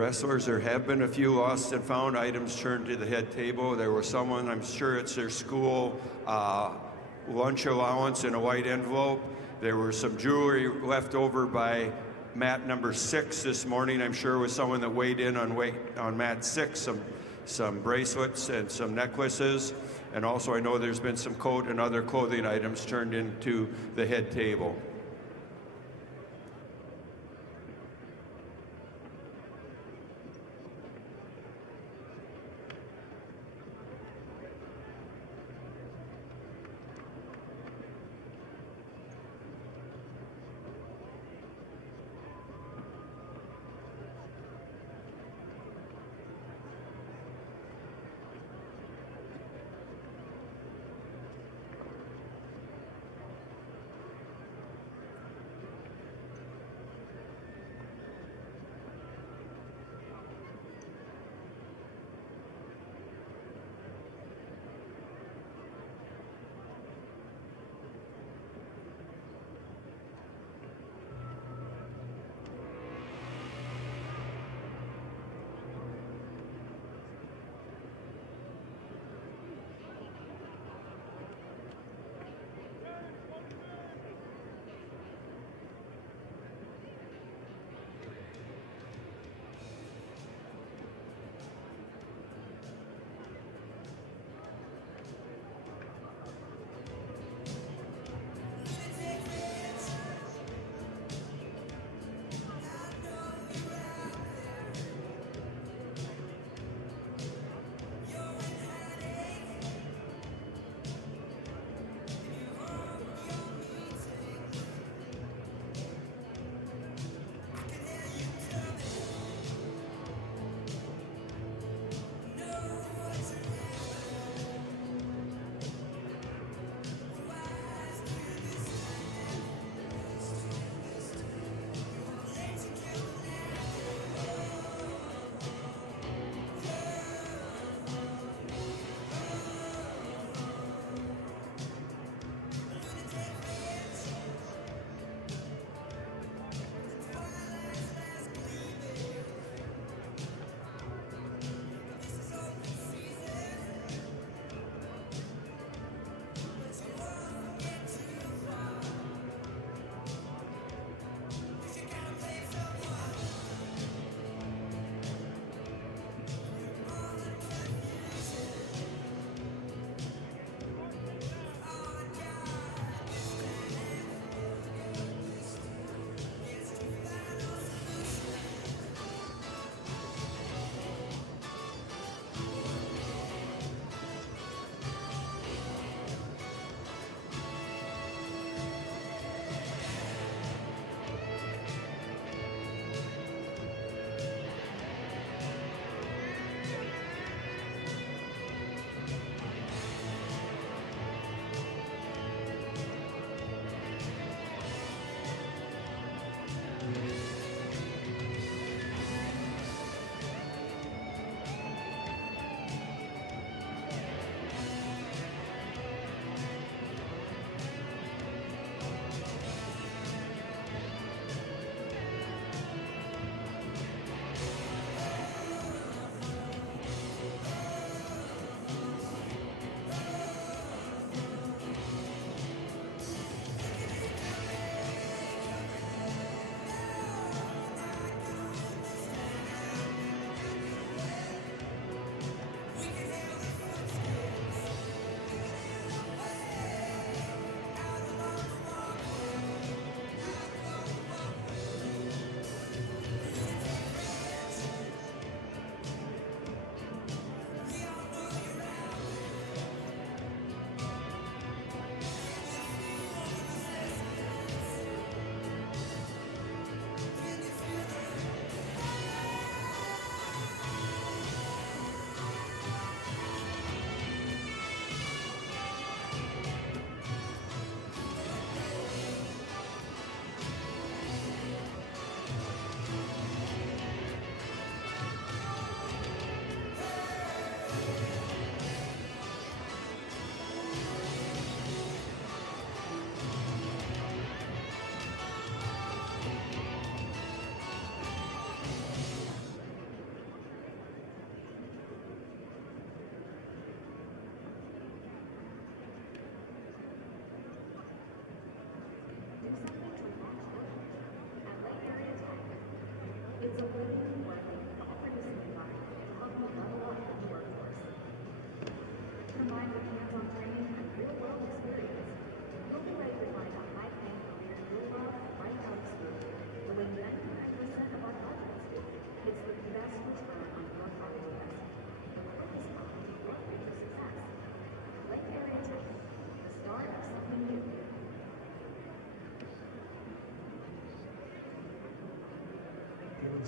wrestlers. There have been a few lost and found items turned to the head table. There was someone, I'm sure it's their school lunch allowance in a white envelope. There was some jewelry left over by mat number 6 this morning. I'm sure it was someone that weighed in on mat 6, some bracelets and some necklaces. And also I know there's been some coat and other clothing items turned into the head table.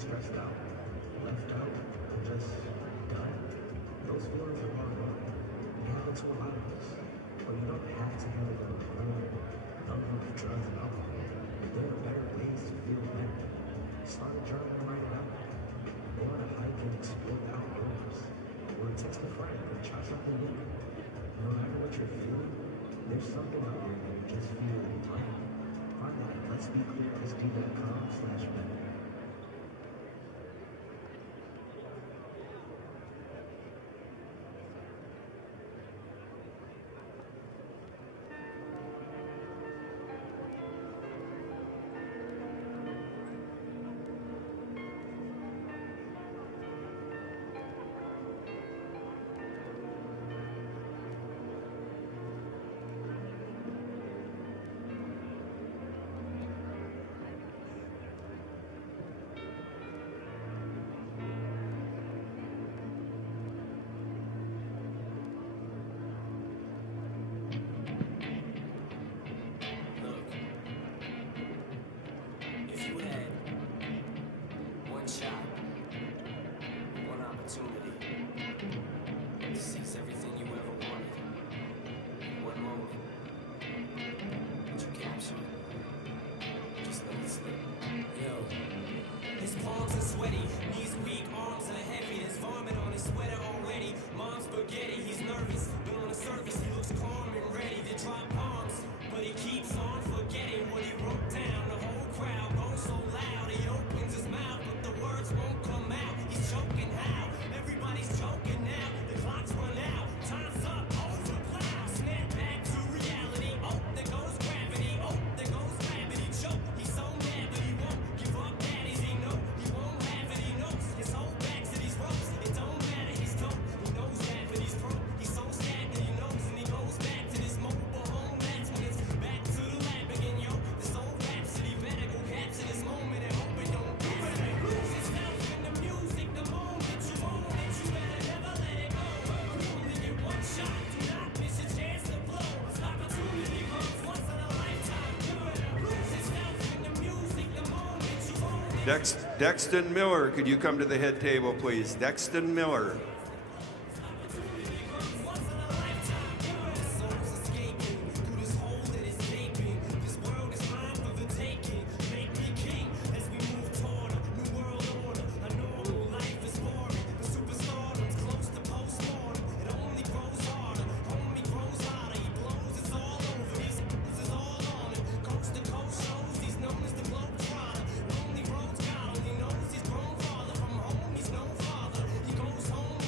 stressed out, left out, or just done. Those feelings are part of life. We happen to a lot of us. But you don't have to handle them alone. Don't look at drugs and alcohol. There are better ways to feel better. Start a journal and write it out. Go on a hike and explore the outdoors. Or text a friend and try something new. No matter what you're feeling, there's something out there that you just feel right. Find that at letsbeclearsd.com/better. If you had one shot, one opportunity to seize everything you ever wanted, one moment, would you capture it? Just let it slip. Yo. His palms are sweaty, knees weak, arms are heavy. There's vomit on his sweater already. Mom's spaghetti, he's nervous, but on the surface he looks calm and ready to drop bombs. But he keeps on forgetting what he wrote down. The whole crowd goes so loud, he opens his mouth, but the words won't come out. He's choking how? Everybody's choking now. The clock's run out, time's up, over plow. Snap back to reality. Oh, there goes gravity. Oh, there goes gravity. Choke. He's so mad, but he won't give up. Daddies, he know he won't have it. He knows his whole back to these ropes. It don't matter, he's dope. He knows that, but he's broke. He's so stagnant, he knows, and he goes back to this mobile home. That's when it's back to the lab again, yo. This old rhapsody better go capture this moment and hope it don't lose it. Lose yourself in the music, the moment you own it, you better never let it go. You only get one shot, do not miss your chance to blow. This opportunity comes once in a lifetime. You better lose yourself in the music, the moment you own it. Dexton Miller, could you come to the head table, please? Dexton Miller. He goes home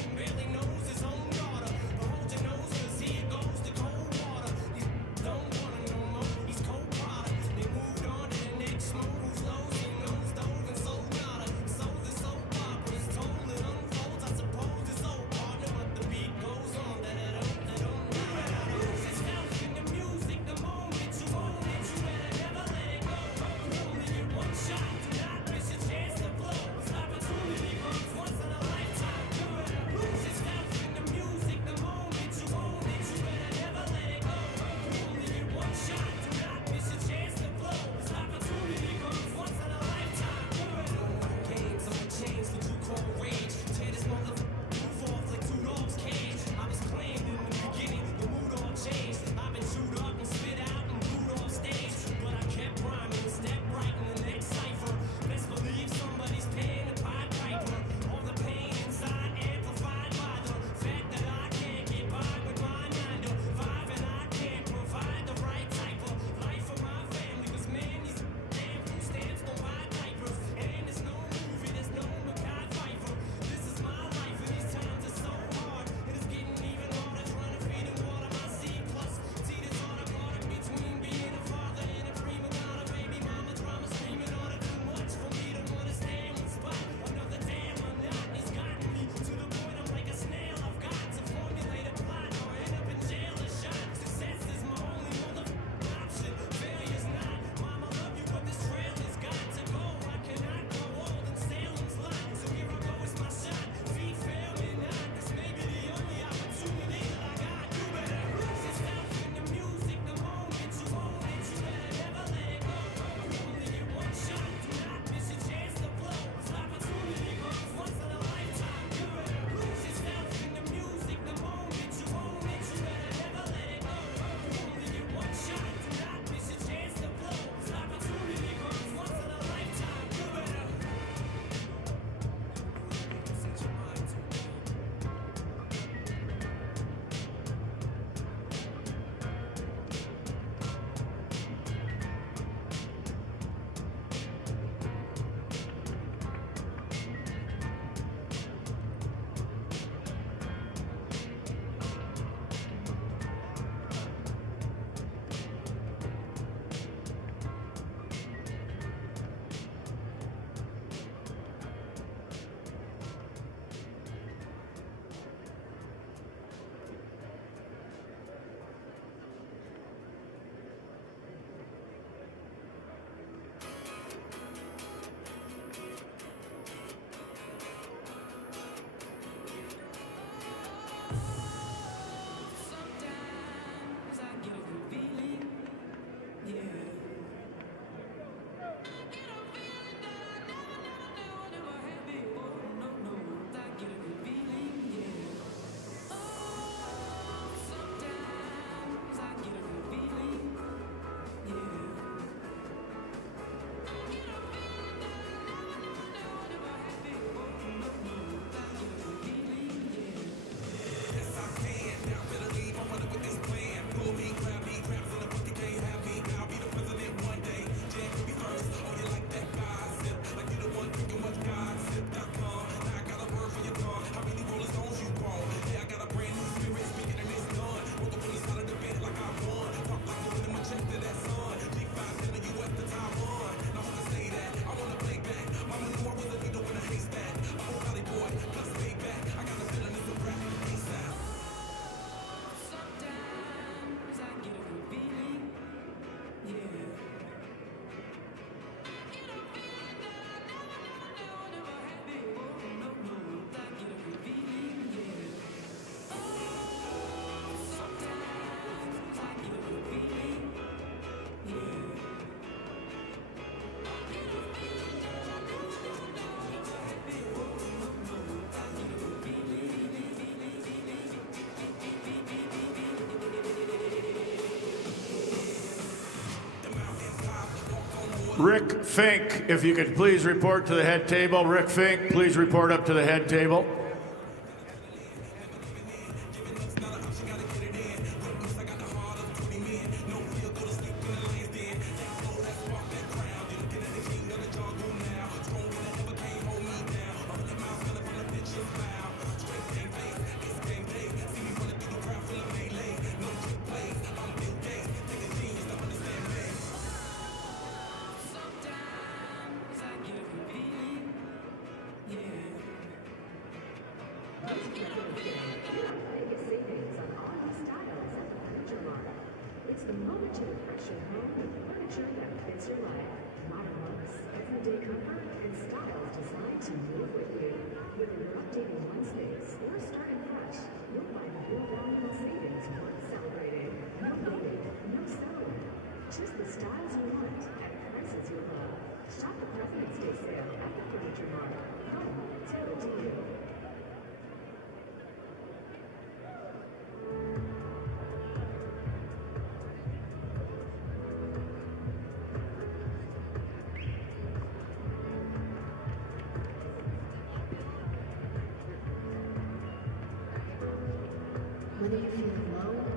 Rick Fink, if you could please report to the head table. Rick Fink, please report up to the head table. It's the moment to refresh your home with furniture that fits your life. Modern Looks, everyday comfort and styles designed to move with you. Whether you're updating one space or starting fresh, you'll find real valuable savings worth celebrating. No waiting, no settling. Choose the styles you want at prices you love. Shop the President's Day sale at the Furniture Mart. Home tailored to you. Whether you feel low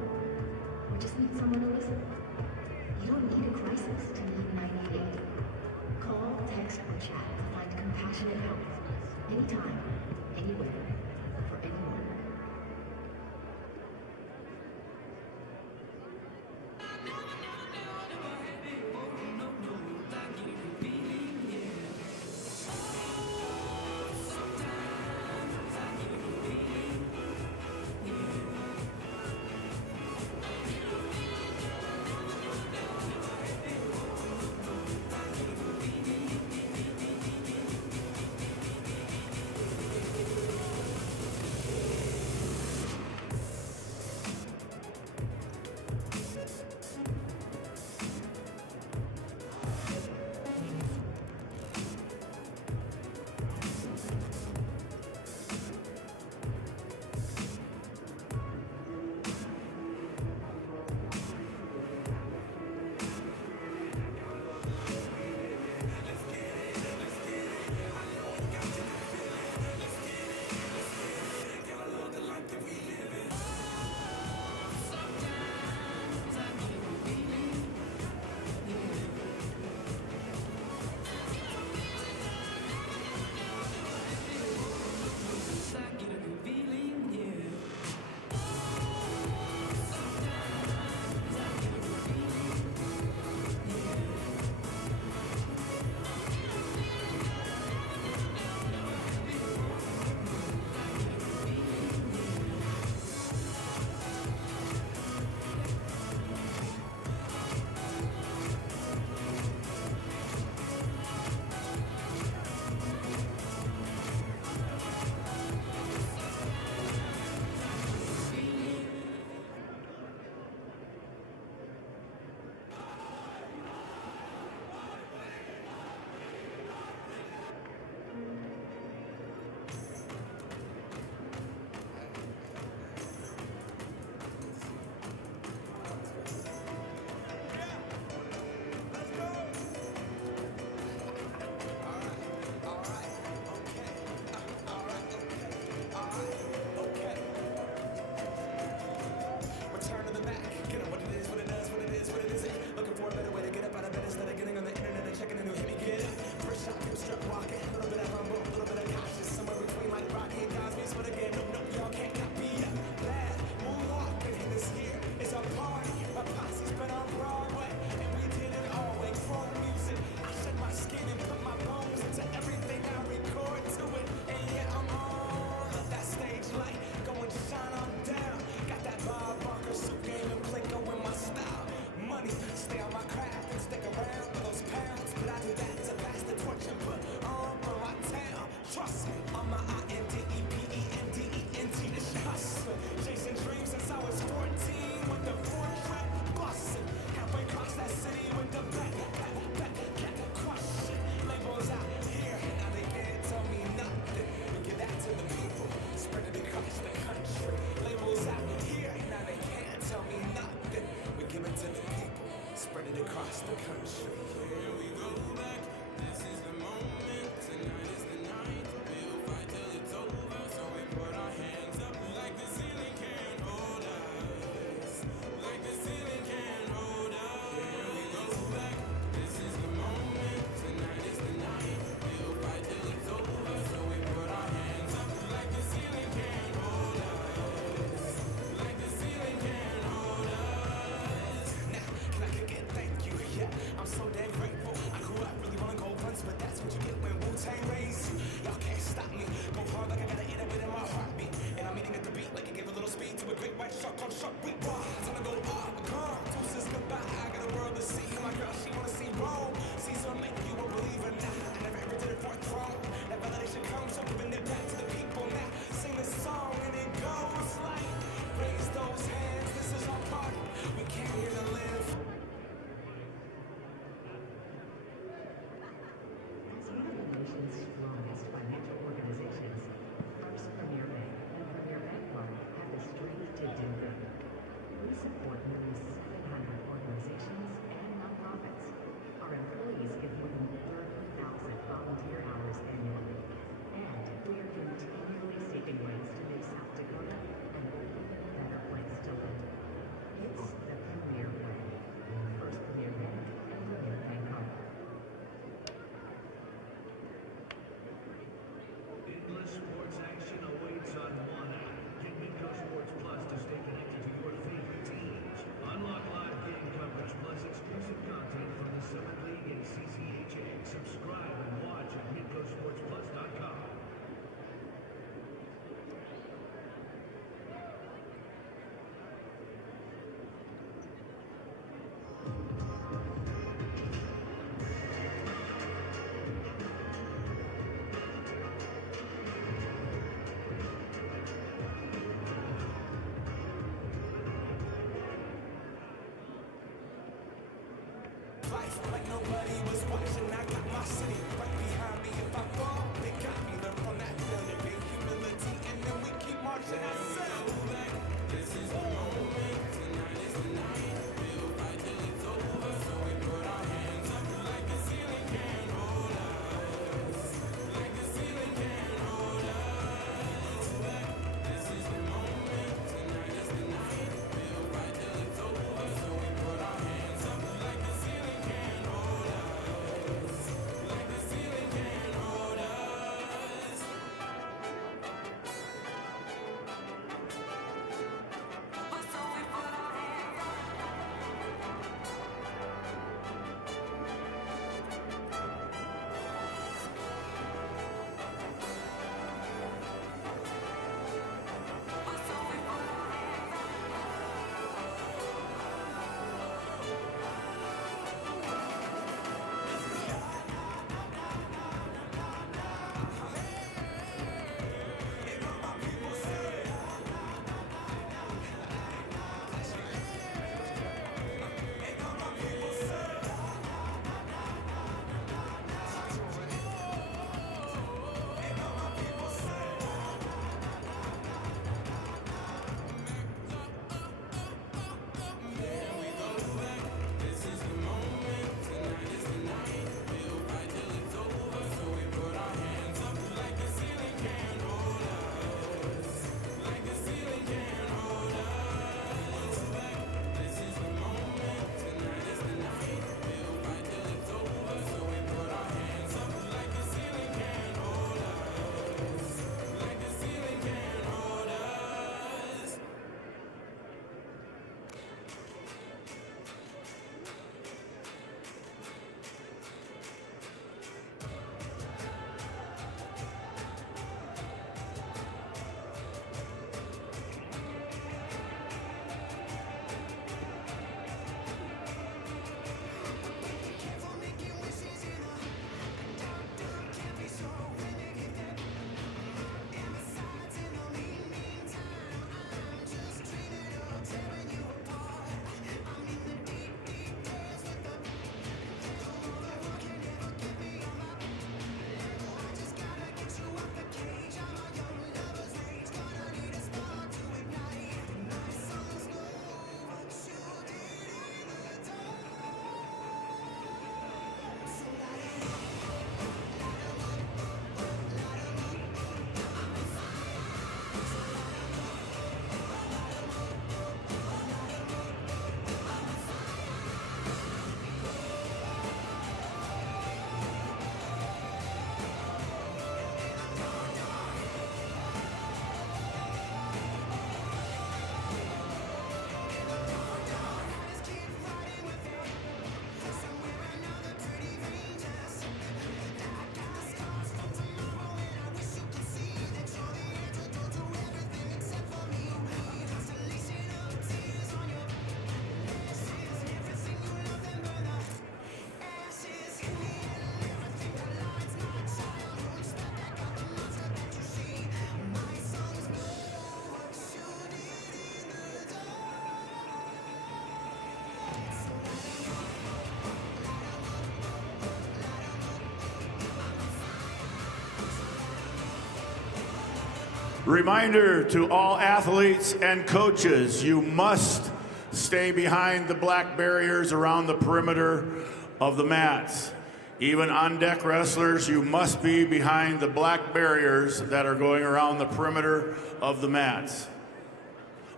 Reminder to all athletes and coaches, you must stay behind the black barriers around the perimeter of the mats. Even on-deck wrestlers, you must be behind the black barriers that are going around the perimeter of the mats.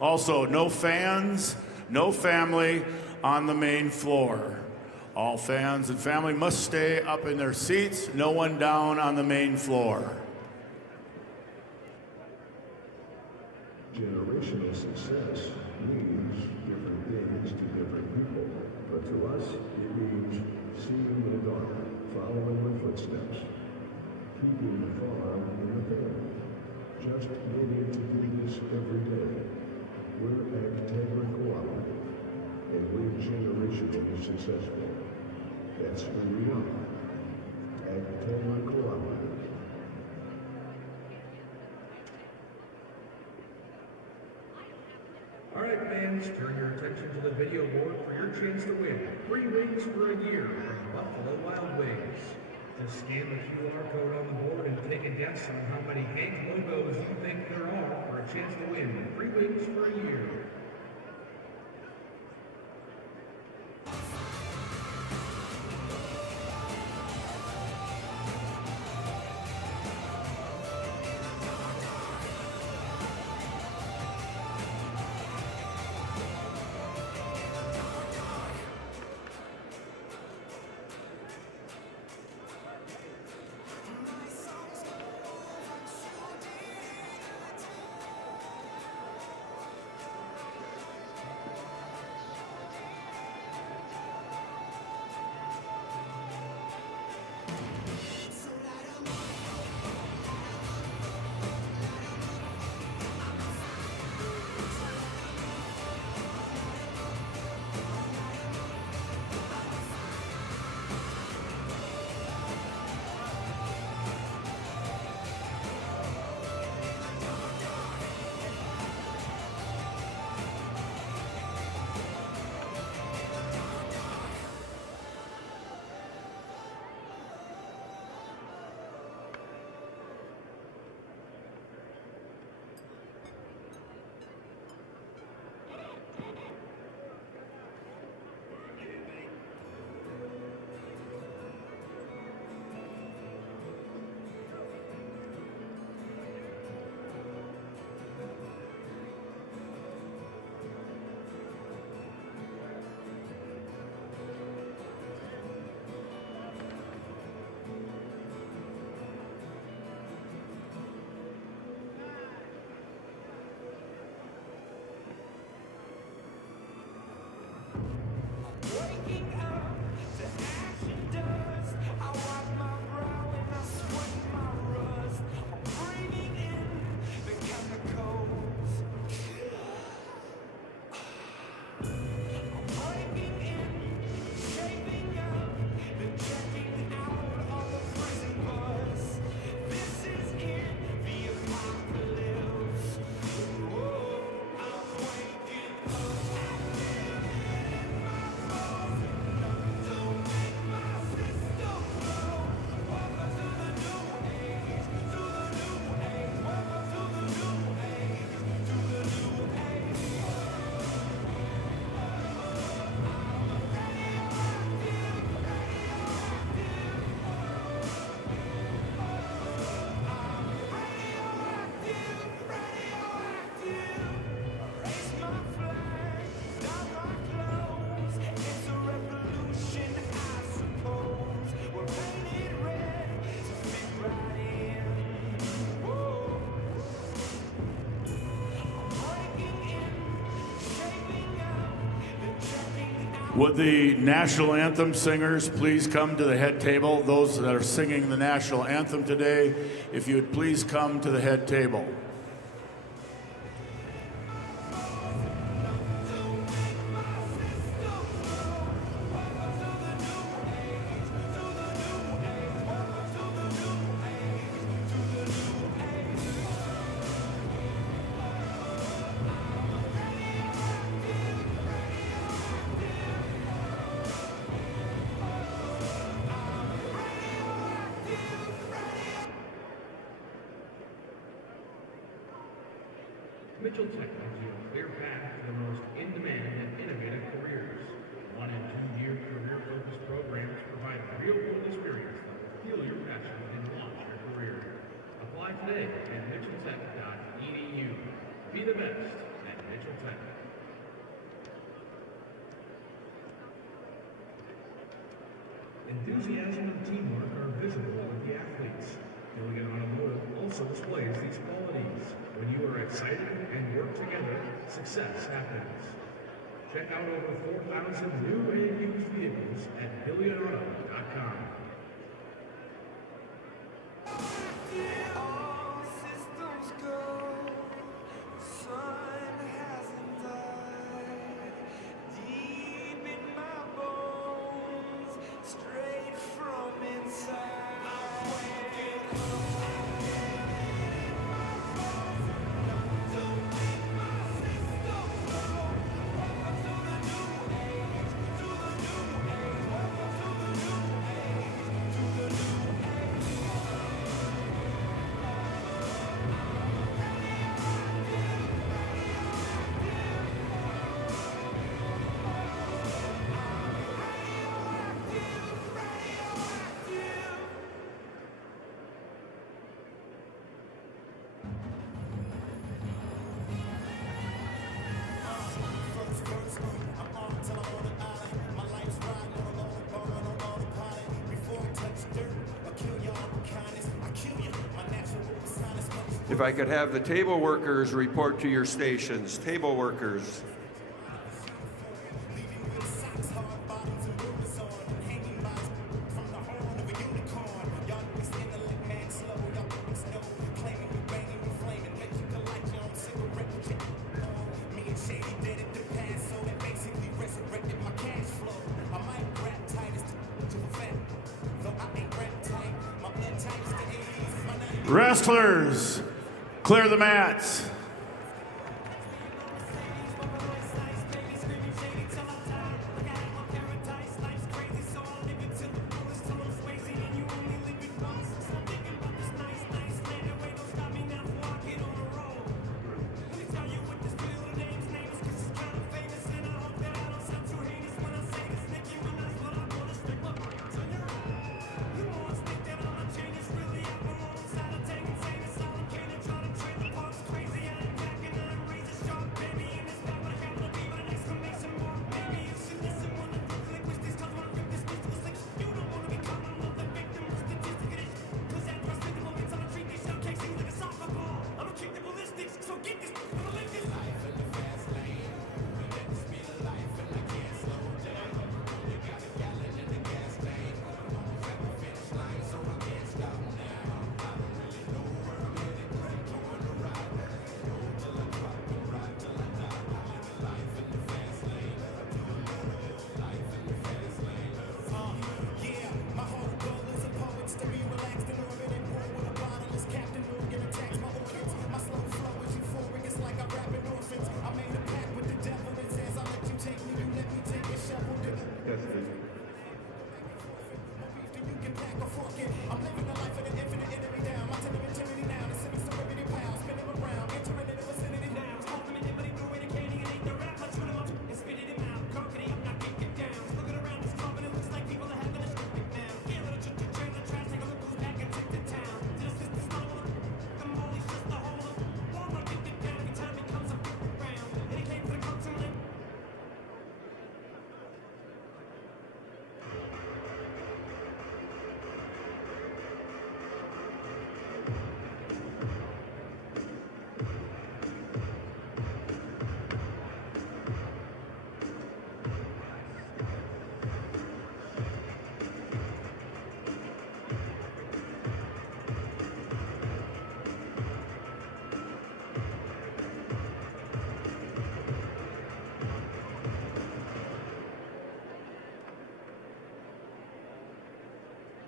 Also, no fans, no family on the main floor. All fans and family must stay up in their seats, no one down on the main floor. Generational success means different things to different people, but to us, it means seeing the dark, following the footsteps, keeping the farm in the family, just getting to do this every day. We're Agtegra Cooperative, and we're generationally successful. That's who we are. Agtegra Cooperative. All right, fans, turn your attention to the video board for your chance to win 3 wings for a year from Buffalo Wild Wings. Just scan the QR code on the board and take a guess on how many Hank logos you think there are for a chance to win 3 weeks for a year. Waking up to ash and dust. I wipe my brow and I sweat my rust. I'm breathing in the chemicals. I'm breaking in, shaping up, then checking out on the prison bus. This is it, the apocalypse. Whoa, I'm waking up. Raise my flag, down my clothes. It's a revolution, I suppose. We're painted red to fit right in. Whoa. I'm breaking in, shaping up, then checking out. Would the national anthem singers please come to the head table? Those that are singing the national anthem today, if you would please come to the head table. Mitchell Tech gives you a clear path to the most in-demand and innovative careers. 1 and 2 year career-focused programs provide real-world experience that will fuel your passion and launch your career. Apply today at mitchelltech.edu. Be the best at Mitchell Tech. Enthusiasm and teamwork are visible with the athletes. Gilligan Automotive also displays these qualities. When you are excited and work together, success happens. Check out over 4,000 new and used vehicles at GilliganAuto.com. All systems go. Sun hasn't died. Deep in my bones, straight from inside. I'm waking up. If I could have the table workers report to your stations. Table workers. Wrestlers, clear the mats.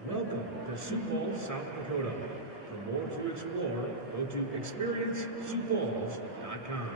Welcome to Sioux Falls, South Dakota. For more to explore, go to experienceSiouxFalls.com.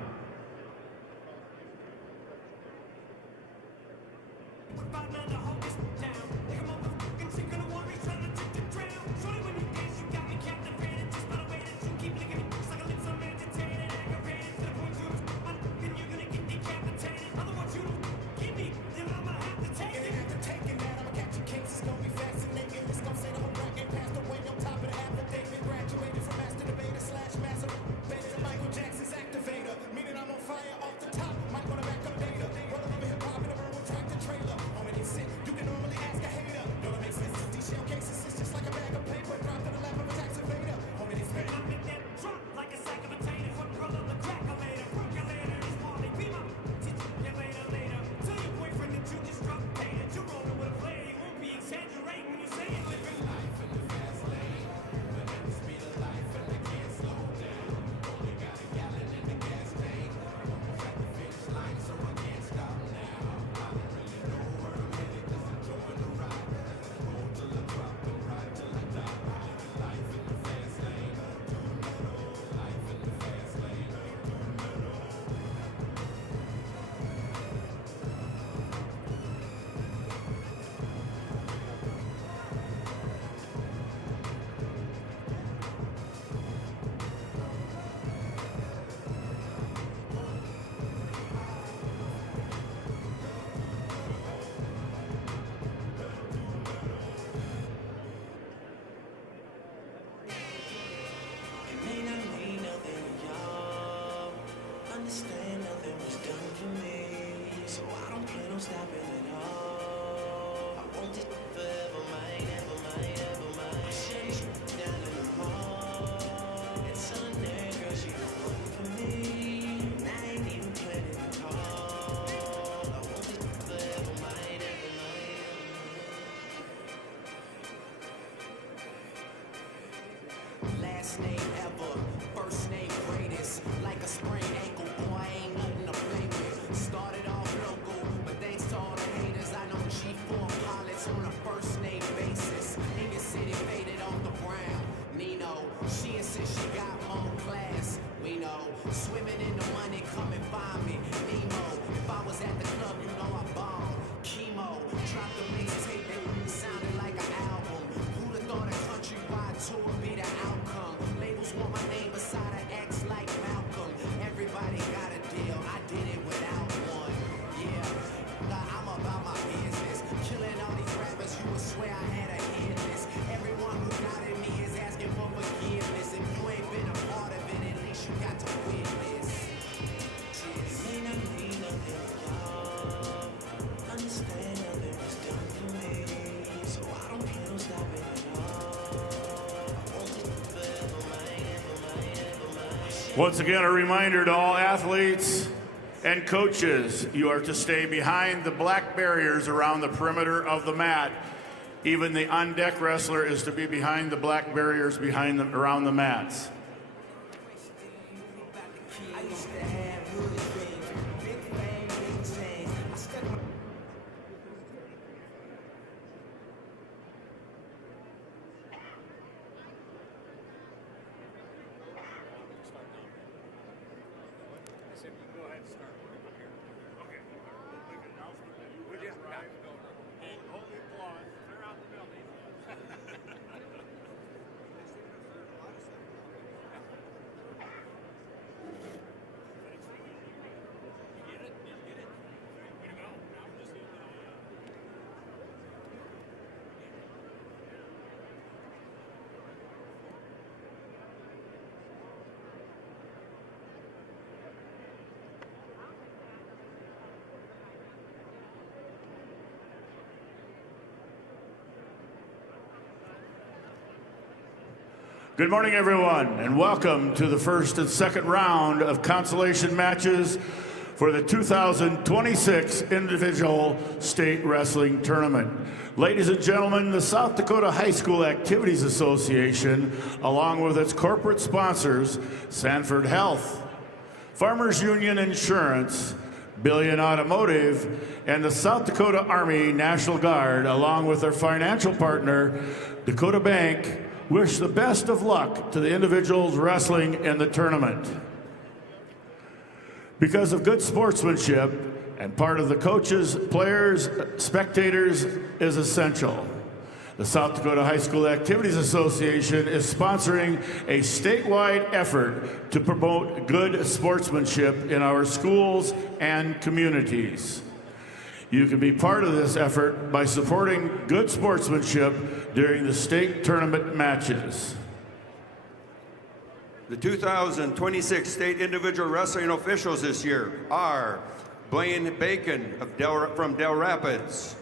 Understand nothing was done for me, so I don't plan on stopping at all. I want it forever, mine, ever mine, ever mine. Shut down in the mall. It's Sunday. Once again, a reminder to all athletes and coaches, you are to stay behind the black barriers around the perimeter of the mat. Even the on-deck wrestler is to be behind the black barriers behind them around the mats. Good morning, everyone, and welcome to the first and second round of consolation matches for the 2026 Individual State Wrestling Tournament. Ladies and gentlemen, the South Dakota High School Activities Association, along with its corporate sponsors, Sanford Health, Farmers Union Insurance, Billion Automotive, and the South Dakota Army National Guard, along with their financial partner, Dakota Bank, wish the best of luck to the individuals wrestling in the tournament. Because of good sportsmanship and part of the coaches, players, spectators is essential. The South Dakota High School Activities Association is sponsoring a statewide effort to promote good sportsmanship in our schools and communities. You can be part of this effort by supporting good sportsmanship during the state tournament matches. The 2026 state individual wrestling officials this year are Blaine Bacon from Del Rapids,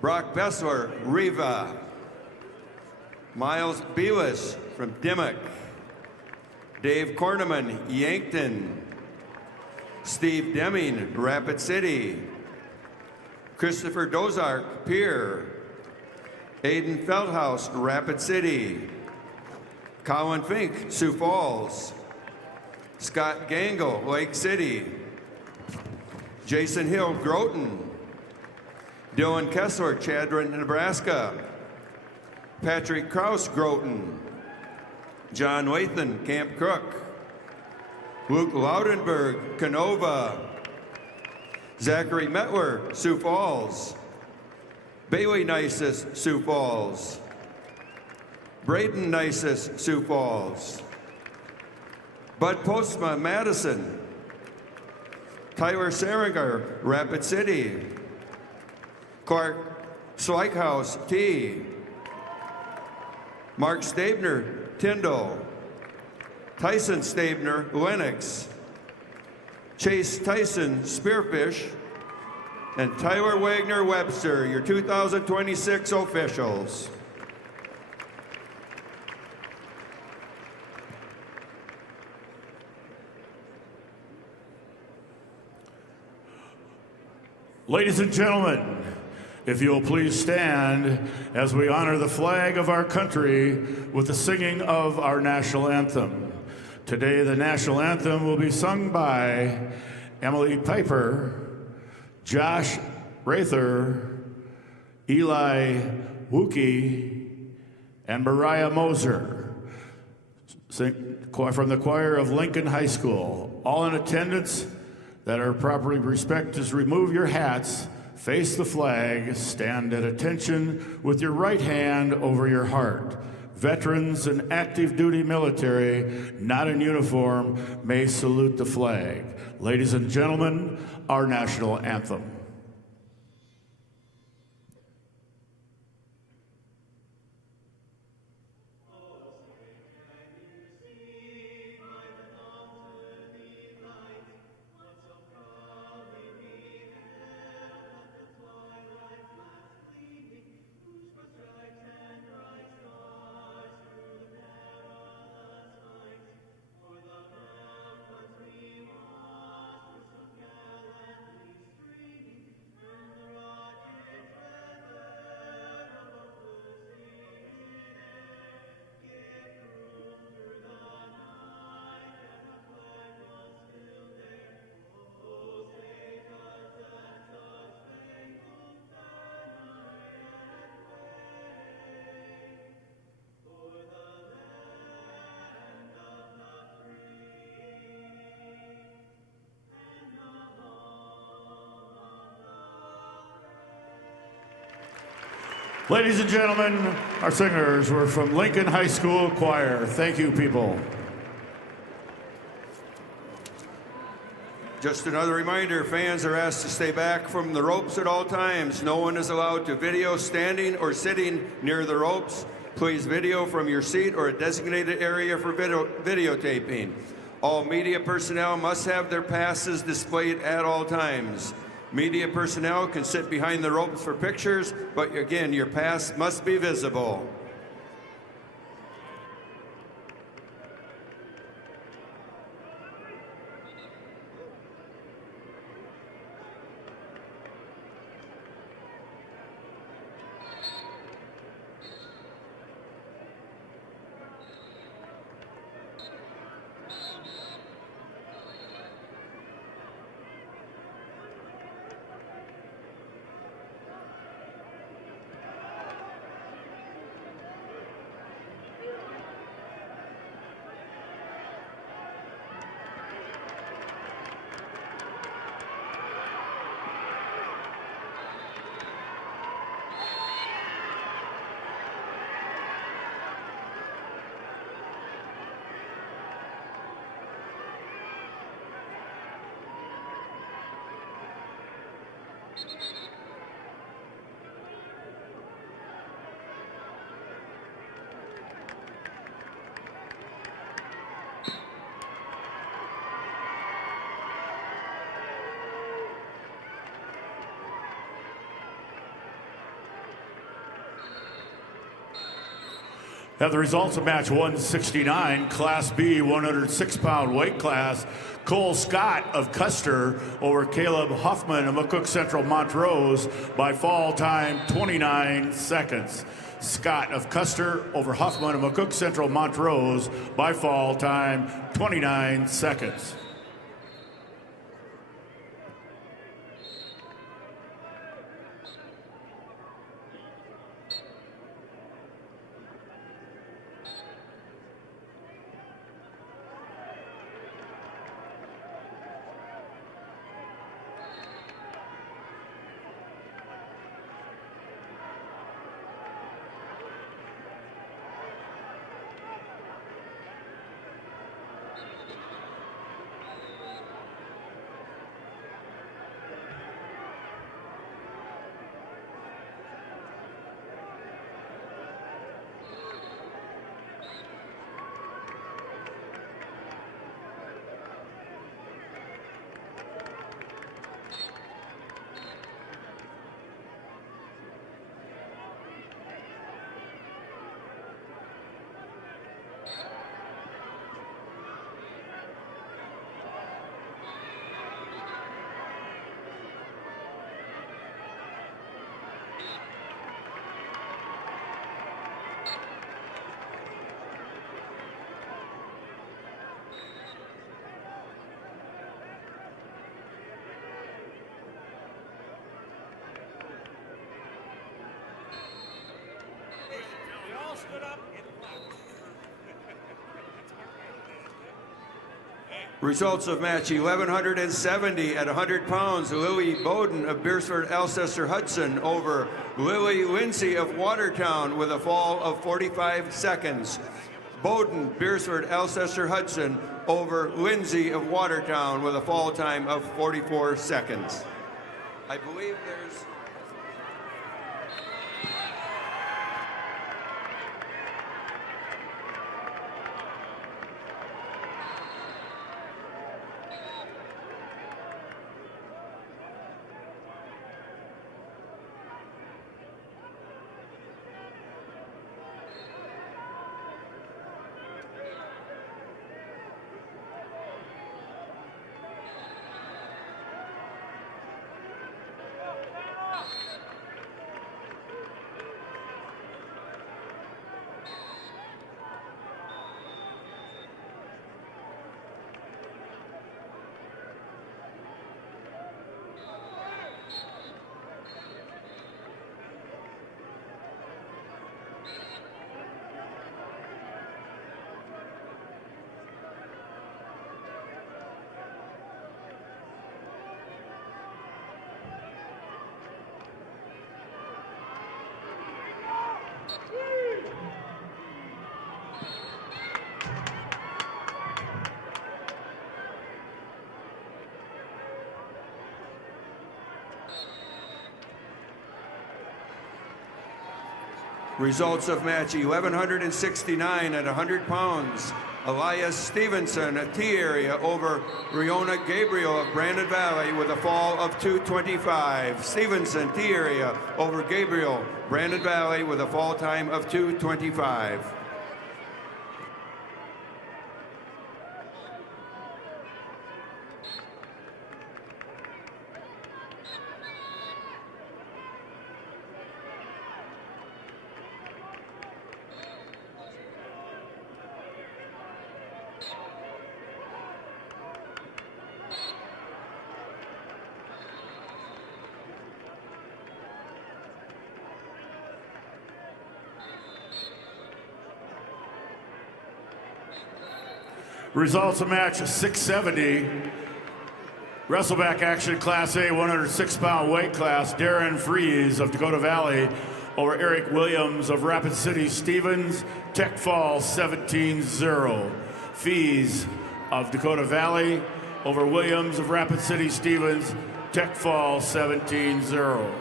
Brock Bessler, Riva, Miles Beavis from Dimmock, Dave Korneman, Yankton, Steve Deming, Rapid City, Christopher Dozark, Pierre, Aiden Feldhaus, Rapid City, Colin Fink, Sioux Falls, Scott Gangle, Lake City, Jason Hill, Groton, Dylan Kessler, Chadron, Nebraska, Patrick Kraus, Groton, John Wathan, Camp Cook, Luke Laudenberg, Canova, Zachary Metler, Sioux Falls, Bailey Nisus, Sioux Falls, Braden Nisus, Sioux Falls, Bud Postma, Madison, Tyler Seringer, Rapid City, Clark Slykehouse, T, Mark Stabner, Tyndall, Tyson Stabner, Lennox, Chase Tyson, Spearfish, and Tyler Wagner Webster, your 2026 officials. Ladies and gentlemen, if you'll please stand as we honor the flag of our country with the singing of our national anthem. Today, the national anthem will be sung by Emily Piper, Josh Rather, Eli Wookie, and Mariah Moser from the choir of Lincoln High School. All in attendance that are properly respected, remove your hats, face the flag, stand at attention with your right hand over your heart. Veterans and active duty military, not in uniform, may salute the flag. Ladies and gentlemen, our national anthem. Ladies and gentlemen, our singers were from Lincoln High School Choir. Thank you, people. Just another reminder, fans are asked to stay back from the ropes at all times. No one is allowed to video standing or sitting near the ropes. Please video from your seat or a designated area for videotaping. All media personnel must have their passes displayed at all times. Media personnel can sit behind the ropes for pictures, but again, your pass must be visible. Have the results of match 169, Class B, 106-pound weight class. Cole Scott of Custer over Caleb Huffman of McCook Central Montrose by fall time 29 seconds. Scott of Custer over Huffman of McCook Central Montrose by fall time 29 seconds. Results of match 1170 at 100 pounds. Lily Bowden of Beersford Alcester Hudson over Lily Lindsay of Watertown with a fall of 45 seconds. Bowden, Beersford Alcester Hudson over Lindsay of Watertown with a fall time of 44 seconds. I believe there's... Results of match 1169 at 100 pounds. Elias Stevenson, a T area over Riona Gabriel of Brandon Valley with a fall of 225. Stevenson, T area over Gabriel, Brandon Valley with a fall time of 225. Results of match 670. Wrestleback action, Class A, 106-pound weight class. Darren Fries of Dakota Valley over Eric Williams of Rapid City Stevens. Tech fall 17-0. Fees of Dakota Valley over Williams of Rapid City Stevens. Tech fall 17-0.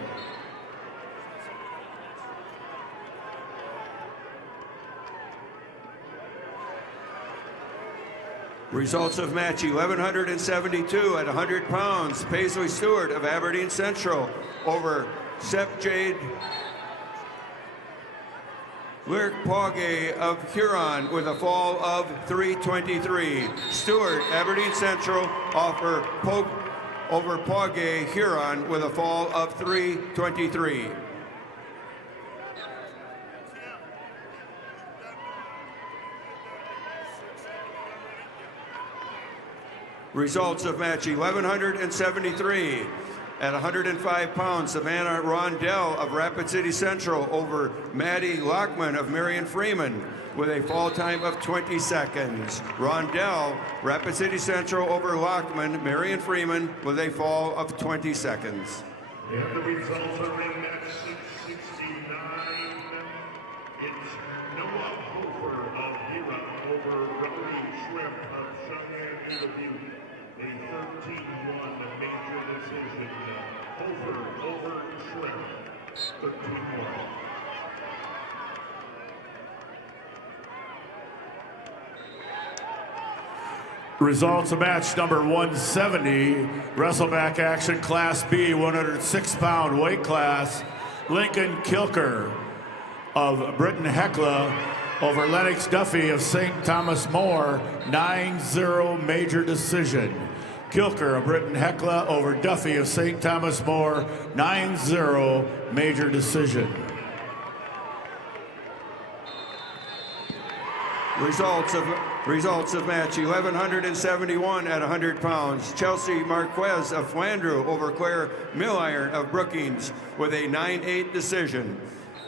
Results of match 1172 at 100 pounds. Paisley Stewart of Aberdeen Central over Sep Jade Lyric Pogge of Huron with a fall of 323. Stewart, Aberdeen Central over Pogge, Huron with a fall of 323. Results of match 1173 at 105 pounds. Savannah Rondell of Rapid City Central over Maddie Lockman of Marion Freeman with a fall time of 20 seconds. Rondell, Rapid City Central over Lockman, Marion Freeman with a fall of 20 seconds. And the results are in match 669. It's Noah Hofer of Hira over Rowdy Shrimp of Cheyenne Interview. A 13-1 major decision. Hofer over Shrimp. 13-1. Results of match number 170, Wrestleback action, Class B, 106-pound weight class. Lincoln Kilker of Britton Hecla over Lennox Duffy of St. Thomas More, 9-0 major decision. Kilker of Britton Hecla over Duffy of St. Thomas More, 9-0 major decision. Results of match 1171 at 100 pounds. Chelsea Marquez of Flandreau over Claire Milliron of Brookings with a 9-8 decision.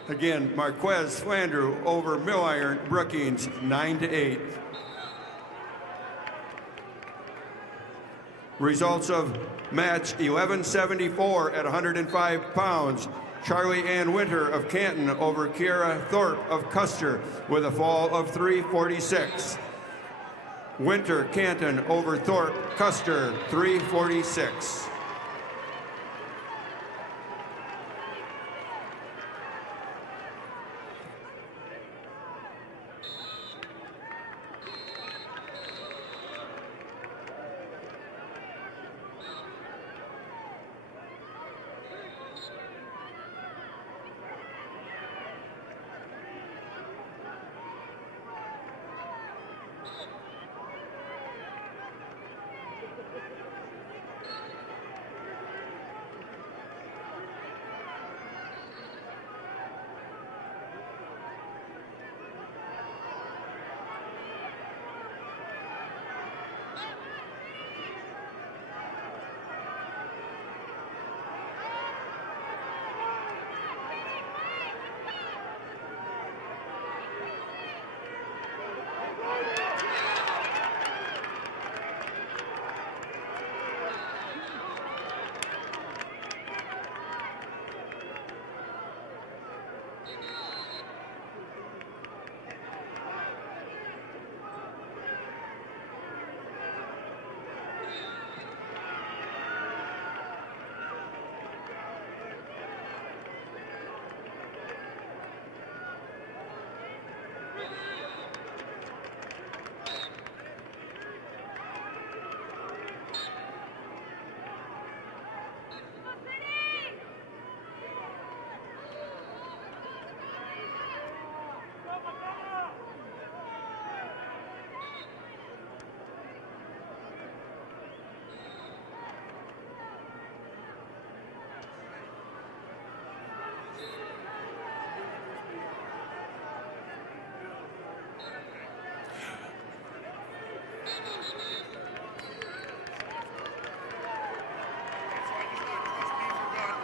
Again, Marquez Flandreau over Milliron Brookings 9-8. Results of match 1174 at 105 pounds. Charlie Ann Winter of Canton over Kiera Thorpe of Custer with a fall of 346. Winter, Canton over Thorpe, Custer, 346.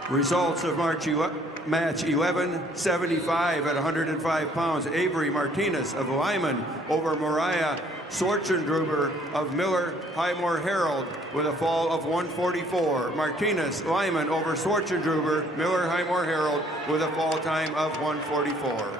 Results of match 1175 at 105 pounds. Avery Martinez of Lyman over Mariah Sorchendruber of Miller Highmore Herald with a fall of 144. Martinez, Lyman over Sorchendruber, Miller Highmore Herald with a fall time of 144.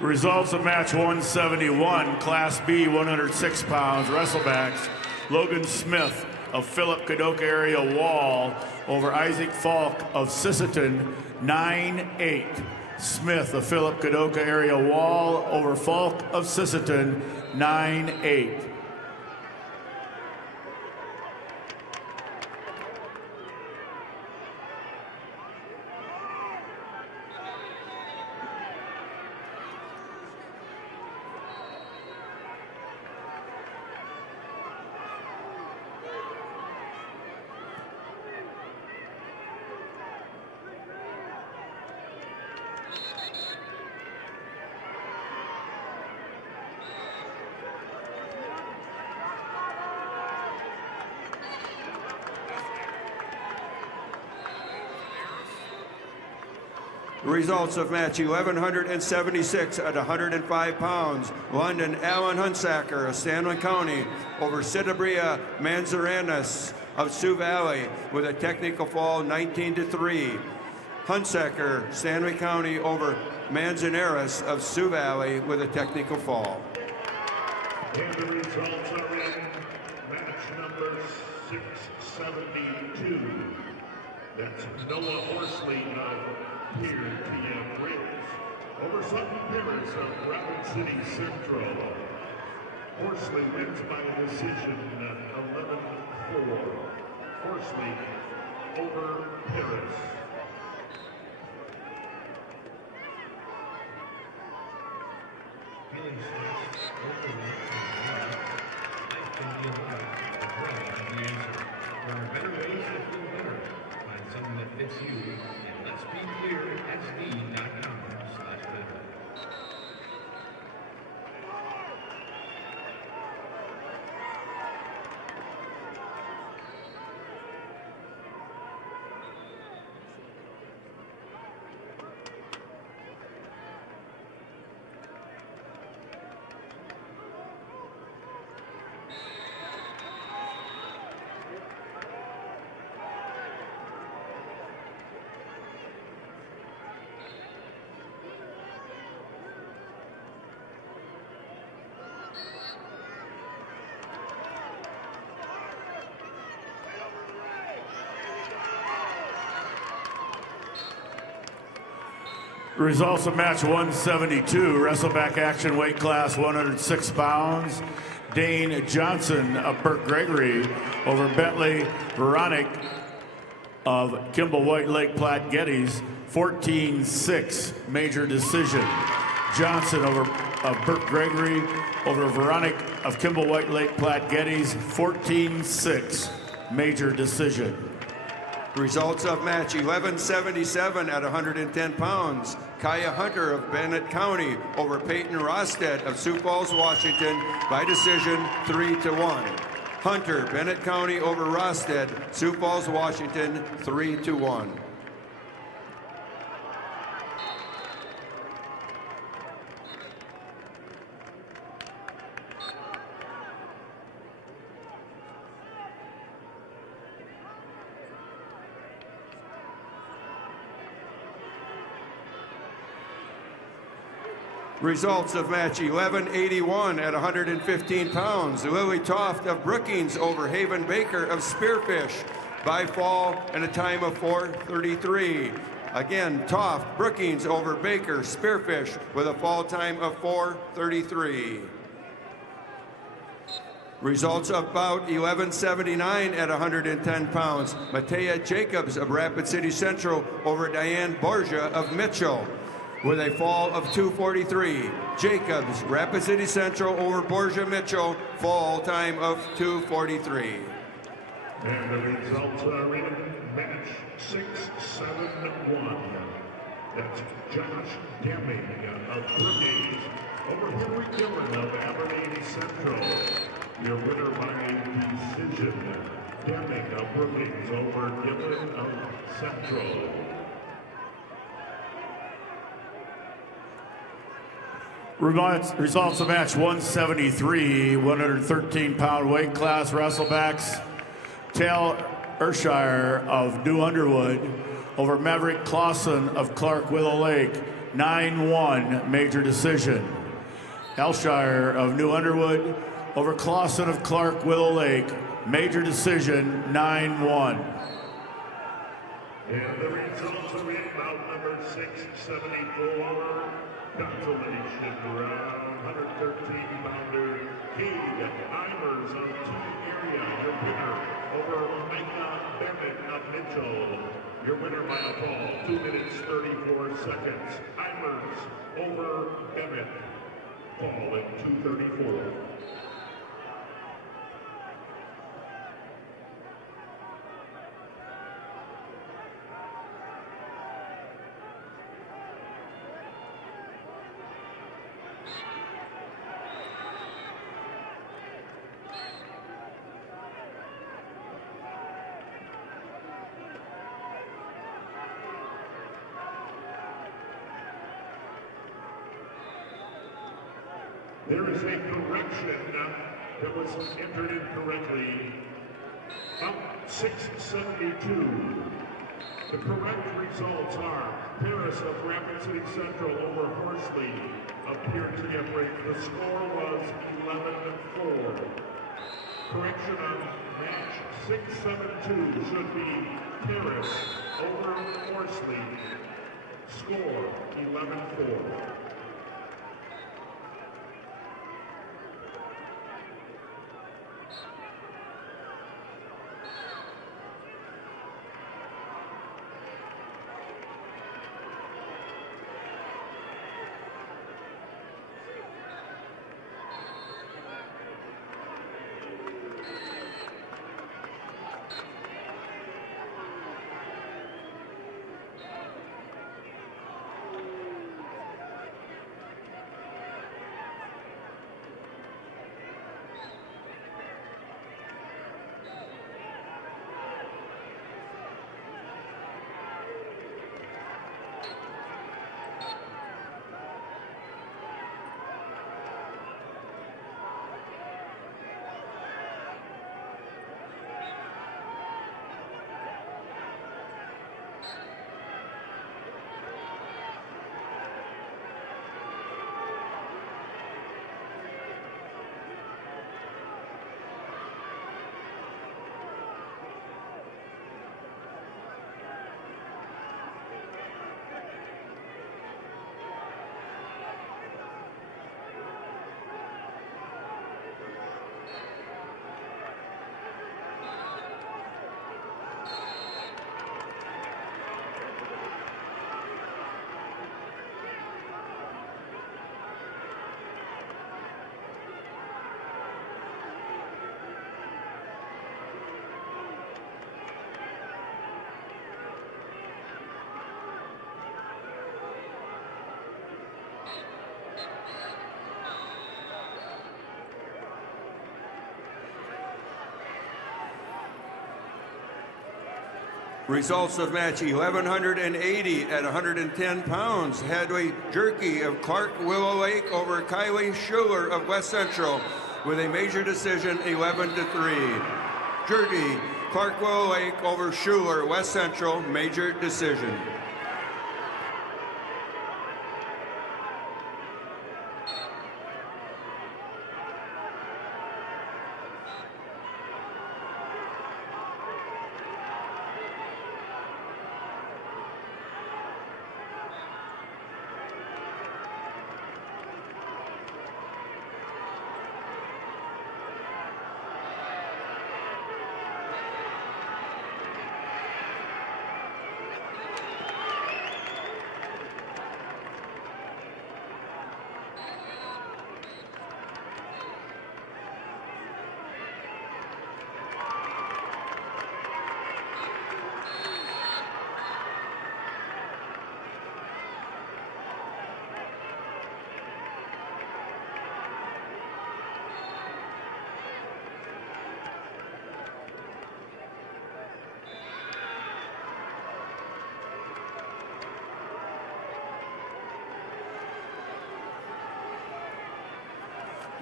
Results of match 171, Class B, 106 pounds, wrestlebacks. Logan Smith of Philip Kadoka area Wall over Isaac Falk of Sisseton, 9-8. Smith of Philip Kadoka area Wall over Falk of Sisseton, 9-8. Results of match 1176 at 105 pounds. London Alan Hunsaker of Stanley County over Sidabria Manzaranas of Sioux Valley with a technical fall 19-3. Hunsaker, Stanley County over Manzanares of Sioux Valley with a technical fall. And the results are in match number 672. That's Noah Horsley of Pier TM Rails over Sutton Pimmers of Rapid City Central. Horsley wins by decision 11-4. Horsley over Paris. Feeling stressed, overwhelmed, life can be a lot. Well, the answer. There are better ways to feel better. Find something that fits you at Let's Be Clear SD.com/better. Results of match 172, wrestleback action, weight class 106 pounds. Dane Johnson of Burke Gregory over Bentley Veronic of Kimball White Lake Platte Geddes, 14-6 major decision. Johnson of Burke Gregory over Veronic of Kimball White Lake Platte Geddes, 14-6 major decision. Results of match 1177 at 110 pounds. Kaya Hunter of Bennett County over Peyton Rosted of Sioux Falls, Washington by decision 3-1. Hunter, Bennett County over Rosted, Sioux Falls, Washington, 3-1. Results of match 1181 at 115 pounds. Lily Toft of Brookings over Haven Baker of Spearfish by fall and a time of 4:33. Again, Toft, Brookings over Baker, Spearfish with a fall time of 4:33. Results of bout 1179 at 110 pounds. Matea Jacobs of Rapid City Central over Diane Borgia of Mitchell with a fall of 2:43. Jacobs, Rapid City Central over Borgia Mitchell, fall time of 2:43. And the results are in match 671. That's Josh Deming of Brookings over Henry Dillon of Aberdeen Central. Your winner by decision Deming of Brookings over Gibson of Central. Results of match 173, 113-pound weight class wrestlebacks. Tal Ershire of New Underwood over Maverick Clausen of Clark Willow Lake, 9-1 major decision. Elshire of New Underwood over Clausen of Clark Willow Lake, major decision, 9-1. And the results are in bout number 674, consolation round, 113-pounder Cade Imers of Team Area, your winner over Micah Bennett of Mitchell. Your winner by a fall, 2 minutes 34 seconds. Imers over Bennett, fall at 2:34. There is a correction that was entered incorrectly. Up 672. The correct results are Paris of Rapid City Central over Horsley appeared to get break. The score was 11-4. Correction on match 672 should be Paris over Horsley. Score 11-4. Results of match 1180 at 110 pounds. Heavyweight Jerky of Clark Willow Lake over Kylie Schuler of West Central with a major decision 11-3. Jerky, Clark Willow Lake over Schuler, West Central, major decision.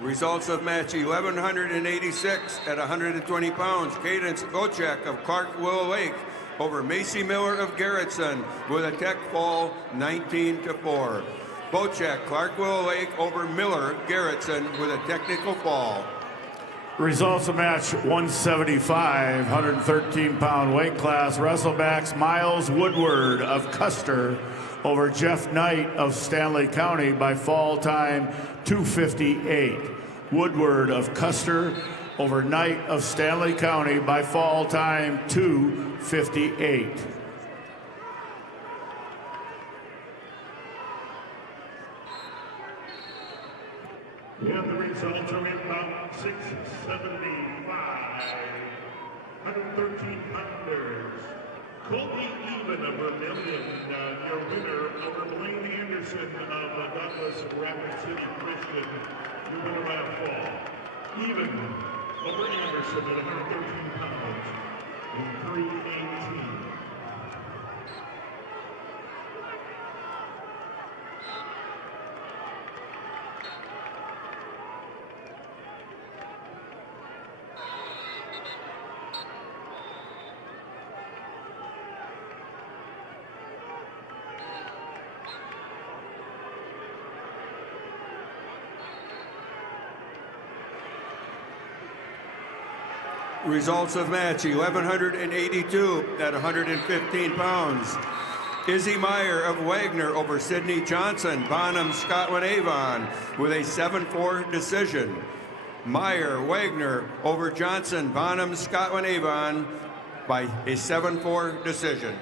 Results of match 1186 at 120 pounds. Cadence Bocek of Clark-Willow Lake over Macy Miller of Garrettson with a tech fall 19-4. Bocek, Clark-Willow Lake over Miller, Garrettson with a technical fall. Results of match 175, 113-pound weight class. Wrestlebacks Miles Woodward of Custer over Jeff Knight of Stanley County by fall time 2:58. Woodward of Custer over Knight of Stanley County by fall time 2:58. And the results are in bout 675. 113-pounders. Colby Even of Vermillion, your winner over Blaine Anderson of Douglas Rapid City, Christian. Your winner by a fall. Even over Anderson at 113 pounds in 3:18. Results of match 1182 at 115 pounds. Izzy Meyer of Wagner over Sidney Johnson, Bonham, Scotland Avon with a 7-4 decision. Meyer, Wagner over Johnson, Bonham, Scotland Avon by a 7-4 decision.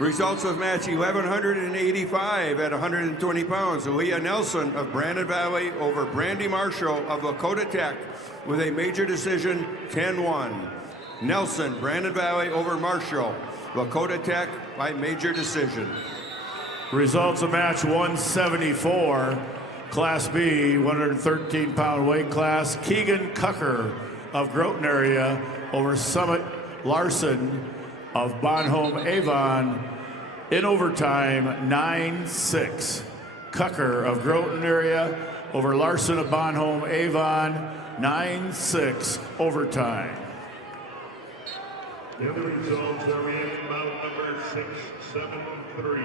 Results of match 1185 at 120 pounds. Leah Nelson of Brandon Valley over Brandy Marshall of Lakota Tech with a major decision 10-1. Nelson, Brandon Valley over Marshall, Lakota Tech by major decision. Results of match 174, Class B, 113-pound weight class. Keegan Cucker of Groton area over Summit Larson of Bonhomme Avon in overtime 9-6. Cucker of Groton area over Larson of Bonhomme Avon 9-6 overtime. The other results are in bout number 673.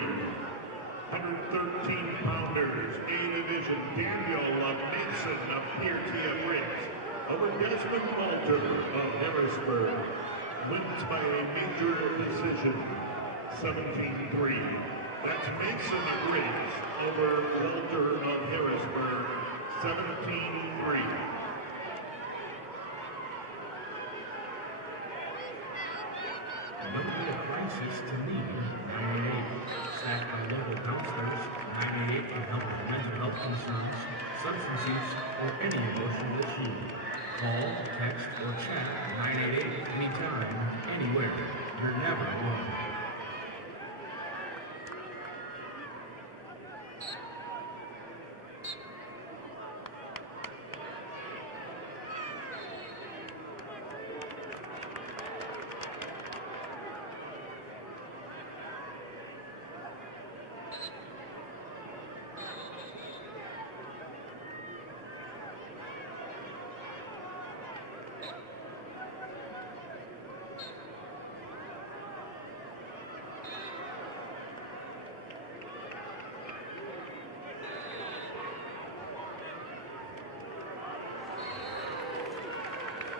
113-pounders, A Division, Daniel Mason of Pierre Briggs over Desmond Walter of Harrisburg. Wins by a major decision, 17-3. That's Mason of Briggs over Walter of Harrisburg, 17-3. Don't be a crisis to me. 988. Staffed by local counselors. 988 can help with mental health concerns, substance use, or any emotional issue. Call, text, or chat 988 anytime, anywhere. You're never alone.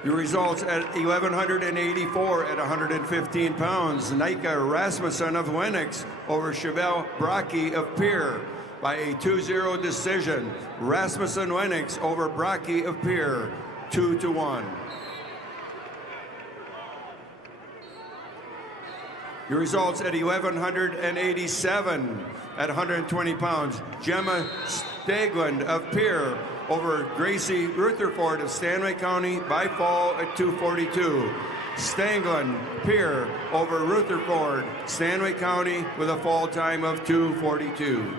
Your results at 1184 at 115 pounds. Nika Rasmussen of Lennox over Chevelle Brocky of Pierre by a 2-0 decision. Rasmussen Lennox over Brocky of Pierre 2-1. Your results at 1187 at 120 pounds. Gemma Stagland of Pierre over Gracie Rutherford of Stanley County by fall at 2:42. Stangland, Pierre over Rutherford, Stanley County with a fall time of 2:42.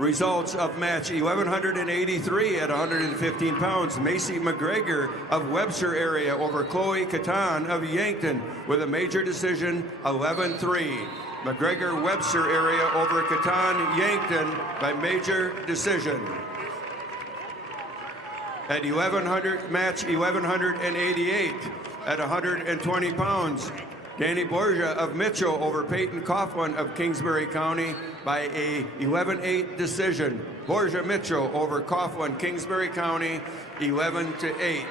Results of match 1183 at 115 pounds. Macy McGregor of Webster area over Chloe Catan of Yankton with a major decision 11-3. McGregor Webster area over Catan Yankton by major decision. At 1100, match 1188 at 120 pounds. Danny Borgia of Mitchell over Peyton Coughlin of Kingsbury County by a 11-8 decision. Borgia Mitchell over Coughlin, Kingsbury County, 11-8.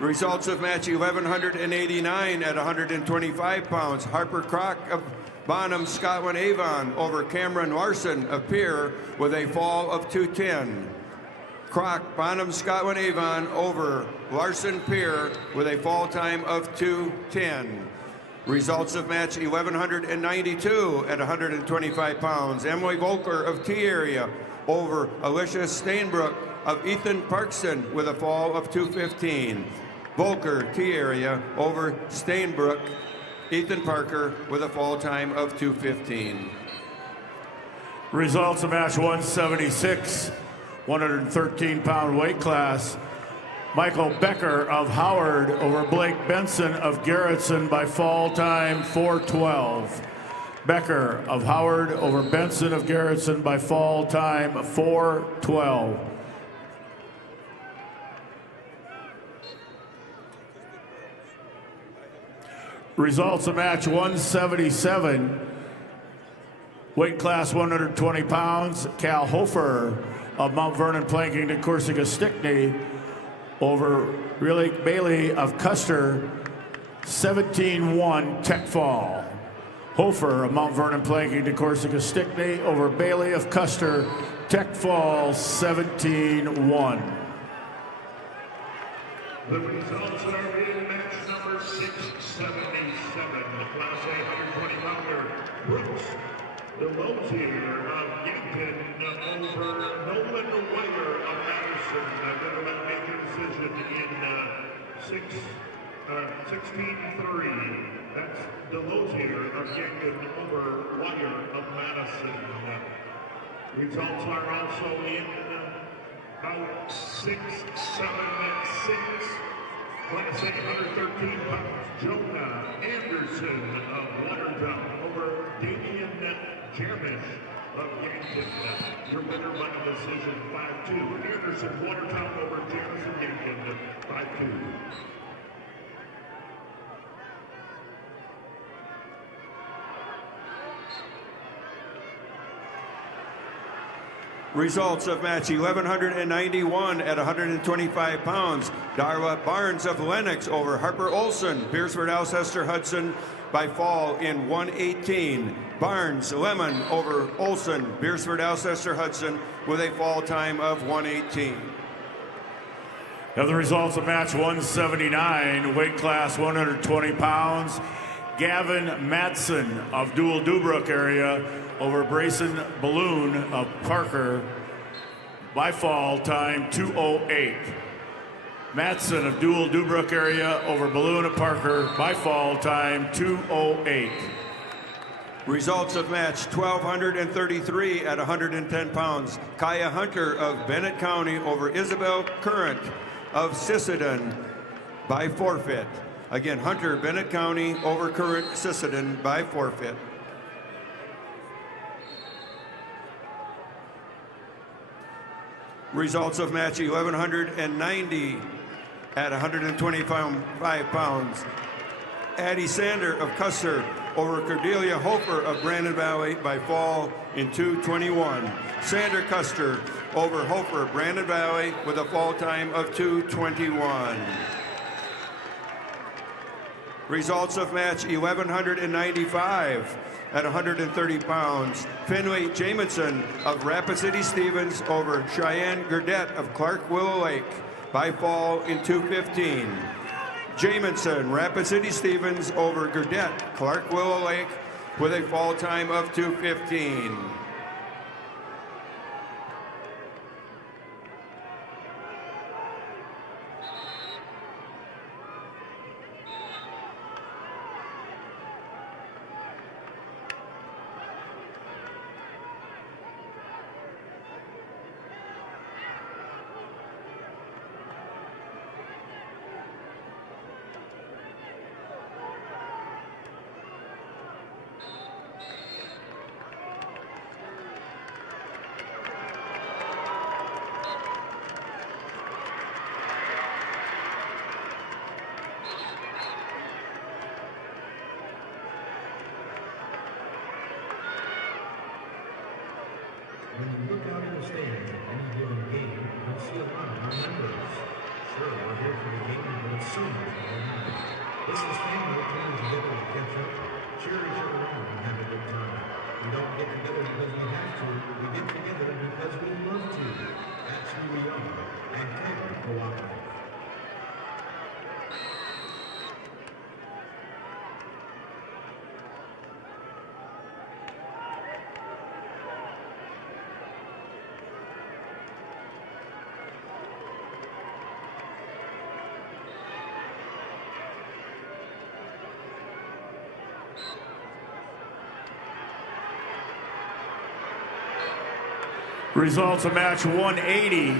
Results of match 1189 at 125 pounds. Harper Crock of Bonham, Scotland Avon over Cameron Larson of Pierre with a fall of 210. Crock, Bonham, Scotland Avon over Larson Pier with a fall time of 2:10. Results of match 1192 at 125 pounds. Emily Volker of T area over Alicia Stainbrook of Ethan Parkson with a fall of 2:15. Volker T area over Stainbrook, Ethan Parker with a fall time of 2:15. Results of match 176, 113-pound weight class. Michael Becker of Howard over Blake Benson of Garrettson by fall time 4:12. Becker of Howard over Benson of Garrettson by fall time 4:12. Results of match 177, weight class 120 pounds. Cal Hofer of Mount Vernon Planking to Corsica Stickney over Riley Bailey of Custer, 17-1 tech fall. Hofer of Mount Vernon Planking to Corsica Stickney over Bailey of Custer, tech fall 17-1. The results are in match number 677, the Class A 120-pounder. Brooks Delosier of Yankton over Nolan Whiter of Madison. With a major decision in 16-3. That's Delosier of Yankton over Whiter of Madison. Results are also in about 6, 7, 6. Class A 113 pounds. Jonah Anderson of Watertown over Damian Jermish of Yankton. Your winner by decision 5-2. Anderson Watertown over Jamison Yankton 5-2. Results of match 1191 at 125 pounds. Darla Barnes of Lennox over Harper Olson, Beersford Alcester Hudson by fall in 1:18. Barnes Lemon over Olson, Beersford Alcester Hudson with a fall time of 1:18. Now the results of match 179, weight class 120 pounds. Gavin Matson of Dual Dubrook area over Brayson Balloon of Parker by fall time 2:08. Matson of Dual Dubrook area over Balloon of Parker by fall time 2:08. Results of match 1233 at 110 pounds. Kaya Hunter of Bennett County over Isabel Current of Sisseton by forfeit. Again, Hunter, Bennett County over Current, Sisseton by forfeit. Results of match 1190 at 125 pounds. Addie Sander of Custer over Cordelia Hofer of Brandon Valley by fall in 2:21. Sander Custer over Hofer, Brandon Valley with a fall time of 2:21. Results of match 1195 at 130 pounds. Finley Jamison of Rapid City Stevens over Cheyenne Gurdett of Clark Willow Lake by fall in 2:15. Jamison, Rapid City Stevens over Gurdett, Clark Willow Lake with a fall time of 2:15. understand that any given game, you'll see a lot of new members. Sure, we're here for the game, but it's so much more than that. This is family coming together to catch up, cheer each other on, and have a good time. We don't get together because we have to. We get together because we love to. That's who we are. And Tiger Cooperative. Results of match 180,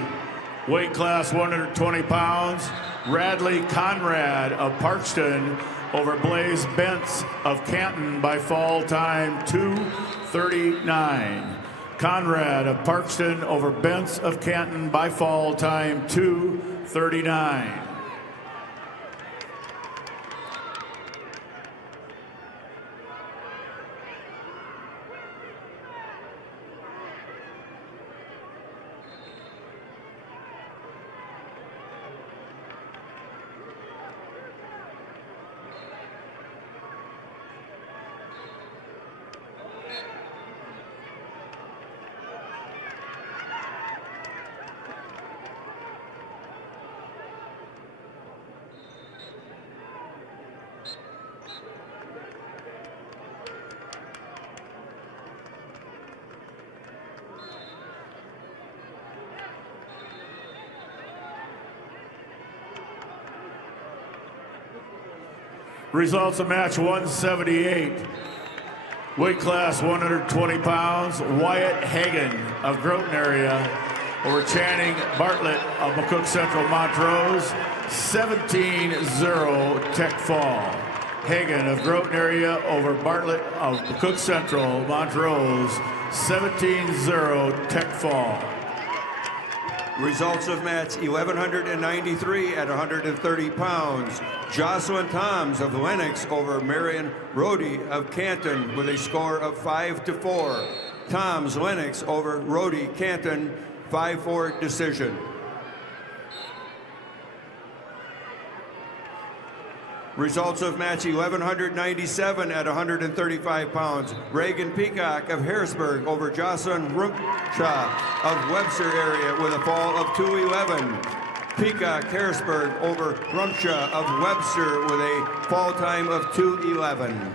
weight class 120 pounds. Radley Conrad of Parkston over Blaze Bentz of Canton by fall time 2:39. Conrad of Parkston over Bentz of Canton by fall time 2:39. Results of match 178. Weight class 120 pounds. Wyatt Hagan of Groton area over Channing Bartlett of McCook Central Montrose. 17-0 Tech fall. Hagan of Groton area over Bartlett of McCook Central Montrose. 17-0 Tech fall. Results of match 1193 at 130 pounds. Jocelyn Toms of Lennox over Marion Rhodey of Canton with a score of 5-4. Toms Lennox over Rhodey Canton 5-4 decision. Results of match 1197 at 135 pounds. Reagan Peacock of Harrisburg over Jocelyn Rumpshaw of Webster area with a fall of 2:11. Peacock Harrisburg over Rumpshaw of Webster with a fall time of 2:11.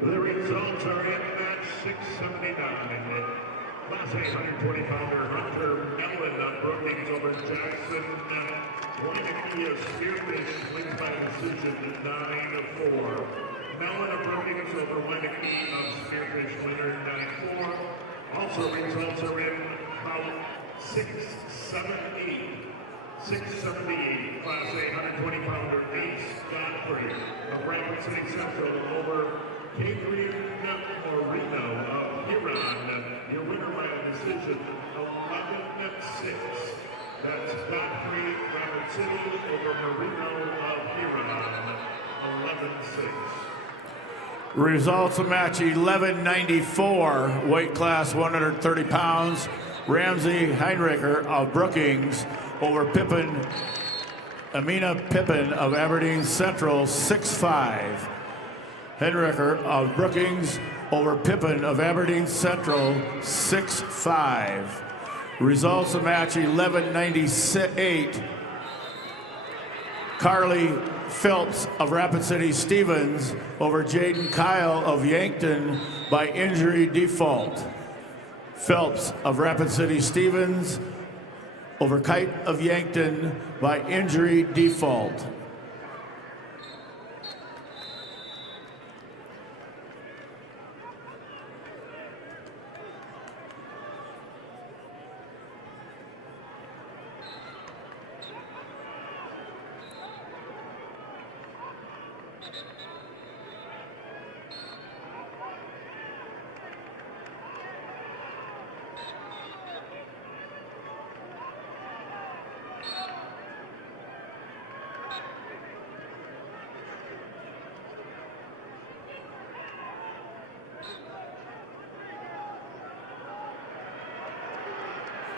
The results are in match 679. Class A 120-pounder Hunter Mellon of Brookings over Jackson Weineke of Spearfish wins by decision 9-4. Mellon of Brookings over Weineke of Spearfish winner 9-4. Also results are in bout 678. 678, Class A 120-pounder Ace Godfrey of Rapid City Central over Adrian Moreno of Huron, your winner by a decision 11-6. That's Godfrey Rapid City over Moreno of Huron, 11-6. Results of match 1194, weight class 130 pounds. Ramsey Heinricher of Brookings over Amina Pippin of Aberdeen Central, 6'5". Heinricher of Brookings over Pippin of Aberdeen Central, 6'5". Results of match 1198. Carly Phelps of Rapid City Stevens over Jaden Kyle of Yankton by injury default. Phelps of Rapid City Stevens over Kite of Yankton by injury default.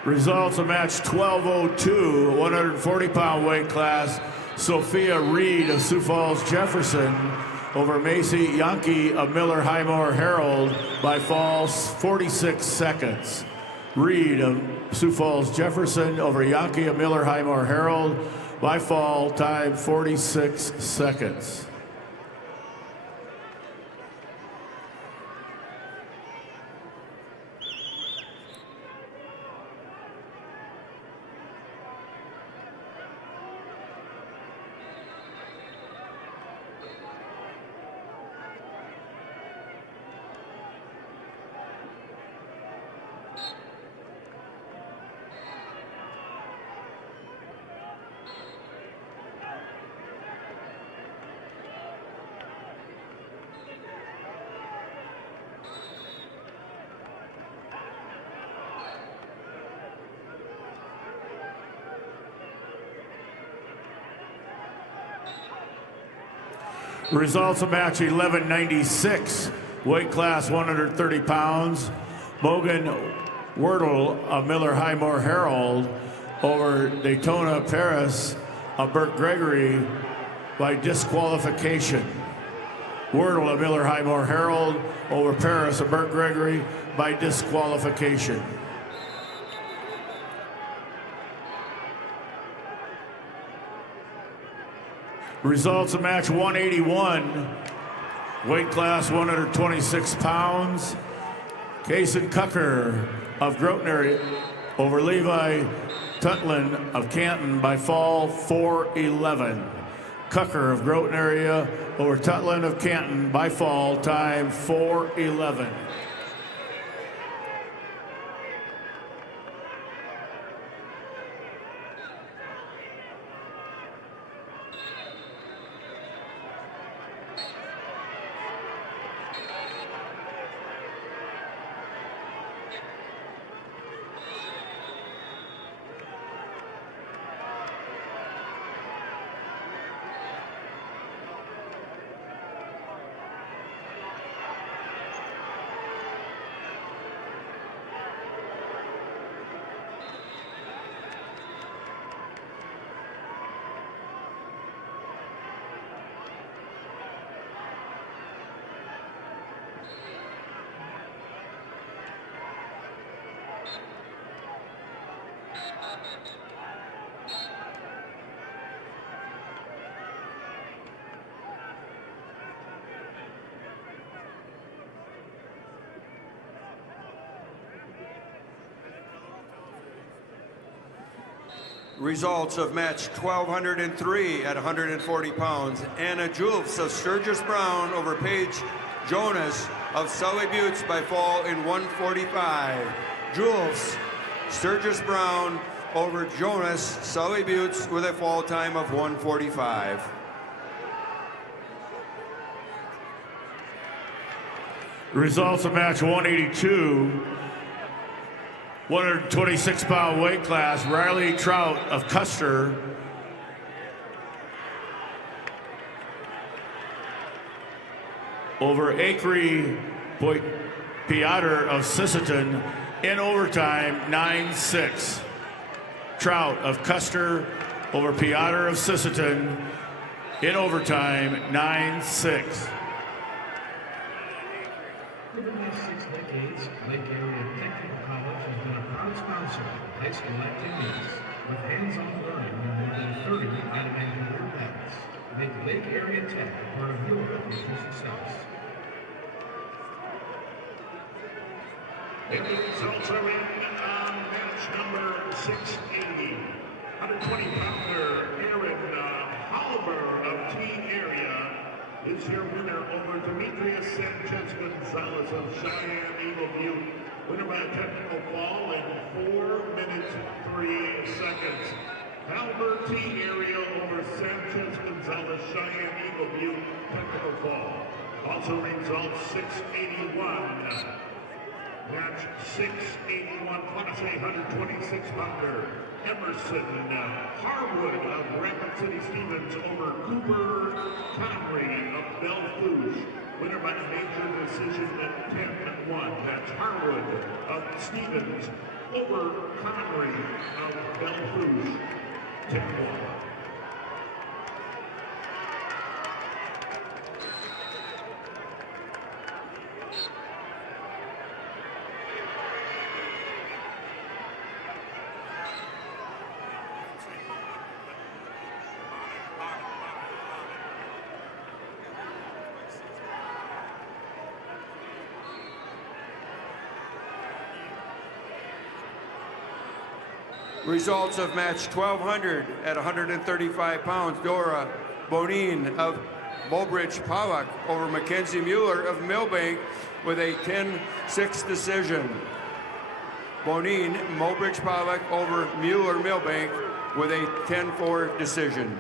Results of match 1202, 140-pound weight class. Sophia Reed of Sioux Falls Jefferson over Macy Yankee of Miller Highmore Herald by fall 46 seconds. Reed of Sioux Falls Jefferson over Yankee of Miller Highmore Herald by fall time 46 seconds. Results of match 1196, weight class 130 pounds. Mogan Wordle of Miller Highmore Herald over Daytona Paris of Burt Gregory by disqualification. Wordle of Miller Highmore Herald over Paris of Burt Gregory by disqualification. Results of match 181, weight class 126 pounds. Kason Cucker of Grotner over Levi Tutlin of Canton by fall 4:11. Cucker of Groton area over Tutlin of Canton by fall time 4:11. Results of match 1203 at 140 pounds. Anna Julfs of Sturgis Brown over Paige Jonas of Sully Buttes by fall in 145. Julfs, Sturgis Brown over Jonas, Sully Buttes with a fall time of 145. Results of match 182. 126-pound weight class, Riley Trout of Custer over Acri Piotr of Sisseton in overtime, 9-6. Trout of Custer over Piotr of Sisseton in overtime, 9-6. For the last 6 decades, Lake Area Technical College has been a proud sponsor of high school activities with hands-on learning in more than 30 animated career paths. Make Lake Area Tech a part of your future success. And the results are in on match number 680. 120-pounder Aaron Oliver of Teen Area is your winner over Demetrius Sanchez Gonzalez of Cheyenne Eagle Butte. Winner by technical fall in 4 minutes 3 seconds. Albert Teen Area over Sanchez Gonzalez, Cheyenne Eagle Butte, technical fall. Also results 681. Match 681, Class A 126-pounder Emerson Harwood of Rapid City Stevens over Cooper Connery of Belle-Fourche. Winner by major decision at 10-1. That's Harwood of Stevens over Connery of Belle-Fourche. 10-1. Results of match 1200 at 135 pounds. Dora Bonin of Mobridge Pollock over Mackenzie Mueller of Millbank with a 10-6 decision. Bonin, Mobridge Pollock over Mueller Millbank with a 10-4 decision.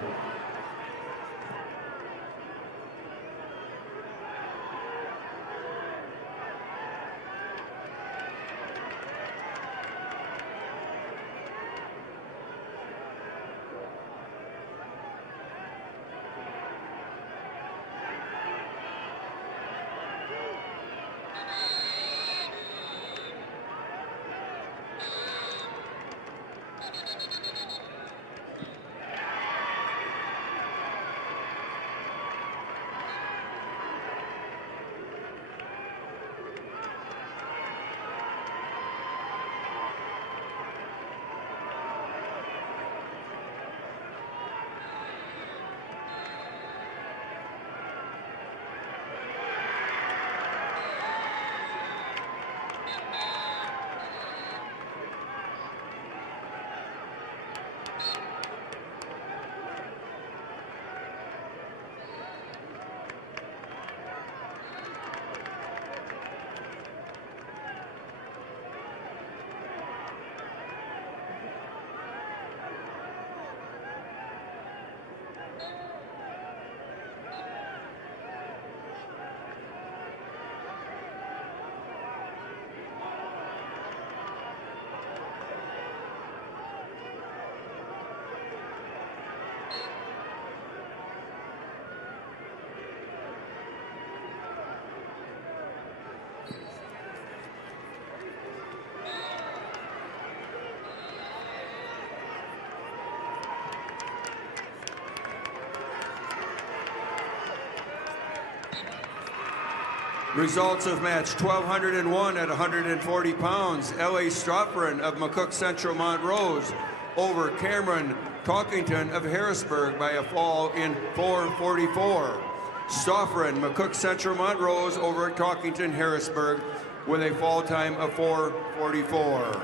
Results of match 1201 at 140 pounds. L.A. Stropperin of McCook Central Montrose over Cameron Talkington of Harrisburg by a fall in 4:44. Stropperin, McCook Central Montrose over Talkington Harrisburg with a fall time of 4:44.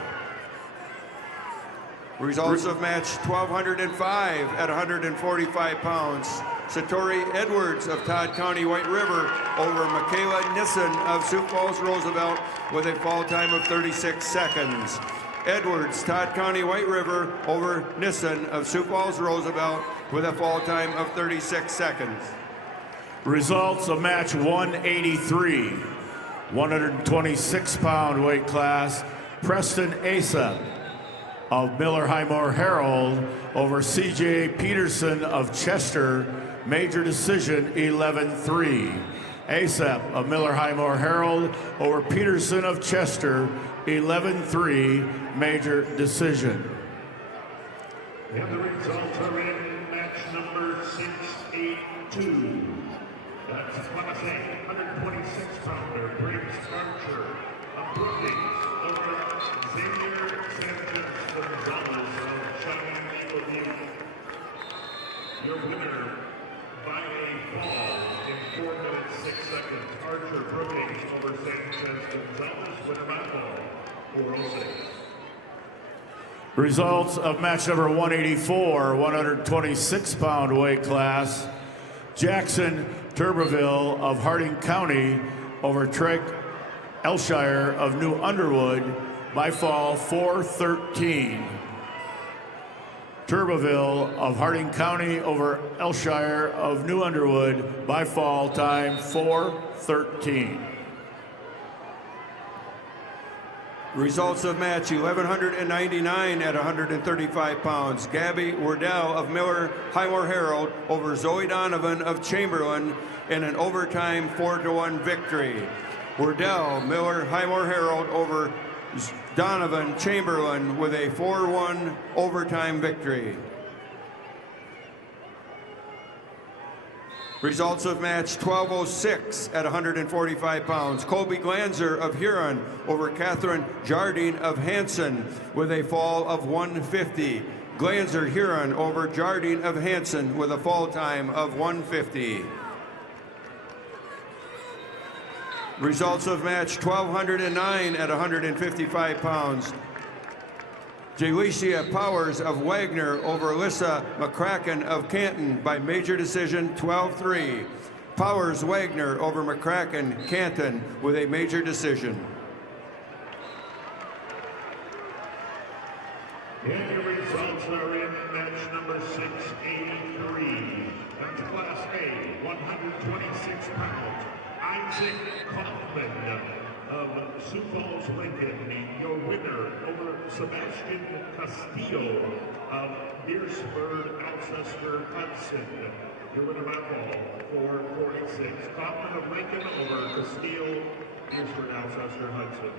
Results of match 1205 at 145 pounds. Satori Edwards of Todd County White River over Michaela Nissen of Sioux Falls Roosevelt with a fall time of 36 seconds. Edwards, Todd County White River over Nissen of Sioux Falls Roosevelt with a fall time of 36 seconds. Results of match 183. 126-pound weight class, Preston Asa of Miller Highmore Herald over CJ Peterson of Chester, major decision 11-3. ASAP of Miller Highmore Herald over Peterson of Chester, 11-3, major decision. And the results are in match number 682. That's Class A, 126-pounder, Briggs Archer of Brookings over Xavier Sanchez Gonzalez of Shining Eagle View. Your winner by a fall in 4 minutes 6 seconds. Archer Brookings over Sanchez Gonzalez, winner by fall, 406. Results of match number 184, 126-pound weight class. Jackson Turbeville of Harding County over Trek Elshire of New Underwood by fall 4-13. Turbeville of Harding County over Elshire of New Underwood by fall time 4-13. Results of match 1199 at 135 pounds. Gabby Wardell of Miller Highmore Herald over Zoe Donovan of Chamberlain in an overtime 4-1 victory. Wardell, Miller Highmore Herald over Donovan Chamberlain with a 4-1 overtime victory. Results of match 1206 at 145 pounds. Colby Glanzer of Huron over Catherine Jardine of Hanson with a fall of 150. Glanzer Huron over Jardine of Hanson with a fall time of 150. Results of match 1209 at 155 pounds. Jalicia Powers of Wagner over Alyssa McCracken of Canton by major decision 12-3. Powers Wagner over McCracken Canton with a major decision. And your results are in match number 683. That's Class A, 126 pounds. Isaac Kaufman of Sioux Falls, Lincoln, your winner over Sebastian Castillo of Deersburg, Alcester, Hudson. Your winner by fall, 446. Kaufman of Lincoln over Castillo, Deersburg, Alcester, Hudson.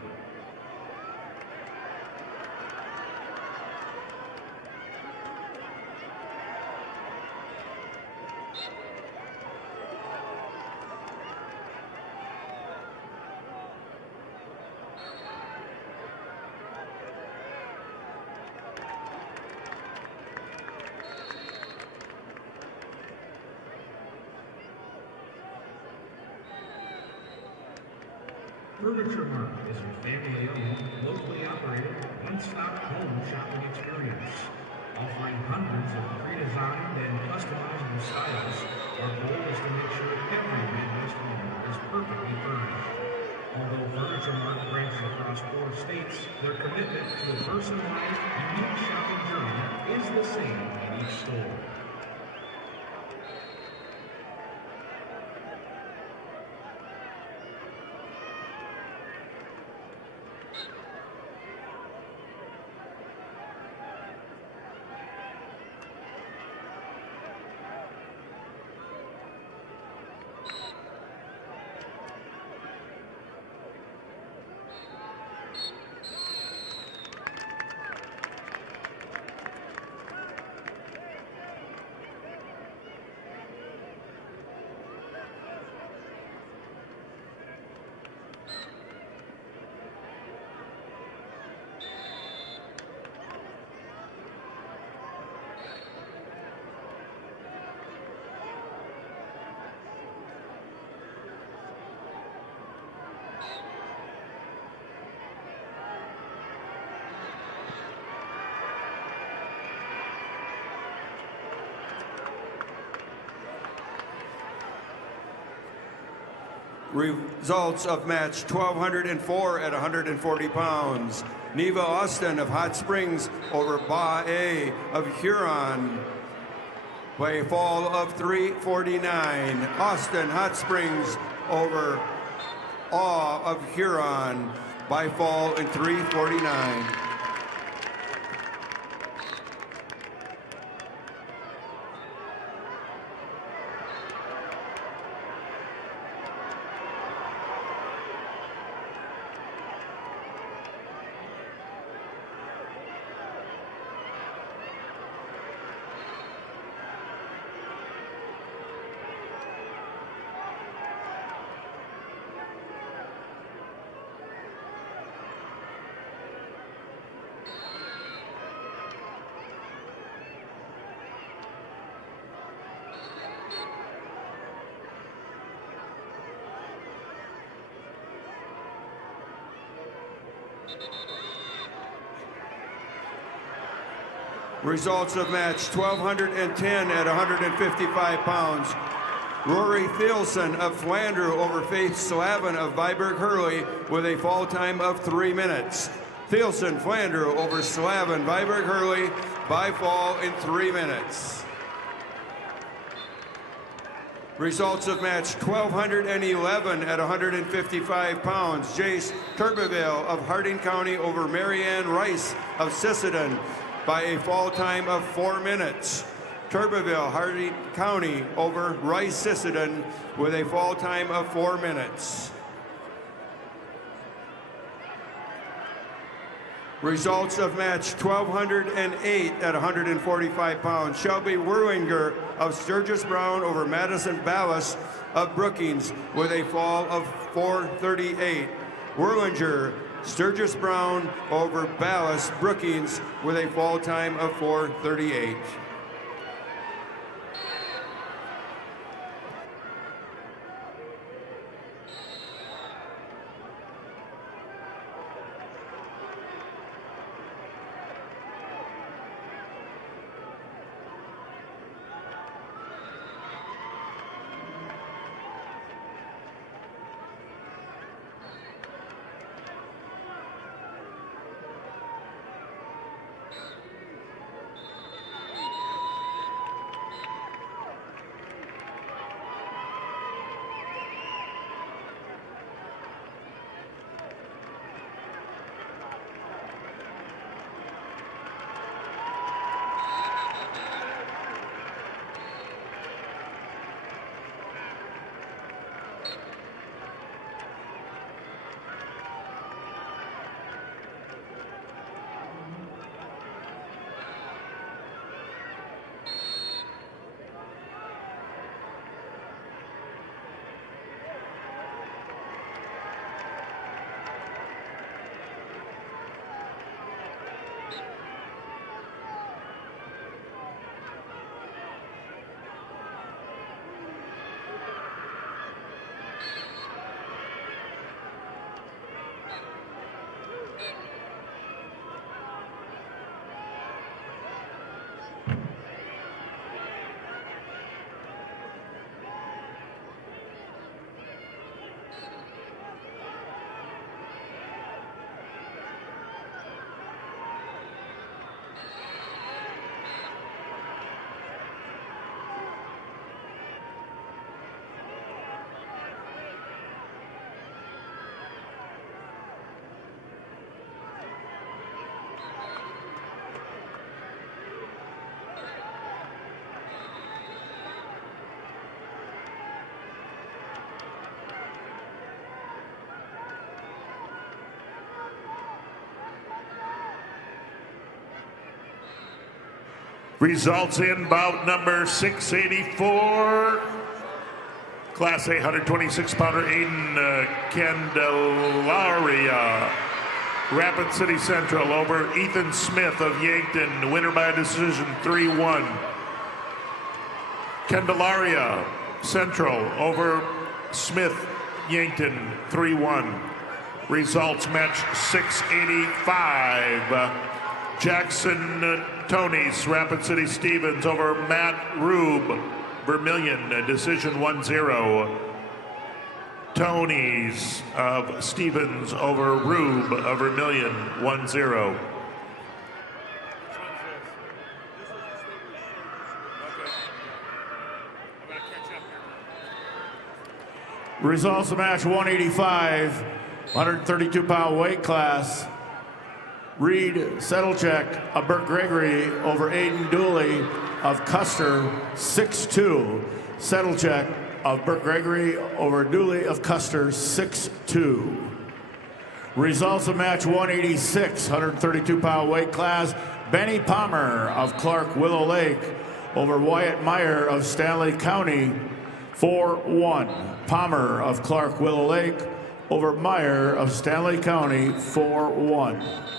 Furniture Mart is your family-owned, locally operated, one-stop home shopping experience. Offering hundreds of pre-designed and customizable styles, our goal is to make sure every Midwest home is perfectly furnished. Although Furniture Mart branches across 4 states, their commitment to a personalized, unique shopping journey is the same in each store. Results of match 1204 at 140 pounds. Neva Austin of Hot Springs over Ba A of Huron by a fall of 349. Austin Hot Springs over Awe of Huron by fall in 3:49. Results of match 1,210 at 155 pounds. Rory Thielsen of Flandre over Faith Slavin of Viborg Hurley with a fall time of 3 minutes. Thielsen, Flandre over Slavin, Viborg Hurley by fall in 3 minutes. Results of match 1,211 at 155 pounds. Jace Turbeville of Harding County over Marianne Rice of Sisseton by a fall time of 4 minutes. Turbeville, Harding County over Rice Sisseton with a fall time of 4 minutes. Results of match 1,208 at 145 pounds. Shelby Werlinger of Sturgis Brown over Madison Ballas of Brookings with a fall of 4:38. Werlinger, Sturgis Brown over Ballas Brookings with a fall time of 4:38. Results in bout number 684. Class A 126-pounder Aiden Candelaria. Rapid City Central over Ethan Smith of Yankton. Winner by decision 3-1. Candelaria Central over Smith Yankton 3-1. Results match 685. Jackson Tonys, Rapid City Stevens over Matt Rube, Vermilion, decision 1-0. Tonys of Stevens over Rube of Vermilion, 1-0. Results of match 185, 132-pound weight class. Reed Settlecheck of Burt Gregory over Aiden Dooley of Custer, 6-2. Settlecheck of Burt Gregory over Dooley of Custer, 6-2. Results of match 186, 132-pound weight class. Benny Palmer of Clark Willow Lake over Wyatt Meyer of Stanley County, 4-1. Palmer of Clark Willow Lake over Meyer of Stanley County, 4-1.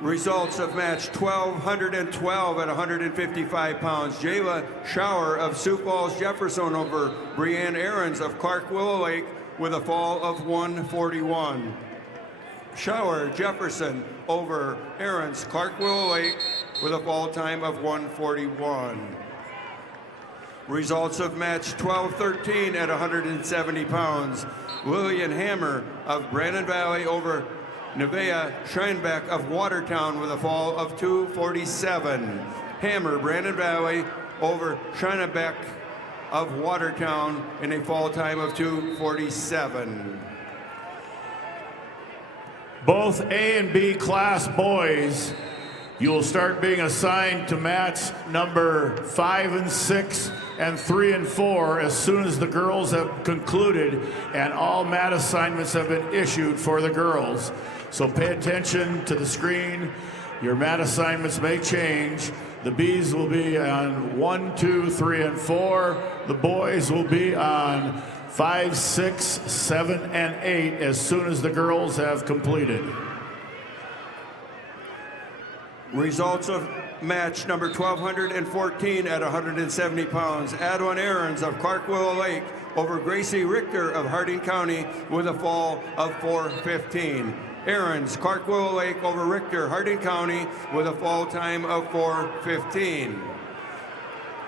Results of match 1212 at 155 pounds. Jayla Shower of Sioux Falls Jefferson over Brianne Aarons of Clark Willow Lake with a fall of 141. Shower Jefferson over Aarons Clark Willow Lake with a fall time of 141. Results of match 1213 at 170 pounds. Lillian Hammer of Brandon Valley over Nevaeh Scheinbeck of Watertown with a fall of 247. Hammer, Brandon Valley over Scheinbeck of Watertown in a fall time of 247. Both A and B class boys, you will start being assigned to match number 5 and 6 and 3 and 4 as soon as the girls have concluded and all mat assignments have been issued for the girls. So pay attention to the screen. Your mat assignments may change. The B's will be on 1, 2, 3, and 4. The boys will be on 5, 6, 7, and 8 as soon as the girls have completed. Results of match number 1214 at 170 pounds. Adwin Aarons of Clark Willow Lake over Gracie Richter of Harding County with a fall of 415. Aarons, Clark Willow Lake over Richter, Harding County with a fall time of 4:15.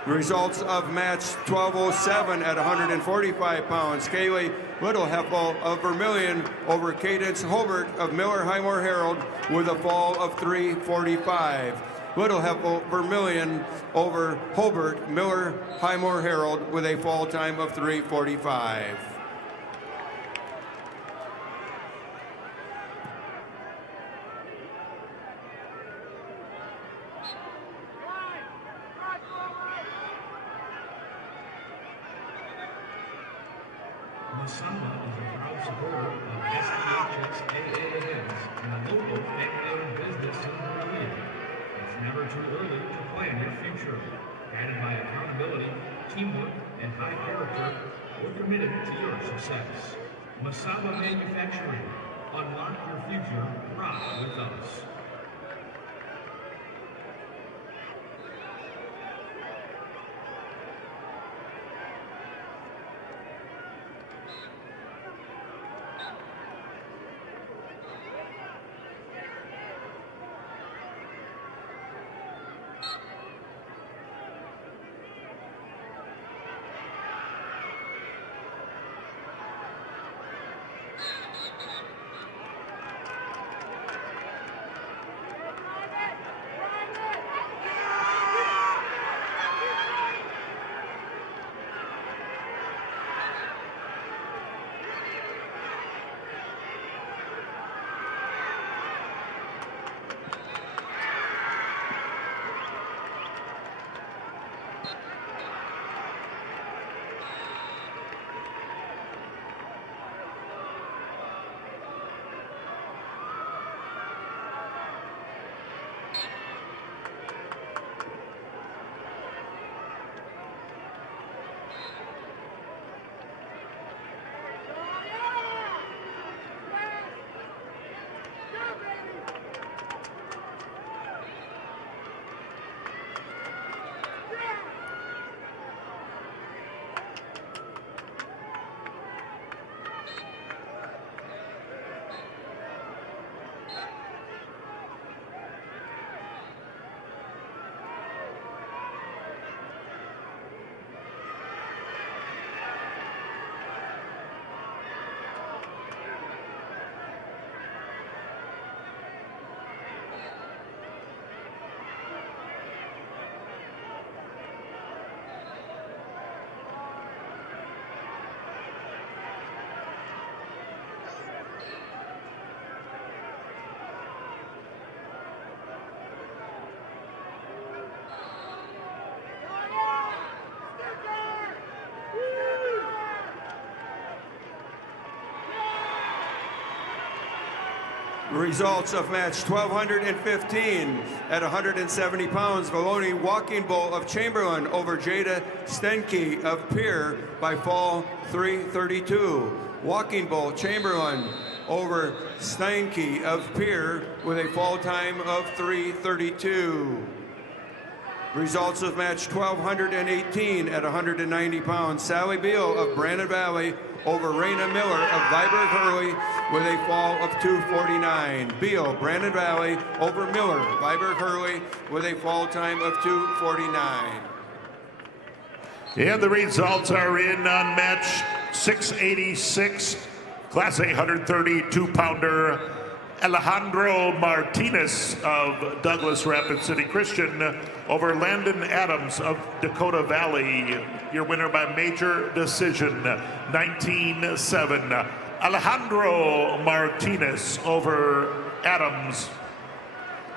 Results of match 1207 at 145 pounds. Kaylee Littleheffel of Vermillion over Cadence Hobart of Miller Highmore Herald with a fall of 3:45. Littleheffel Vermillion over Hobart Miller Highmore Herald with a fall time of 3:45. Masamba is a proud supporter of SPHS AAAS and a local family-owned business in Berlin. It's never too early to plan your future. Guided by accountability, teamwork, and high character, we're committed to your success. Masamba Manufacturing. Unlock your future. Rock with us. Results of match 1215 at 170 pounds. Valoni Walking Bull of Chamberlain over Jada Stenke of Pier by fall 332. Walking Bull Chamberlain over Steinke of Pier with a fall time of 332. Results of match 1218 at 190 pounds. Sally Beal of Brandon Valley over Raina Miller of Viborg Hurley with a fall of 249. Beal, Brandon Valley over Miller, Viborg Hurley with a fall time of 249. And the results are in on match 686, Class A 132-pounder. Alejandro Martinez of Douglas Rapid City Christian over Landon Adams of Dakota Valley. Your winner by major decision, 19-7. Alejandro Martinez over Adams,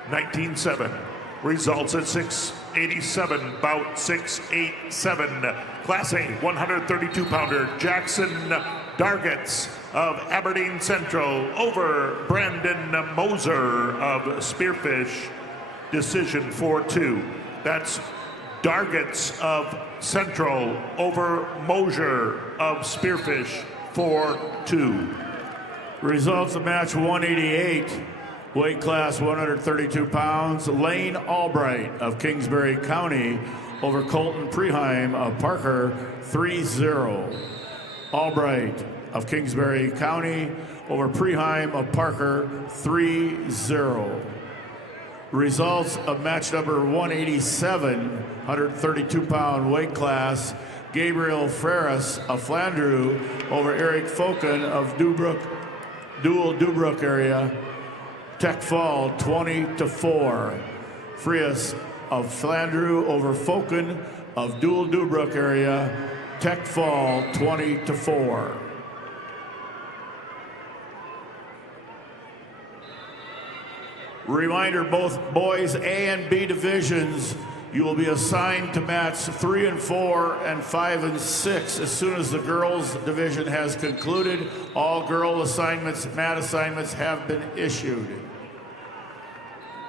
19-7. Results at 687, bout 687. Class A 132-pounder Jackson Dargets of Aberdeen Central over Brandon Moser of Spearfish, decision 4-2. That's Dargets of Central over Moser of Spearfish, 4-2. Results of match 188, weight class 132 pounds. Lane Albright of Kingsbury County over Colton Preheim of Parker, 3-0. Albright of Kingsbury County over Preheim of Parker, 3-0. Results of match number 187, 132-pound weight class. Gabriel Freris of Flandreau over Eric Foken of Dual-Dubrook area. Tech fall 20-4. Freris of Flandreau over Foken of Dual-Dubrook area. Tech fall 20-4. Reminder, both boys A and B divisions, you will be assigned to match 3 and 4 and 5 and 6 as soon as the girls division has concluded. All girl assignments, mat assignments have been issued.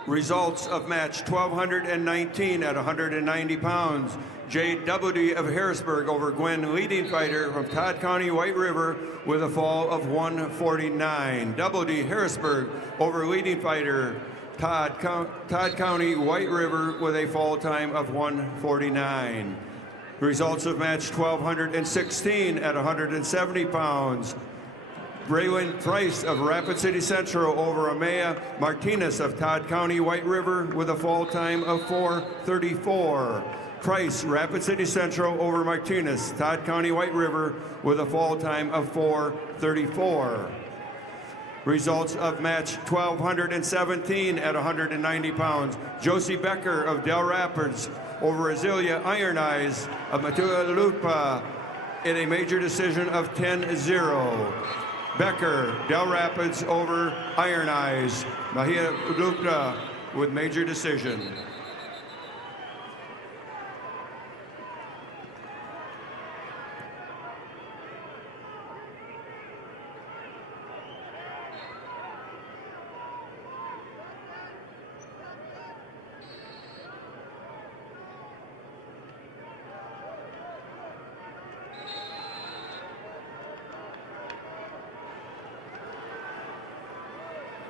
Results of match 1219 at 190 pounds. Jade Doubledy of Harrisburg over Gwen Leading Fighter from Todd County, White River with a fall of 149. Doubledy Harrisburg over Leading Fighter Todd County, White River with a fall time of 149. Results of match 1216 at 170 pounds. Braylon Price of Rapid City Central over Amaya Martinez of Todd County, White River with a fall time of 4:34. Price, Rapid City Central over Martinez, Todd County, White River with a fall time of 4:34. Results of match 1217 at 190 pounds. Josie Becker of Del Rapids over Azealia Iron Eyes of Matualupa in a major decision of 10-0. Becker, Del Rapids over Iron Eyes. Mahia Udupta with major decision.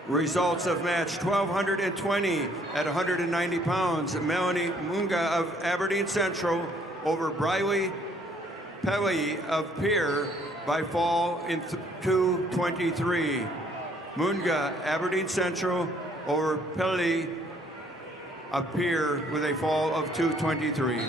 Results of match 1220 at 190 pounds. Melanie Munga of Aberdeen Central over Briley Pelly of Pier by fall in 2:23. Munga, Aberdeen Central over Pelly of Pier with a fall of 2:23.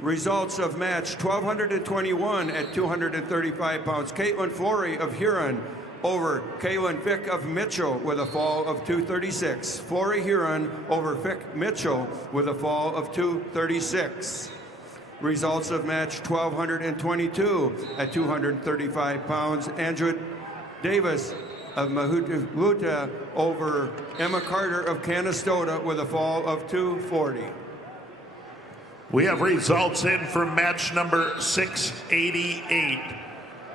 Results of match 1221 at 235 pounds. Caitlin Flory of Huron over Kaylin Fick of Mitchell with a fall of 236. Flory Huron over Fick Mitchell with a fall of 236. Results of match 1222 at 235 pounds. Andrew Davis of Mahuta over Emma Carter of Canastota with a fall of 240. We have results in from match number 688.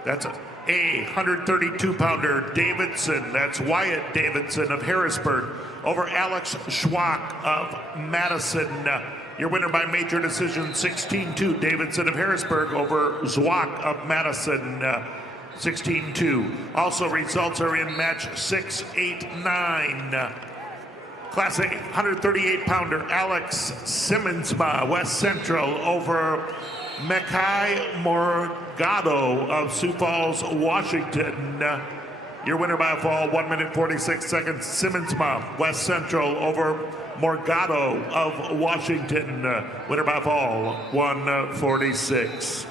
That's a 132-pounder Davidson. That's Wyatt Davidson of Harrisburg over Alex Schwach of Madison. Your winner by major decision, 16-2. Davidson of Harrisburg over Schwach of Madison, 16-2. Also, results are in match 689. Class A 138-pounder Alex Simmonsma, West Central over Mekai Morgado of Sioux Falls, Washington. Your winner by a fall, 1 minute 46 seconds. Simmonsma, West Central over Morgado of Washington. Winner by a fall, 1:46.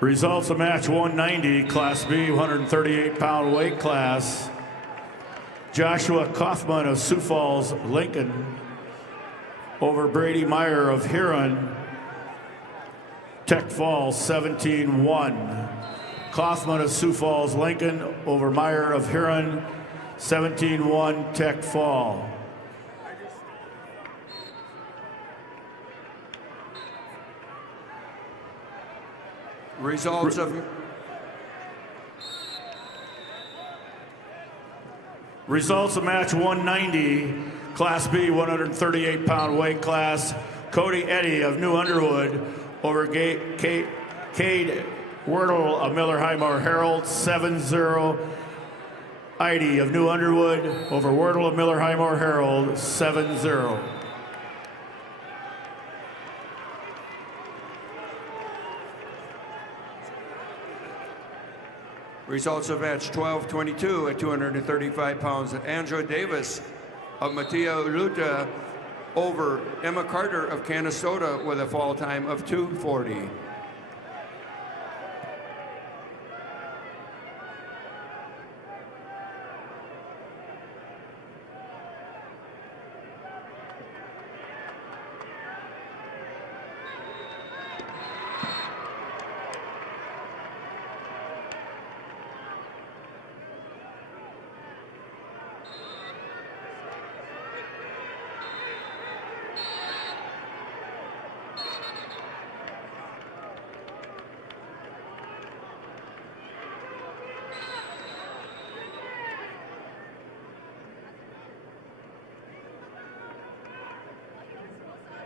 Results of match 190, Class B, 138-pound weight class. Joshua Kaufman of Sioux Falls, Lincoln, over Brady Meyer of Huron, Tech Falls, 17-1. Kaufman of Sioux Falls, Lincoln, over Meyer of Huron, 17-1, Tech Fall. Results of match 190, Class B, 138-pound weight class. Cody Eddy of New Underwood over Cade Wordle of Miller Highmore Herald, 7-0. Eddy of New Underwood over Wordle of Miller Highmore Herald, 7-0. Results of match 1222 at 235 pounds. Andrew Davis of Mattia Luta over Emma Carter of Canastota with a fall time of 2:40.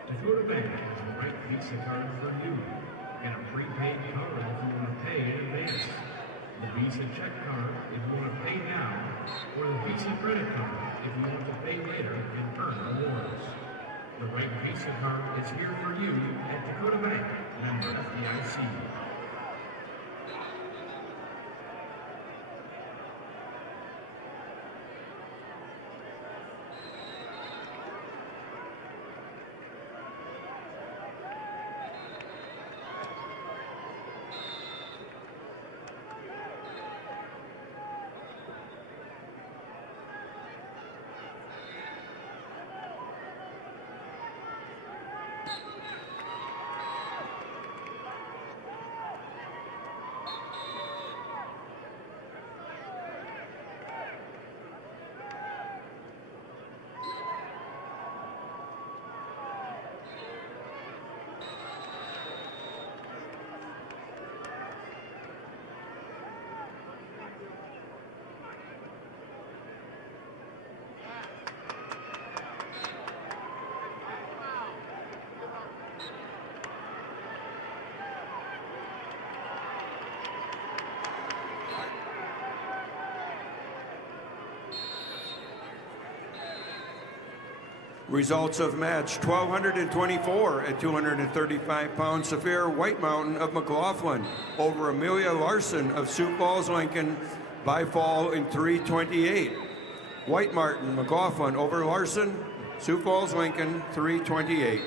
Dakota Bank has the right Visa card for you and a prepaid card if you want to pay in advance. The Visa check card if you want to pay now, or the Visa credit card if you want to pay later and earn rewards. The right Visa card is here for you at Dakota Bank, member FDIC. Results of match 1,224 at 235 pounds. Saphir White Mountain of McLaughlin over Amelia Larson of Sioux Falls, Lincoln by fall in 3:28. White Martin McLaughlin over Larson, Sioux Falls, Lincoln 3:28.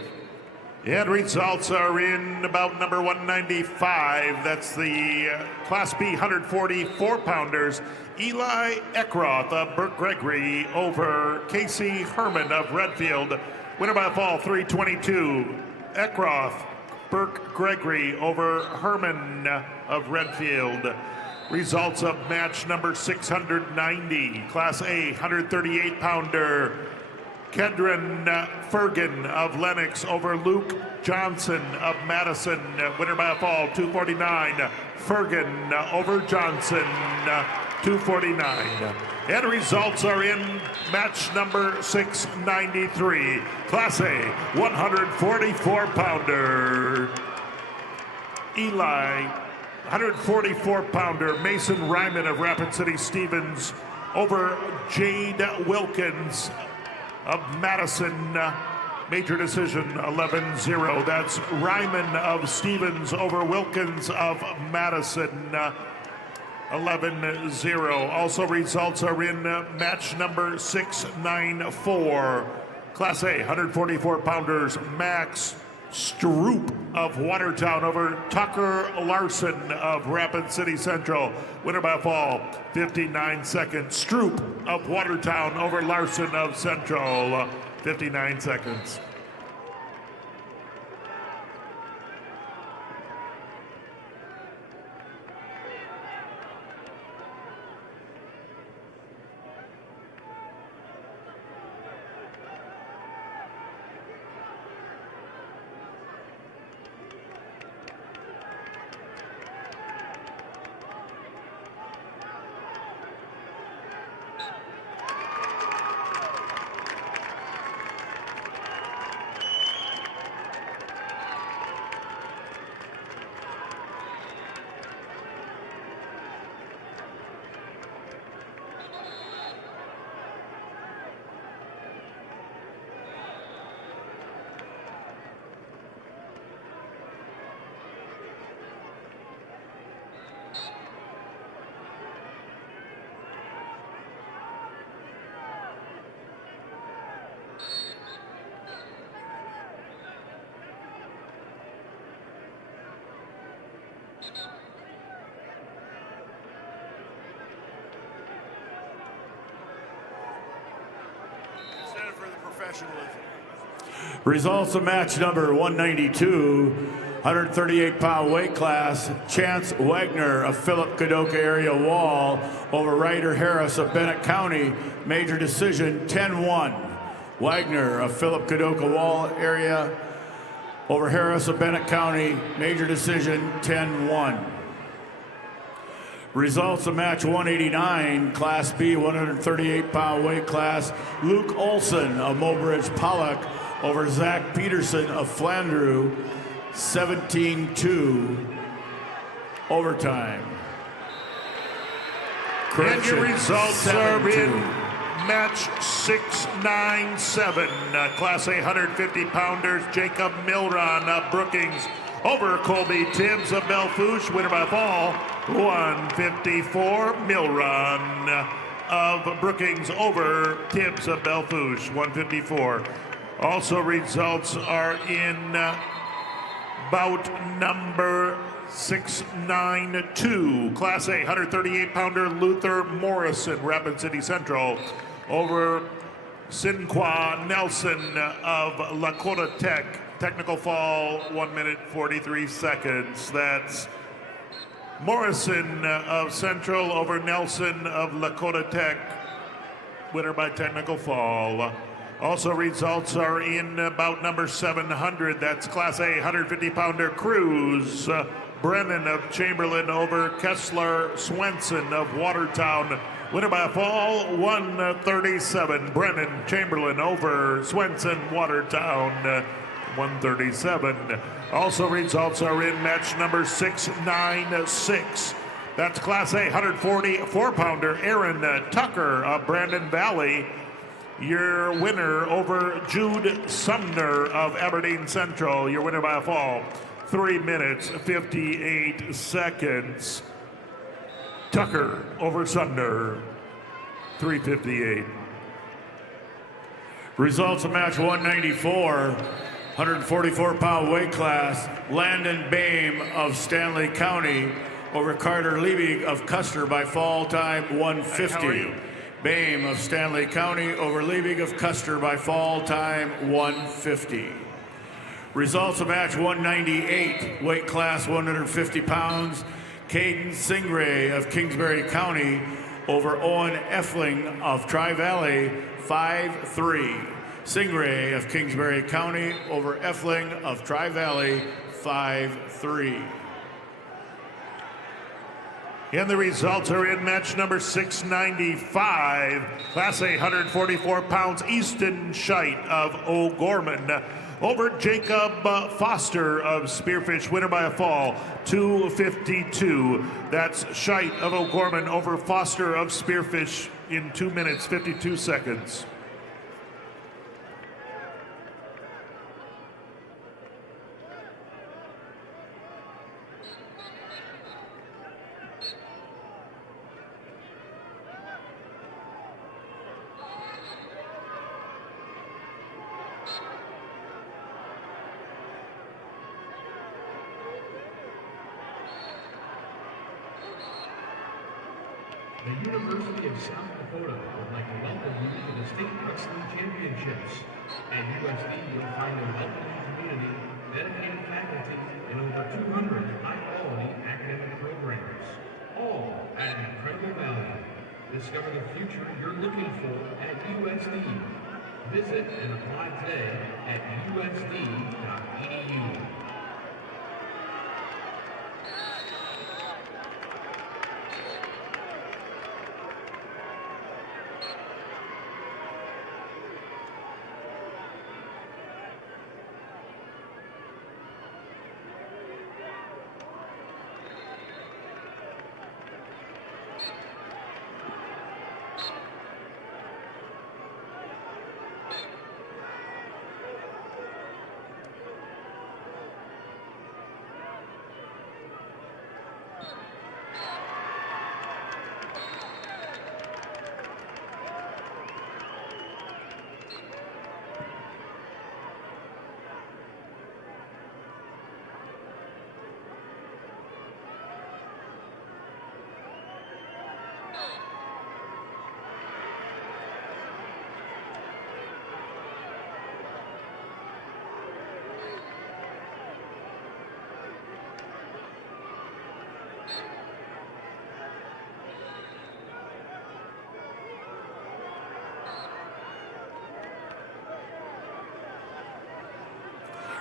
And results are in about number 195. That's the Class B 144-pounders. Eli Eckroth of Burke Gregory over Casey Herman of Redfield. Winner by fall 3:22. Eckroth, Burke Gregory over Herman of Redfield. Results of match number 690. Class A 138-pounder. Kedron Fergan of Lennox over Luke Johnson of Madison. Winner by a fall, 249. Fergan over Johnson, 249. And results are in match number 693. Class A 144-pounder. Eli, 144-pounder. Mason Ryman of Rapid City Stevens over Jade Wilkins of Madison, major decision 11-0. That's Ryman of Stevens over Wilkins of Madison, 11-0. Also results are in match number 694. Class A 144-pounders. Max Stroop of Watertown over Tucker Larson of Rapid City Central. Winner by fall, 59 seconds. Stroop of Watertown over Larson of Central, 59 seconds. Results of match number 192, 138-pound weight class. Chance Wagner of Philip Kadoka area Wall over Ryder Harris of Bennett County. Major decision 10-1. Wagner of Philip Kadoka Wall area over Harris of Bennett County. Major decision 10-1. Results of match 189, Class B 138-pound weight class. Luke Olson of Mobridge Pollock over Zach Peterson of Flandreau, 17-2, overtime. And your results are in 7-2. match 697. Class A 150-pounders. Jacob Milron of Brookings over Colby Tibbs of Belfouche. Winner by fall, 154. Milron of Brookings over Tibbs of Belfouche, 154. Also results are in bout number 692. Class A 138-pounder Luther Morrison, Rapid City Central over Sinqua Nelson of Lakota Tech. Technical fall, 1 minute 43 seconds. That's Morrison of Central over Nelson of Lakota Tech. Winner by technical fall. Also results are in bout number 700. That's Class A 150-pounder Cruz. Brennan of Chamberlain over Kessler Swenson of Watertown. Winner by a fall, 137. Brennan Chamberlain over Swenson Watertown, 137. Also results are in match number 696. That's Class A 144-pounder Aaron Tucker of Brandon Valley Your winner over Jude Sumner of Aberdeen Central. Your winner by a fall, 3 minutes, 58 seconds. Tucker over Sumner, 3:58. Results of match 194, 144-pound weight class. Landon Bame of Stanley County over Carter Liebig of Custer by fall time 150. Bame of Stanley County over Liebig of Custer by fall time 150. Results of match 198, weight class 150 pounds. Caden Singray of Kingsbury County over Owen Effling of Tri-Valley, 5-3. Singray of Kingsbury County over Effling of Tri-Valley, 5-3. And the results are in match number 695, Class A 144 pounds, Easton Scheit of O'Gorman over Jacob Foster of Spearfish, winner by a fall, 2:52. That's Scheit of O'Gorman over Foster of Spearfish in 2 minutes, 52 seconds. The University of South Dakota would like to welcome you to the State Wrestling Championships. At USD, you'll find a welcoming community, dedicated faculty, and over 200 high-quality academic programs, all at an incredible value. Discover the future you're looking for at USD. Visit and apply today at usd.edu.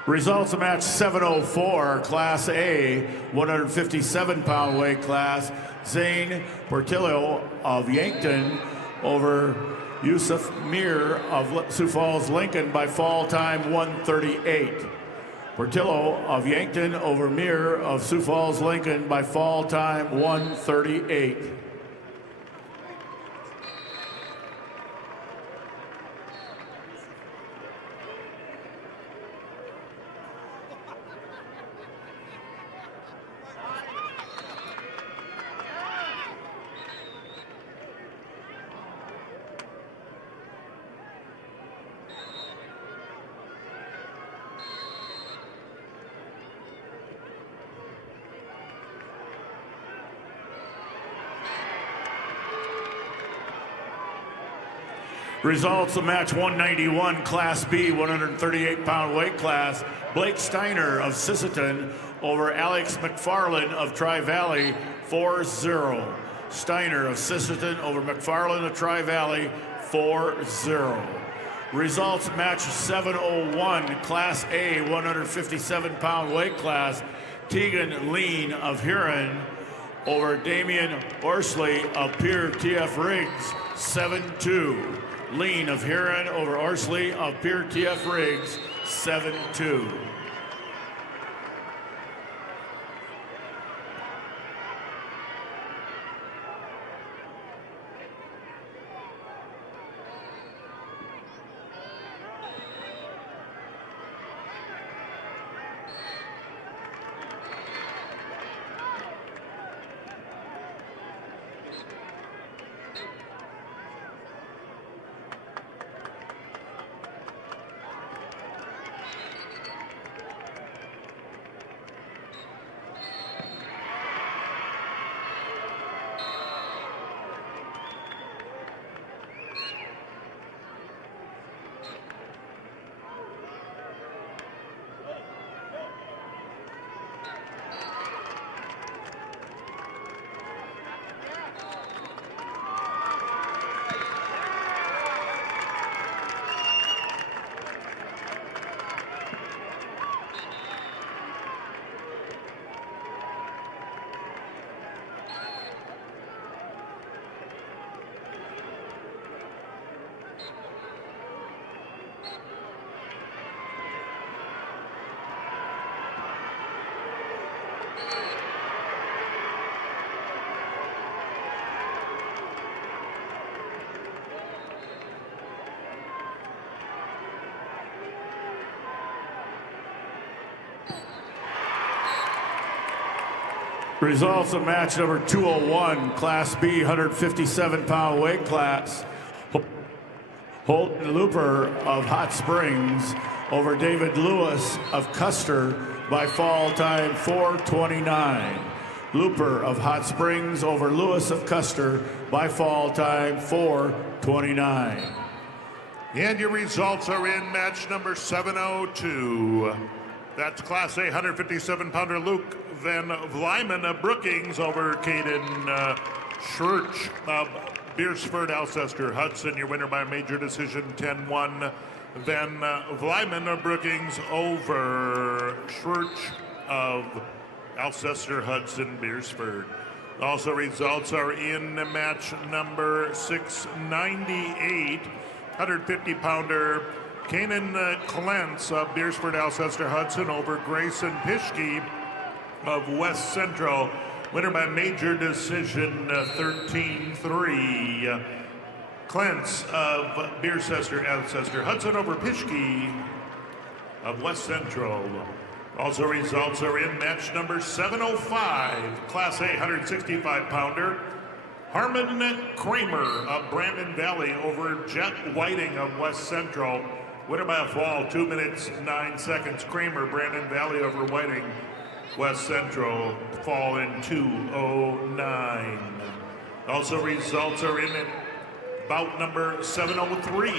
Results of match 704, Class A, 157-pound weight class. Zane Portillo of Yankton over Yusuf Mir of Sioux Falls, Lincoln by fall time 138. Portillo of Yankton over Mir of Sioux Falls, Lincoln by fall time 138. Results of match 191, Class B, 138-pound weight class. Blake Steiner of Sisseton over Alex McFarland of Tri-Valley, 4-0. Steiner of Sisseton over McFarland of Tri-Valley, 4-0. Results match 701, Class A, 157-pound weight class. Tegan Lean of Huron over Damian Orsley of Pierre TF Riggs, 7-2. Lean of Huron over Orsley of Pierre TF Riggs, 7-2. Results of match number 201, Class B, 157-pound weight class. Holton Looper of Hot Springs over David Lewis of Custer by fall time 4:29. Looper of Hot Springs over Lewis of Custer by fall time 4:29. And your results are in match number 702. That's Class A 157-pounder Luke Van Vlyman of Brookings over Caden Schurch of Beersford, Alcester, Hudson. Your winner by major decision 10-1. Van Vlyman of Brookings over Schurch of Alcester, Hudson, Beersford. Also results are in match number 698, 150-pounder Kanan Clance of Beersford, Alcester, Hudson over Grayson Pischke of West Central. Winner by major decision 13-3. Clance of Beercester, Alcester, Hudson over Pischke of West Central. Also results are in match number 705, Class A 165-pounder. Harmon Kramer of Brandon Valley over Jet Whiting of West Central. Winner by a fall, 2 minutes, 9 seconds. Kramer, Brandon Valley over Whiting, West Central, fall in 2:09. Also results are in bout number 703.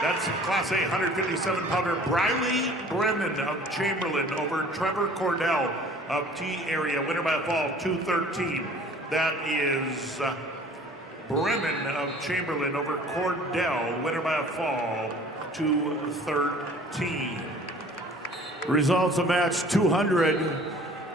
That's Class A 157-pounder Briley Brennan of Chamberlain over Trevor Cordell of T area. Winner by a fall, 2:13. That is Brennan of Chamberlain over Cordell. Winner by a fall, 2:13. Results of match 200,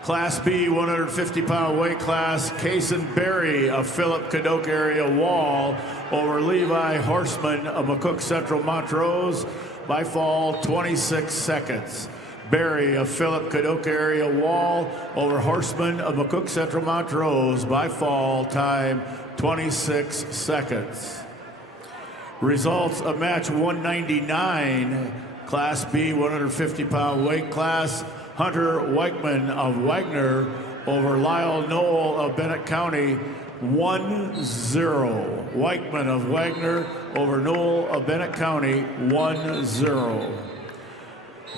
Class B 150-pound weight class, Kason Berry of Philip Cadoc area Wall over Levi Horseman of McCook Central Montrose by fall 26 seconds. Berry of Philip Cadoc area Wall over Horseman of McCook Central Montrose by fall time 26 seconds. Results of match 199, Class B 150-pound weight class, Hunter Weichman of Wagner over Lyle Knoll of Bennett County, 1-0. Weichman of Wagner over Knoll of Bennett County, 1-0.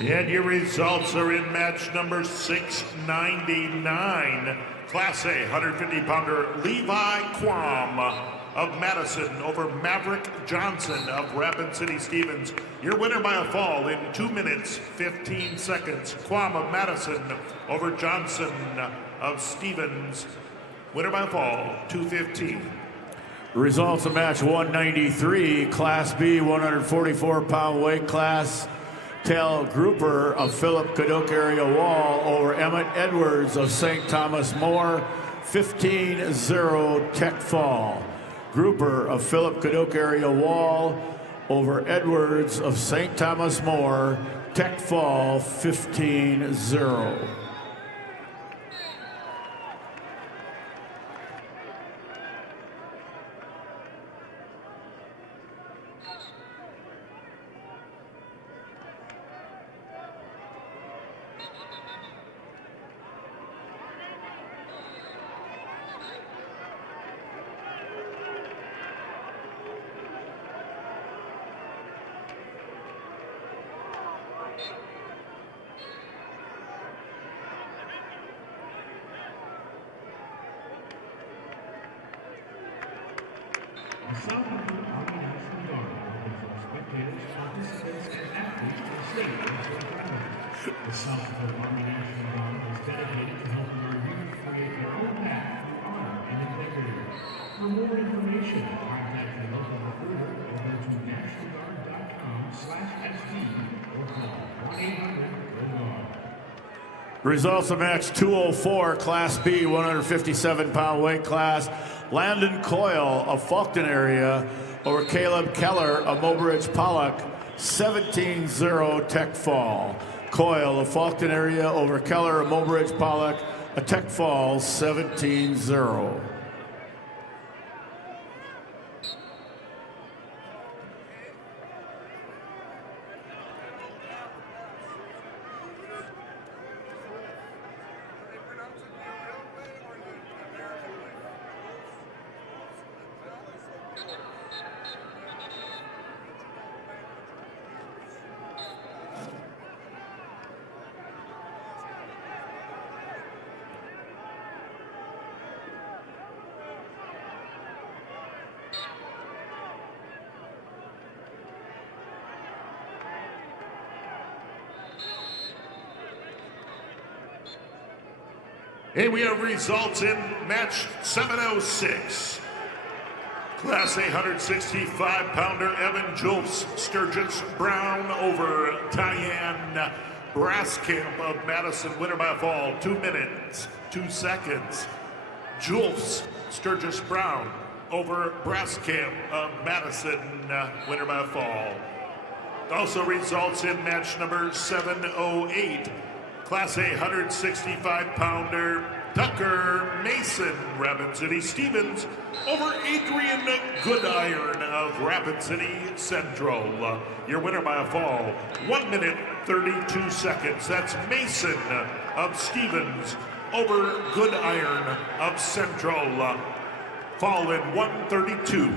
And your results are in match number 699. Class A 150-pounder Levi Quam of Madison over Maverick Johnson of Rapid City Stevens. Your winner by a fall in 2 minutes, 15 seconds. Quam of Madison over Johnson of Stevens. Winner by a fall, 2:15. Results of match 193, Class B 144-pound weight class, Tel Grouper of Philip Cadoc area Wall over Emmett Edwards of St. Thomas More, 15-0 tech fall. Grouper of Philip Cadoc area Wall over Edwards of St. Thomas More, tech fall 15-0. The South Dakota Army National Guard opens for spectators, participants, and athletes to state and state travelers. The South Dakota Army National Guard is dedicated to helping our youth create their own path through honor and integrity. For more information, contact your local recruiter or go to nationalguard.com/SD or call 1-800-GO-GUARD. Results of match 204, Class B 157-pound weight class, Landon Coyle of Faulkton area over Caleb Keller of Mobridge Pollock, 17-0 tech fall. Coyle of Faulkton area over Keller of Mobridge Pollock, A Tech Falls 17-0. Hey, we have results in match 706. Class A 165-pounder Evan Julfs Sturgis Brown over Diane Braskamp of Madison, winner by fall, 2 minutes, 2 seconds. Julfs Sturgis Brown over Braskamp of Madison, winner by fall. Also results in match number 708. Class A 165-pounder Tucker Mason, Rapid City Stevens, over Adrian Goodiron of Rapid City Central. Your winner by a fall, 1 minute, 32 seconds. That's Mason of Stevens over Goodiron of Central. Fall in 132.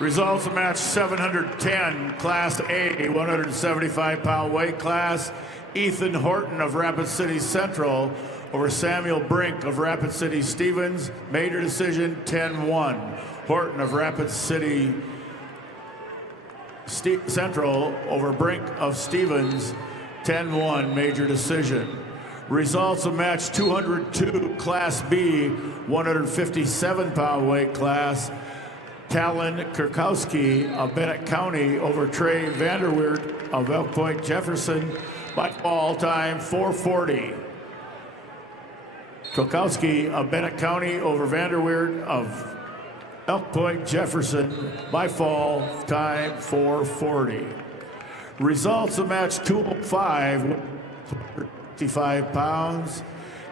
Results of match 710, Class A, 175-pound weight class. Ethan Horton of Rapid City Central over Samuel Brink of Rapid City Stevens. Major decision 10-1. Horton of Rapid City Central over Brink of Stevens. 10-1, major decision. Results of match 202, Class B, 157-pound weight class. Talon Kirkowski of Bennett County over Trey Vanderweert of Elk Point Jefferson by fall time 440. Kirkowski of Bennett County over Vanderweert of Elk Point Jefferson by fall time 440. Results of match 205, 55 pounds.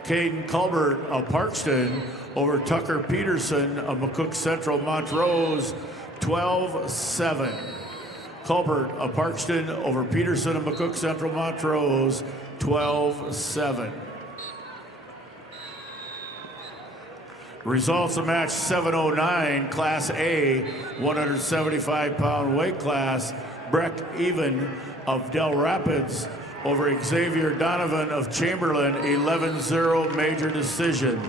Caden Culbert of Parkston over Tucker Peterson of McCook Central Montrose, 12-7. Culbert of Parkston over Peterson of McCook Central Montrose, 12-7. Results of match 709, Class A, 175-pound weight class. Breck Even of Del Rapids over Xavier Donovan of Chamberlain, 11-0, major decision.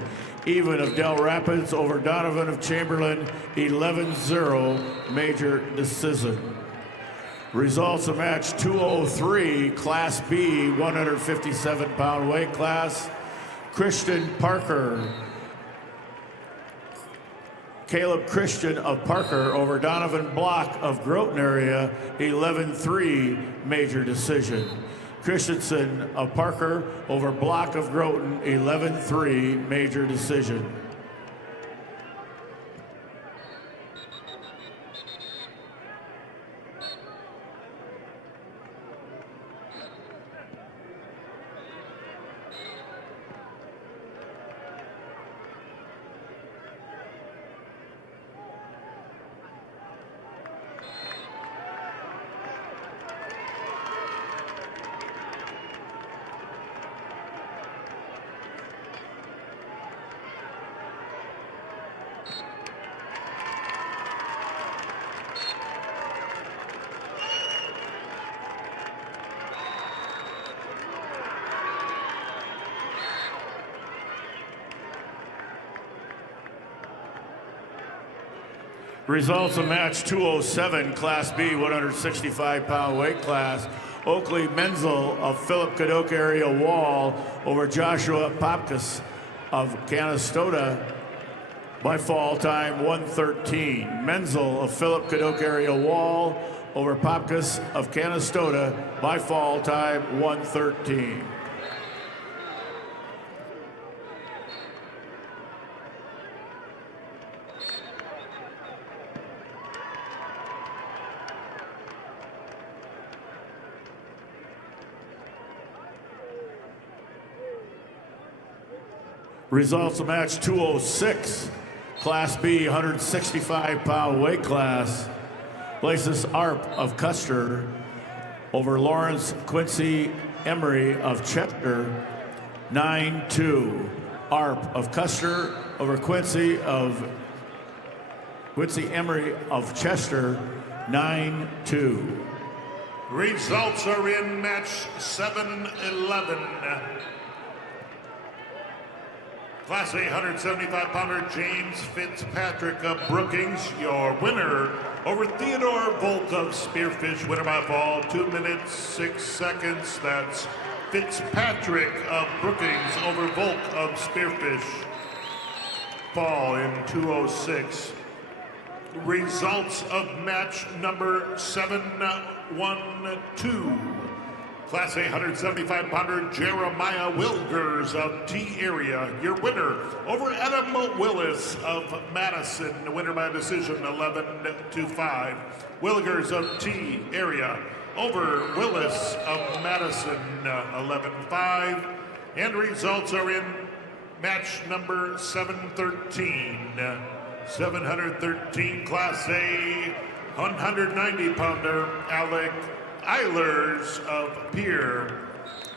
Even of Del Rapids over Donovan of Chamberlain, 11-0, major decision. Results of match 203, Class B, 157-pound weight class. Christian Parker, Caleb Christian of Parker over Donovan Block of Groton area, 11-3, major decision. Christensen of Parker over Block of Groton, 11-3, major decision. Results of match 207, Class B, 165-pound weight class. Oakley Menzel of Philip Cadoc area Wall over Joshua Popkus of Canastota by fall time 1:13. Menzel of Philip Cadoc area Wall over Popkus of Canastota by fall time 1:13. Results of match 206, Class B, 165-pound weight class. Places Arp of Custer over Lawrence Quincy Emery of Chester, 9-2. Arp of Custer over Quincy Emery of Chester, 9-2. Results are in match 7-11. Class A 175-pounder James Fitzpatrick of Brookings, your winner over Theodore Volk of Spearfish, winner by fall, 2 minutes, 6 seconds. That's Fitzpatrick of Brookings over Volk of Spearfish, fall in 2:06. Results of match number 7-1-2. Class A 175-pounder Jeremiah Wilgers of T area, your winner over Adam Willis of Madison, winner by decision 11-5. Wilgers of T area over Willis of Madison 11-5. And results are in match number 713. 713 Class A 190-pounder Alec Eilers of Pier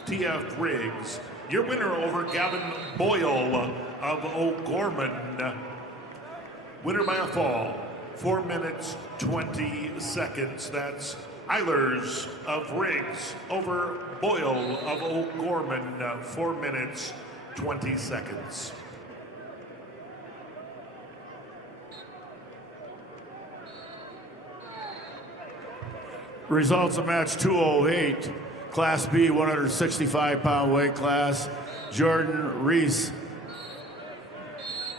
TF Riggs, your winner over Gavin Boyle of O'Gorman, winner by a fall, 4 minutes 20 seconds. That's Eilers of Riggs over Boyle of O'Gorman, 4 minutes 20 seconds. Results of match 208, Class B, 165-pound weight class. Jordan Reese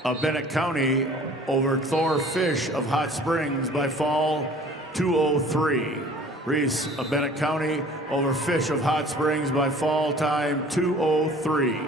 of Bennett County over Thor Fish of Hot Springs by fall 2:03. Reese of Bennett County over Fish of Hot Springs by fall time 2:03.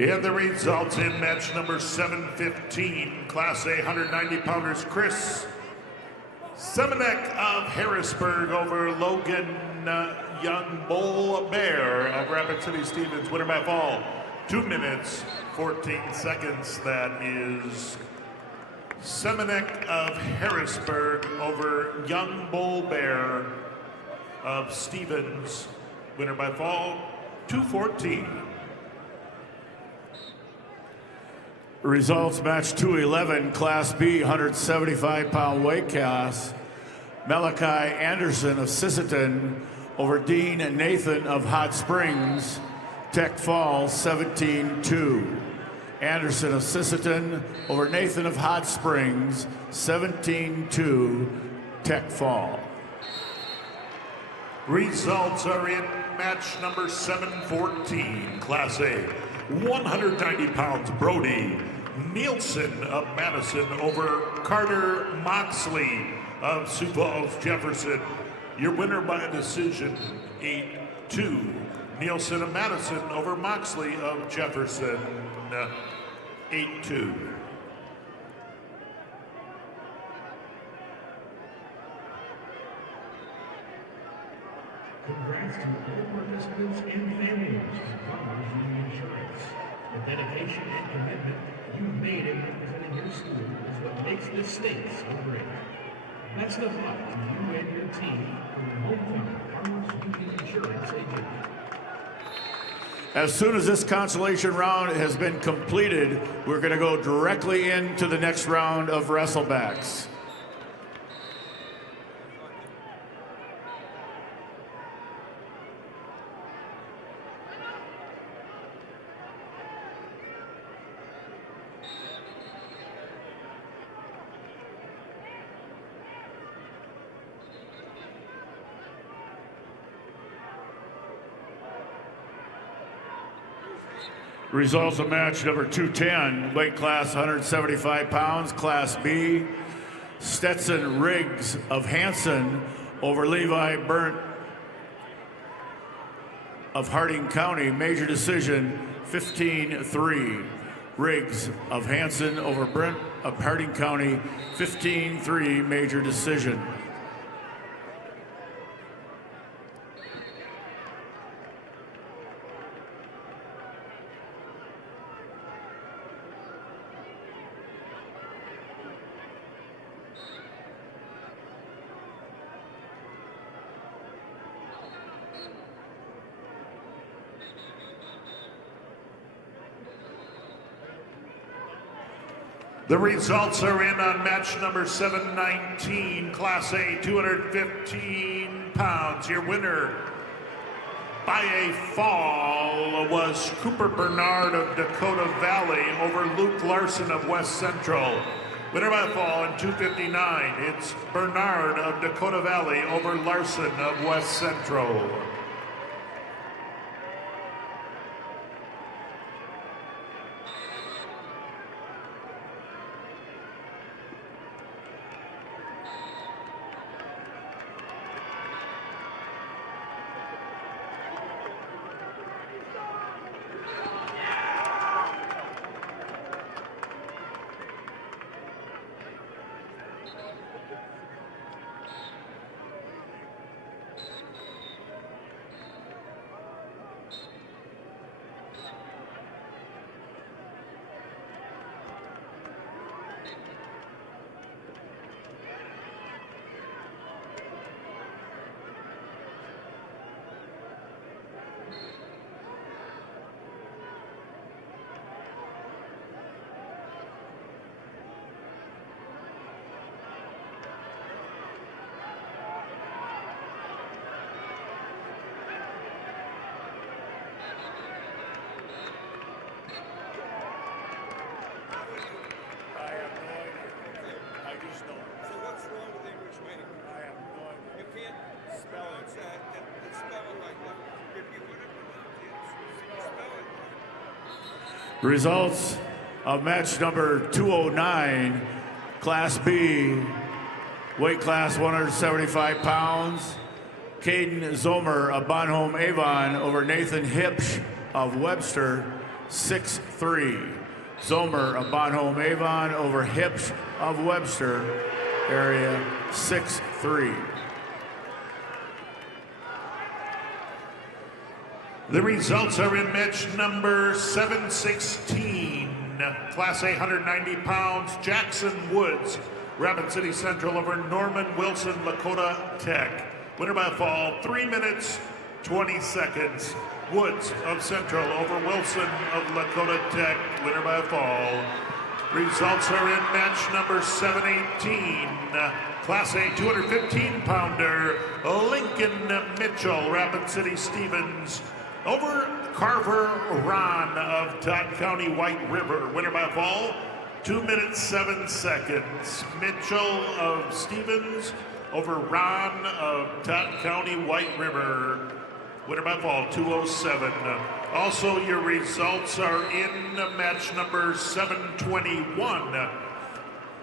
And the results in match number 715, Class A 190-pounders Chris Semenek of Harrisburg over Logan Young Bull Bear of Rapid City Stevens, winner by fall, 2 minutes, 14 seconds. That is Semenek of Harrisburg over Young Bull Bear, of Stevens. Winner by fall, 214. Results match 211, Class B, 175-pound weight class. Malachi Anderson of Sisseton over Dean Nathan of Hot Springs. Tech Fall, 17-2. Anderson of Sisseton over Nathan of Hot Springs, 17-2, Tech Fall. Results are in match number 714, Class A. 190 pounds, Brody Nielsen of Madison over Carter Moxley of Sioux Falls, Jefferson. Your winner by a decision, 8-2. Nielsen of Madison over Moxley of Jefferson, 8-2. Congrats to all participants and families from Farmers Union Insurance. The dedication and commitment you've made in representing your school is what makes this state so great. Best of luck to you and your team from your hometown Farmers Union Insurance agent. As soon as this consolation round has been completed, we're going to go directly into the next round of wrestlebacks. Results of match number 210, weight class 175 pounds, Class B. Stetson Riggs of Hanson over Levi Burnt of Harding County, major decision 15-3. Riggs of Hanson over Brent of Harding County, 15-3, major decision. The results are in on match number 719, Class A, 215 pounds. Your winner by a fall was Cooper Bernard of Dakota Valley over Luke Larson of West Central. Winner by a fall in 259, it's Bernard of Dakota Valley over Larson of West Central. Results of match number 209, Class B, weight class 175 pounds. Caden Zomer of Bonhomme Avon over Nathan Hipsch of Webster, 6-3. Zomer of Bonhomme Avon over Hipsch of Webster area, 6-3. The results are in match number 716, Class A, 190 pounds, Jackson Woods, Rapid City Central over Norman Wilson, Lakota Tech. Winner by fall, 3 minutes, 20 seconds. Woods of Central over Wilson of Lakota Tech. Winner by fall. Results are in match number 718. Class A 215-pounder Lincoln Mitchell, Rapid City Stevens over Carver Ron of Todd County White River. Winner by fall, 2 minutes, 7 seconds. Mitchell of Stevens over Ron of Todd County White River. Winner by fall, 2:07. Also, your results are in match number 721.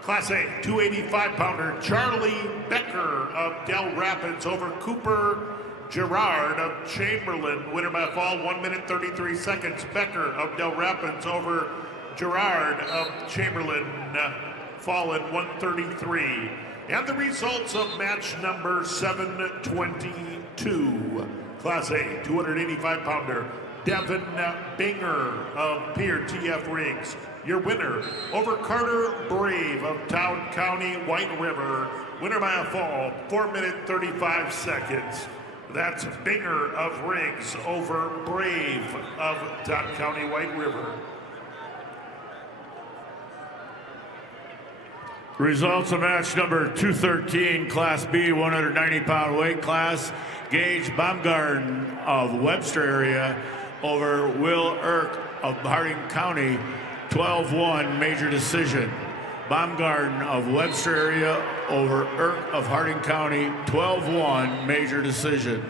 Class A 285-pounder Charlie Becker of Del Rapids over Cooper Gerard of Chamberlain. Winner by fall, 1 minute 33 seconds. Becker of Del Rapids over Gerard of Chamberlain. Fall in 1:33. And the results of match number 722. Class A 285-pounder Devin Binger of Pier TF Rings. Your winner over Carter Brave of Town County White River. Winner by a fall, 4 minute 35 seconds. That's Binger of Riggs over Brave of Town County White River. Results of match number 213, Class B, 190-pound weight class. Gage Baumgarten of Webster area over Will Irk of Harding County, 12-1 major decision. Baumgarten of Webster area over Irk of Harding County, 12-1 major decision.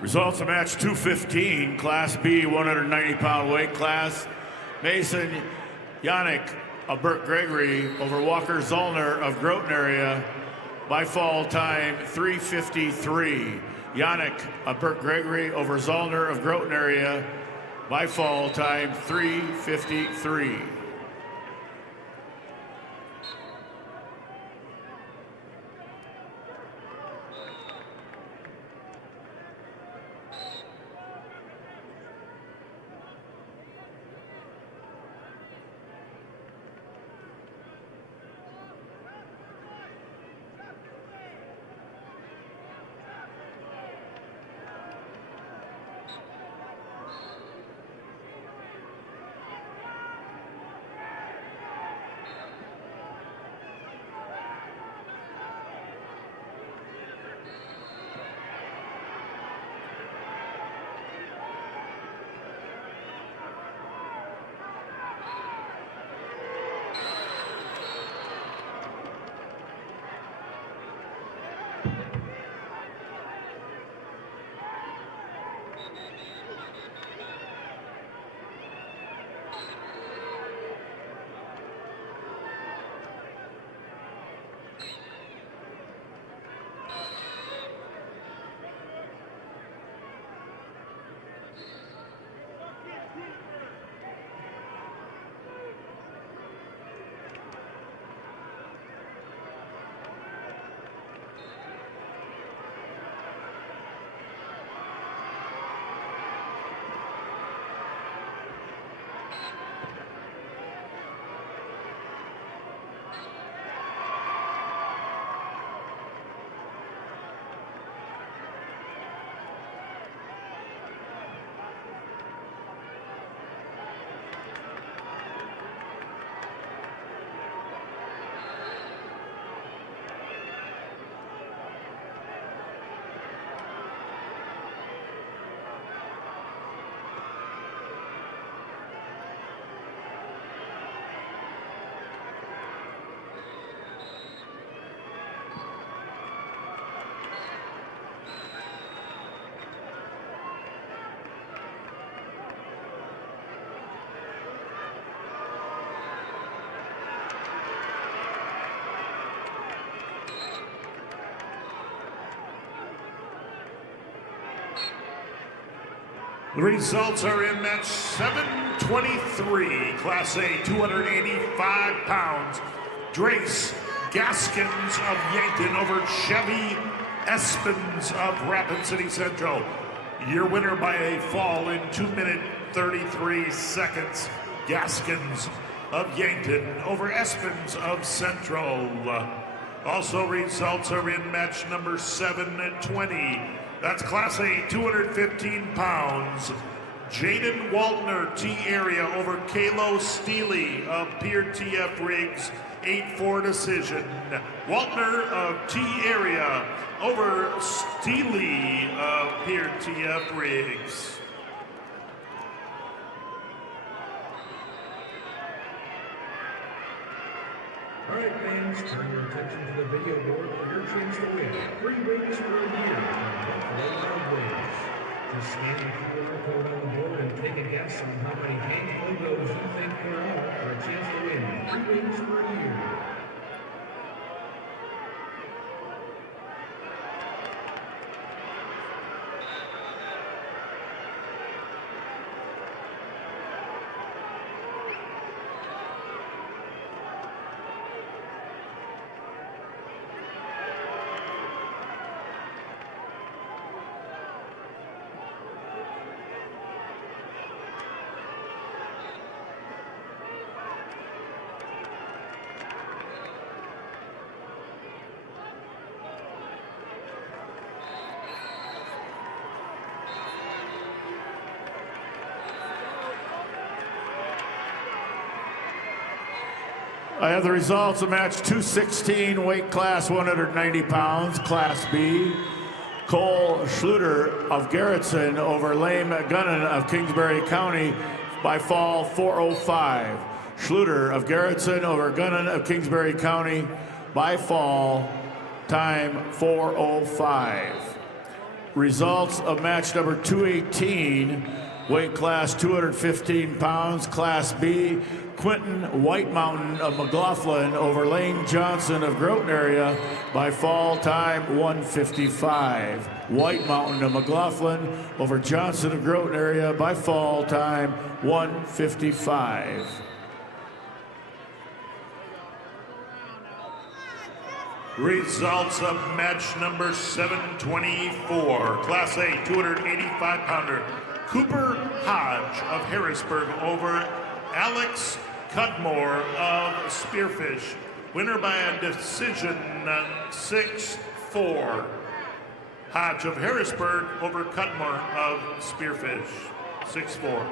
Results of match 215, Class B, 190-pound weight class. Mason Yannick of Burt Gregory over Walker Zollner of Groton area by fall time 3:53. Yannick of Burt Gregory over Zollner of Groton area by fall time 3:53. The results are in match 723, Class A, 285 pounds. Drace Gaskins of Yankton over Chevy Espins of Rapid City Central. Your winner by a fall in 2 minutes 33 seconds. Gaskins of Yankton over Espins of Central. Also results are in match number 720. That's Class A, 215 pounds. Jaden Waltner, T area over Kalo Steely of Pier TF Riggs, 8-4 decision. Waltner of T area over Steely of Pier TF Riggs. All right, fans, turn your attention to the video board for your chance to win 3 rings for a year on Buffalo Wild Wings. Just scan the QR code on the board and take a guess on how many hang logos you think there are for a chance to win 3 rings for a year. I have the results of match 216, weight class 190 pounds, Class B. Cole Schluter of Garrettson over Lame Gunnan of Kingsbury County by fall 405. Schluter of Garrettson over Gunnan of Kingsbury County by fall time 405. Results of match number 218, weight class 215 pounds, Class B. Quentin White Mountain of McLaughlin over Lane Johnson of Groton area by fall time 155. White Mountain of McLaughlin over Johnson of Groton area by fall time 155. Results of match number 724, Class A, 285 pounder. Cooper Hodge of Harrisburg over Alex Cudmore of Spearfish. Winner by a decision 6-4. Hodge of Harrisburg over Cudmore of Spearfish. 6-4.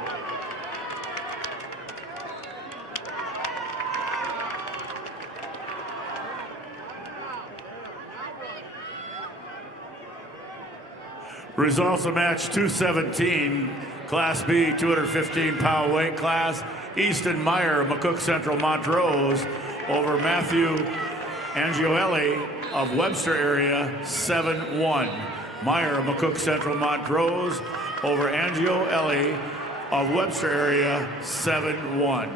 Results of match 217, Class B, 215-pound weight class. Easton Meyer of McCook Central Montrose over Matthew Angioelli of Webster area, 7-1. Meyer of McCook Central Montrose over Angioelli of Webster area, 7-1.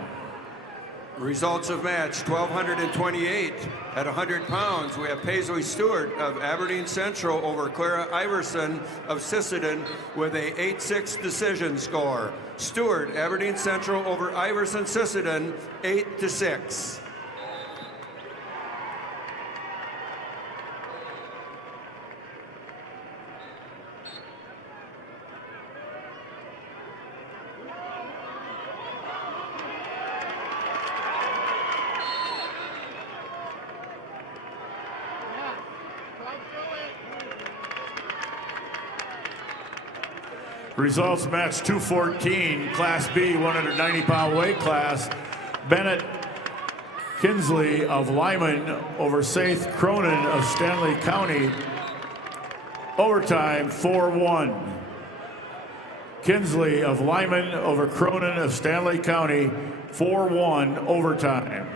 Results of match 1,228 at 100 pounds. We have Paisley Stewart of Aberdeen Central over Clara Iverson of Sisseton with a 8-6 decision score. Stewart, Aberdeen Central over Iverson Sisseton, 8-6. Results match 214, Class B, 190-pound weight class. Bennett Kinsley of Lyman over Saith Cronin of Stanley County. Overtime, 4-1. Kinsley of Lyman over Cronin of Stanley County, 4-1 overtime.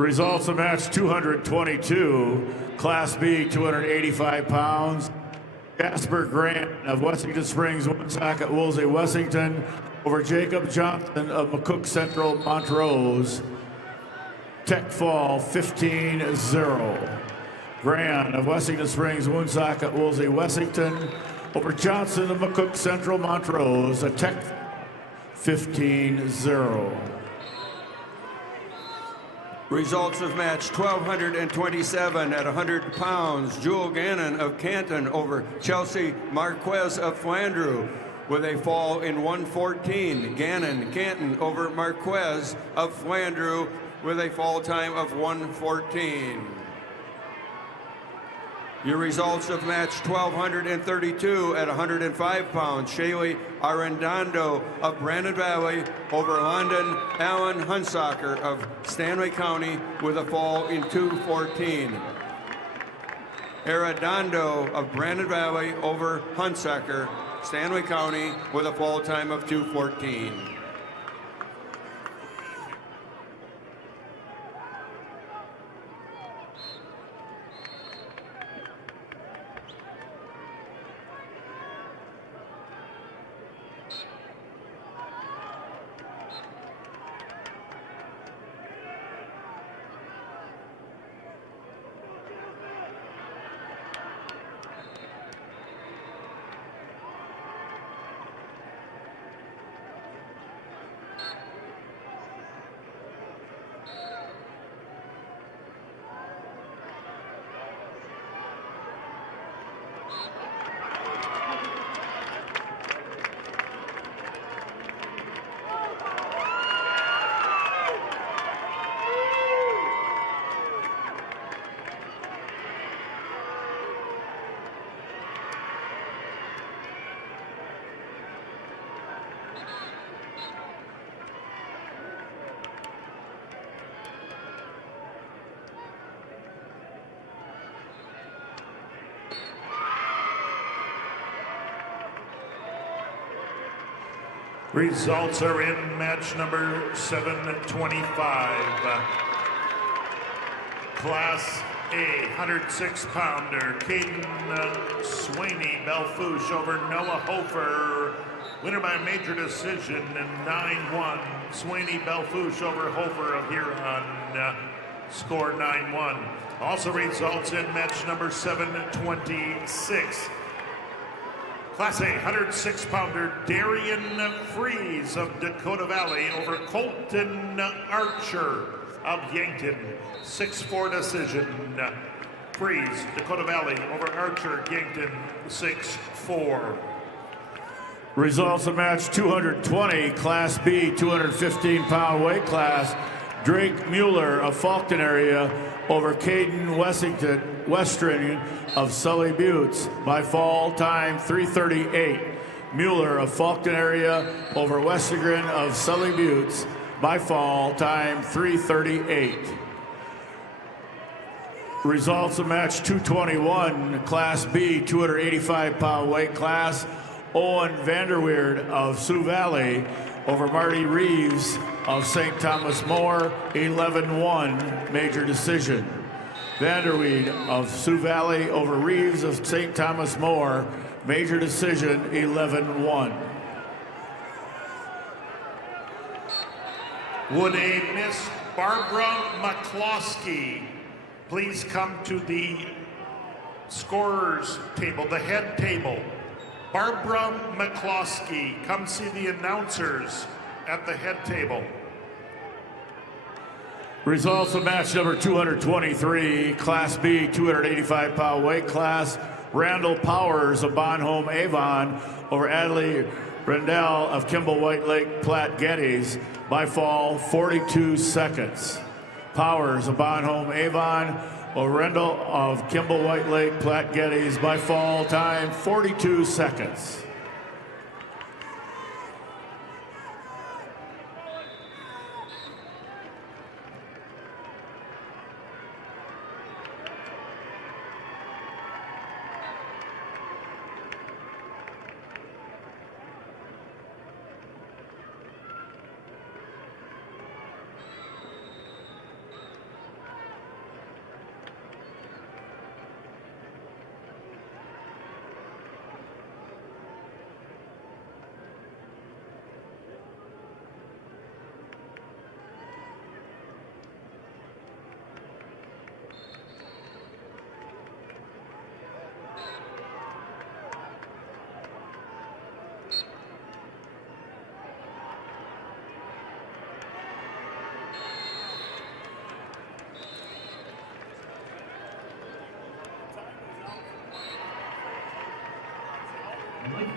Results of match 222, Class B, 285 pounds. Jasper Grant of Wessington Springs, Woonsocket, Woolsey, Wessington over Jacob Johnson of McCook Central, Montrose. Tech fall 15-0. Grant of Wessington Springs, Woonsocket, Woolsey, Wessington over Johnson of McCook Central, Montrose. A Tech 15-0. Results of match 1227 at 100 pounds. Jewel Gannon of Canton over Chelsea Marquez of Flandreau with a fall in 114. Gannon, Canton over Marquez of Flandreau with a fall time of 114. Your results of match 1232 at 105 pounds. Shaylee Arredondo of Brandon Valley over London Allen Hunsaker of Stanley County with a fall in 214. Arredondo of Brandon Valley over Hunsaker, Stanley County with a fall time of 214. Results are in match number 725. Class A, 106-pounder, Caden Swaney Belfouche over Noah Hofer. Winner by major decision, 9-1. Swaney Belfouche over Hofer of Huron, score 9-1. Also results in match number 726. Class A 106-pounder Darian Fries of Dakota Valley over Colton Archer of Yankton. 6-4 decision. Fries, Dakota Valley over Archer, Yankton, 6-4. Results of match 220, Class B, 215-pound weight class. Drake Mueller of Faulkton area over Caden Westring of Sully Buttes by fall time 3:38. Mueller of Faulkton area over Westergren of Sully Buttes by fall time 3:38. Results of match 221, Class B, 285-pound weight class. Owen Vanderweerd of Sioux Valley over Marty Reeves of St. Thomas More, 11-1, major decision. Vanderweed of Sioux Valley over Reeves of St. Thomas More, major decision, 11-1. Would a Miss Barbara McCloskey please come to the scorers table, the head table? Barbara McCloskey, come see the announcers at the head table. Results of match number 223, Class B, 285-pound weight class. Randall Powers of Bonhomme Avon over Adley Rendell of Kimball White Lake Platte Geddes by fall 42 seconds. Powers of Bonhomme Avon over Rendell of Kimball White Lake Platte Geddes by fall time 42 seconds.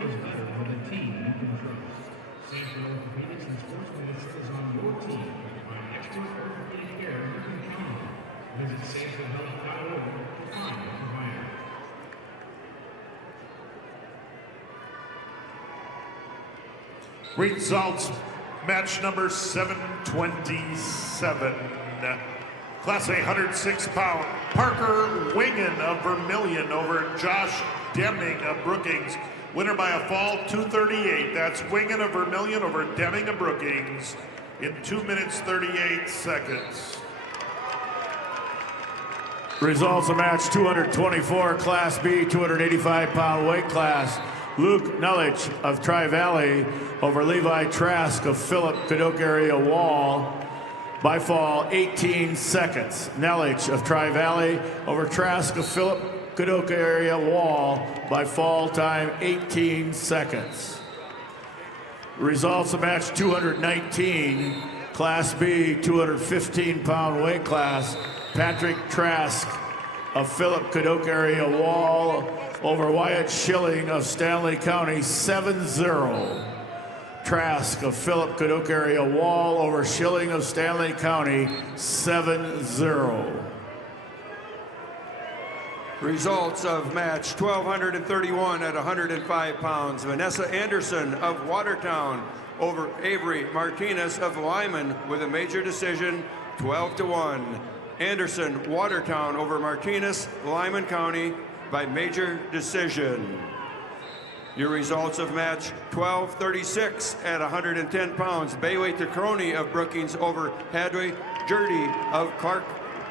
is better with a team you can trust. Sanford Orthopedics and Sports Medicine is on your team to provide expert orthopedic care you can count on. Visit sanfordhealth.org to find a provider. Results, match number 727. Class A 106-pound, Parker Wingen of Vermillion over Josh Deming of Brookings. Winner by a fall, 2:38. That's Wingen of Vermillion over Deming of Brookings in 2 minutes, 38 seconds. Results of match 224, Class B, 285-pound weight class. Luke Nullich of Tri-Valley over Levi Trask of Philip Cadoc area Wall by fall 18 seconds. Nullich of Tri-Valley over Trask of Philip Cadoc area Wall by fall time 18 seconds. Results of match 219, Class B, 215-pound weight class. Patrick Trask of Philip Cadoc area Wall over Wyatt Schilling of Stanley County 7-0. Trask of Philip Cadoc area Wall over Schilling of Stanley County 7-0. Results of match 1231 at 105 pounds. Vanessa Anderson of Watertown over Avery Martinez of Lyman with a major decision, 12-1. Anderson, Watertown over Martinez, Lyman County by major decision. Your results of match 1236 at 110 pounds. Bailey Tacroni of Brookings over Hadley Jurdy of Clark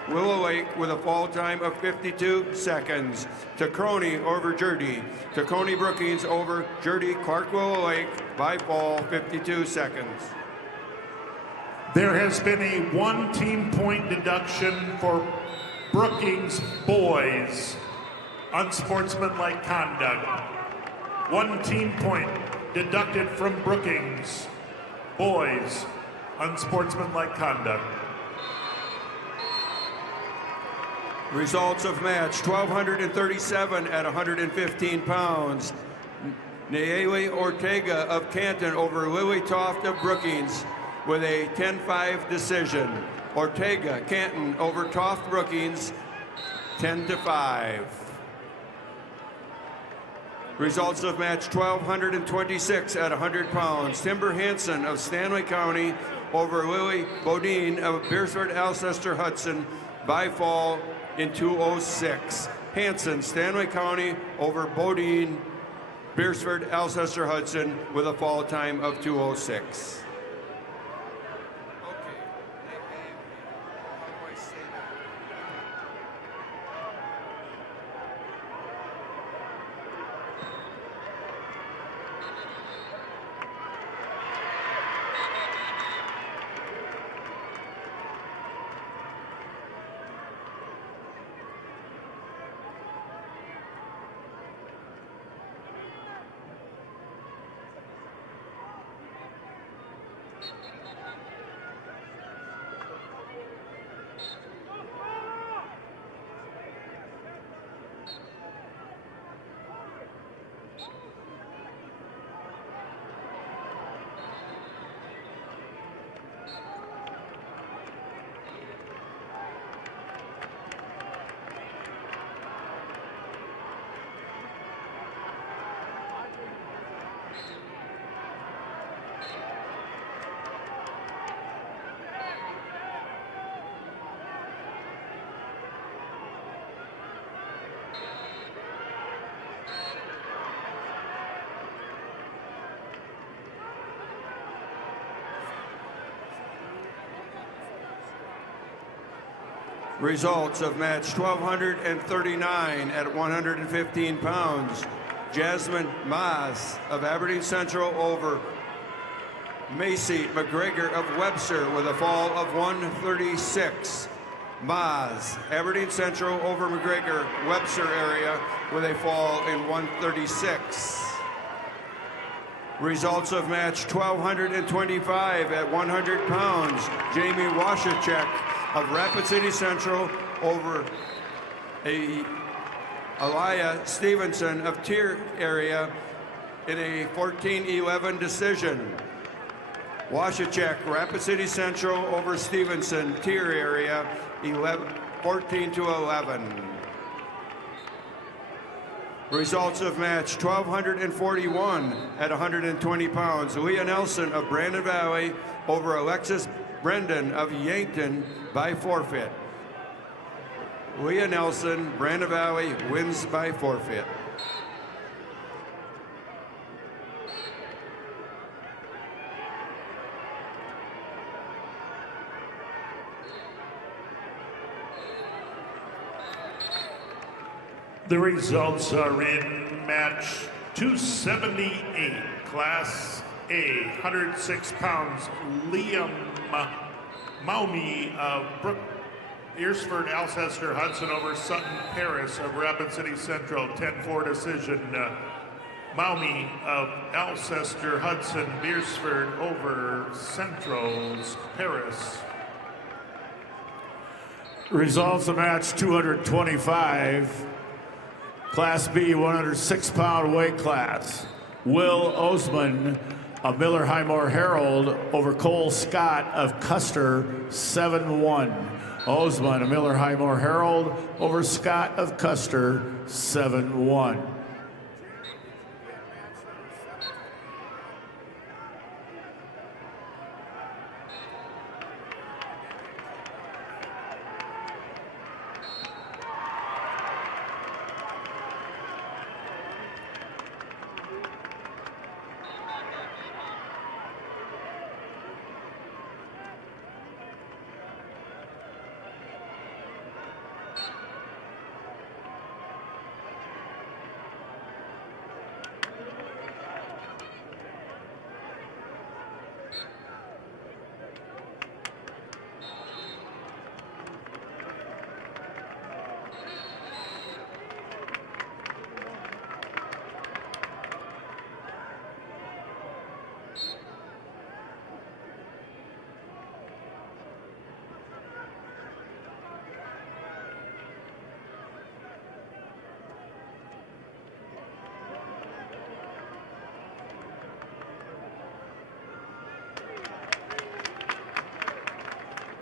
Willow Lake with a fall time of 52 seconds. Tacroni over Jurdy. Tacroni Brookings over Jurdy Clark Willow Lake by fall 52 seconds. There has been a 1 team point deduction for Brookings boys. Unsportsmanlike conduct. 1 team point deducted from Brookings boys. Unsportsmanlike conduct. Results of match 1237 at 115 pounds. Nayeli Ortega of Canton over Lily Toft of Brookings with a 10-5 decision. Ortega, Canton over Toft Brookings, 10-5. Results of match 1226 at 100 pounds. Timber Hansen of Stanley County over Lily Bodine of Beersford Alcester Hudson by fall in 2:06. Hansen, Stanley County over Bodine, Beersford Alcester Hudson with a fall time of 2:06. Results of match 1239 at 115 pounds. Jasmine Maas of Aberdeen Central over Macy McGregor of Webster with a fall of 136. Maas, Aberdeen Central over McGregor, Webster area with a fall in 136. Results of match 1225 at 100 pounds. Jamie Washachek of Rapid City Central over Aliyah Stevenson of Tier area in a 14-11 decision. Washachek, Rapid City Central over Stevenson, tier area, 14-11. Results of match 1,241 at 120 pounds. Leah Nelson of Brandon Valley over Alexis Brendan of Yankton by forfeit. Leah Nelson, Brandon Valley wins by forfeit. The results are in match 278, Class A, 106 pounds. Liam Maumee of Brook Earsford Alcester Hudson over Sutton Paris of Rapid City Central, 10-4 decision. Maumee of Alcester Hudson Beersford over Central's Paris. Results of match 225. Class B, 106-pound weight class. Will Osman of Miller Highmore Herald over Cole Scott of Custer, 7-1. Osman of Miller Highmore Herald over Scott of Custer, 7-1.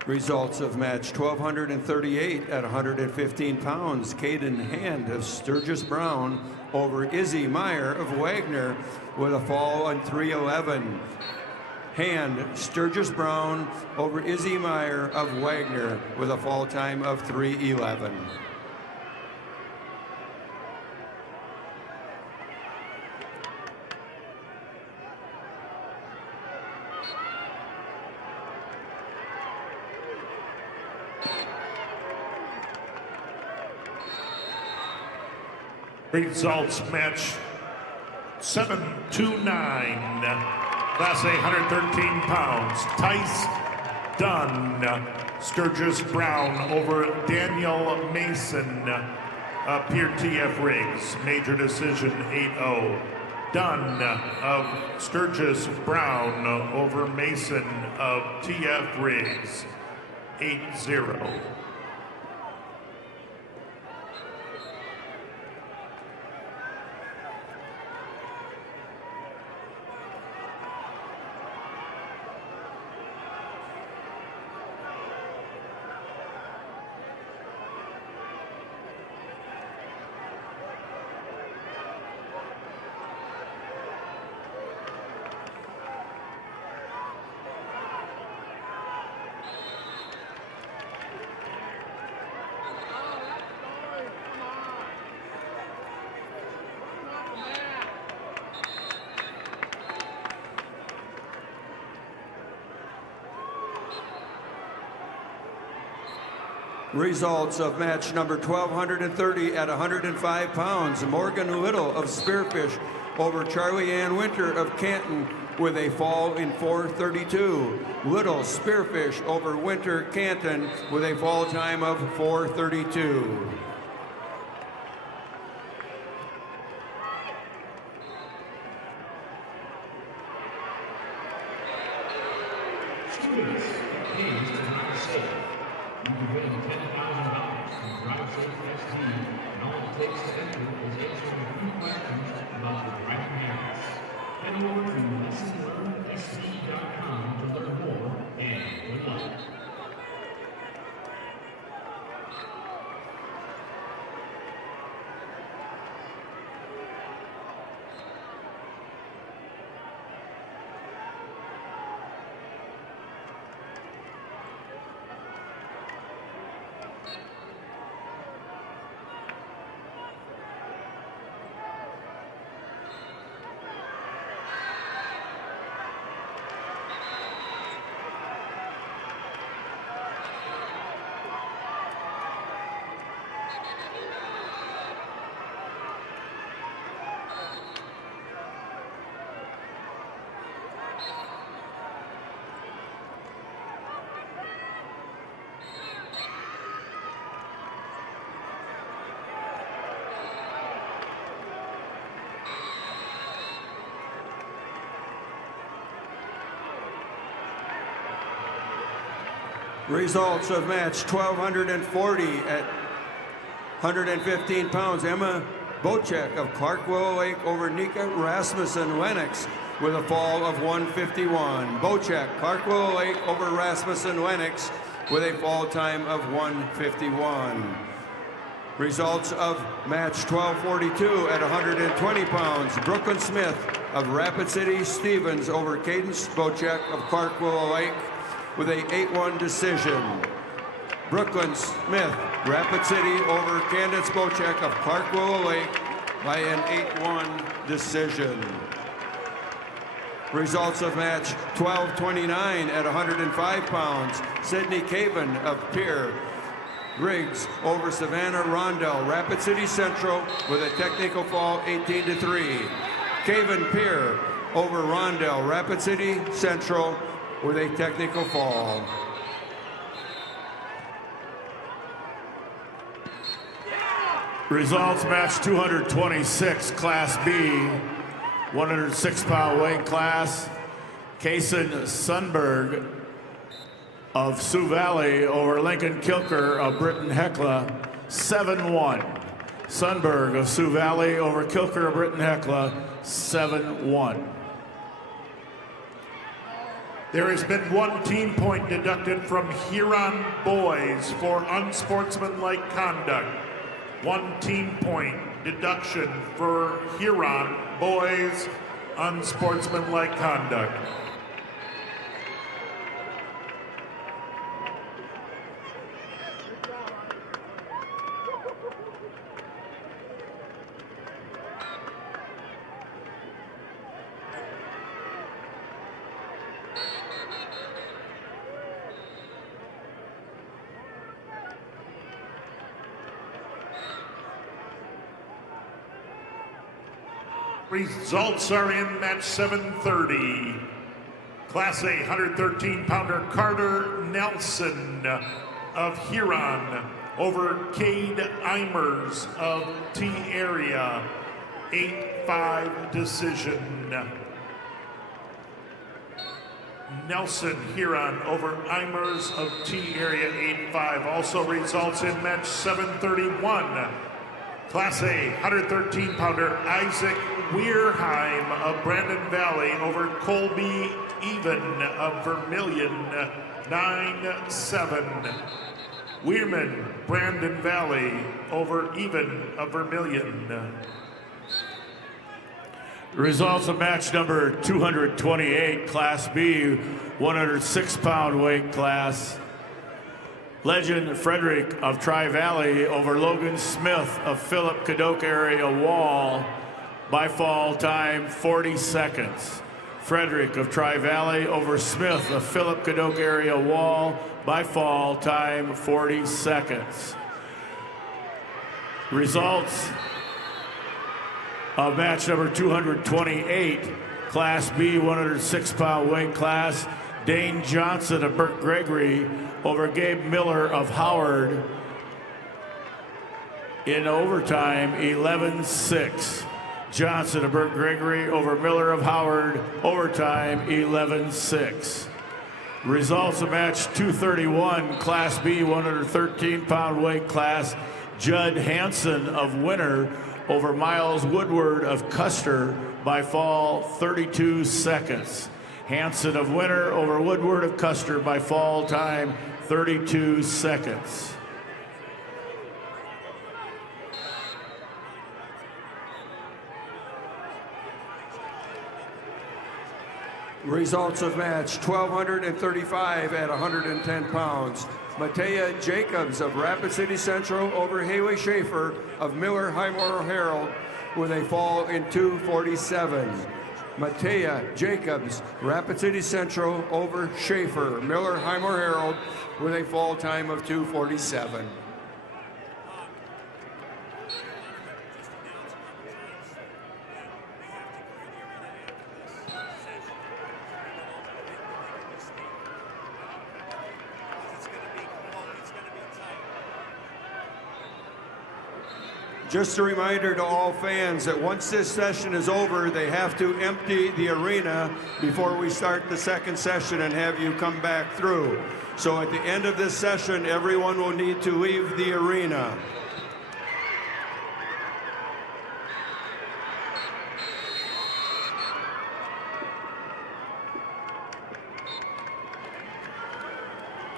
Results of match 1,238 at 115 pounds. Caden Hand of Sturgis Brown over Izzy Meyer of Wagner with a fall on 3:11. Hand, Sturgis Brown over Izzy Meyer of Wagner with a fall time of 3:11. Results match 7-9, Class A, 113 pounds. Tice Dunn, Sturgis Brown over Daniel Mason, Pier TF Riggs, major decision 8-0. Dunn of Sturgis Brown over Mason of TF Riggs, 8-0. Results of match number 1,230 at 105 pounds. Morgan Little of Spearfish over Charlie Ann Winter of Canton with a fall in 4:32. Little Spearfish over Winter Canton with a fall time of 4:32. Students, please do not say. You can win $10,000 from DriveSafe SD, and all it takes to enter is answering a few questions about your driving habits. Head over to lessonlearnedsd.com to learn more, and good luck. Results of match 1240 at 115 pounds. Emma Bocek of Clark Willow Lake over Nika Rasmussen Lennox with a fall of 151. Bocek, Clark Willow Lake over Rasmussen Lennox with a fall time of 151. Results of match 1242 at 120 pounds. Brooklyn Smith of Rapid City Stevens over Cadence Bocek of Clark Willow Lake with a 8-1 decision. Brooklyn Smith, Rapid City over Candace Bocek of Clark Willow Lake by an 8-1 decision. Results of match 1229 at 105 pounds. Sydney Caven of Pierre Griggs over Savannah Rondell, Rapid City Central with a technical fall 18-3. Caven Pierre over Rondell, Rapid City Central with a technical fall. Results match 226, Class B, 106-pound weight class. Kason Sundberg of Sioux Valley over Lincoln Kilker of Britton Hecla, 7-1. Sundberg of Sioux Valley over Kilker of Britton Hecla, 7-1. There has been 1 team point deducted from Huron boys for unsportsmanlike conduct. 1 team point deduction for Huron boys unsportsmanlike conduct. Results are in match 730. Class A 113-pounder Carter Nelson of Huron over Cade Eimers of T Area, 8-5 decision. Nelson Huron over Eimers of T Area, 8-5. Also results in match 731. Class A 113-pounder Isaac Weirheim of Brandon Valley over Colby Even of Vermilion, 9-7. Weirman, Brandon Valley over Even of Vermilion. Results of match number 228, Class B, 106-pound weight class. Legend Frederick of Tri-Valley over Logan Smith of Philip Cadoc Area Wall by fall time 40 seconds. Frederick of Tri-Valley over Smith of Philip Cadoc Area Wall by fall time 40 seconds. Results of match number 228, Class B, 106-pound weight class. Dane Johnson of Burke Gregory over Gabe Miller of Howard in overtime, 11-6. Johnson of Burke Gregory over Miller of Howard, overtime, 11-6. Results of match 231, Class B, 113-pound weight class. Judd Hansen of Winter over Miles Woodward of Custer by fall 32 seconds. Hansen of Winter over Woodward of Custer by fall time 32 seconds. Results of match 1,235 at 110 pounds. Matea Jacobs of Rapid City Central over Haley Schaefer of Miller Highmore Herald with a fall in 2:47. Matea Jacobs, Rapid City Central over Schaefer, Miller Highmore Herald with a fall time of 2:47. Just a reminder to all fans that once this session is over, they have to empty the arena before we start the second session and have you come back through. So at the end of this session, everyone will need to leave the arena.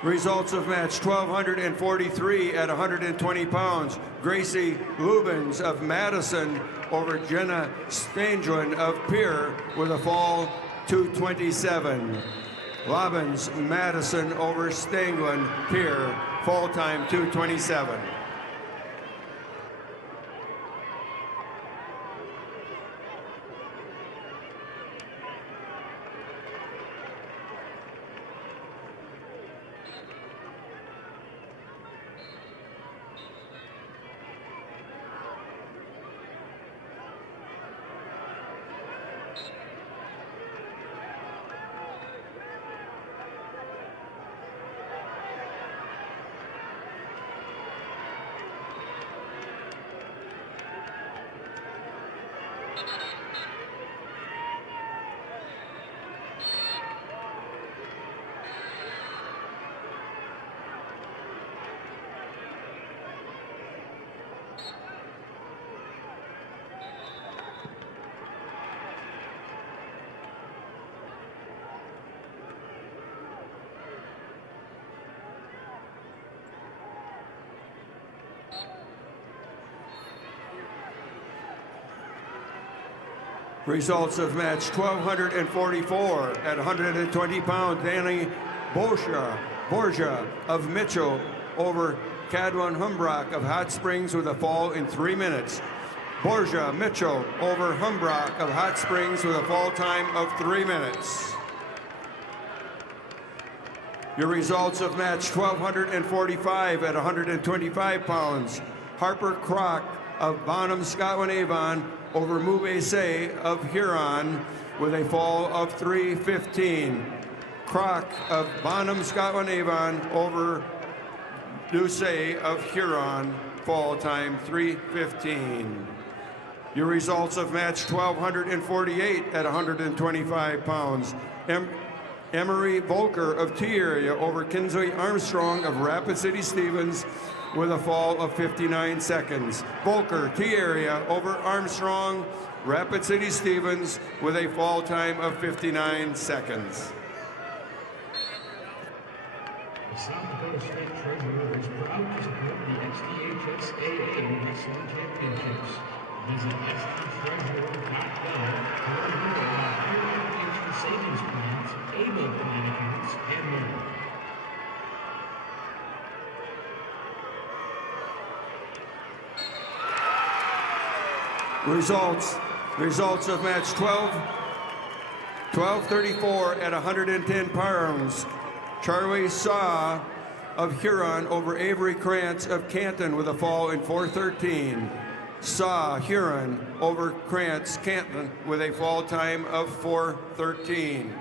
Results of match 1,243 at 120 pounds. Gracie Lubens of Madison over Jenna Stanglin of Pierre with a fall 2:27. Lubens, Madison over Stanglin, Pierre, fall time 2:27. Results of match 1,244 at 120 pounds. Danny Borgia of Mitchell over Cadwan Humbrock of Hot Springs with a fall in 3 minutes. Borgia Mitchell over Humbrock of Hot Springs with a fall time of 3 minutes. Your results of match 1,245 at 125 pounds. Harper Crock of Bonham, Scotland Avon over Mubese of Huron with a fall of 3:15. Crock of Bonham, Scotland Avon over Doucet of Huron, fall time 3:15. Your results of match 1,248 at 125 pounds. Emery Volker of T Area over Kinsley Armstrong of Rapid City Stevens with a fall of 59 seconds. Volker, T Area over Armstrong, Rapid City Stevens with a fall time of 59 seconds. The South Dakota State Treasurer is proud to support the SDHSAA Wrestling Championships. Visit sdtreasurer.gov to learn more about higher education savings plans, ABLE plan accounts, and more. Results of match 1234 at 110 pounds. Charlie Saw of Huron over Avery Krantz of Canton with a fall in 4:13. Saw Huron over Krantz Canton with a fall time of 4:13.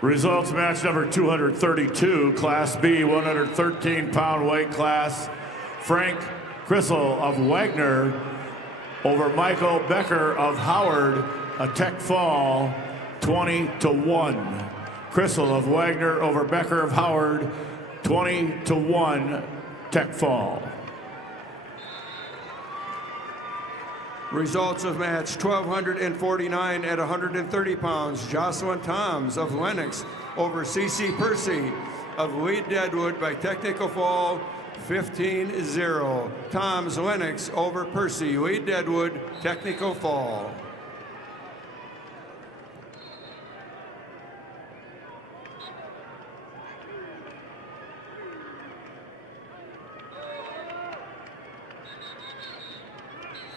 Results match number 232, Class B, 113-pound weight class. Frank Crissel of Wagner over Michael Becker of Howard, a tech fall 20-1. Crystal of Wagner over Becker of Howard, 20-1 Tech Fall. Results of match 1,249 at 130 pounds. Jocelyn Toms of Lennox over CC Percy of Wade Deadwood by technical fall 15-0. Toms Lennox over Percy. Wade Deadwood technical fall.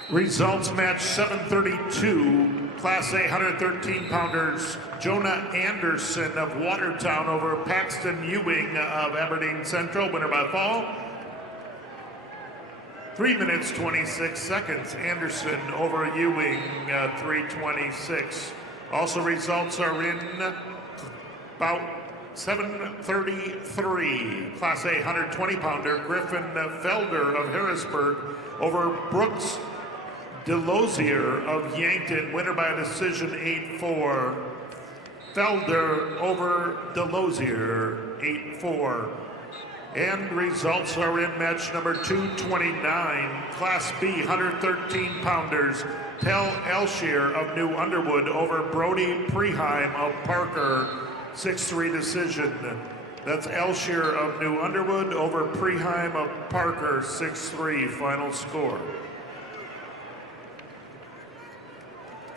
Results match 732, Class A 113-pounders. Jonah Anderson of Watertown over Paxton Ewing of Aberdeen Central, winner by fall. 3 minutes 26 seconds. Anderson over Ewing, 3:26. Also results are in about 7:33. Class A 120-pounder Griffin Felder of Harrisburg over Brooks Delosier of Yankton, winner by decision 8-4. Felder over Delosier 8-4. And results are in match number 229, Class B 113-pounders. Tel Elshier of New Underwood over Brody Preheim of Parker, 6-3 decision. That's Elshier of New Underwood over Preheim of Parker, 6-3 final score.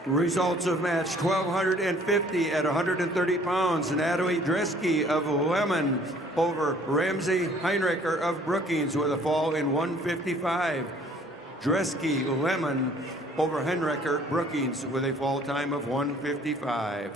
Results of match 1,250 at 130 pounds. Natalie Dresky of Lemon over Ramsey Heinricher of Brookings with a fall in 1:55. Dresky Lemon over Heinricher Brookings with a fall time of 1:55.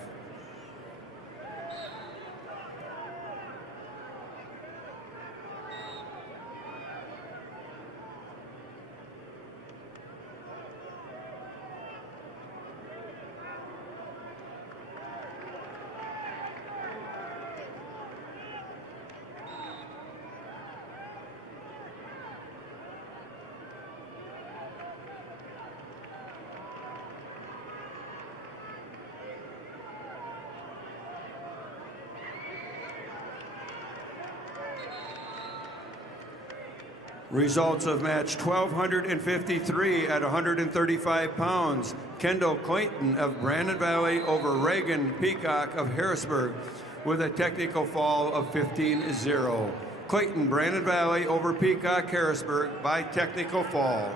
Results of match 1,253 at 135 pounds. Kendall Clayton of Brandon Valley over Reagan Peacock of Harrisburg with a technical fall of 15-0. Clayton, Brandon Valley over Peacock, Harrisburg by technical fall.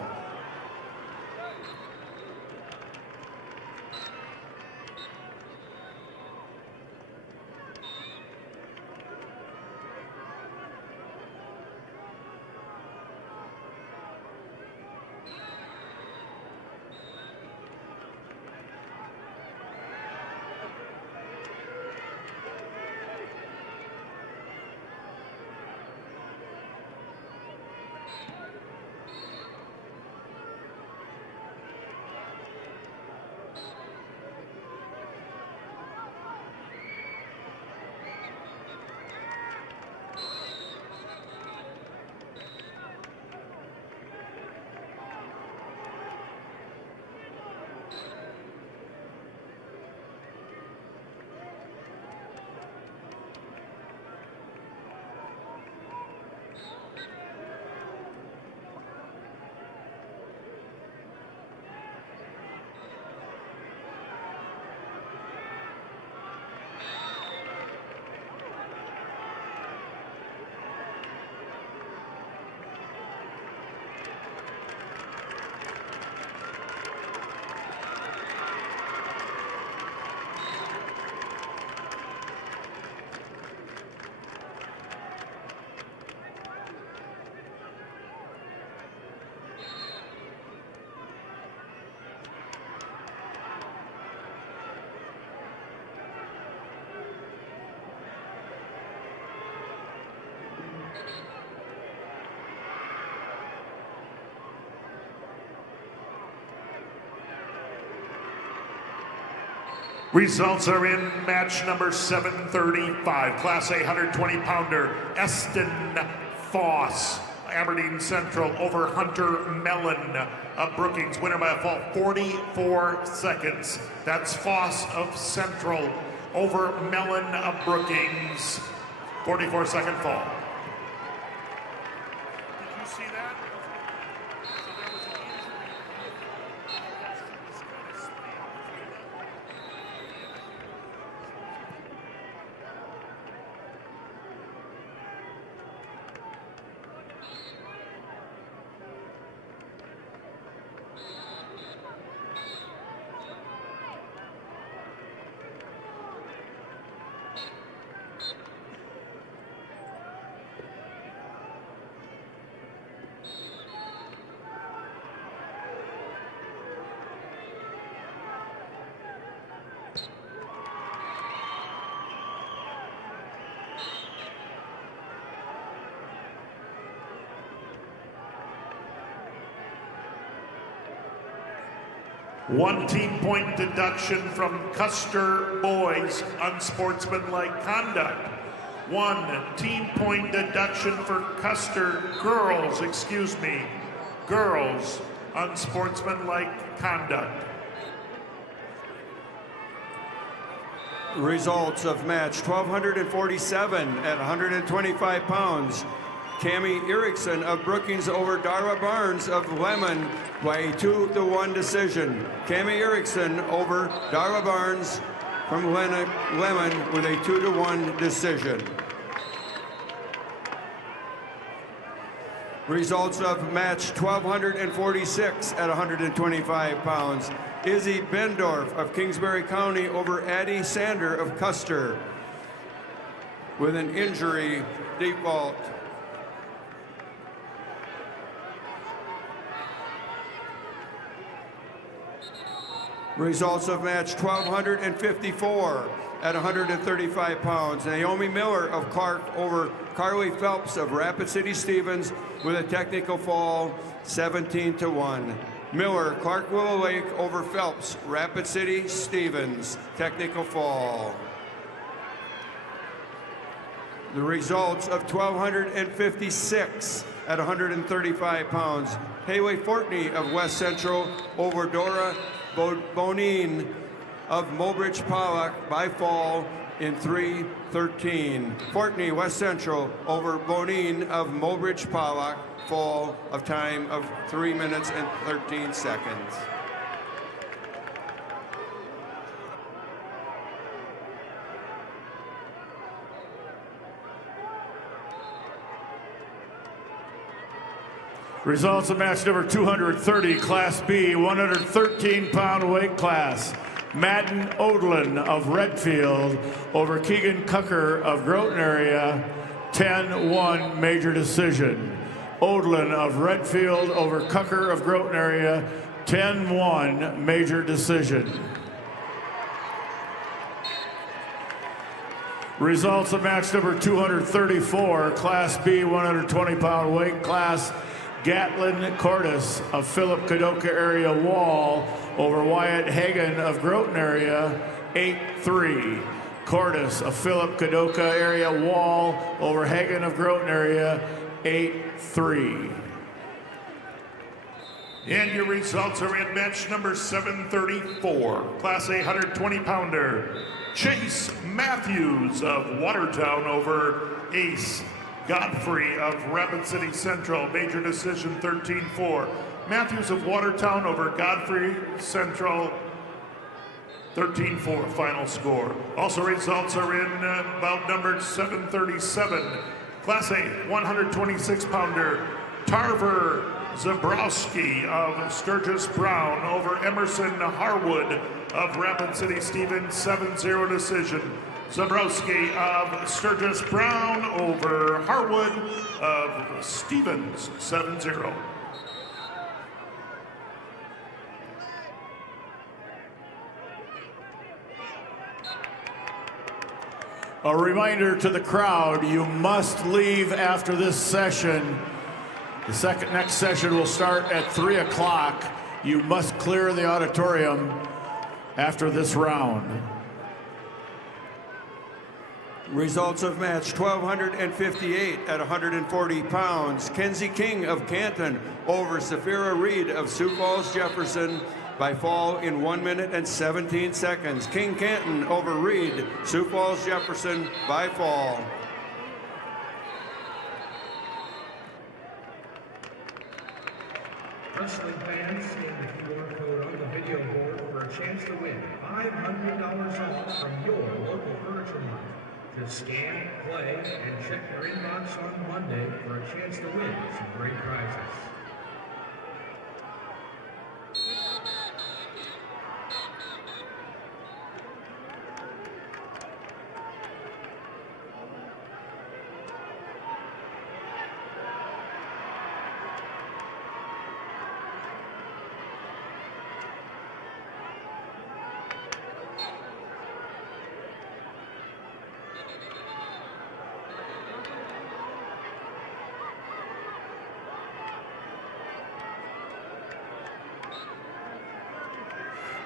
Results are in match number 735, Class A 120-pounder, Eston Foss, Aberdeen Central over Hunter Mellon of Brookings, winner by a fall 44 seconds. That's Foss of Central over Mellon of Brookings. 44-second fall. Did you see that? So there was an One team point deduction from Custer boys, unsportsmanlike conduct. One team point deduction for Custer girls, girls, unsportsmanlike conduct. Results of match 1247 at 125 pounds. Cami Erickson of Brookings over Darla Barnes of Lemon by a 2-1 decision. Cami Erickson over Darla Barnes from Lemon with a 2-1 decision. Results of match 1246 at 125 pounds. Izzy Bendorf of Kingsbury County over Addie Sander of Custer with an injury default. Results of match 1254 at 135 pounds. Naomi Miller of Clark over Carly Phelps of Rapid City Stevens with a technical fall, 17-1. Miller, Clark Willow Lake over Phelps, Rapid City Stevens, technical fall. The results of 1256 at 135 pounds. Haley Fortney of West Central over Dora Bonin of Mobridge Pollock by fall in 3:13. Fortney, West Central over Bonin of Mobridge Pollock, fall of time of 3 minutes and 13 seconds. Results of match number 230, Class B, 113-pound weight class. Madden Odlin of Redfield over Keegan Cucker of Groton area, 10-1 major decision. Odlin of Redfield over Cucker of Groton area, 10-1 major decision. Results of match number 234, Class B, 120-pound weight class. Gatlin Cordes of Philip Kadoka area Wall over Wyatt Hagan of Groton area, 8-3. Cordes of Philip Kadoka area Wall over Hagan of Groton area, 8-3. And your results are in match number 734, Class A 120-pounder. Chase Matthews of Watertown over Ace Godfrey of Rapid City Central, major decision 13-4. Matthews of Watertown over Godfrey Central, 13-4 final score. Also results are in bout number 737, Class A 126-pounder. Tarver Zabrowski of Sturgis Brown over Emerson Harwood of Rapid City Stevens, 7-0 decision. Zabrowski of Sturgis Brown over Harwood of Stevens, 7-0. A reminder to the crowd, you must leave after this session. The next session will start at 3 o'clock. You must clear the auditorium after this round. Results of match 1258 at 140 pounds. Kenzie King of Canton over Safira Reed of Sioux Falls Jefferson, by fall in 1 minute and 17 seconds. King Canton over Reed. Sioux Falls Jefferson by fall. Wrestling fans, scan the QR code on the video board for a chance to win $500 off from your local furniture mart. Just scan, play, and check your inbox on Monday for a chance to win some great prizes.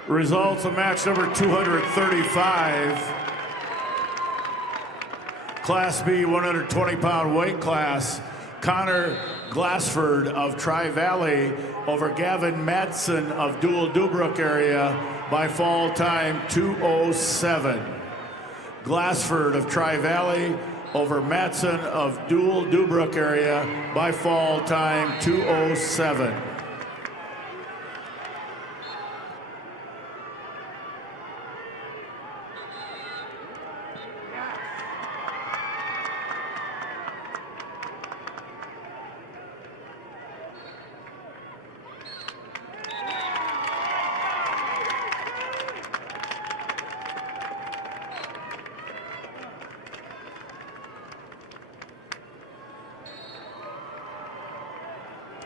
Results of match number 235. Class B 120-pound weight class. Connor Glassford of Tri-Valley over Gavin Madsen of Dual Dubrook area by fall time 2:07. Glassford of Tri-Valley over Madsen of Dual Dubrook area by fall time 2:07.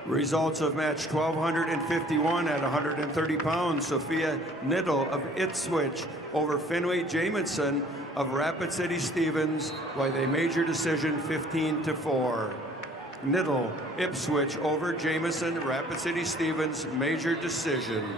Results of match 1251 at 130 pounds. Sophia Niddle of Ipswich over Finway Jamison of Rapid City Stevens by a major decision 15-4. Niddle, Ipswich over Jamison, Rapid City Stevens, major decision.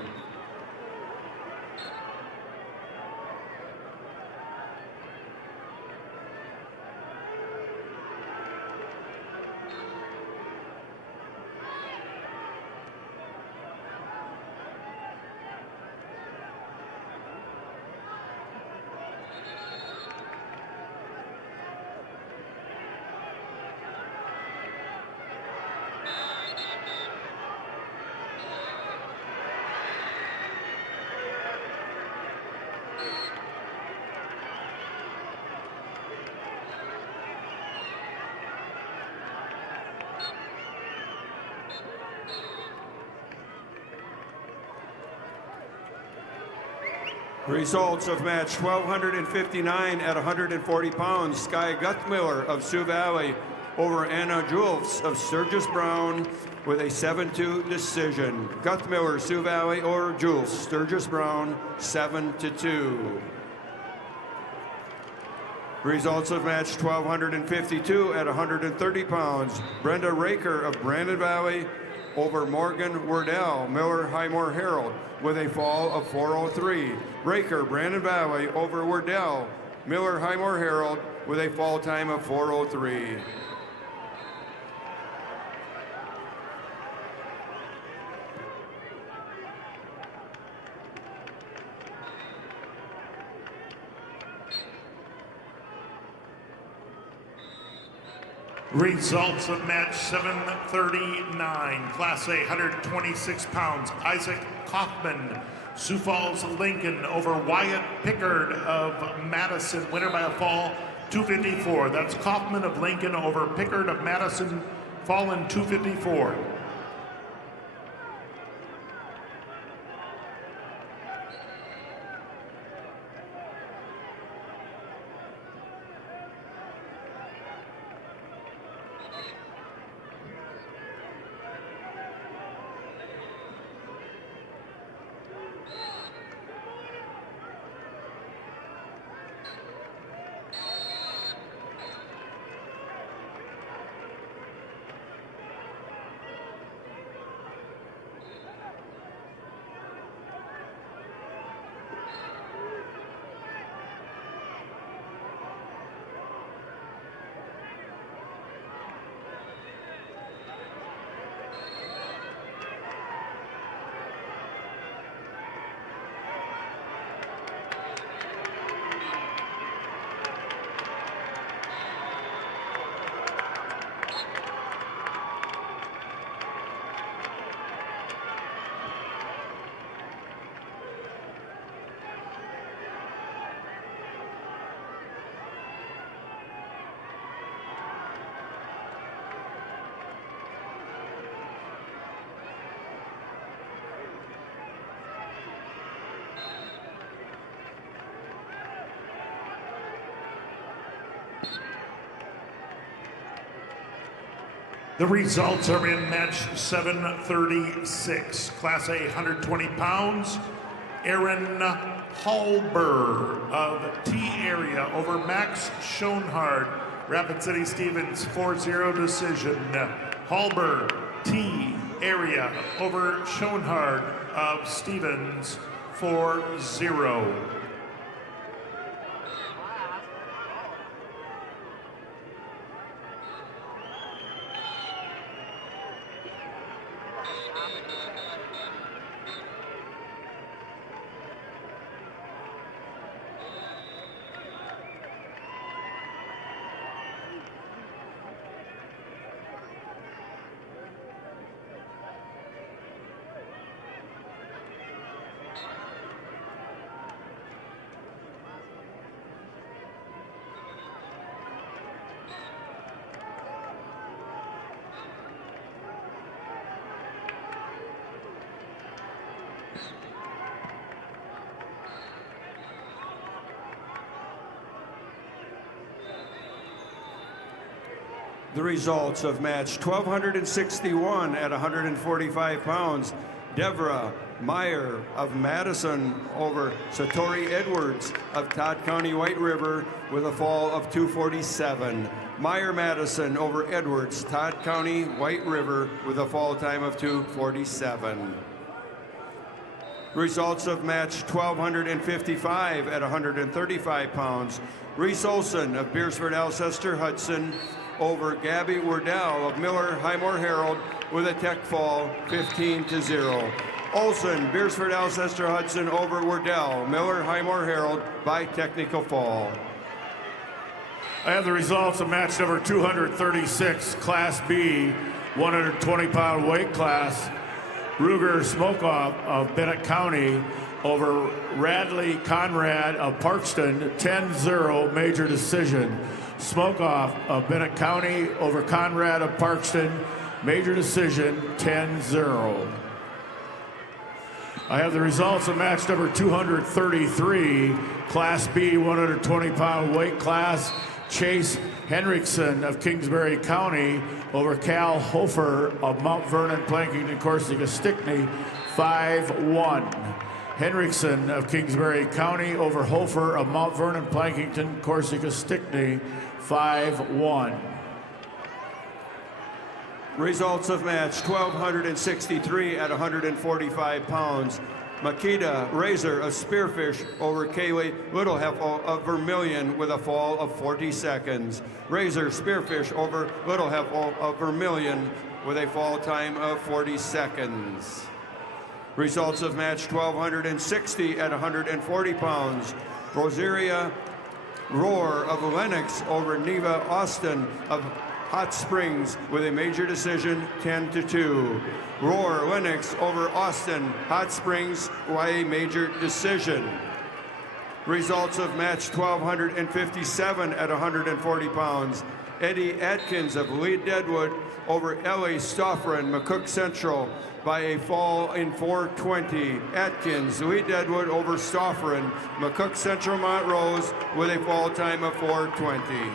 Results of match 1259 at 140 pounds. Sky Guthmiller of Sioux Valley over Anna Jules of Sturgis Brown with a 7-2 decision. Guthmiller, Sioux Valley, or Jules, Sturgis Brown, 7-2. Results of match 1252 at 130 pounds. Brenda Raker of Brandon Valley over Morgan Wardell, Miller Highmore Herald, with a fall of 403. Raker, Brandon Valley over Wardell, Miller Highmore Herald, with a fall time of 403. Results of match 739, Class A, 126 pounds. Isaac Kaufman, Sioux Falls, Lincoln, over Wyatt Pickard of Madison, winner by a fall 254. That's Kaufman of Lincoln over Pickard of Madison, fall in 254. The results are in match 736, Class A 120 pounds. Aaron Halber of T area over Max Schoenhard, Rapid City Stevens, 4-0 decision. Halber, T area over Schoenhard of Stevens, 4-0. The results of match 1261 at 145 pounds. Deborah Meyer of Madison over Satori Edwards of Todd County White River with a fall of 247. Meyer Madison over Edwards, Todd County White River with a fall time of 247. Results of match 1255 at 135 pounds. Reese Olson of Beersford Alcester Hudson over Gabby Wardell of Miller Highmore Herald with a tech fall 15-0. Olson, Beersford Alcester Hudson over Wardell, Miller Highmore Herald by technical fall. I have the results of match number 236, Class B, 120-pound weight class. Ruger Smokeoff of Bennett County over Radley Conrad of Parkston, 10-0 major decision. Smokeoff of Bennett County over Conrad of Parkston, major decision, 10-0. I have the results of match number 233, Class B, 120-pound weight class. Chase Henriksen of Kingsbury County over Cal Hofer of Mount Vernon, Plankington, Corsica, Stickney, 5-1. Henriksen of Kingsbury County over Hofer of Mount Vernon, Plankington, Corsica, Stickney, 5-1. Results of match 1263 at 145 pounds. Makita Razor of Spearfish over Kaylee Littleheffel of Vermilion with a fall of 40 seconds. Razor Spearfish over Littleheffel of Vermilion with a fall time of 40 seconds. Results of match 1260 at 140 pounds. Rosaria Roar of Lennox over Neva Austin of Hot Springs with a major decision, 10-2. Roar Lennox over Austin Hot Springs by a major decision. Results of match 1257 at 140 pounds. Eddie Atkins of Lee Deadwood over Ellie Stoffren, McCook Central by a fall in 420. Atkins, Lee Deadwood over Stoffren, McCook Central Montrose with a fall time of 420.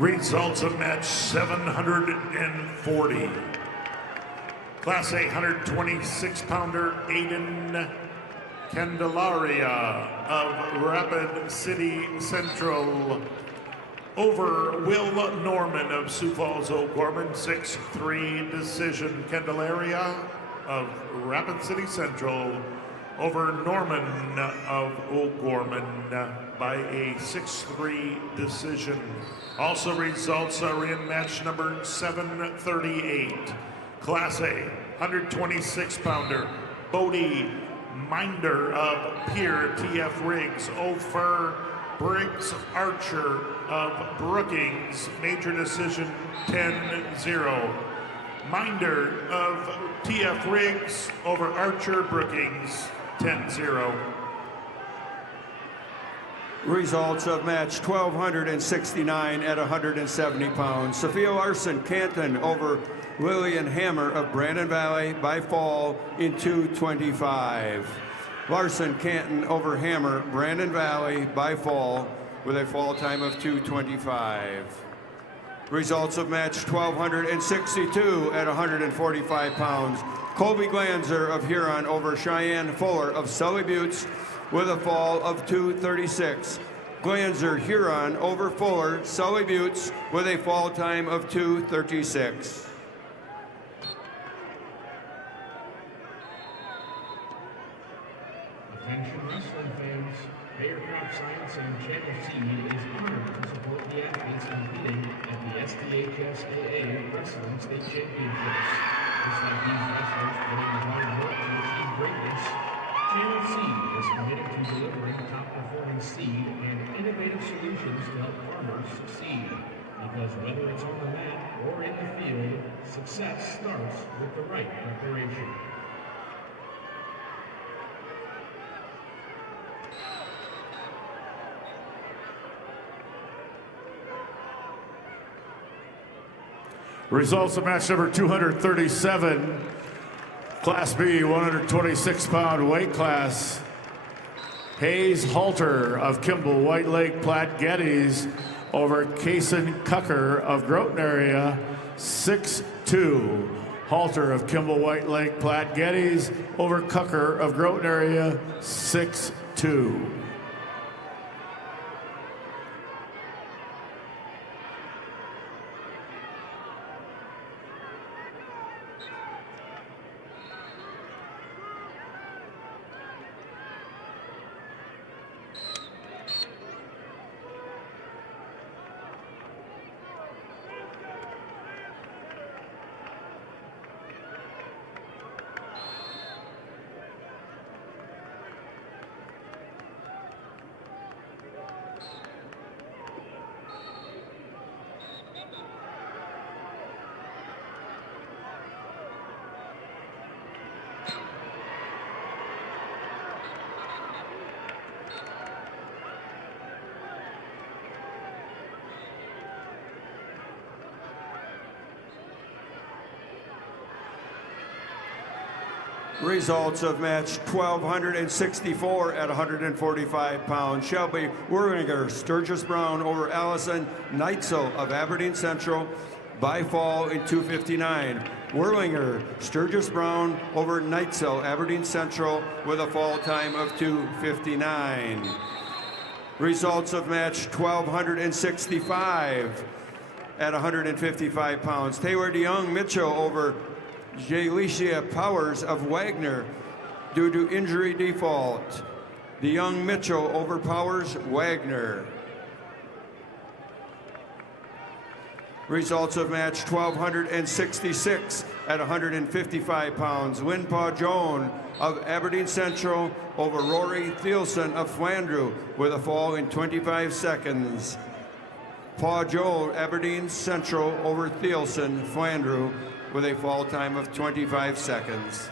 Results of match 740. Class A 126-pounder Aiden Candelaria of Rapid City Central over Will Norman of Sioux Falls O'Gorman, 6-3 decision. Candelaria of Rapid City Central over Norman of O'Gorman by a 6-3 decision. Also results are in match number 738. Class A 126-pounder Bodie Minder of Pier TF Riggs over Briggs Archer of Brookings, major decision 10-0. Minder of TF Riggs over Archer Brookings 10-0. Results of match 1269 at 170 pounds. Sophia Larson Canton over Lillian Hammer of Brandon Valley by fall in 2:25. Larson Canton over Hammer, Brandon Valley by fall with a fall time of 2:25. Results of match 1262 at 145 pounds. Colby Glanzer of Huron over Cheyenne Fuller of Sully Buttes with a fall of 2:36. Glanzer Huron over Fuller Sully Buttes with a fall time of 2:36. Attention wrestling fans, Bayer Crop Science and Channel Seed is honored to support the athletes competing at the SDHSAA Wrestling State Championships. Just like these wrestlers putting the hard work to achieve greatness, Channel Seed is committed to delivering top-performing seed and innovative solutions to help farmers succeed. Because whether it's on the mat or in the field, success starts with the right preparation. Results of match number 237, Class B 126-pound weight class. Hayes Halter of Kimball White Lake Platte Geddes over Kason Cucker of Groton area, 6-2. Halter of Kimball White Lake Platte Geddes over Cucker of Groton area, 6-2. Results of match 1264 at 145 pounds. Shelby Werlinger Sturgis Brown over Allison Neitzel of Aberdeen Central by fall in 2:59. Werlinger Sturgis Brown over Neitzel Aberdeen Central with a fall time of 2:59. Results of match 1265 at 155 pounds. Taylor DeYoung Mitchell over Jalicia Powers of Wagner due to injury default. DeYoung Mitchell over Powers Wagner. Results of match 1266 at 155 pounds. Lynn Paw Joan of Aberdeen Central over Rory Thielson of Flandreau with a fall in 25 seconds. Paw Joan, Aberdeen Central over Thielson, Flandreau with a fall time of 25 seconds.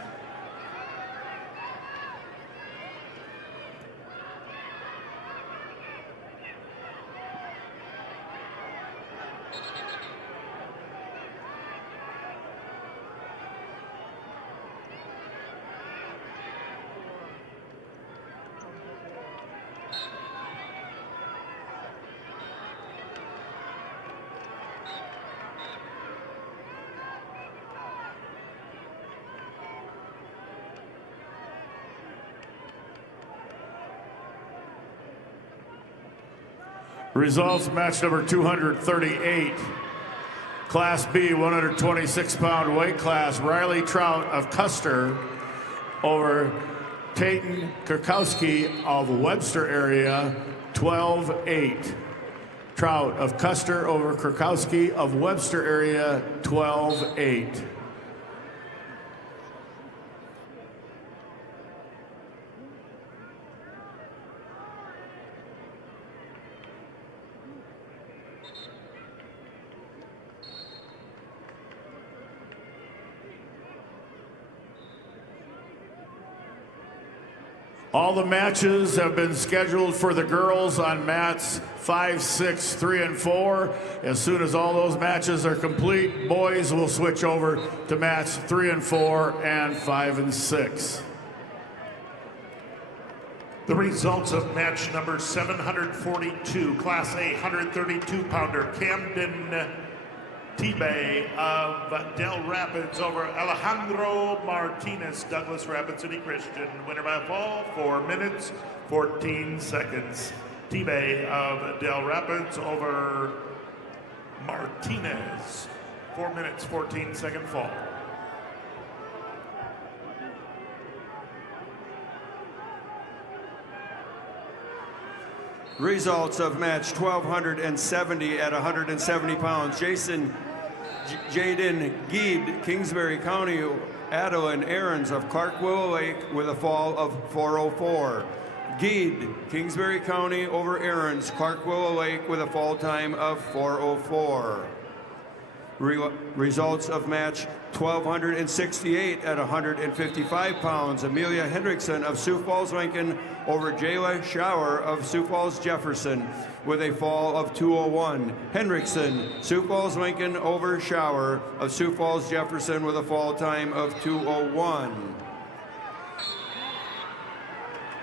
Results, match number 238. Class B, 126-pound weight class, Riley Trout of Custer over Tayton Kurkowski of Webster area, 12-8. Trout of Custer over Kurkowski of Webster area, 12-8. All the matches have been scheduled for the girls on mats 5, 6, 3, and 4. As soon as all those matches are complete, boys will switch over to mats 3 and 4 and 5 and 6. The results of match number 742, Class A 132-pounder, Camden T-Bay of Del Rapids over Alejandro Martinez, Douglas Rapid City Christian. Winner by fall, 4 minutes, 14 seconds. T-Bay of Del Rapids over Martinez, 4 minutes, 14 second fall. Results of match 1270 at 170 pounds. Jaden Geed, Kingsbury County, Adeline Aarons of Clark Willow Lake with a fall of 4:04. Geed, Kingsbury County over Aarons, Clark Willow Lake with a fall time of 4:04. Results of match 1268 at 155 pounds. Amelia Hendrickson of Sioux Falls, Lincoln over Jayla Shower of Sioux Falls, Jefferson with a fall of 2:01. Hendrickson, Sioux Falls, Lincoln over Shower of Sioux Falls, Jefferson with a fall time of 2:01.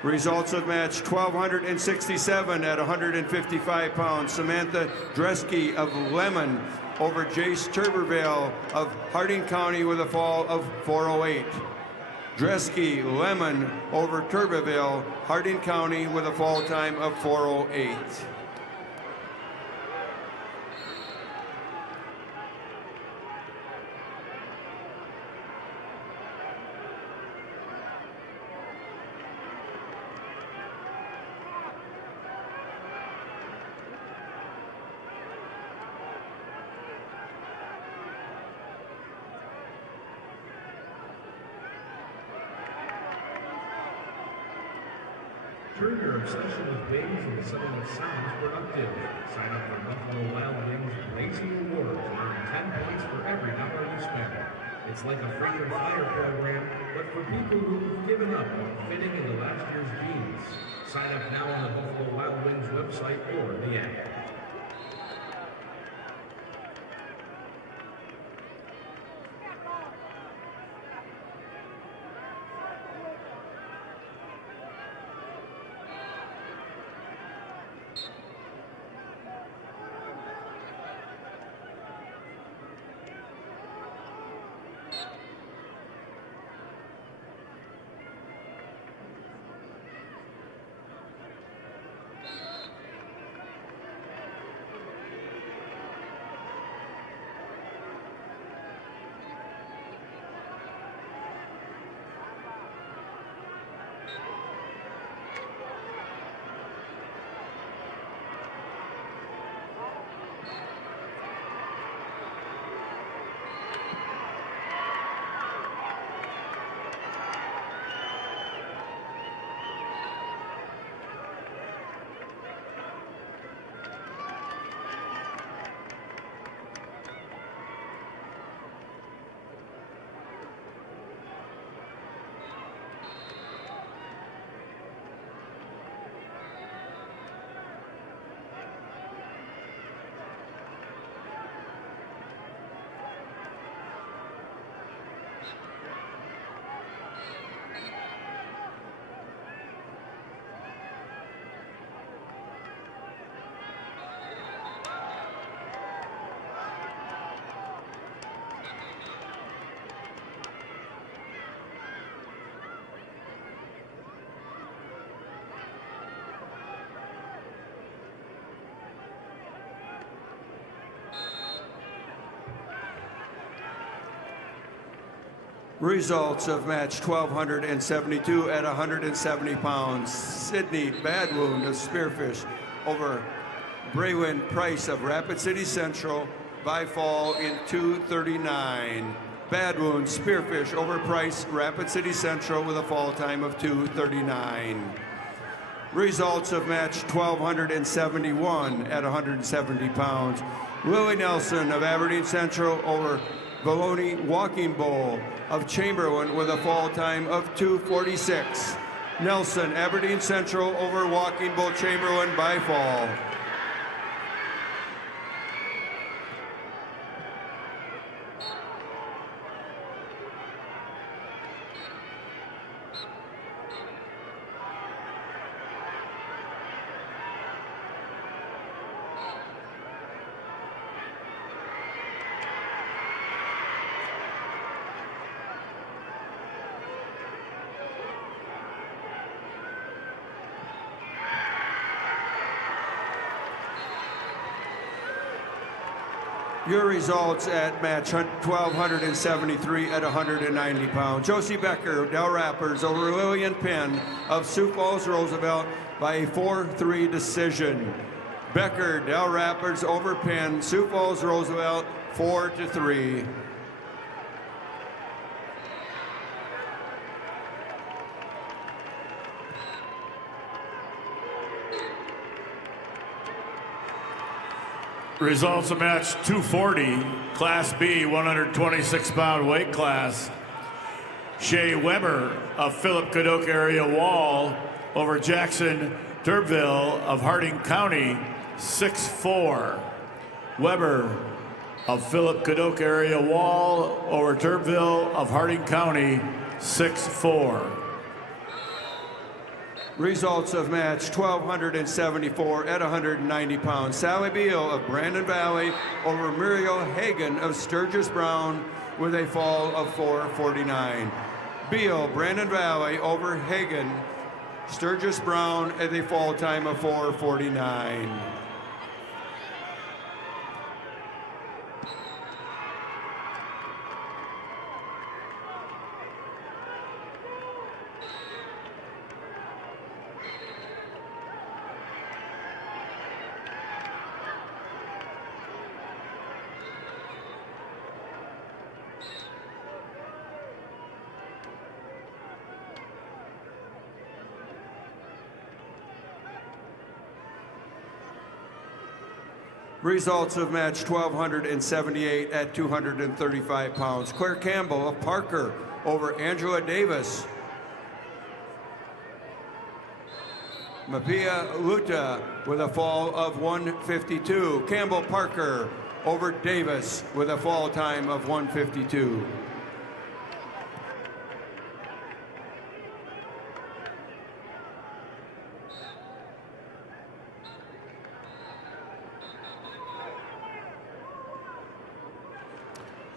Results of match 1267 at 155 pounds. Samantha Dresky of Lemon over Jace Turbervale of Harding County with a fall of 4:08. Dresky, Lemon over Turbervale, Harding County with a fall time of 4:08. Turn your obsession with wings into something that sounds productive. Sign up for Buffalo Wild Wings Racing Rewards and earn 10 points for every dollar you spend. It's like a frequent flyer program, but for people who've given up on fitting into last year's jeans. Sign up now on the Buffalo Wild Wings website or the app. Results of match 1272 at 170 pounds. Sydney Badwound of Spearfish over Braywin Price of Rapid City Central by fall in 2:39. Badwound Spearfish over Price Rapid City Central with a fall time of 2:39. Results of match 1271 at 170 pounds. Lily Nelson of Aberdeen Central over Baloney Walking Bowl of Chamberlain with a fall time of 2:46. Nelson, Aberdeen Central over Walking Bowl Chamberlain by fall. Your results at match 1273 at 190 pounds. Josie Becker, Del Rappers over Lillian Penn of Sioux Falls Roosevelt by a 4-3 decision. Becker, Del Rappers over Penn, Sioux Falls Roosevelt 4-3. Results of match 240, Class B, 126-pound weight class. Shea Weber of Philip Cadoc Area Wall over Jackson Turbeville of Harding County, 6'4". Weber of Philip Cadoc Area Wall over Turbeville of Harding County, 6'4". Results of match 1274 at 190 pounds. Sally Beal of Brandon Valley over Muriel Hagan of Sturgis Brown with a fall of 4:49. Beal, Brandon Valley over Hagan, Sturgis Brown at a fall time of 4:49. Results of match 1278 at 235 pounds. Claire Campbell of Parker over Angela Davis. Mapia Luta with a fall of 152. Campbell Parker over Davis with a fall time of 152.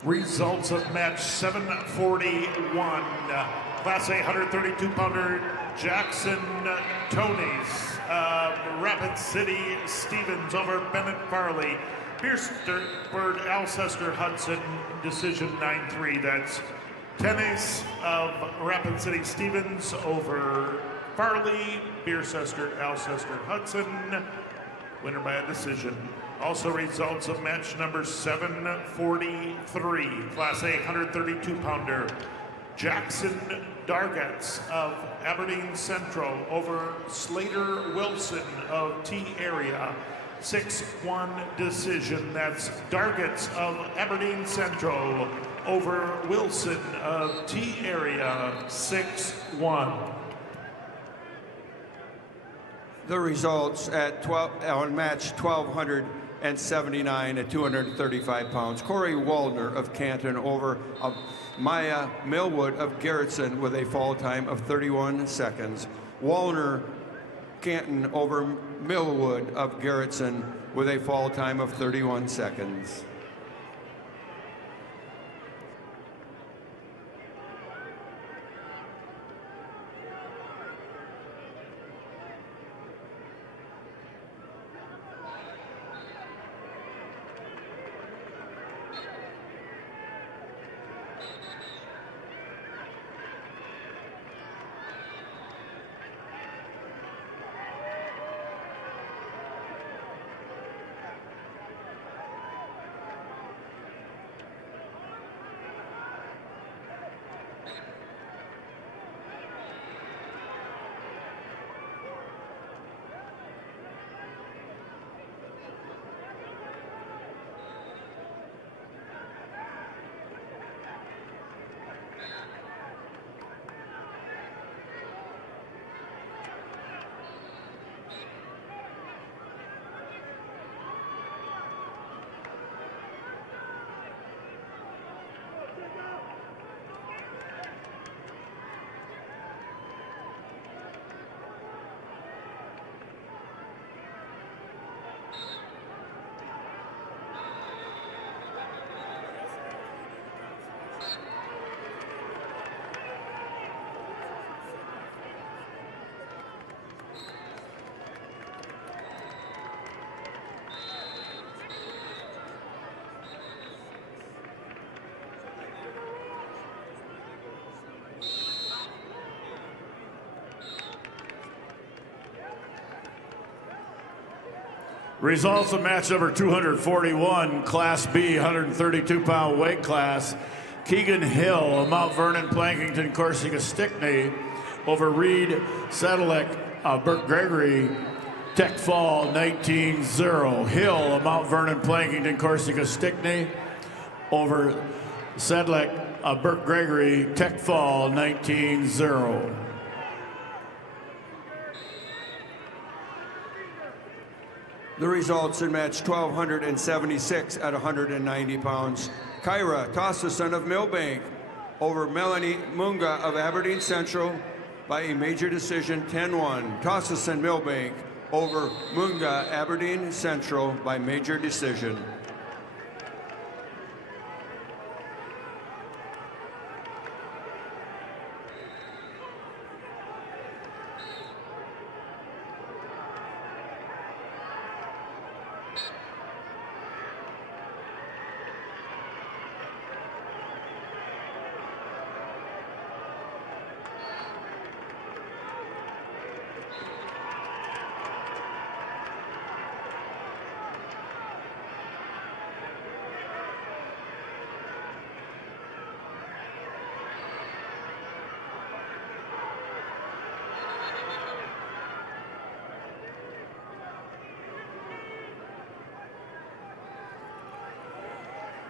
Results of match 741. Class A 132-pounder Jackson Tonys of Rapid City Stevens over Bennett Farley. Beersford Alcester Hudson, decision 9-3. That's Tennis of Rapid City Stevens over Farley. Beersford Alcester Hudson, winner by a decision. Also results of match number 743, Class A 132-pounder, Jackson Dargetts of Aberdeen Central over Slater Wilson of T Area, 6-1 decision. That's Dargetts of Aberdeen Central over Wilson of T Area, 6-1. The results at on match 1279 at 235 pounds. Corey Waldner of Canton over Maya Millwood of Garrettson with a fall time of 31 seconds. Waldner Canton over Millwood of Garrettson with a fall time of 31 seconds. Results of match number 241, Class B, 132-pound weight class. Keegan Hill of Mount Vernon, Plankington, Corsica, Stickney over Reed Sedlec of Burke Gregory, Tech Fall, 19-0. Hill of Mount Vernon, Plankington, Corsica, Stickney over Sedlec of Burke Gregory, Tech Fall, 19-0. The results in match 1276 at 190 pounds. Kyra Tossison of Millbank over Melanie Munga of Aberdeen Central by a major decision 10-1. Tossison Millbank over Munga Aberdeen Central by major decision.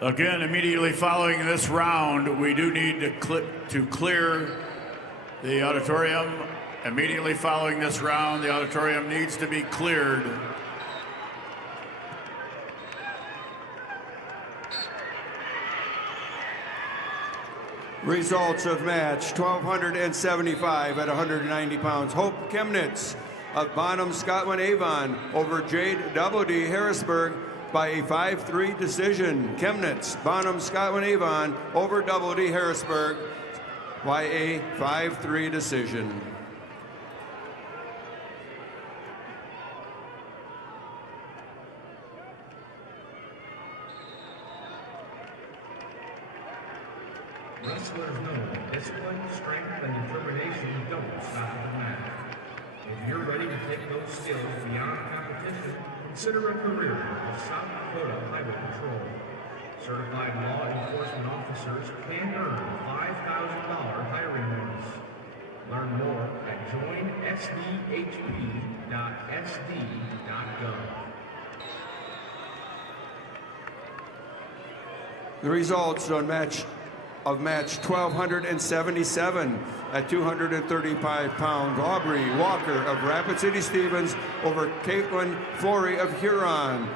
Again, immediately following this round, we do need to clear the auditorium. Immediately following this round, the auditorium needs to be cleared. Results of match 1275 at 190 pounds. Hope Chemnitz of Bonham, Scotland, Avon over Jade Doubledy, Harrisburg by a 5-3 decision. Chemnitz, Bonham, Scotland, Avon over Doubledy, Harrisburg by a 5-3 decision. Wrestlers know discipline, strength, and determination don't stop at the mat. If you're ready to take those skills beyond competition, consider a career with South Dakota Highway Patrol. Certified law enforcement officers can earn a $5,000 hiring bonus. Learn more at joinsdhp.sd.gov. The results on match 1277 at 235 pounds. Aubrey Walker of Rapid City Stevens over Caitlin Flory of Huron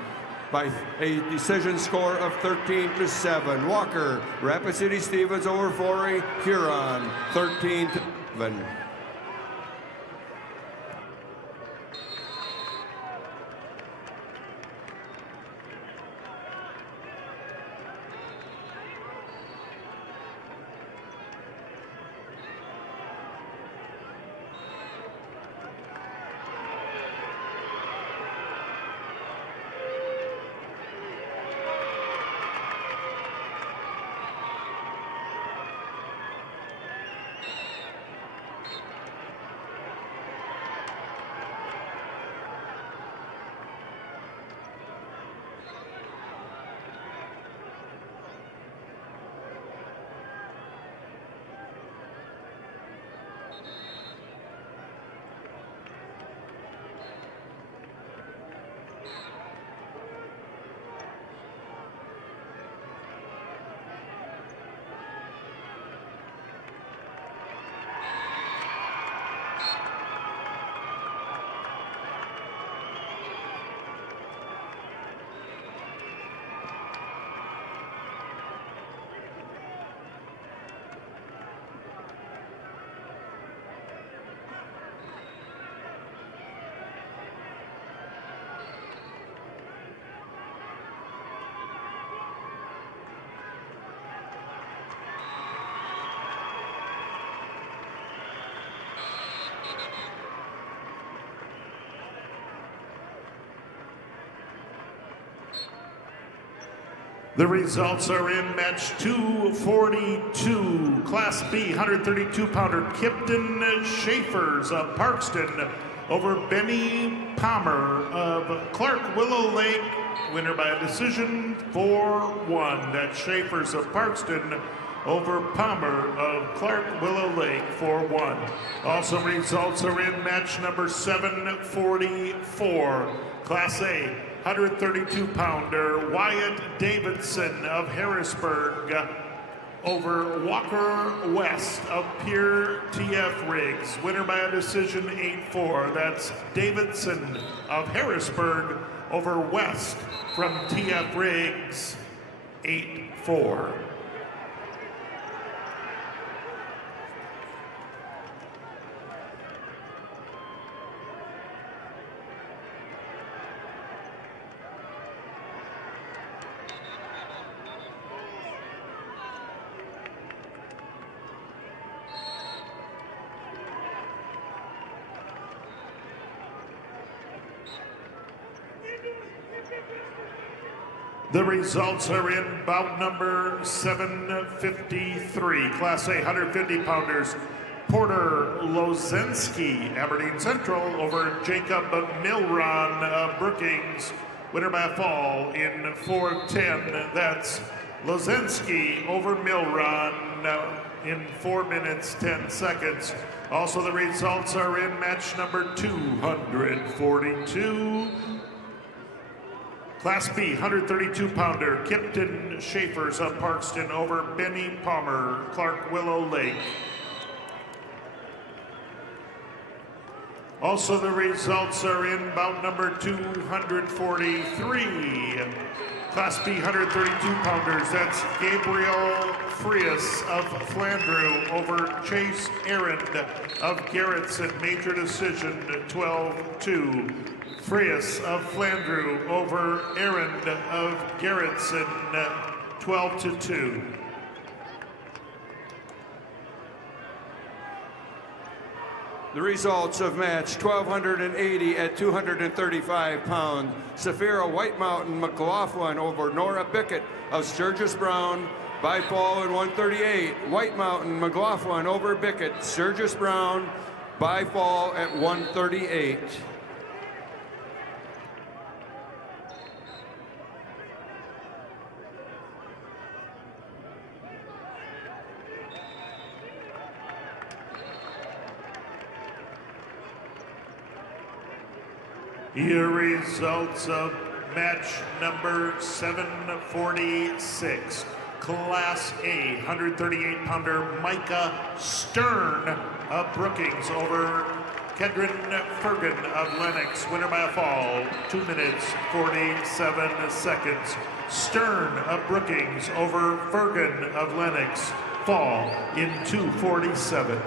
by a decision score of 13-7. Walker, Rapid City Stevens over Flory, Huron, 13-7. The results are in match 242, Class B, 132-pounder Kipton Schaefers of Parkston over Benny Palmer of Clark Willow Lake. Winner by a decision 4-1. That's Schaefer's of Parkston over Palmer of Clark Willow Lake 4-1. Also results are in match number 744. Class A 132-pounder Wyatt Davidson of Harrisburg over Walker West of Pier TF Riggs. Winner by a decision 8-4. That's Davidson of Harrisburg over West from TF Riggs 8-4. The results are in bout number 753. Class A 150-pounders. Porter Lozensky, Aberdeen Central, over Jacob Milron of Brookings. Winner by a fall in 4:10. That's Lozensky over Milron in 4 minutes 10 seconds. Also, the results are in match number 242. Class B 132-pounder Kipton Schaefer's of Parkston over Benny Palmer, Clark Willow Lake. Also, the results are in bout number 243. Class B 132-pounders, that's Gabriel Frias of Flandreau over Chase Arend of Garrettson. Major decision 12-2. Frias of Flandreau over Arend of Garrettson 12-2. The results of match 1280 at 235 pounds. Saphira White Mountain McLaughlin over Nora Bickett of Sturgis Brown by fall in 138. White Mountain McLaughlin over Bickett, Sturgis Brown by fall at 138. Your results of match number 746. Class A 138-pounder Micah Stern of Brookings over Kedron Fergan of Lennox. Winner by a fall, 2 minutes 47 seconds. Stern of Brookings over Fergan of Lennox. Fall in 2:47.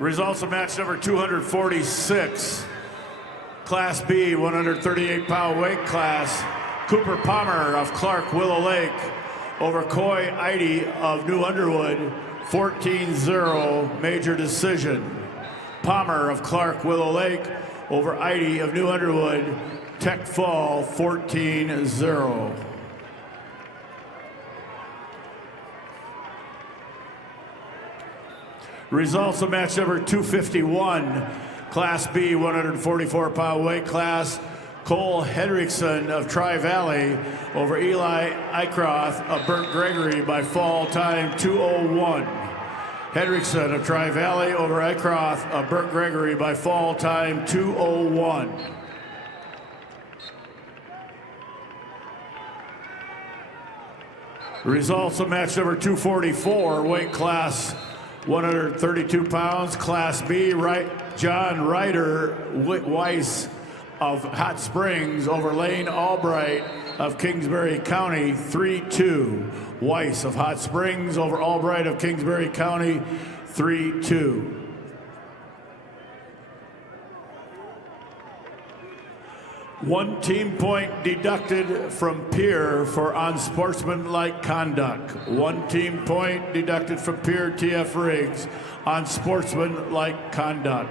Results of match number 246. Class B, 138-pound weight class. Cooper Palmer of Clark Willow Lake over Coy Eide of New Underwood, 14-0 major decision. Palmer of Clark Willow Lake over Eide of New Underwood, Tech Fall, 14-0. Results of match number 251, Class B, 144-pound weight class. Cole Henriksen of Tri-Valley over Eli Eichroth of Burt Gregory by fall time 2:01. Henriksen of Tri-Valley over Eichroth of Burt Gregory by fall time 2:01. Results of match number 244, weight class 132 pounds, Class B, John Ryder Weiss of Hot Springs over Lane Albright of Kingsbury County, 3-2. Weiss of Hot Springs over Albright of Kingsbury County, 3-2. One team point deducted from peer for unsportsmanlike conduct. One team point deducted from peer TF Riggs on sportsmanlike conduct.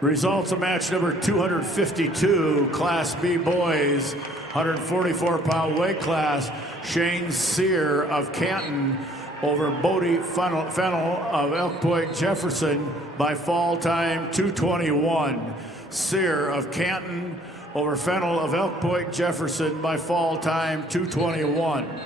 Results of match number 252, Class B boys, 144-pound weight class. Shane Sear of Canton over Bodie Fennel of Elk Point Jefferson by fall time 2:21. Sear of Canton over Fennel of Elk Point Jefferson by fall time 2:21.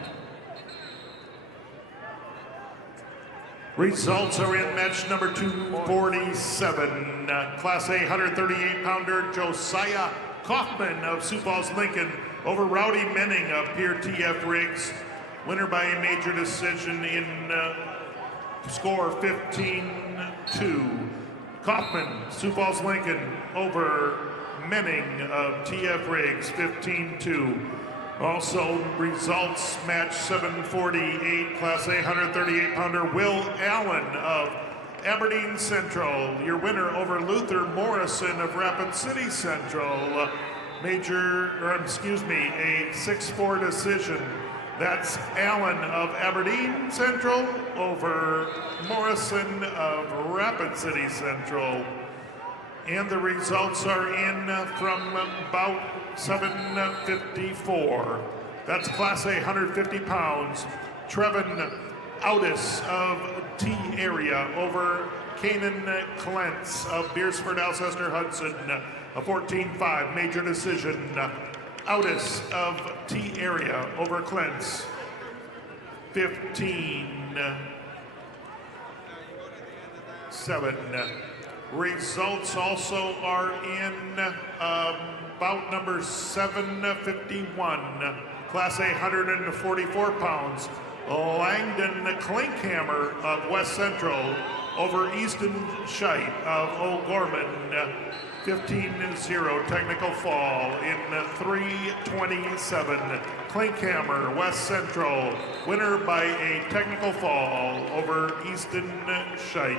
Results are in match number 247. Class A 138-pounder Josiah Kaufman of Sioux Falls Lincoln over Rowdy Menning of Pierre TF Riggs. Winner by a major decision in score 15-2. Kaufman, Sioux Falls Lincoln over Menning of TF Riggs, 15-2. Also, results match 748, Class A 138-pounder Will Allen of Aberdeen Central. Your winner over Luther Morrison of Rapid City Central. A 6-4 decision. That's Allen of Aberdeen Central over Morrison of Rapid City Central. And the results are in from about 7:54. That's Class A 150 pounds. Trevin Audis of T area over Kanan Clentz of Beersford Alcester Hudson. A 14-5 major decision. Audis of T area over Clentz. 15-7. Results also are in bout number 751, Class A 144 pounds. Langdon Klinkhammer of West Central over Easton Scheit of O'Gorman. 15-0 technical fall in 3:27. Klinkhammer, West Central, winner by a technical fall over Easton Scheit.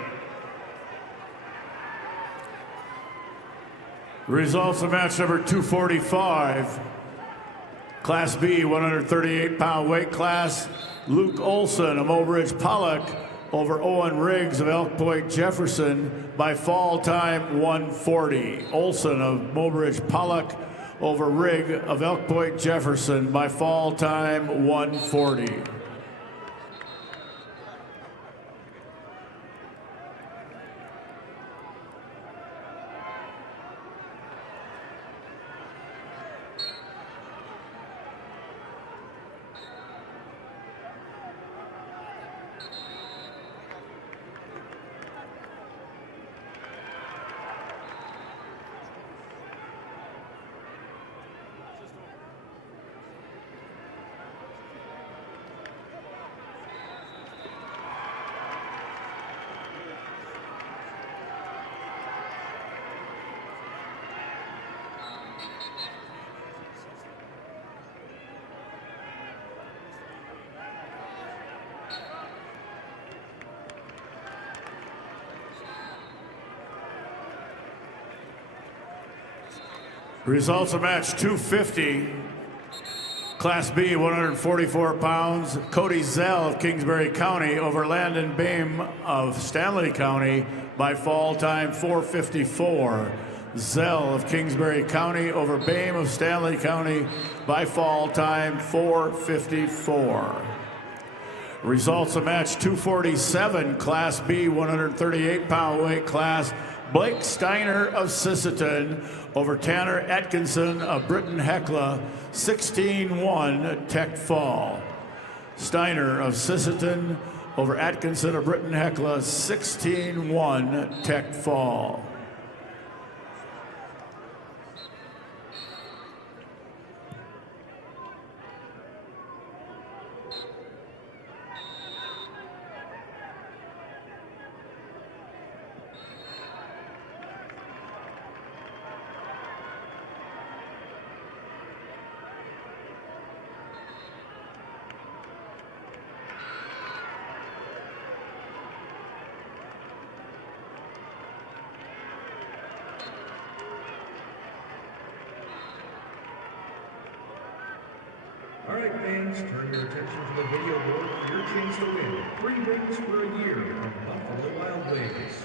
Results of match number 245, Class B, 138-pound weight class. Luke Olson of Mobridge Pollock over Owen Riggs of Elk Point Jefferson by fall time 1:40. Olson of Mobridge Pollock over Rigg of Elk Point Jefferson by fall time 1:40. Results of match 250. Class B, 144 pounds. Cody Zell of Kingsbury County over Landon Bame of Stanley County by fall time 4:54. Zell of Kingsbury County over Bame of Stanley County by fall time 4:54. Results of match 247, Class B, 138-pound weight class. Blake Steiner of Sisseton over Tanner Atkinson of Britton Hecla, 16-1 Tech fall. Steiner of Sisseton over Atkinson of Britton Hecla, 16-1 Tech fall. All right, fans, turn your attention to the video board for your chance to win 3 rings for a year from Buffalo Wild Wings.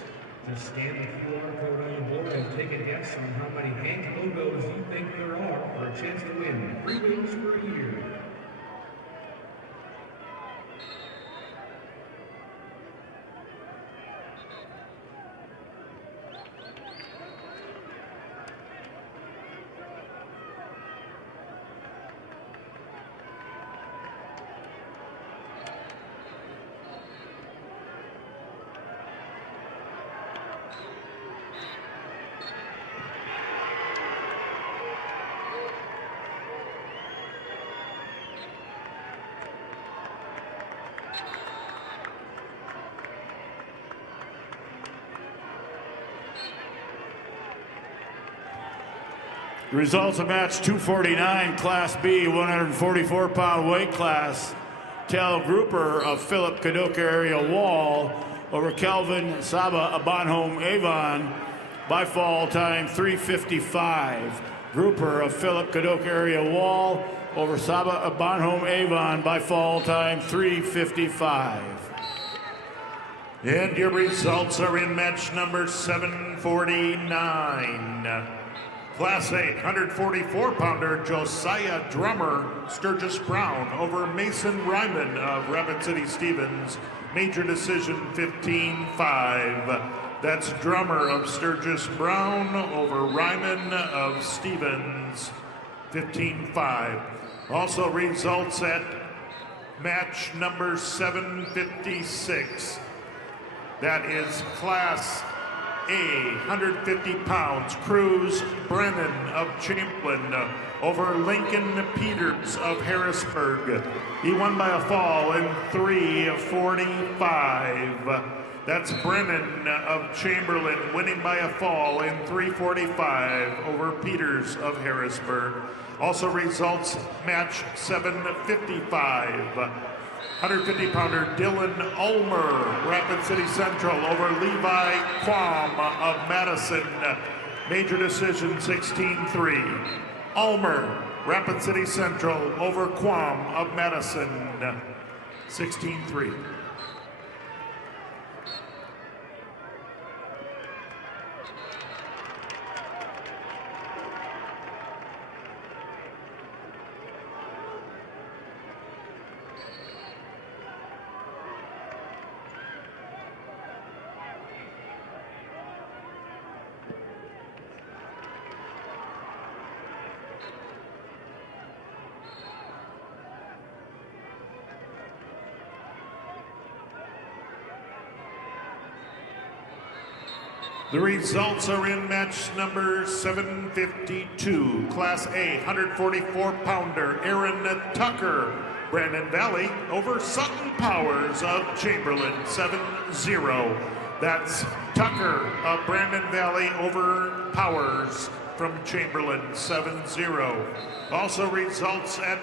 Just scan the QR code on the board and take a guess on how many Hank logos you think there are for a chance to win 3 rings for a year. The results of match 249, Class B, 144-pound weight class. Tel Grouper of Philip Caduc area Wall over Kelvin Saba of Bonhomme Avon by fall time 3:55. Grouper of Philip Caduc area Wall over Saba of Bonhomme Avon by fall time 3:55. And your results are in match number 749. Class A, 144-pounder Josiah Drummer, Sturgis Brown over Mason Ryman of Rapid City Stevens. Major decision 15-5. That's Drummer of Sturgis Brown over Ryman of Stevens, 15-5. Also results at match number 756. That is Class A, 150 pounds, Cruz Brennan of Champlin over Lincoln Peters of Harrisburg. He won by a fall in 3:45. That's Brennan of Chamberlain winning by a fall in 3:45 over Peters of Harrisburg. Also results match 755. 150-pounder Dylan Ulmer, Rapid City Central over Levi Quam of Madison. Major decision 16-3. Ulmer, Rapid City Central over Quam of Madison, 16-3. The results are in match number 752. Class A, 144-pounder Aaron Tucker, Brandon Valley over Sutton Powers of Chamberlain, 7-0. That's Tucker of Brandon Valley over Powers from Chamberlain, 7-0. Also results at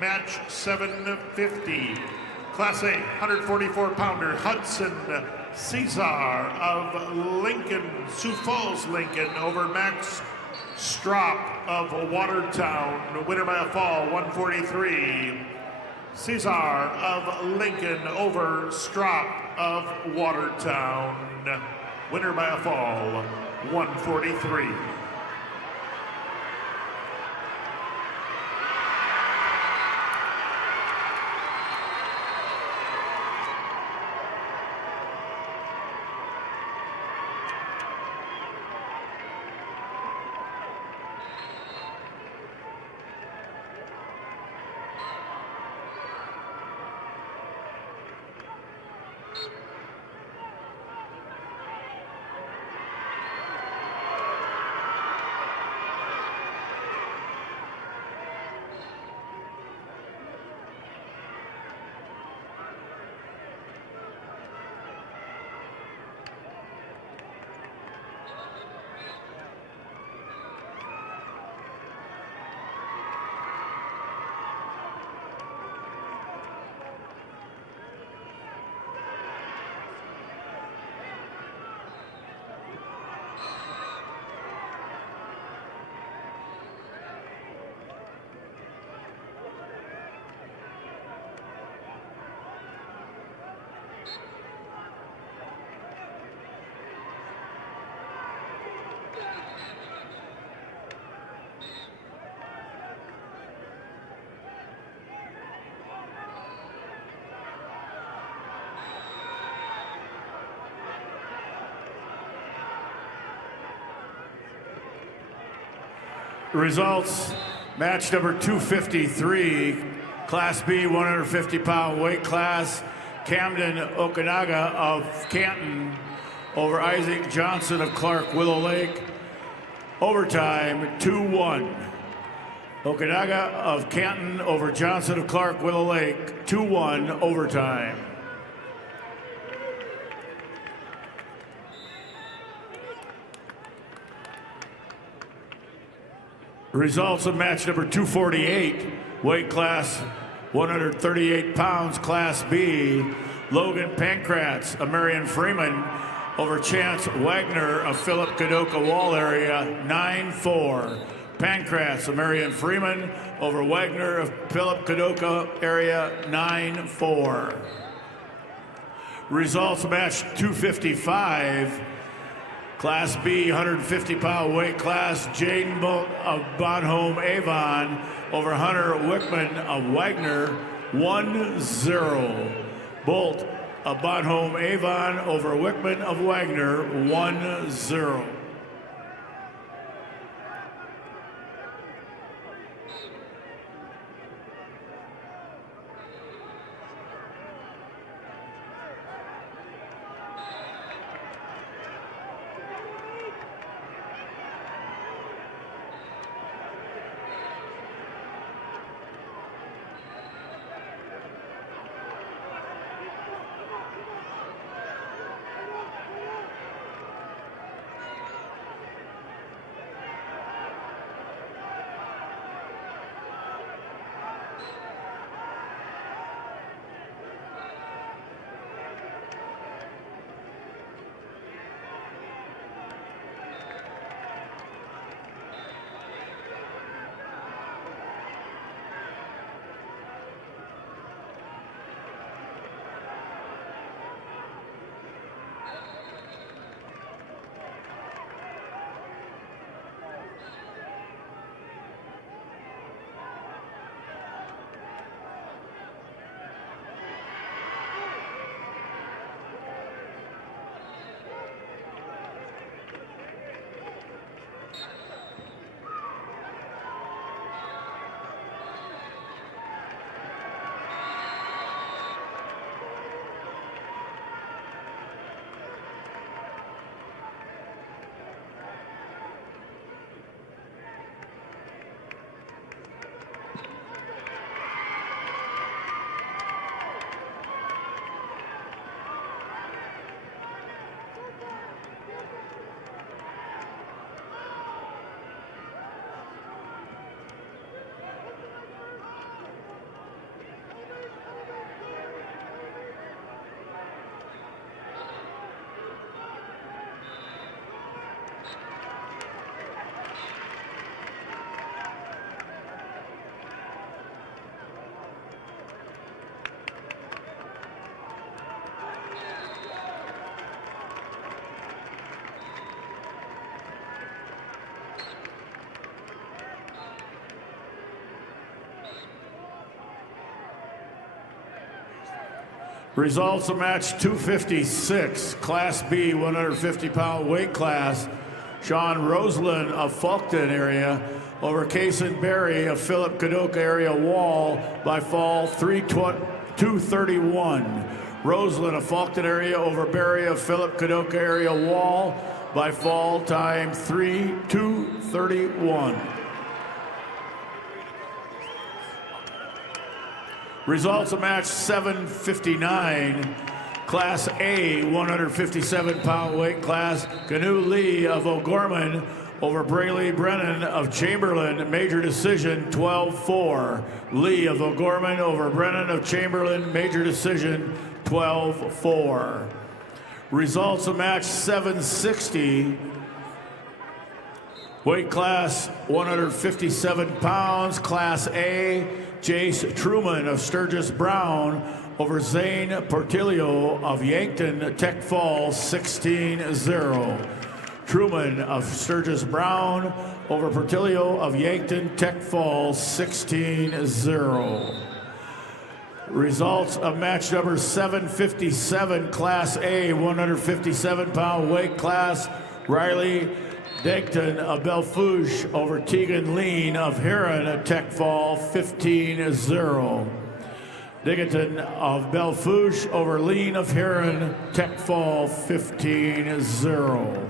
match 750. Class A, 144-pounder Hudson Cesar of Lincoln, Sioux Falls, Lincoln over Max Strop of Watertown, the winner by a fall, 143. Cesar of Lincoln over Strop of Watertown, winner by a fall, 143. Results, match number 253, Class B 150-pound weight class, Camden Okanaga of Canton over Isaac Johnson of Clark Willow Lake. Overtime, 2-1. Okanaga of Canton over Johnson of Clark Willow Lake, 2-1 overtime. Results of match number 248, weight class 138 pounds, Class B. Logan Pankratz of Marion Freeman over Chance Wagner of Philip Kadoka Wall area, 9-4. Pankratz of Marion Freeman over Wagner of Philip Kadoka area, 9-4. Results of match 255, Class B 150-pound weight class, Jaden Bolt of Bonhomme Avon over Hunter Wickman of Wagner, 1-0. Bolt of Bonhomme Avon over Wickman of Wagner, 1-0. Results of match 256, Class B, 150-pound weight class. Sean Roseland of Fulton area over Kason Berry of Philip Kadoka area Wall by fall 231. Roseland of Fulton area over Berry of Philip Kadoka area Wall by fall time 231. Results of match 759, Class A, 157-pound weight class. Canoe Lee of O'Gorman over Braley Brennan of Chamberlain, major decision 12-4. Lee of O'Gorman over Brennan of Chamberlain, major decision 12-4. Results of match 760, weight class 157 pounds, Class A, Jace Truman of Sturgis Brown over Zane Portillo of Yankton Tech Falls 16-0. Truman of Sturgis Brown over Portillo of Yankton Tech Falls 16-0. Results of match number 757, Class A, 157-pound weight class. Riley Degton of Belfouche over Tegan Lean of Heron at Tech Fall 15-0. Degton of Belfouche over Lean of Heron, Tech Fall 15-0.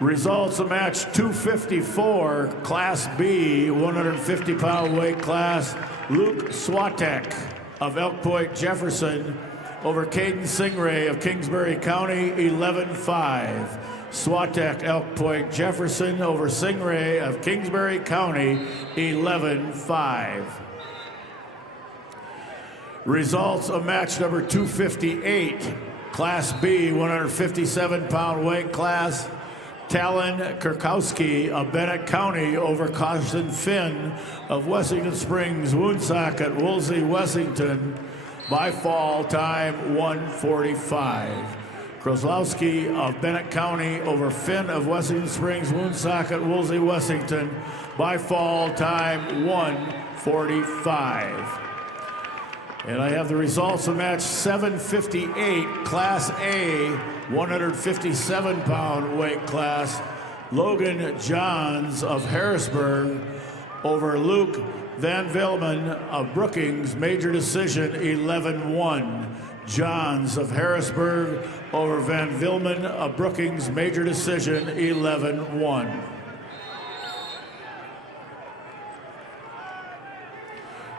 Results of match 254, Class B, 150-pound weight class. Luke Swatek of Elk Point Jefferson over Caden Singray of Kingsbury County 11-5. Swatek Elk Point Jefferson over Singray of Kingsbury County 11-5. Results of match number 258, Class B, 157-pound weight class. Talon Kurkowski of Bennett County over Carson Finn of Wessington Springs, Woonsocket, Woolsey, Wessington by fall time 1:45. Krozlowski of Bennett County over Finn of Wessington Springs, Woonsocket, Woolsey, Wessington by fall time 1:45. And I have the results of match 758, Class A, 157-pound weight class. Logan Johns of Harrisburg over Luke Van Vilman of Brookings, major decision 11-1. Johns of Harrisburg over Van Vilman of Brookings, major decision 11-1.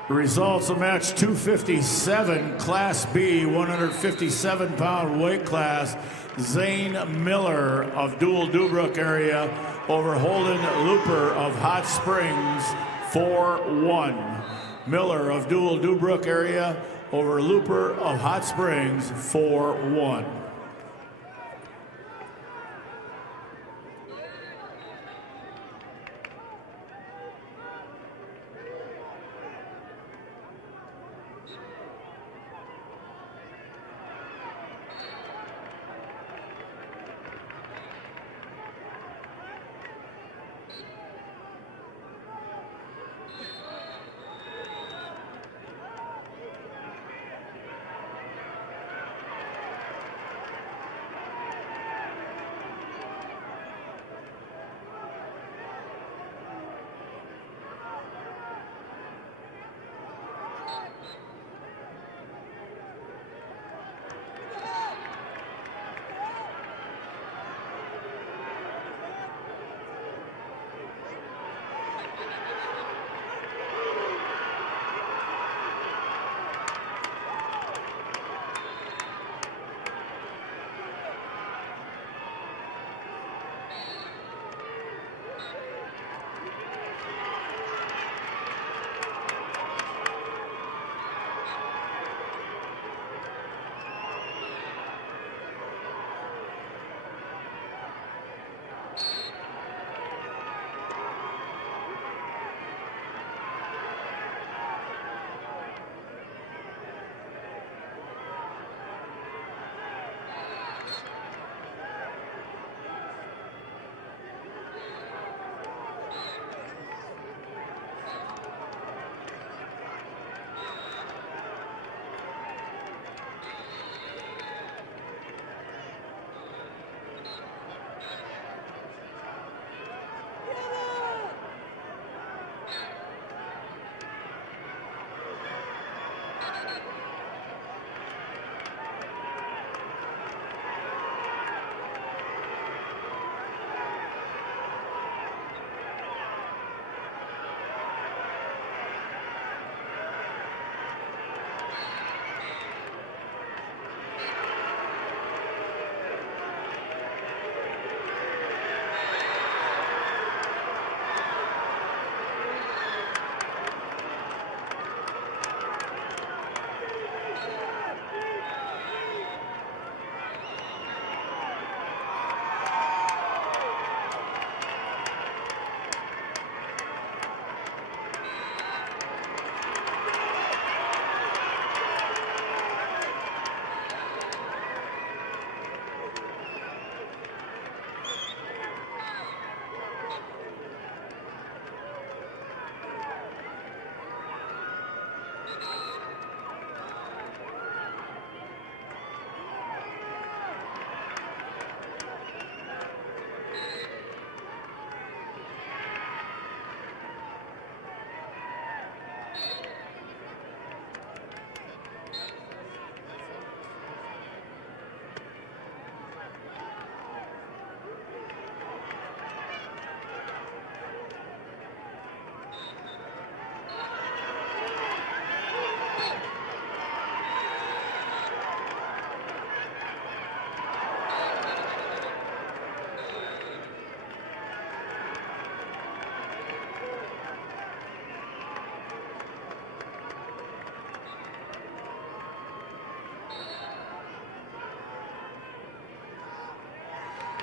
The results of match 257, Class B, 157-pound weight class. Zane Miller of Dual Dubrook area over Holden Looper of Hot Springs, 4-1. Miller of Dual Dubrook area over Looper of Hot Springs, 4-1.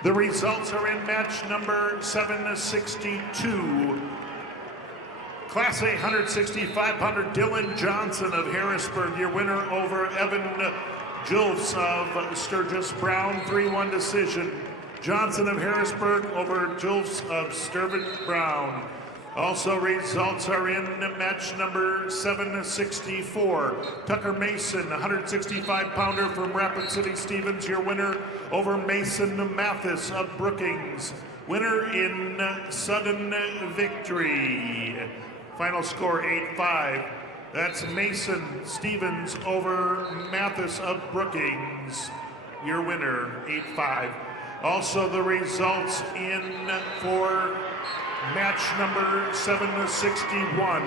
The results are in match number 762. Class A 165-pounder Dylan Johnson of Harrisburg, your winner over Evan Julfs of Sturgis Brown, 3-1 decision. Johnson of Harrisburg over Julfs of Sturgis Brown. Also, results are in match number 764. Tucker Mason, 165-pounder from Rapid City Stevens, your winner over Mason Mathis of Brookings. Winner in sudden victory. Final score 8-5. That's Mason Stevens over Mathis of Brookings. Your winner, 8-5. Also, the results in for match number 761.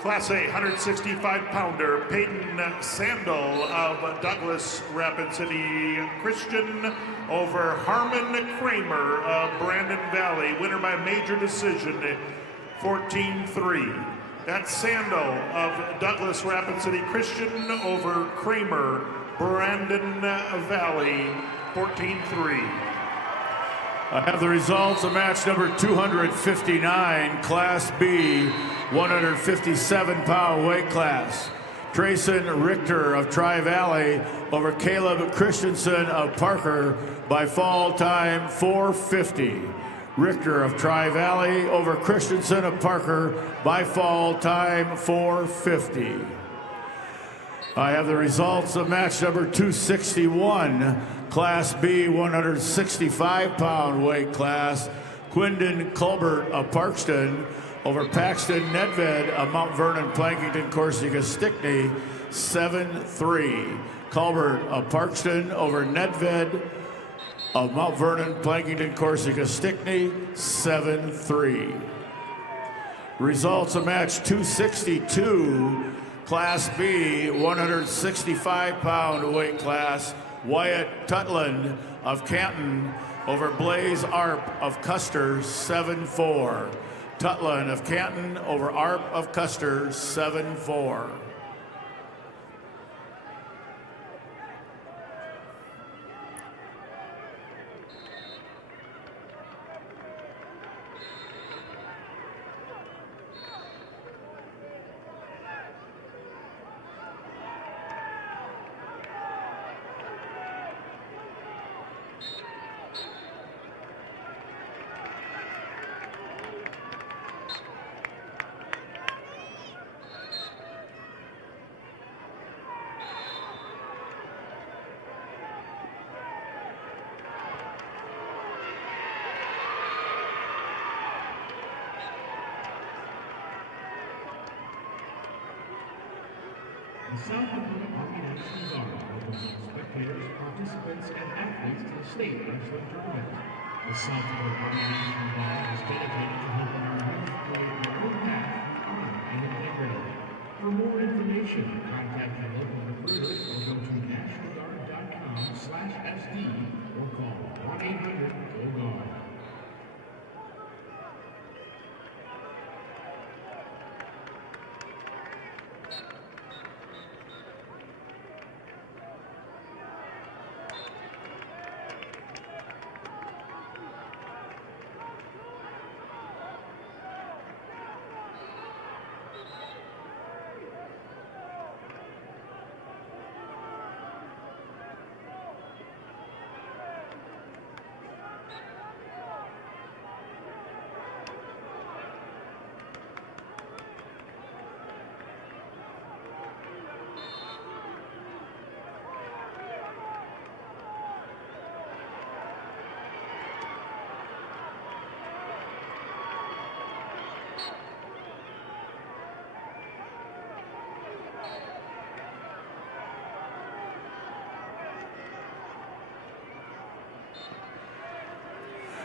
Class A 165-pounder Peyton Sandel of Douglas Rapid City Christian over Harmon Kramer of Brandon Valley. Winner by major decision, 14-3. That's Sandel of Douglas Rapid City Christian over Kramer, Brandon Valley, 14-3. I have the results of match number 259, Class B, 157-pound weight class. Trayson Richter of Tri-Valley over Caleb Christensen of Parker by fall time 4:50. Richter of Tri-Valley over Christensen of Parker by fall time 4:50. I have the results of match number 261, Class B 165-pound weight class. Quindon Colbert of Parkston over Paxton Nedved of Mount Vernon, Plankington, Corsica, Stickney, 7-3. Colbert of Parkston over Nedved of Mount Vernon, Plankington, Corsica, Stickney, 7-3. Results of match 262, Class B, 165-pound weight class. Wyatt Tutland of Canton over Blaze Arp of Custer, 7-4. Tutland of Canton over Arp of Custer, 7-4. The South Dakota Army National Guard welcomes spectators, participants, and athletes to the state wrestling tournament. The South Dakota Army National Guard is dedicated to helping our youth create their own path through honor and integrity. For more information, contact your local recruiter or go to nationalguard.com/SD or call 1-800-GO-GUARD.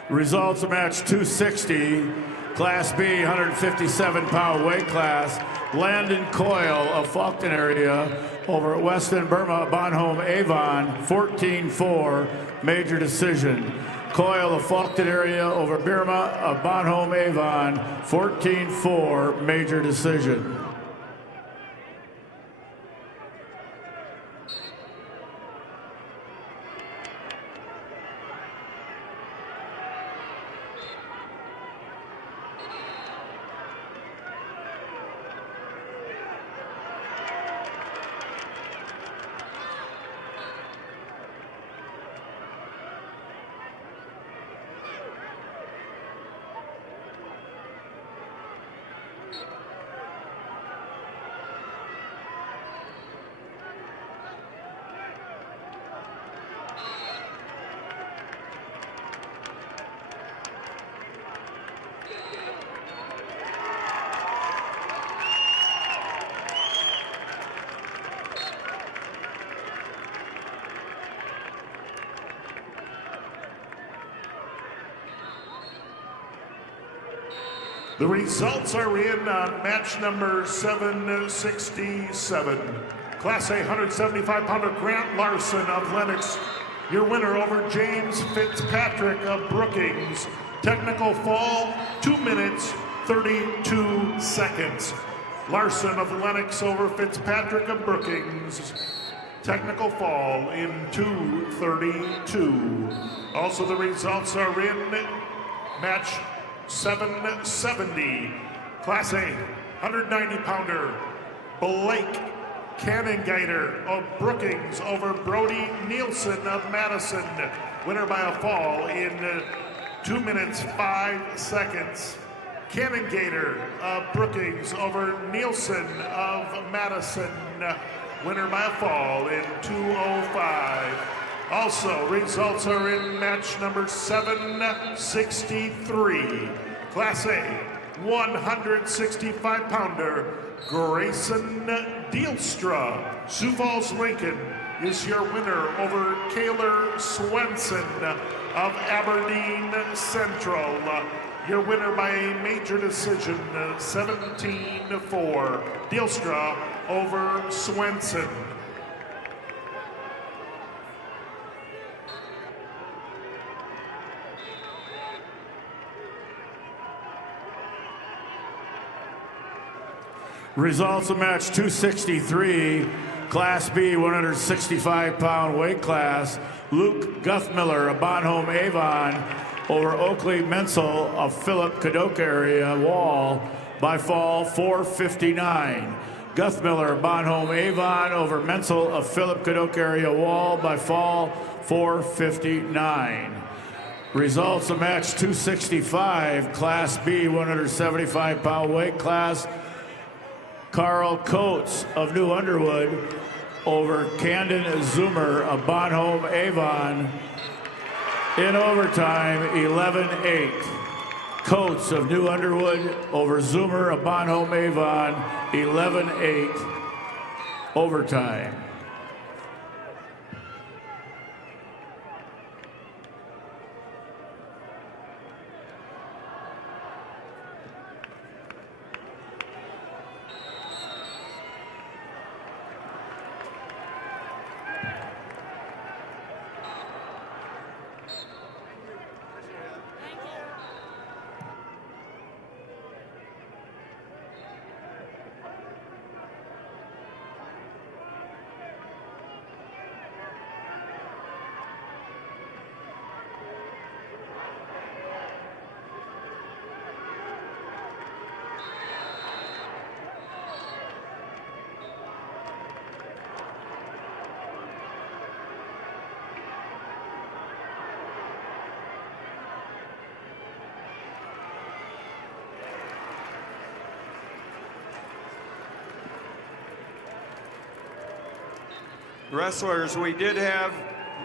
Results of match 260, Class B, 157-pound weight class. Landon Coyle of Faulkton area over Weston Burma Bonhomme Avon, 14-4, major decision. Coyle of Faulkton area over Burma of Bonhomme Avon, 14-4, major decision. The results are in on match number 767. Class A 175-pounder Grant Larson of Lennox, your winner over James Fitzpatrick of Brookings. Technical fall, 2 minutes, 32 seconds. Larson of Lennox over Fitzpatrick of Brookings. Technical fall in 2:32. Also, the results are in match 770. Class A 190-pounder Blake Cannongater of Brookings over Brody Nielsen of Madison. Winner by a fall in 2 minutes, 5 seconds. Cannongater of Brookings over Nielsen of Madison. Winner by a fall in 2:05. Also, results are in match number 763. Class A 165-pounder Grayson Dealstra, Sioux Falls, Lincoln, is your winner over Kaylor Swenson of Aberdeen Central. Your winner by a major decision, 17-4. Dealstra over Swenson. Results of match 263, Class B 165-pound weight class. Luke Guthmiller of Bonhomme Avon over Oakley Menzel of Philip Cadoc area Wall by fall 4:59. Guthmiller, Bonhomme Avon over Menzel of Philip Cadoc area Wall by fall 4:59. Results of match 265, Class B 175-pound weight class. Carl Coates of New Underwood over Camden Zoomer of Bonhomme Avon in overtime, 11-8. Coates of New Underwood over Zoomer of Bonhomme Avon, 11-8, overtime. Wrestlers, we did have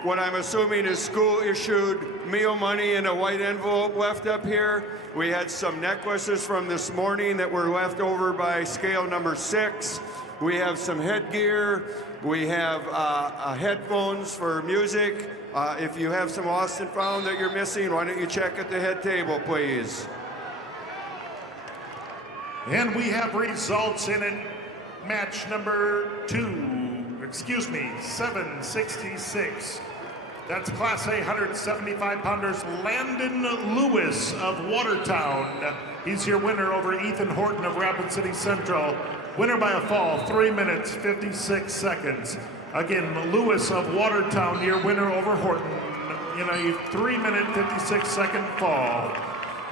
what I'm assuming is school-issued meal money in a white envelope left up here. We had some necklaces from this morning that were left over by scale number 6. We have some headgear. We have headphones for music. If you have some lost and found that you're missing, why don't you check at the head table, please? And we have results in it. Match number 766. That's Class A 175-pounders Landon Lewis of Watertown. He's your winner over Ethan Horton of Rapid City Central. Winner by a fall, 3 minutes, 56 seconds. Again, Lewis of Watertown, your winner over Horton in a 3-minute, 56-second fall.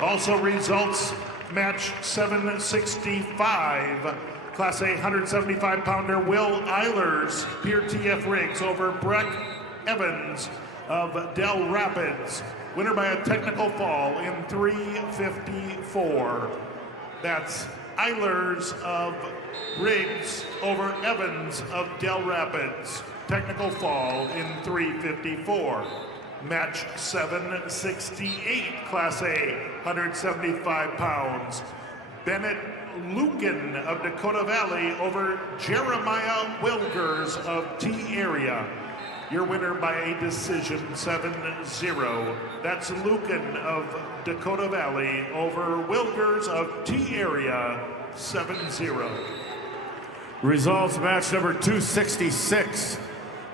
Also results, match 765. Class A 175-pounder Will Eilers, Pier TF Riggs over Breck Evans of Del Rapids. Winner by a technical fall in 3:54. That's Eilers of Riggs over Evans of Del Rapids. Technical fall in 3:54. Match 768, Class A, 175 pounds. Bennett Lucan of Dakota Valley over Jeremiah Wilgers of T Area. your winner by a decision 7-0. That's Lucan of Dakota Valley over Wilgers of T-Area 7-0. Results match number 266,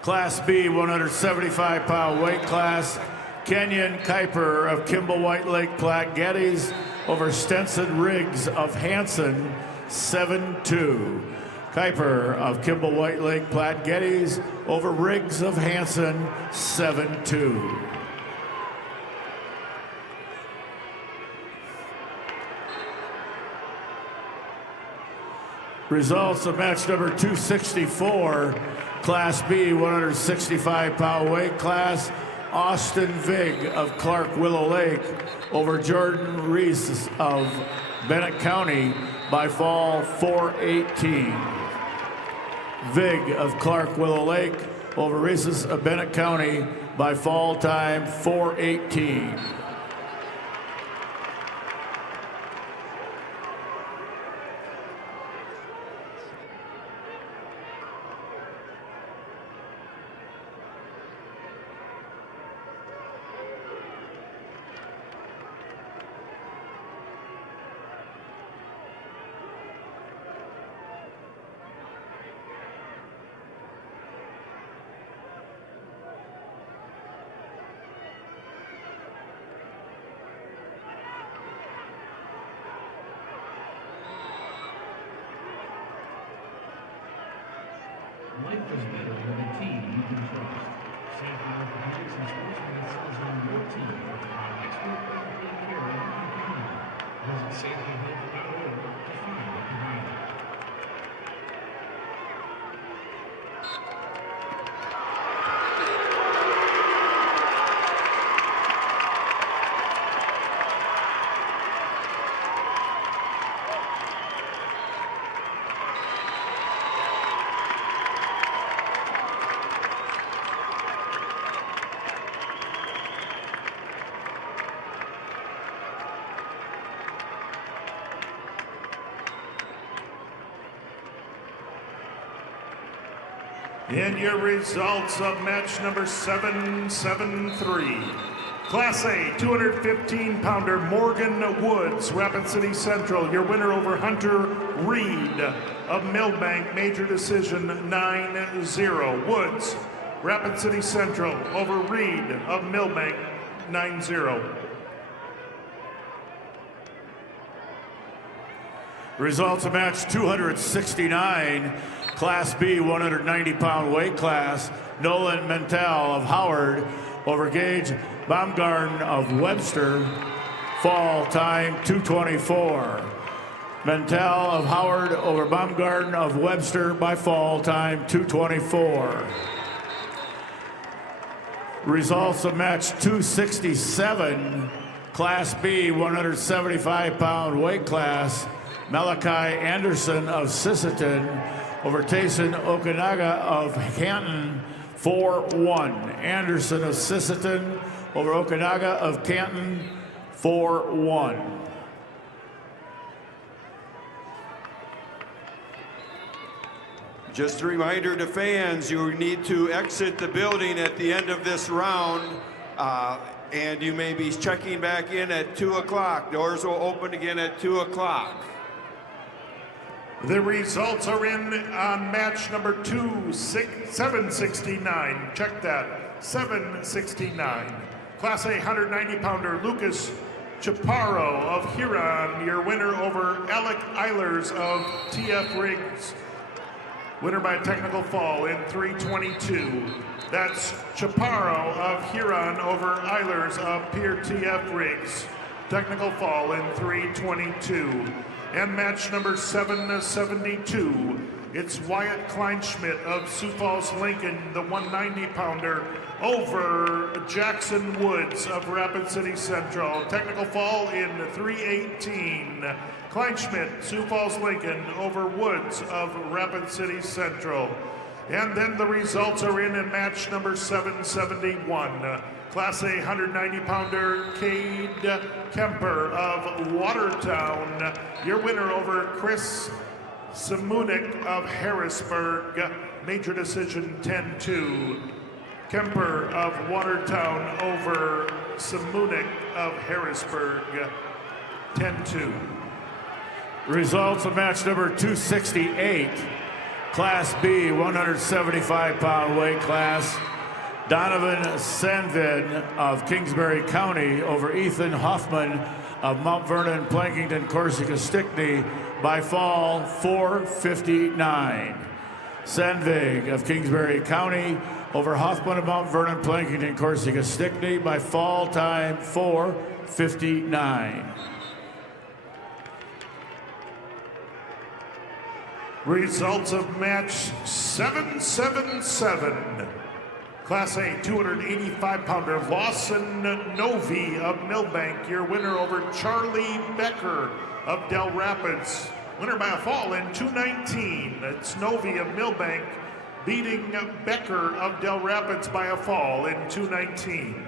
Class B 175-pound weight class. Kenyon Kuiper of Kimball White Lake Platte Geddes over Stenson Riggs of Hanson 7-2. Kuiper of Kimball White Lake Platte Geddes over Riggs of Hanson 7-2. Results of match number 264, Class B 165-pound weight class. Austin Vig of Clark Willow Lake over Jordan Reese of Bennett County by fall 4-18. Vig of Clark Willow Lake over Reese of Bennett County by fall time 4-18. Life is better with a team you can trust. St. Paul Orthopedics and Sports Medicine is on your team for expert orthopedic care in Lincoln County. Visit safetyhealth.org to find a provider. In your results of match number 773, Class A 215-pounder Morgan Woods, Rapid City Central, your winner over Hunter Reed of Millbank, major decision 9-0. Woods, Rapid City Central over Reed of Millbank 9-0. Results of match 269, Class B 190-pound weight class. Nolan Mentel of Howard over Gage Baumgarten of Webster. Fall time 2:24. Mentel of Howard over Baumgarten of Webster by fall time 2:24. Results of match 267, Class B 175-pound weight class. Malachi Anderson of Sisseton over Tayson Okanaga of Canton 4-1. Anderson of Sisseton over Okanaga of Canton 4-1. Just a reminder to fans, you need to exit the building at the end of this round, and you may be checking back in at 2 o'clock. Doors will open again at 2 o'clock. The results are in on match number 769. Check that, 769. Class A 190-pounder Lucas Chaparro of Huron, your winner over Alec Eilers of TF Riggs. Winner by technical fall in 3:22. That's Chaparro of Huron over Eilers of Pier TF Riggs. Technical fall in 3:22. And match number 772, it's Wyatt Kleinschmidt of Sioux Falls, Lincoln, the 190-pounder, over Jackson Woods of Rapid City Central. Technical fall in 3:18. Kleinschmidt, Sioux Falls, Lincoln, over Woods of Rapid City Central. And then the results are in match number 771. Class A 190-pounder Cade Kemper of Watertown, your winner over Chris Simunik of Harrisburg, major decision 10-2. Kemper of Watertown over Simunik of Harrisburg, 10-2. Results of match number 268, Class B, 175-pound weight class. Donovan Sandvin of Kingsbury County over Ethan Hoffman of Mount Vernon, Plankington, Corsica, Stickney by fall 4:59. Sandvig of Kingsbury County over Hoffman of Mount Vernon, Plankington, Corsica, Stickney by fall time 4:59. Results of match 777. Class A 285-pounder Lawson Novi of Millbank, your winner over Charlie Becker of Del Rapids. Winner by a fall in 2:19. It's Novi of Millbank beating Becker of Del Rapids by a fall in 2:19.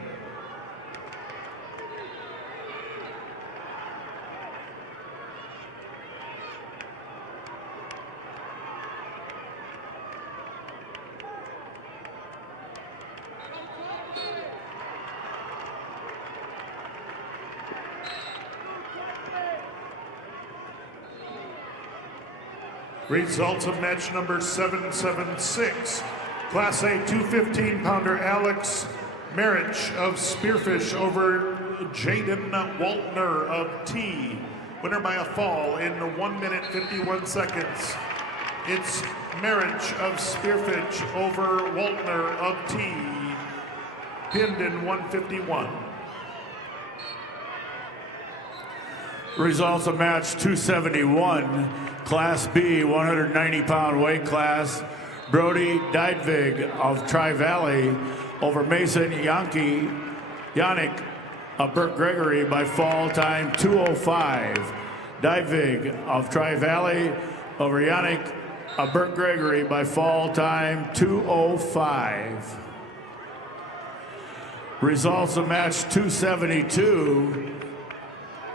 Results of match number 776. Class A 215-pounder Alex Marich of Spearfish over Jaden Waltner of T. Winner by a fall in 1 minute 51 seconds. It's Marich of Spearfish over Waltner of T. Pinned in 151. Results of match 271, Class B, 190-pound weight class. Brody Dydvig of Tri-Valley over Mason Yannick of Burke Gregory by fall time 2:05. Dydvig of Tri-Valley over Yannick of Burke Gregory by fall time 2:05. Results of match 272,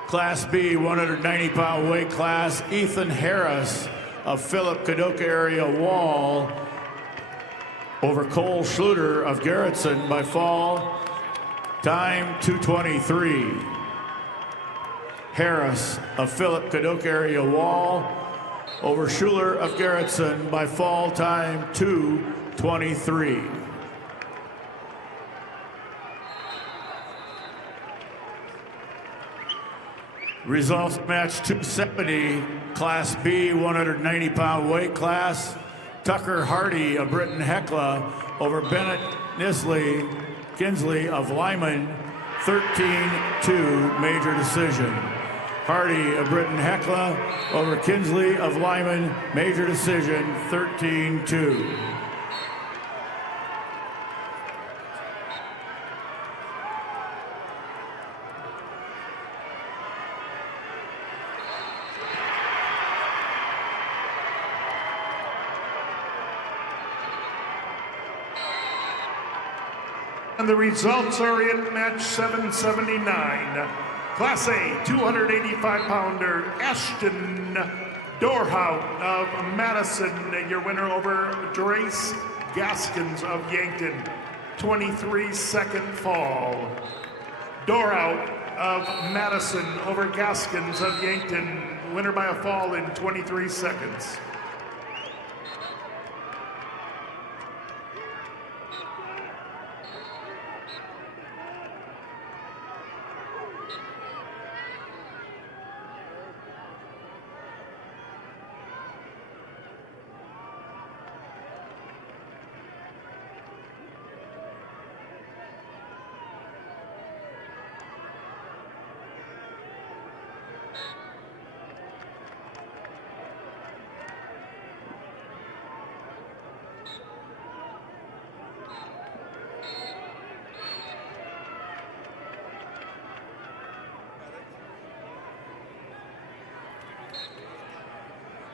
Class B, 190-pound weight class. Ethan Harris of Philip Kadoka area Wall over Cole Schluter of Garrettson by fall time 2:23. Harris of Philip Kadoka area Wall over Schuler of Garrettson by fall time 2:23. Results match 270, Class B, 190-pound weight class. Tucker Hardy of Britton Hecla over Bennett Kinsley of Lyman, 13-2 major decision. Hardy of Britton Hecla over Kinsley of Lyman, major decision, 13-2. And the results are in match 779. Class A 285-pounder Ashton Dorhout of Madison, your winner over Drace Gaskins of Yankton, 23-second fall. Dorhout of Madison over Gaskins of Yankton, winner by a fall in 23 seconds.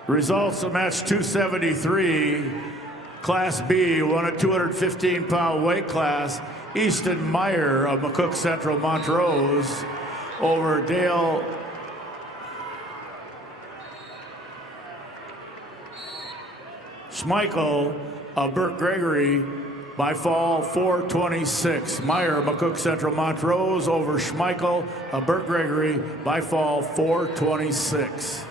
Results of match 273, Class B, 215-pound weight class. Easton Meyer of McCook Central Montrose over Dale Schmeichel of Burke Gregory by fall 426. Meyer, McCook Central Montrose over Schmeichel of Burt Gregory by fall 426.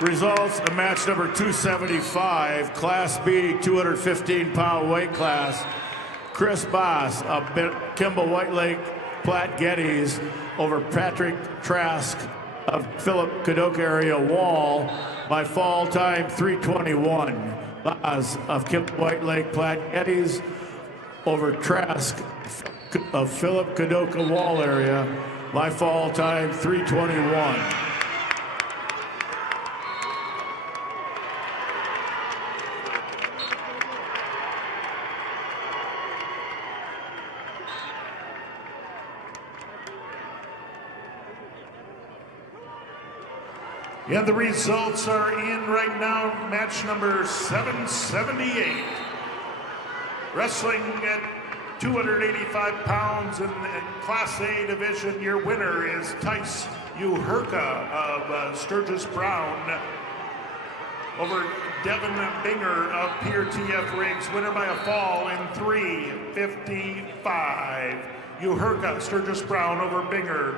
Results of match number 275, Class B 215-pound weight class. Chris Boss of Kimball White Lake Platte Geddes over Patrick Trask of Philip Kadoka area Wall by fall time 3:21. Boss of Kimball White Lake Platte Geddes over Trask of Philip Kadoka Wall area by fall time 3:21. And the results are in right now. Match number 778. Wrestling at 285 pounds in Class A division. Your winner is Tice Uherka of Sturgis Brown over Devin Binger of Pier TF Riggs. Winner by a fall in 3:55. Uherka, Sturgis Brown over Binger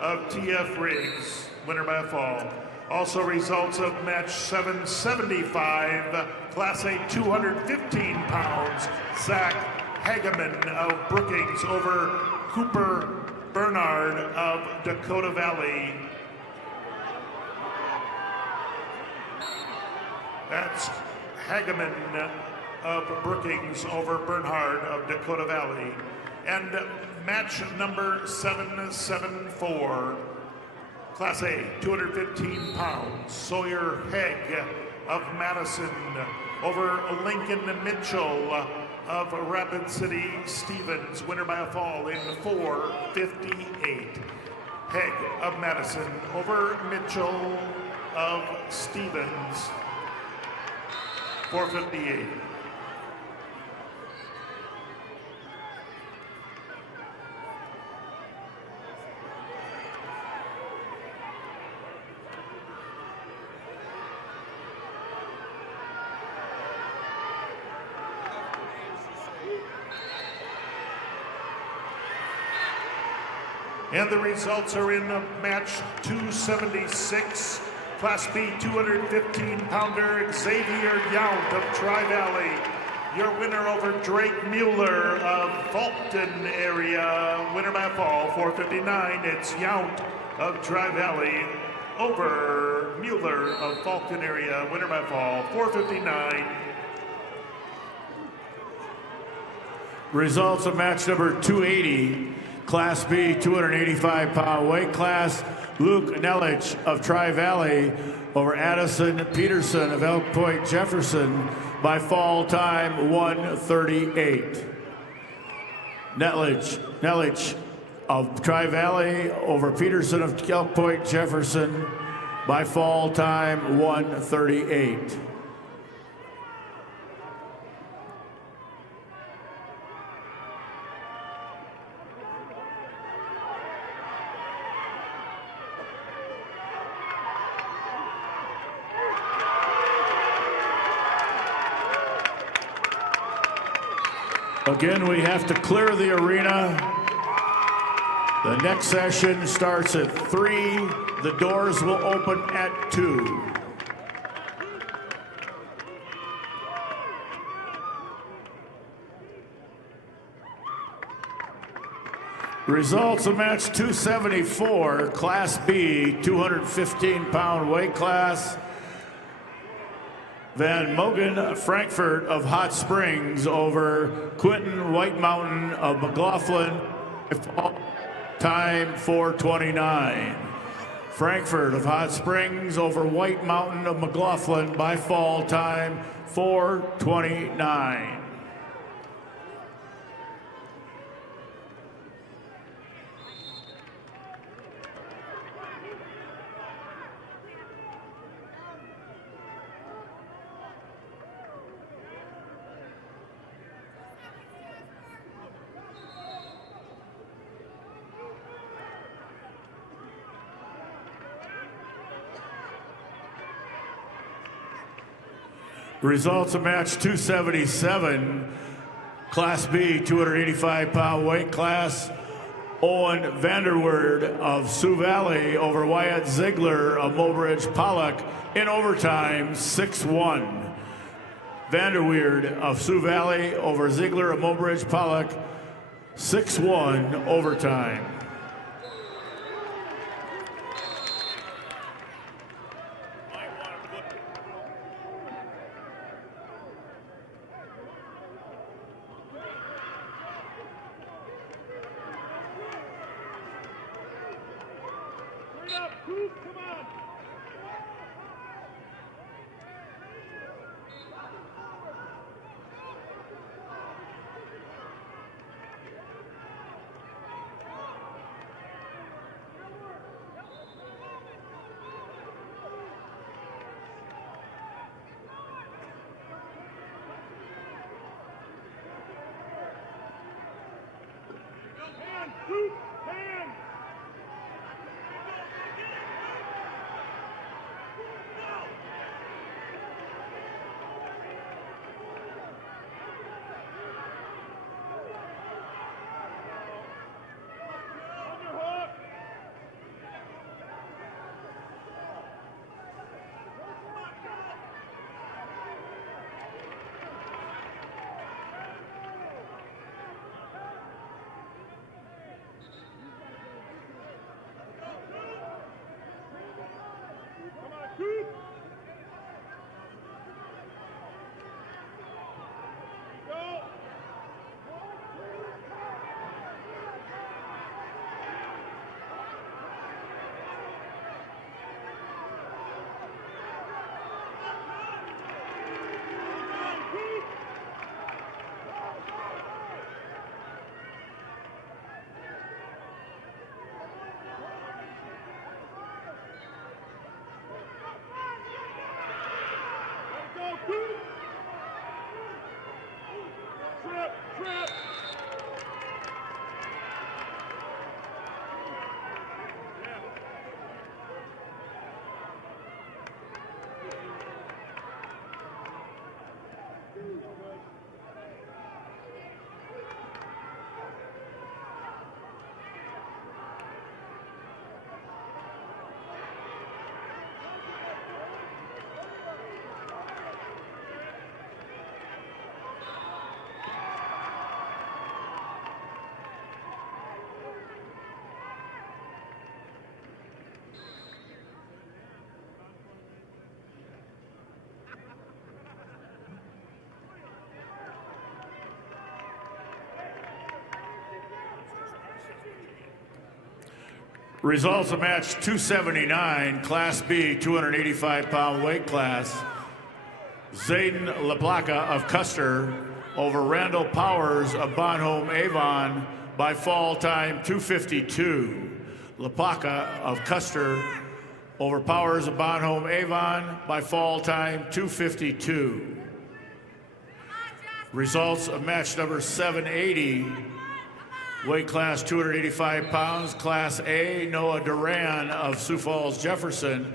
of TF Riggs. Winner by a fall. Also results of match 775, Class A 215 pounds, Zach Hageman of Brookings over Cooper Bernard of Dakota Valley. That's Hageman of Brookings over Bernhard of Dakota Valley. And match number 774, Class A, 215 pounds, Sawyer Hegg of Madison over Lincoln Mitchell of Rapid City Stevens. Winner by a fall in 4:58. Hegg of Madison over Mitchell of Stevens, 4:58. And the results are in match 276, Class B 215-pounder Xavier Yount of Tri-Valley Your winner over Drake Mueller of Fulton area, winner by fall, 459. It's Yount of Tri-Valley over Mueller of Fulton area, winner by fall, 459. Results of match number 280, Class B, 285-pound weight class. Luke Nelich of Tri-Valley over Addison Peterson of Elk Point Jefferson by fall time 1:38. Nelich of Tri-Valley over Peterson of Elk Point Jefferson by fall time 1:38. Again, we have to clear the arena. The next session starts at 3. The doors will open at 2. Results of match 274, Class B, 215-pound weight class. Van Mogen Frankfurt of Hot Springs over Quentin White Mountain of McLaughlin, time 4:29. Frankfurt of Hot Springs over White Mountain of McLaughlin by fall time 4:29. Results of match 277, Class B, 285-pound weight class. Owen Vanderweerd of Sioux Valley over Wyatt Ziegler of Mobridge Pollock in overtime, 6-1. Vanderweerd of Sioux Valley over Ziegler of Mobridge Pollock, 6-1 overtime. Results of match 279, Class B, 285-pound weight class. Zayden LaPlaca of Custer over Randall Powers of Bonhomme Avon by fall time 252. LaPlaca of Custer over Powers of Bonhomme Avon by fall time 252. Results of match number 780, weight class 285 pounds, Class A, Noah Duran of Sioux Falls Jefferson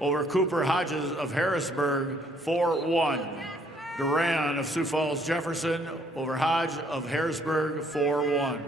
over Cooper Hodges of Harrisburg, 4-1. Duran of Sioux Falls Jefferson over Hodge of Harrisburg, 4-1.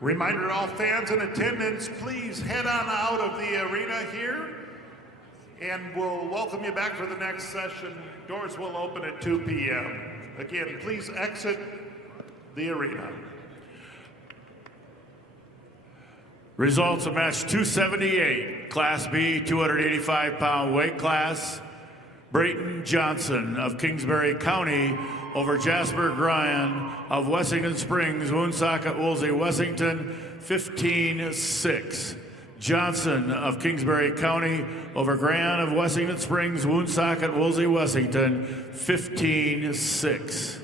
Reminder to all fans in attendance, please head on out of the arena here, and we'll welcome you back for the next session. Doors will open at 2 p.m. Again, please exit the arena. Results of match 278, Class B, 285-pound weight class. Brayton Johnson of Kingsbury County over Jasper Gryan of Wessington Springs, Woonsocket, Woolsey, Wessington, 15-6. Johnson of Kingsbury County over Gryan of Wessington Springs, Woonsocket, Woolsey, Wessington, 15-6.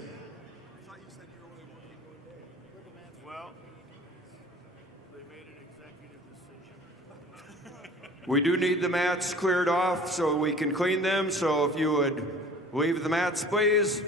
We do need the mats cleared off so we can clean them, so if you would leave the mats, please.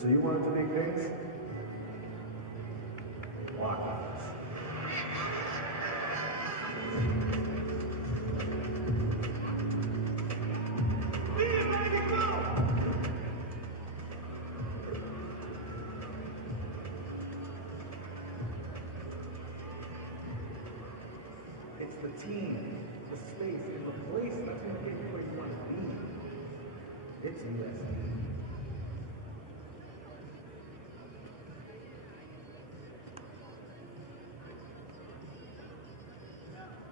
So you wanted to make things? Watch us. It's the team, the space, and the place that's gonna get you where you want to be. It's USD.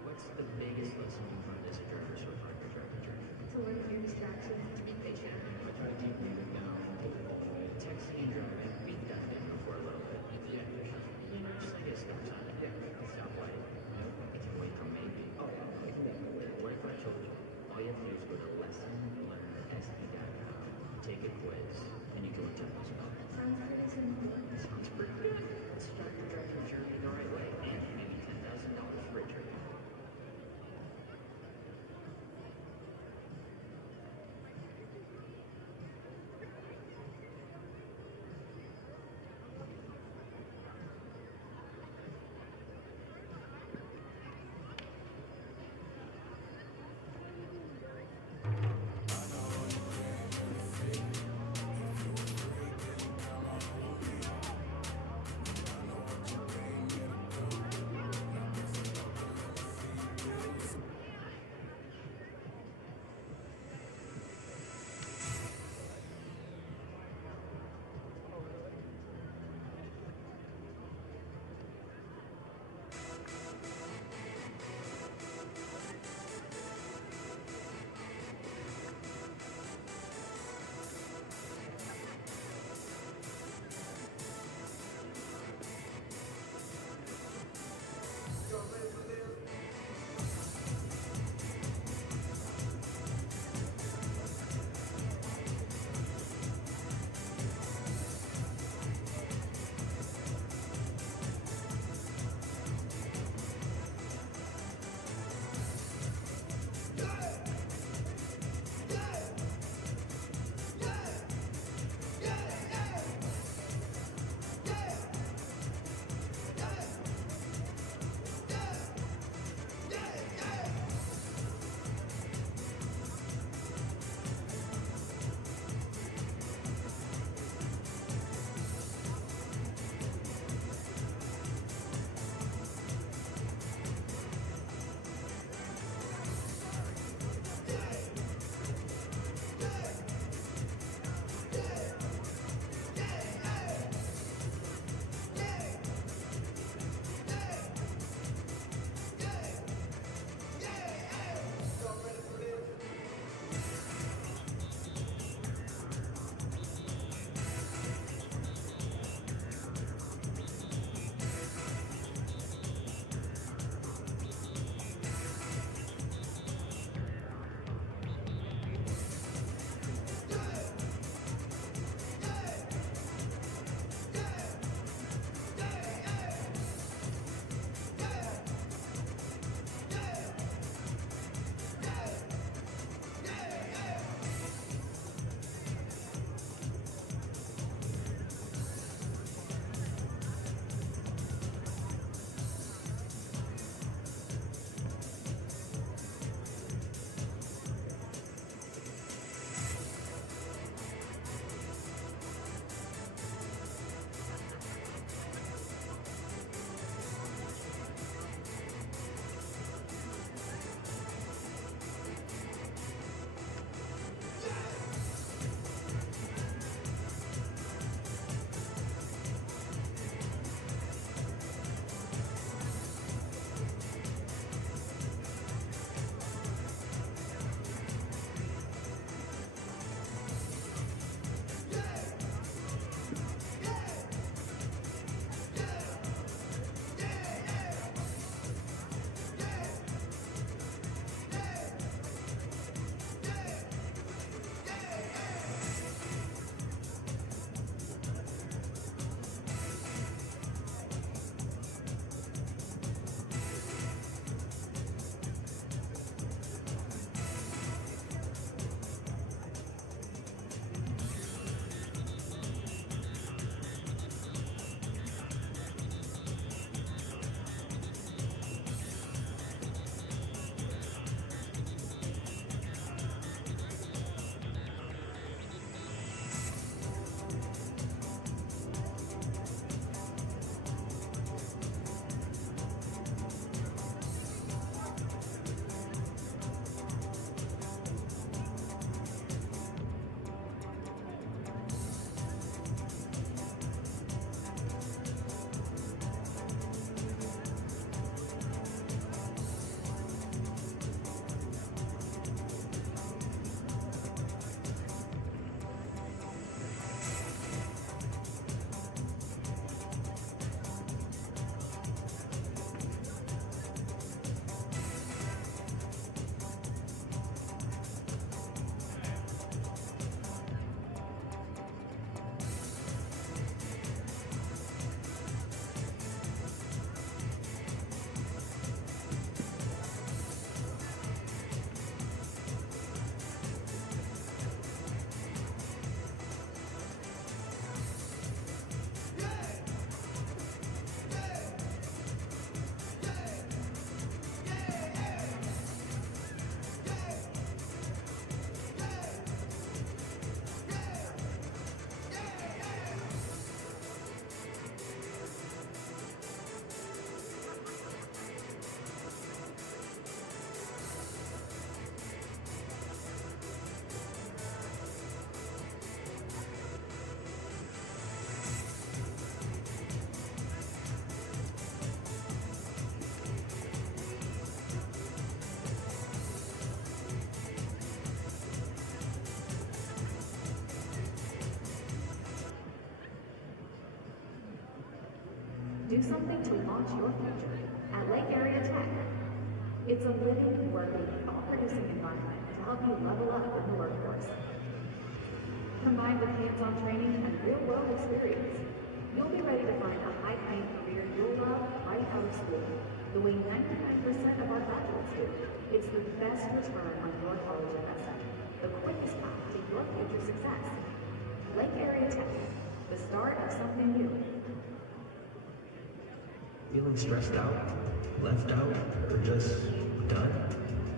What's the biggest lesson from this journey so far in your driving journey? To learn new distractions, to be patient. I try to keep moving down. Texting and driving, beat that in before a little bit. Yeah, you know, just like a stop sign. Yeah, stoplight. It's away from maybe. Oh, yeah, I can definitely. What if I told you all you have to do is go to lessonlearnsd.com, take a quiz, and you go to $10,000? Sounds pretty simple. Sounds pretty good. Let's start your driving journey the right way and maybe $10,000 for a trip. Do something to launch your future at Lake Area Tech. It's a living, working, thought-producing environment to help you level up in the workforce. Combined with hands-on training and real-world experience, you'll be ready to find a high-paying career you'll love right out of school. The way 99% of our graduates do. It's the best return on your college investment. The quickest path to your future success. Lake Area Tech, the start of something new. Feeling stressed out, left out, or just done?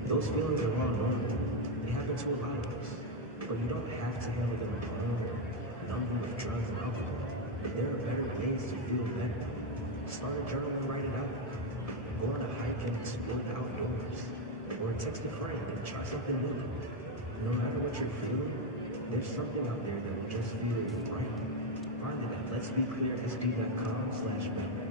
Those feelings are all normal. They happen to a lot of us. But you don't have to handle them alone or numb them with drugs and alcohol. There are better ways to feel better. Start a journal and write it out. Go on a hike and explore the outdoors. Or text a friend and try something new. No matter what you're feeling, there's something out there that will just feel right. Find it at letsbeclearsd.com/member.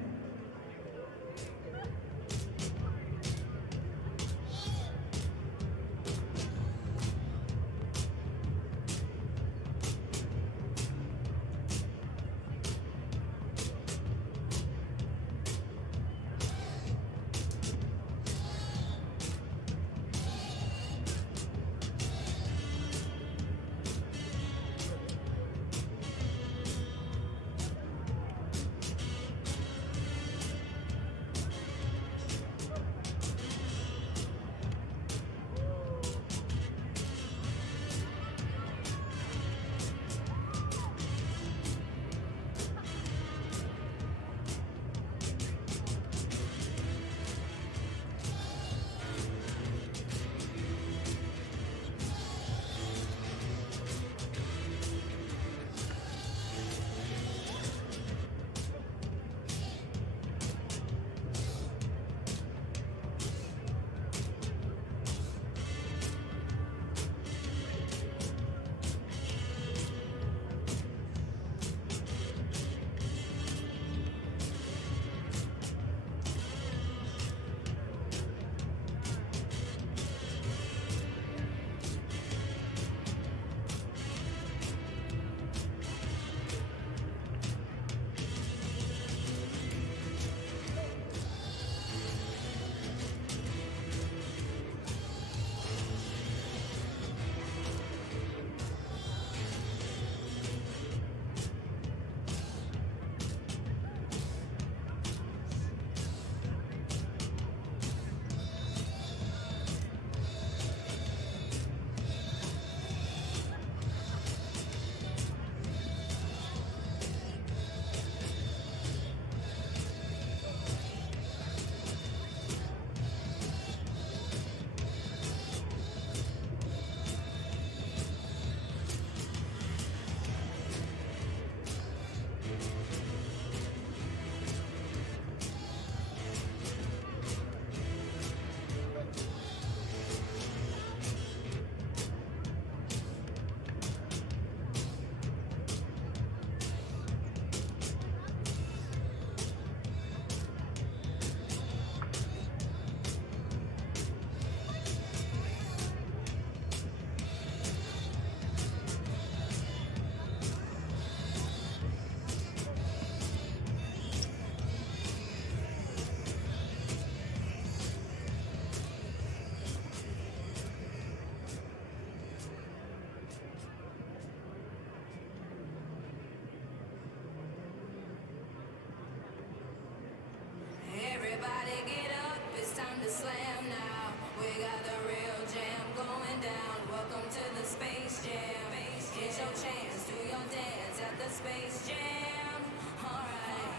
Everybody get up, it's time to slam now. We got the real jam going down. Welcome to the Space Jam. Here's your chance, do your dance at the Space Jam. Alright.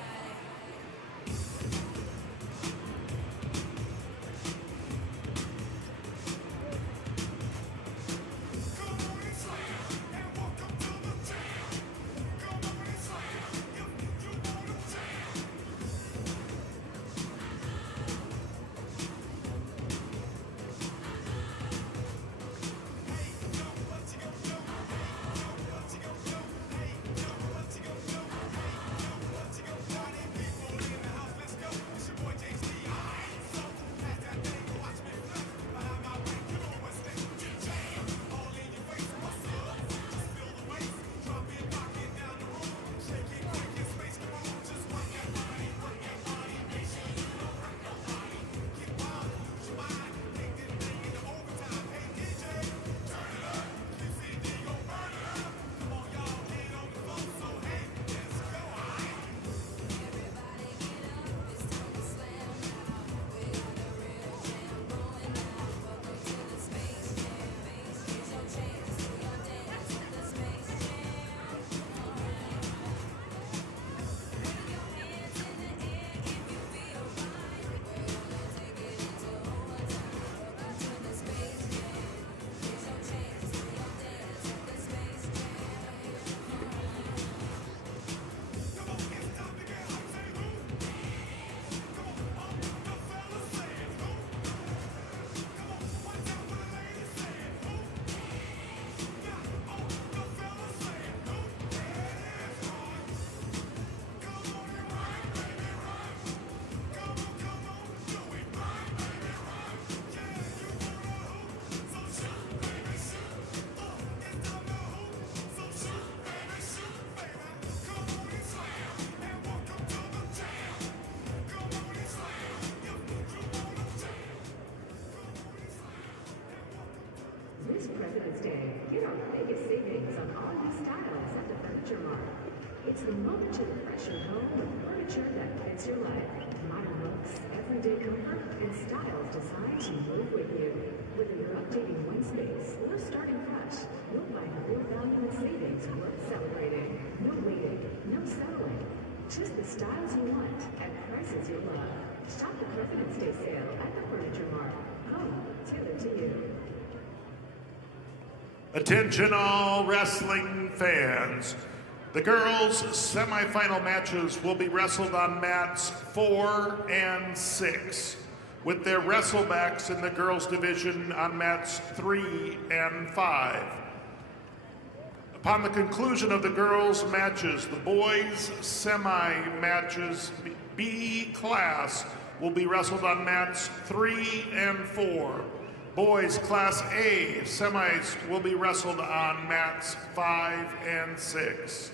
This President's Day, get our biggest savings on all new styles at the Furniture Mart. It's the moment to refresh your home with furniture that fits your life. Modern looks, everyday comfort, and styles designed to move with you. Whether you're updating one space or starting fresh, you'll find real value and savings worth celebrating. No waiting, no settling. Just the styles you want at prices you love. Shop the President's Day sale at the Furniture Mart. Home, tailored to you. Attention all wrestling fans. The girls' semifinal matches will be wrestled on mats 4 and 6, with their wrestlebacks in the girls' division on mats 3 and 5. Upon the conclusion of the girls' matches, the boys' semi-matches B class will be wrestled on mats 3 and 4. Boys Class A semis will be wrestled on mats 5 and 6.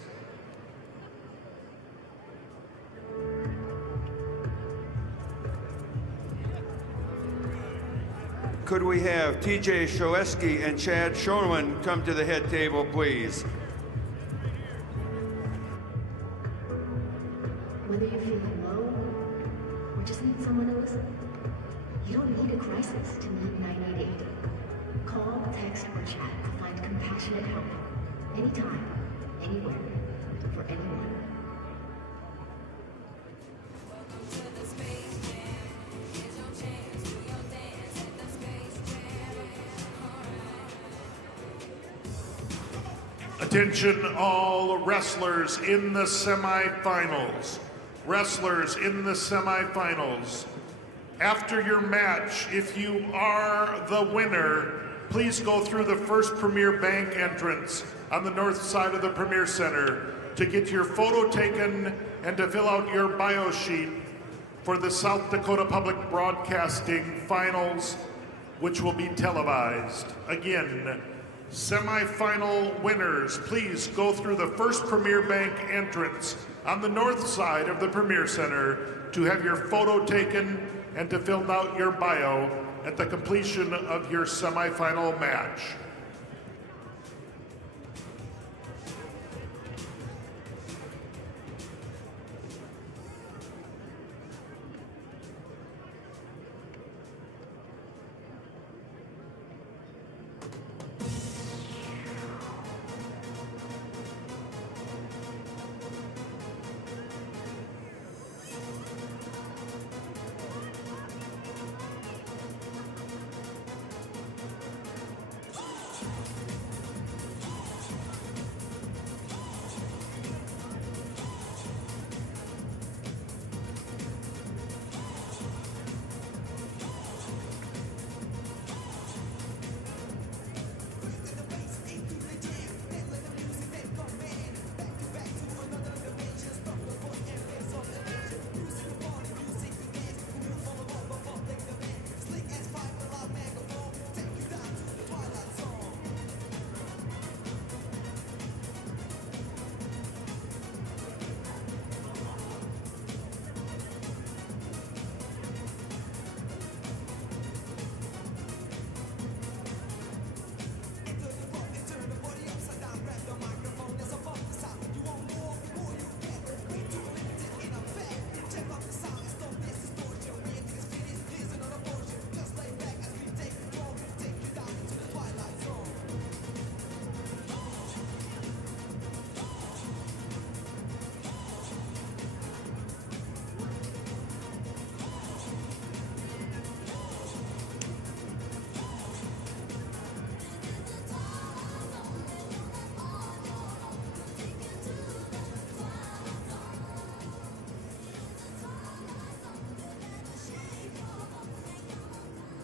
Could we have TJ Sholeski and Chad Schoenman come to the head table, please? Whether you're feeling low or just need someone to listen, you don't need a crisis to need 988. Call, text, or chat to find compassionate help. Anytime, anywhere, for anyone. Welcome to the Space Jam. Here's your chance, do your dance at the Space Jam. Attention all wrestlers in the semifinals. Wrestlers in the semifinals. After your match, if you are the winner, please go through the first Premier Bank entrance on the north side of the Premier Center to get your photo taken and to fill out your bio sheet for the South Dakota Public Broadcasting Finals, which will be televised. Again, semifinal winners, please go through the first Premier Bank entrance on the north side of the Premier Center to have your photo taken and to fill out your bio at the completion of your semifinal match.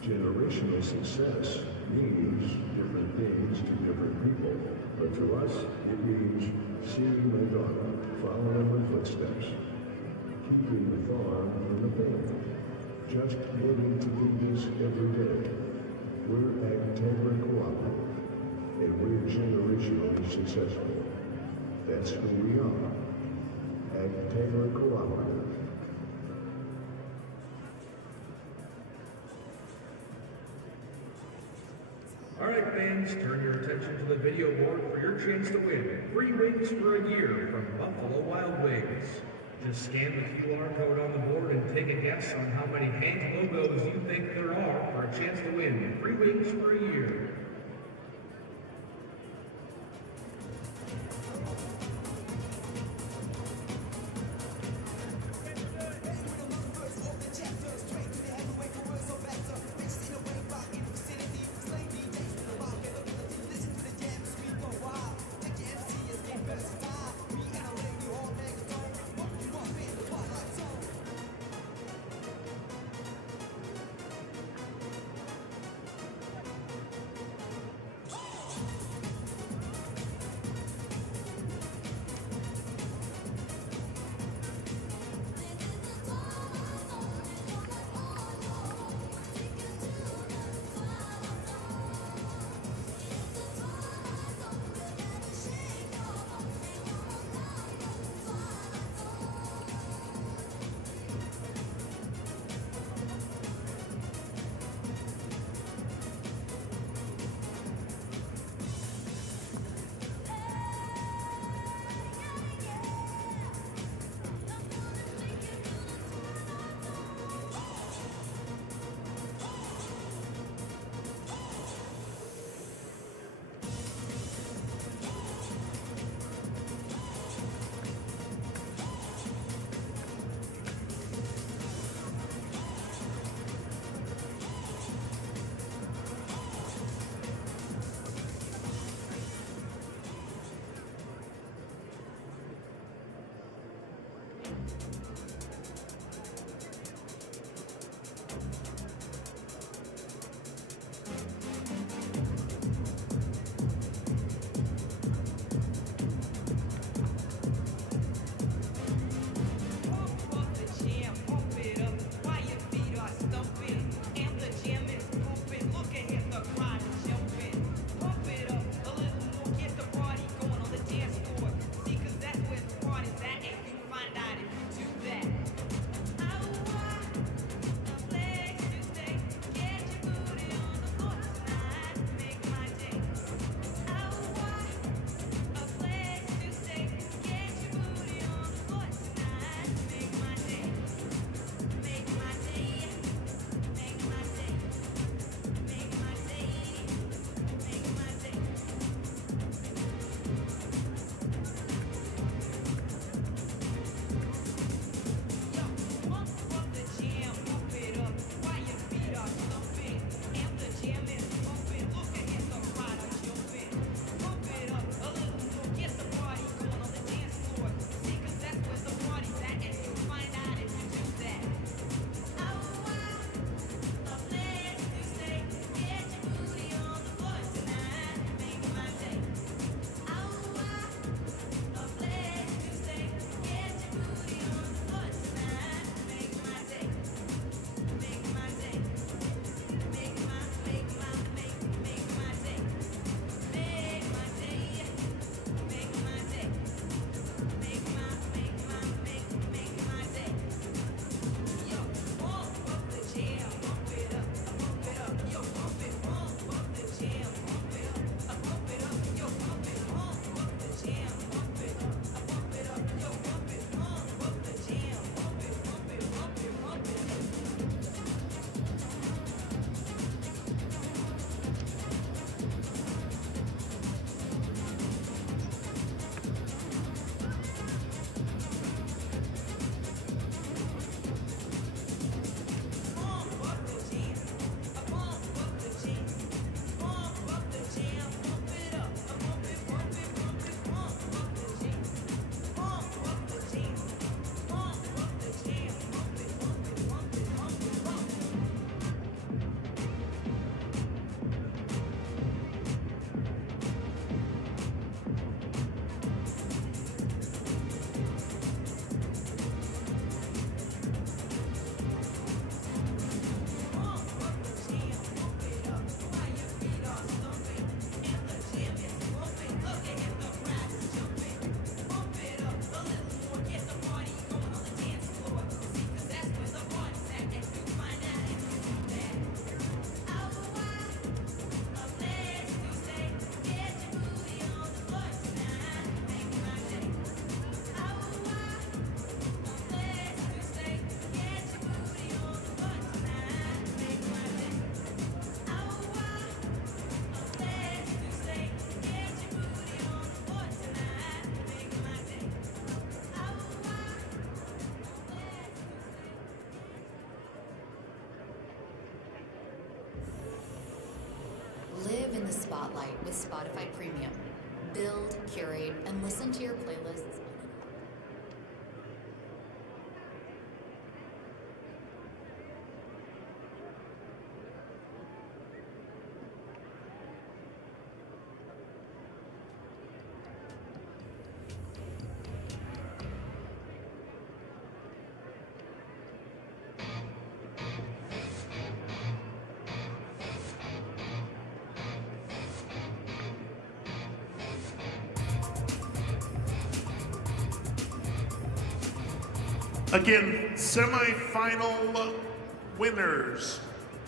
Generational success means different things to different people, but to us, it means seeing my daughter follow in my footsteps, keeping the farm in the family, just getting to do this every day. We're Agtegra Cooperative, and we're generationally successful. That's who we are. Agtegra Cooperative. All right, fans, turn your attention to the video board for your chance to win free wings for a year from Buffalo Wild Wings. Just scan the QR code on the board and take a guess on how many Hank logos you think there are for a chance to win free wings for a year. Spotlight with Spotify Premium. Build, curate, and listen to your playlists. Again, semifinal winners.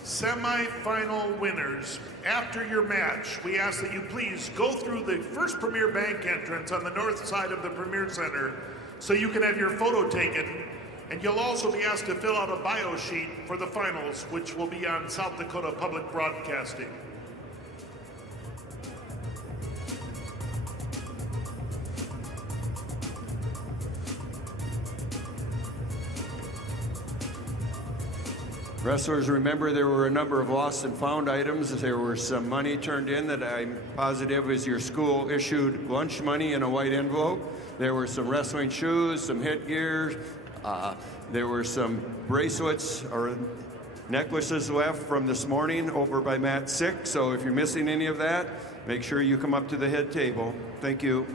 Semifinal winners. After your match, we ask that you please go through the first Premier Bank entrance on the north side of the Premier Center so you can have your photo taken. And you'll also be asked to fill out a bio sheet for the finals, which will be on South Dakota Public Broadcasting. Wrestlers, remember there were a number of lost and found items. There were some money turned in that I'm positive is your school issued lunch money in a white envelope. There were some wrestling shoes, some headgear. There were some bracelets or necklaces left from this morning over by mat 6. So if you're missing any of that, make sure you come up to the head table. Thank you.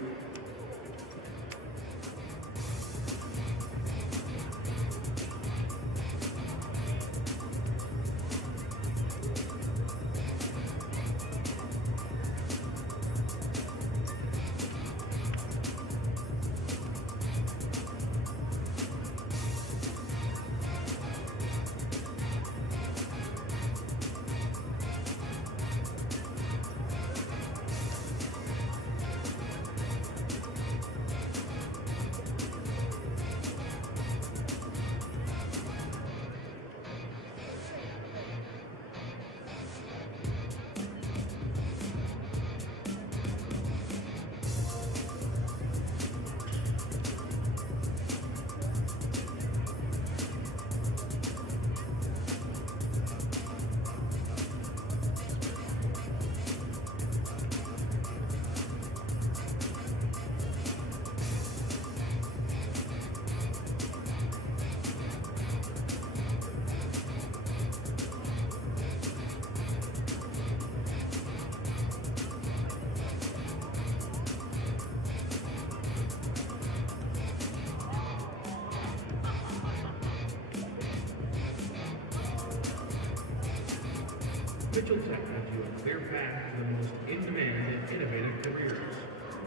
Mitchell Tech has you a clear path to the most in-demand and innovative careers.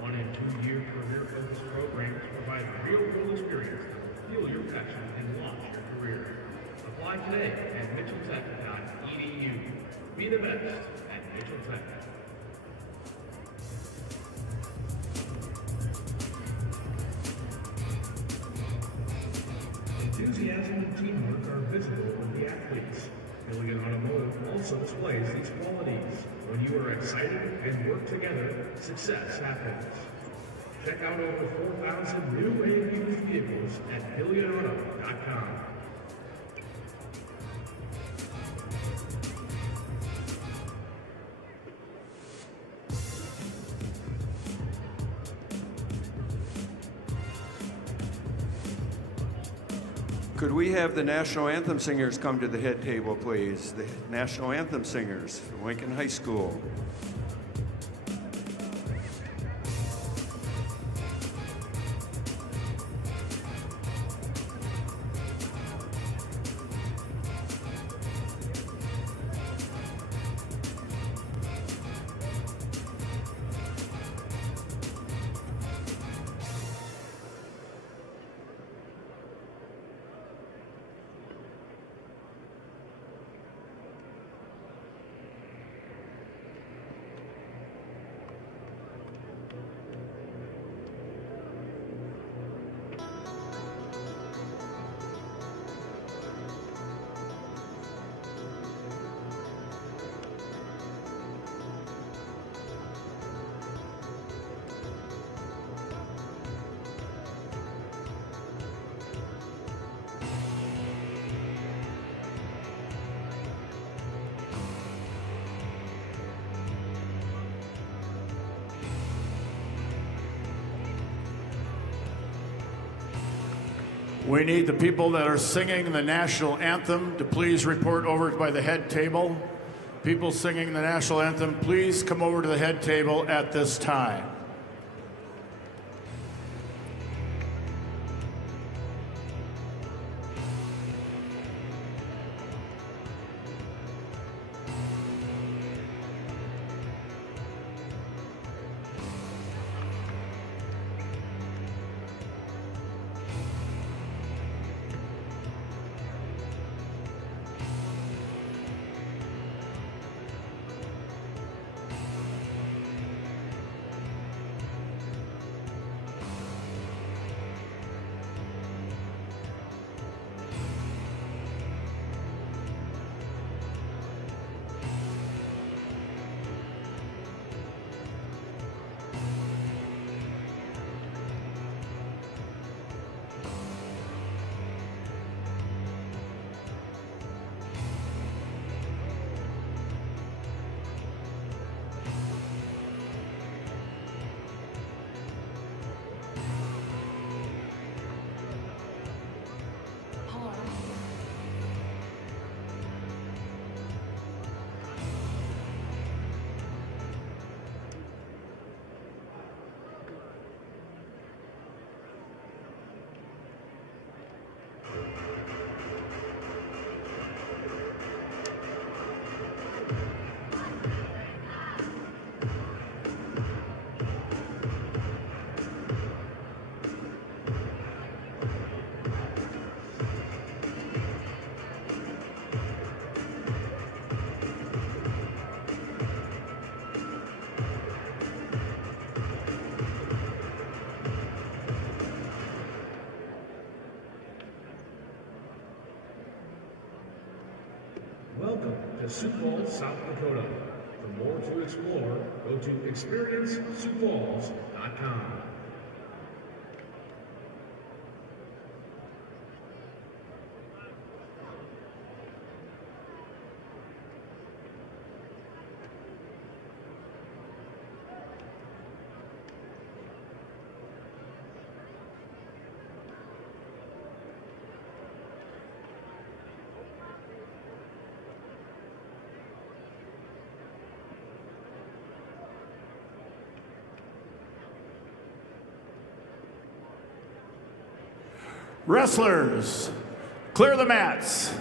1 and 2 year career-focused programs provide real-world experience that will fuel your passion and launch your career. Apply today at mitchelltech.edu. Be the best at Mitchell Tech. Enthusiasm and teamwork are visible in the athletes. Milligan Automotive also displays these qualities. When you are excited and work together, success happens. Check out over 4,000 new and used vehicles at MillionAuto.com. Could we have the national anthem singers come to the head table, please? The national anthem singers, Lincoln High School. We need the people that are singing the national anthem to please report over by the head table. People singing the national anthem, please come over to the head table at this time. Welcome to Sioux Falls, South Dakota. For more to explore, go to experienceSiouxFalls.com. Wrestlers, clear the mats.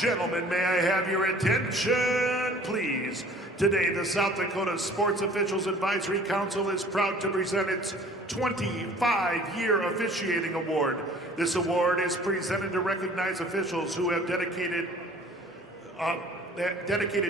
gentlemen, may I have your attention, please? Today, the South Dakota Sports Officials Advisory Council is proud to present its 25-year officiating award. This award is presented to recognize officials who have dedicated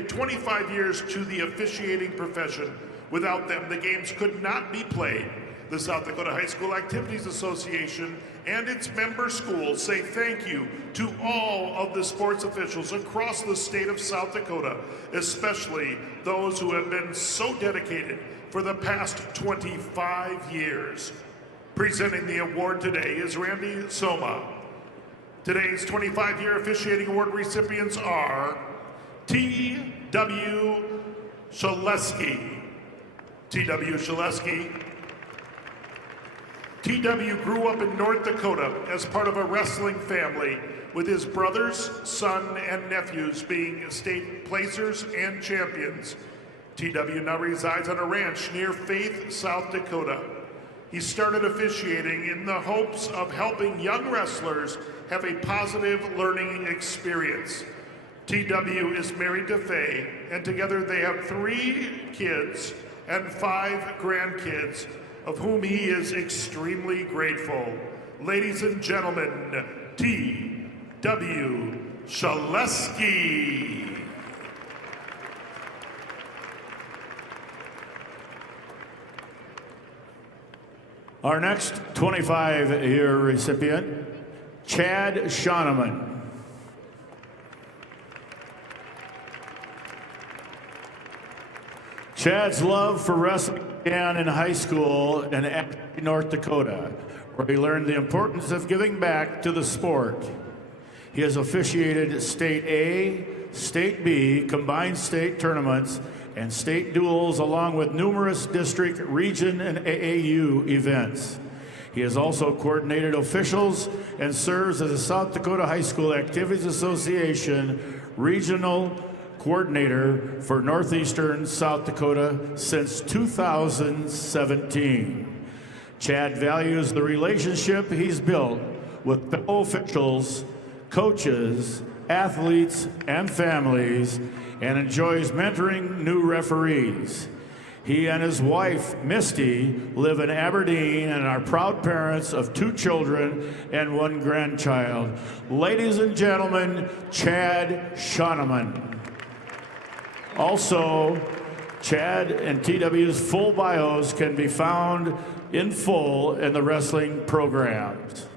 25 years to the officiating profession. Without them, the games could not be played. The South Dakota High School Activities Association and its member schools say thank you to all of the sports officials across the state of South Dakota, especially those who have been so dedicated for the past 25 years. Presenting the award today is Randy Soma. Today's 25-year officiating award recipients are T.W. Shaleski. T.W. Shaleski. T.W. grew up in North Dakota as part of a wrestling family, with his brothers, son, and nephews being state placers and champions. T.W. now resides on a ranch near Faith, South Dakota. He started officiating in the hopes of helping young wrestlers have a positive learning experience. T.W. is married to Faye, and together they have 3 kids and 5 grandkids, of whom he is extremely grateful. Ladies and gentlemen, T.W. Shaleski. Our next 25-year recipient, Chad Shoneman. Chad's love for wrestling began in high school in Ashby, North Dakota, where he learned the importance of giving back to the sport. He has officiated State A, State B, combined state tournaments, and state duels, along with numerous district, region, and AAU events. He has also coordinated officials and serves as the South Dakota High School Activities Association Regional Coordinator for Northeastern South Dakota since 2017. Chad values the relationship he's built with fellow officials, coaches, athletes, and families, and enjoys mentoring new referees. He and his wife, Misty, live in Aberdeen and are proud parents of 2 children and 1 grandchild. Ladies and gentlemen, Chad Shoneman. Also, Chad and TW's full bios can be found in full in the wrestling programs.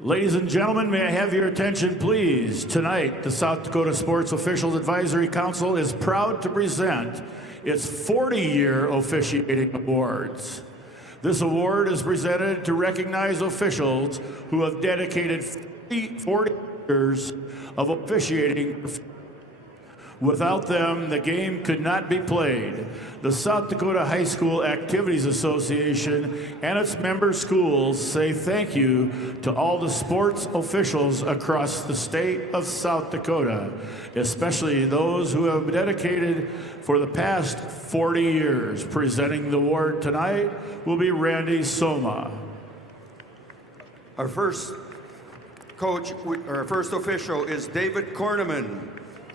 Ladies and gentlemen, may I have your attention, please? Tonight, the South Dakota Sports Officials Advisory Council is proud to present its 40-year officiating awards. This award is presented to recognize officials who have dedicated 40 years of officiating. Without them, the game could not be played. The South Dakota High School Activities Association and its member schools say thank you to all the sports officials across the state of South Dakota, especially those who have been dedicated for the past 40 years. Presenting the award tonight will be Randy Soma. Our first coach, our first official is David Korneman.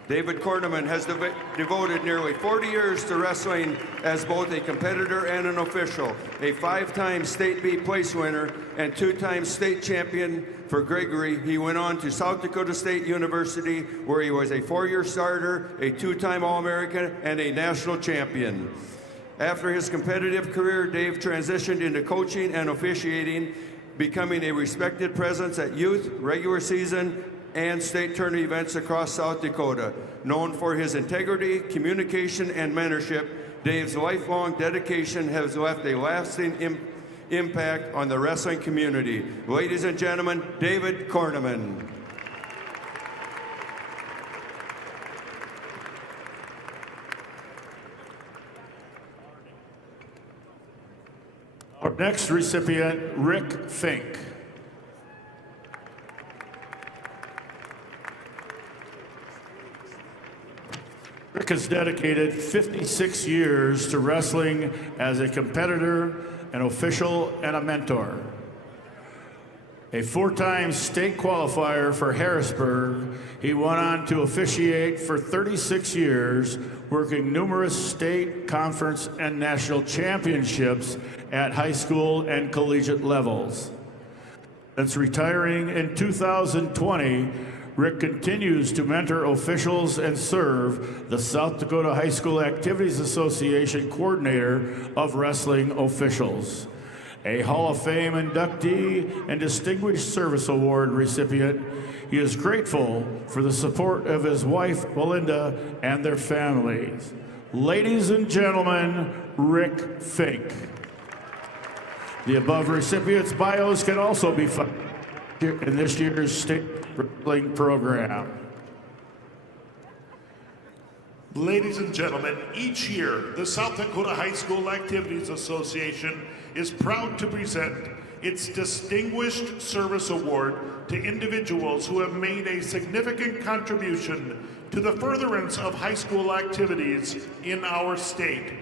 David Korneman has devoted nearly 40 years to wrestling as both a competitor and an official, a 5-time State B place winner and 2-time state champion for Gregory. He went on to South Dakota State University, where he was a 4-year starter, a 2-time All-American, and a national champion. After his competitive career, Dave transitioned into coaching and officiating, becoming a respected presence at youth, regular season, and state tournament events across South Dakota. Known for his integrity, communication, and mentorship, Dave's lifelong dedication has left a lasting impact on the wrestling community. Ladies and gentlemen, David Korneman. Our next recipient, Rick Fink. Rick has dedicated 56 years to wrestling as a competitor, an official, and a mentor. A four-time state qualifier for Harrisburg, he went on to officiate for 36 years, working numerous state, conference, and national championships at high school and collegiate levels. Since retiring in 2020, Rick continues to mentor officials and serve the South Dakota High School Activities Association coordinator of wrestling officials. A Hall of Fame inductee and Distinguished Service Award recipient, he is grateful for the support of his wife, Belinda, and their families. Ladies and gentlemen, Rick Fink. The above recipients' bios can also be found in this year's state wrestling program. Ladies and gentlemen, each year, the South Dakota High School Activities Association is proud to present its Distinguished Service Award to individuals who have made a significant contribution to the furtherance of high school activities in our state.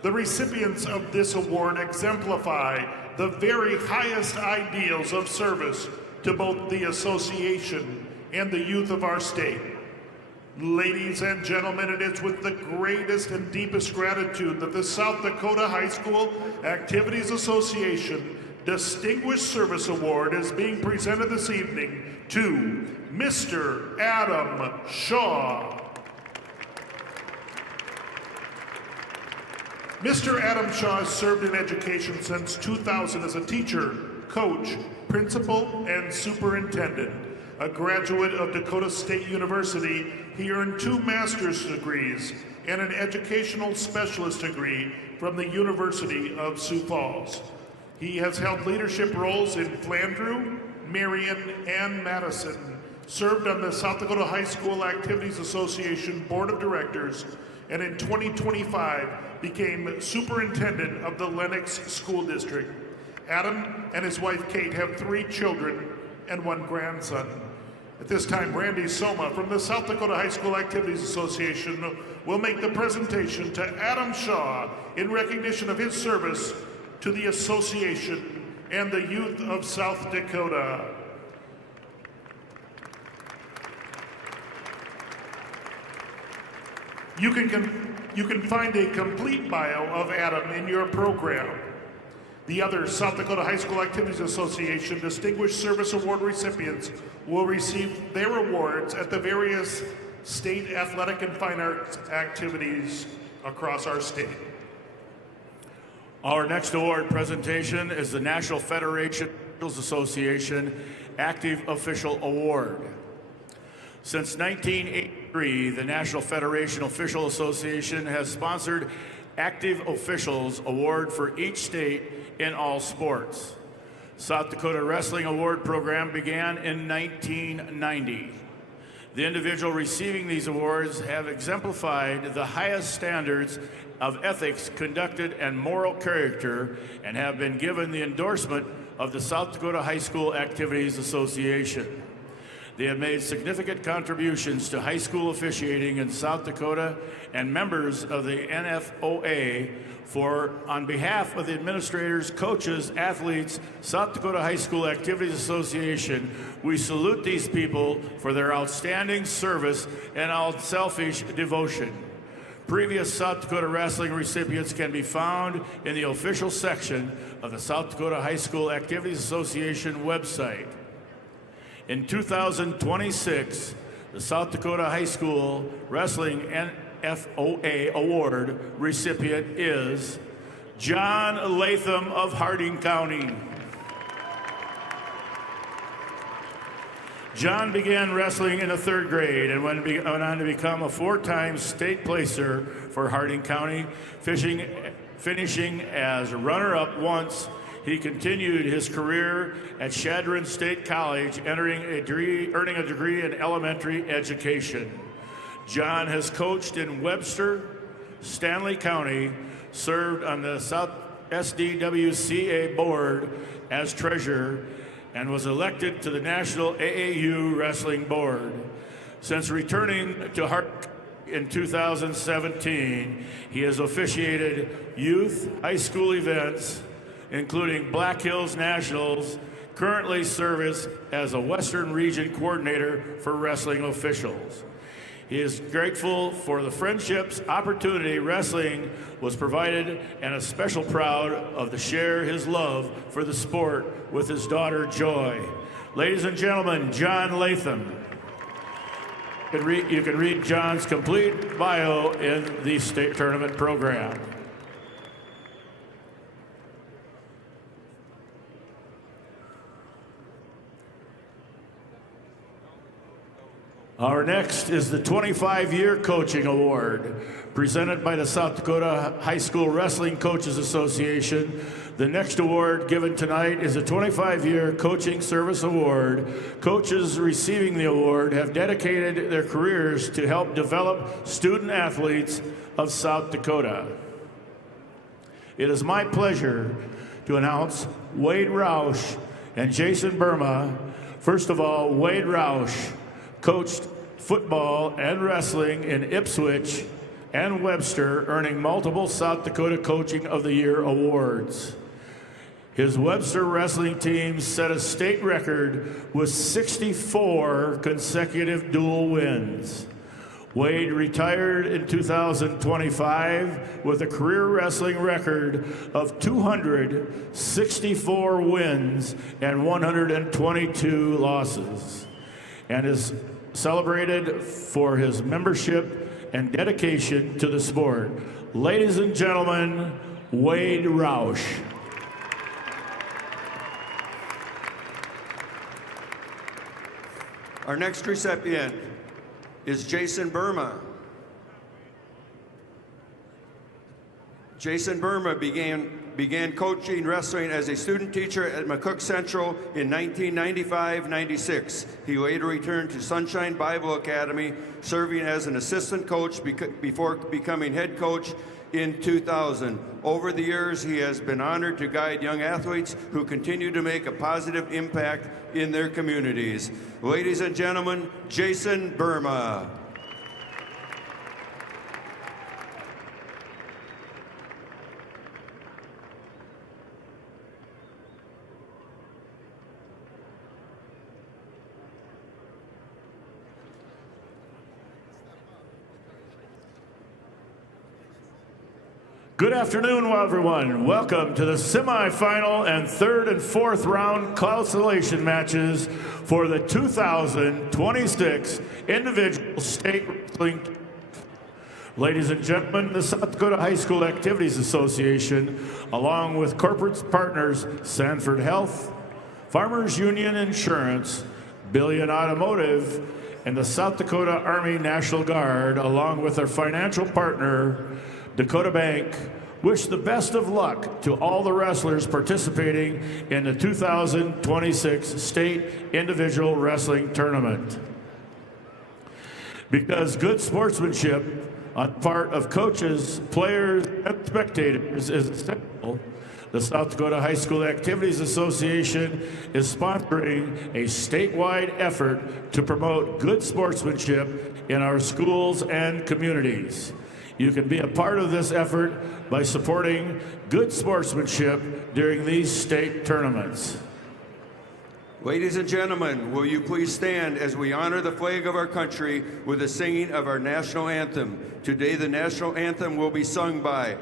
The recipients of this award exemplify the very highest ideals of service to both the association and the youth of our state. Ladies and gentlemen, it is with the greatest and deepest gratitude that the South Dakota High School Activities Association Distinguished Service Award is being presented this evening to Mr. Adam Shaw. Mr. Adam Shaw has served in education since 2000 as a teacher, coach, principal, and superintendent. A graduate of Dakota State University, he earned 2 master's degrees and an educational specialist degree from the University of Sioux Falls. He has held leadership roles in Flandreau, Marion, and Madison, served on the South Dakota High School Activities Association Board of Directors, and in 2025 became superintendent of the Lenox School District. Adam and his wife Kate have 3 children and 1 grandson. At this time, Randy Soma from the South Dakota High School Activities Association will make the presentation to Adam Shaw in recognition of his service to the association and the youth of South Dakota. You can find a complete bio of Adam in your program. The other South Dakota High School Activities Association Distinguished Service Award recipients will receive their awards at the various state athletic and fine arts activities across our state. Our next award presentation is the National Federation Officials Association Active Official Award. Since 1983, the National Federation Official Association has sponsored Active Officials Award for each state in all sports. South Dakota Wrestling Award Program began in 1990. The individual receiving these awards have exemplified the highest standards of ethics, conduct, and moral character, and have been given the endorsement of the South Dakota High School Activities Association. They have made significant contributions to high school officiating in South Dakota, and members of the NFOA on behalf of the administrators, coaches, athletes, South Dakota High School Activities Association, we salute these people for their outstanding service and unselfish devotion. Previous South Dakota wrestling recipients can be found in the official section of the South Dakota High School Activities Association website. In 2026, the South Dakota High School Wrestling NFOA Award recipient is John Latham of Harding County. John began wrestling in the 3rd grade and went on to become a 4-time state placer for Harding County, finishing as a runner-up once. He continued his career at Chadron State College, earning a degree in elementary education. John has coached in Webster, Stanley County, served on the South SDWCA board as treasurer, and was elected to the National AAU Wrestling Board. Since returning to Hart in 2017, he has officiated youth high school events, including Black Hills Nationals, currently serves as a Western Region Coordinator for wrestling officials. He is grateful for the friendships, opportunity wrestling was provided, and is special proud to share his love for the sport with his daughter, Joy. Ladies and gentlemen, John Latham. You can read John's complete bio in the state tournament program. Our next is the 25-year Coaching Award, presented by the South Dakota High School Wrestling Coaches Association. The next award given tonight is a 25-year Coaching Service Award. Coaches receiving the award have dedicated their careers to help develop student athletes of South Dakota. It is my pleasure to announce Wade Roush and Jason Burma. First of all, Wade Roush coached football and wrestling in Ipswich and Webster, earning multiple South Dakota Coaching of the Year awards. His Webster wrestling team set a state record with 64 consecutive dual wins. Wade retired in 2025 with a career wrestling record of 264 wins and 122 losses, and is celebrated for his membership and dedication to the sport. Ladies and gentlemen, Wade Roush. Our next recipient is Jason Burma. Jason Burma began coaching wrestling as a student teacher at McCook Central in 1995-96. He later returned to Sunshine Bible Academy, serving as an assistant coach before becoming head coach in 2000. Over the years, he has been honored to guide young athletes who continue to make a positive impact in their communities. Ladies and gentlemen, Jason Burma. Good afternoon, everyone. Welcome to the semifinal and third and fourth round consolation matches for the 2026 Individual State Wrestling. Ladies and gentlemen, the South Dakota High School Activities Association, along with corporate partners Sanford Health, Farmers Union Insurance, Billion Automotive, and the South Dakota Army National Guard, along with their financial partner, Dakota Bank, wish the best of luck to all the wrestlers participating in the 2026 State Individual Wrestling Tournament. Because good sportsmanship on the part of coaches, players, and spectators is essential, the South Dakota High School Activities Association is sponsoring a statewide effort to promote good sportsmanship in our schools and communities. You can be a part of this effort by supporting good sportsmanship during these state tournaments. Ladies and gentlemen, will you please stand as we honor the flag of our country with the singing of our national anthem. Today, the national anthem will be sung by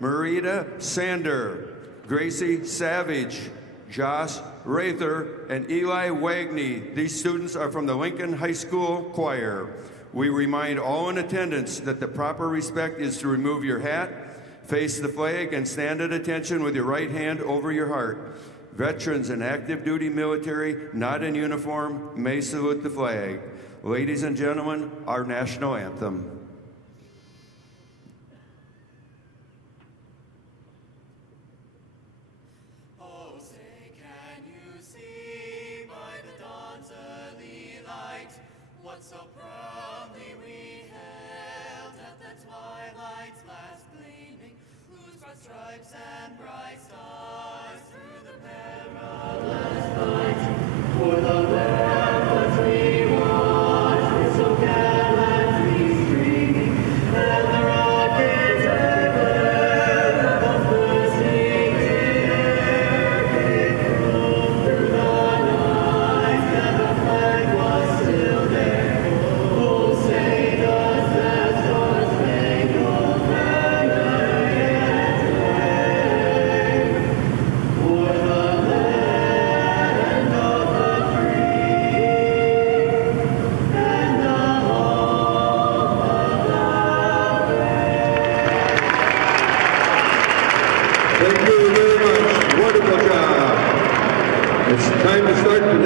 Marita Sander, Gracie Savage, Josh Rather, and Eli Wagney. These students are from the Lincoln High School Choir. We remind all in attendance that the proper respect is to remove your hat, face the flag, and stand at attention with your right hand over your heart. Veterans and active duty military not in uniform may salute the flag. Ladies and gentlemen, our national anthem.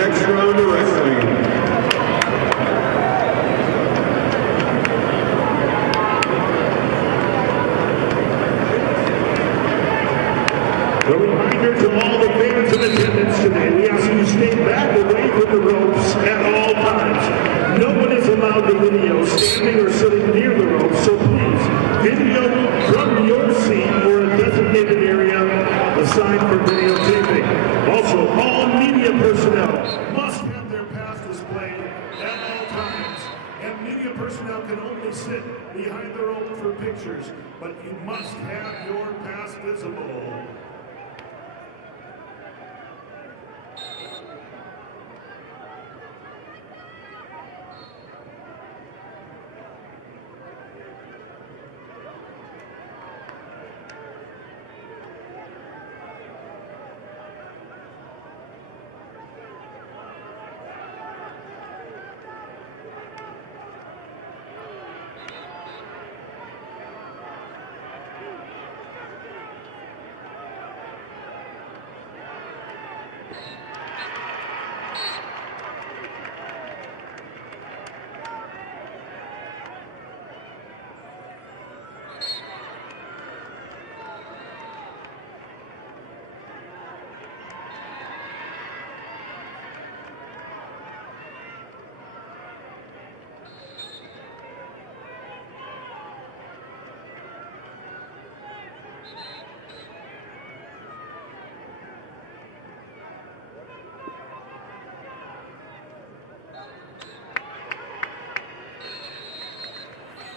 next round of wrestling. A reminder to all the fans in attendance today, we ask you to stay back away from the ropes at all times. No one is allowed to video standing or sitting near the ropes, so please video from your seat or a designated area assigned for videotaping. Also, all media personnel must have their pass displayed at all times, and media personnel can only sit behind the rope for pictures, but you must have your pass visible.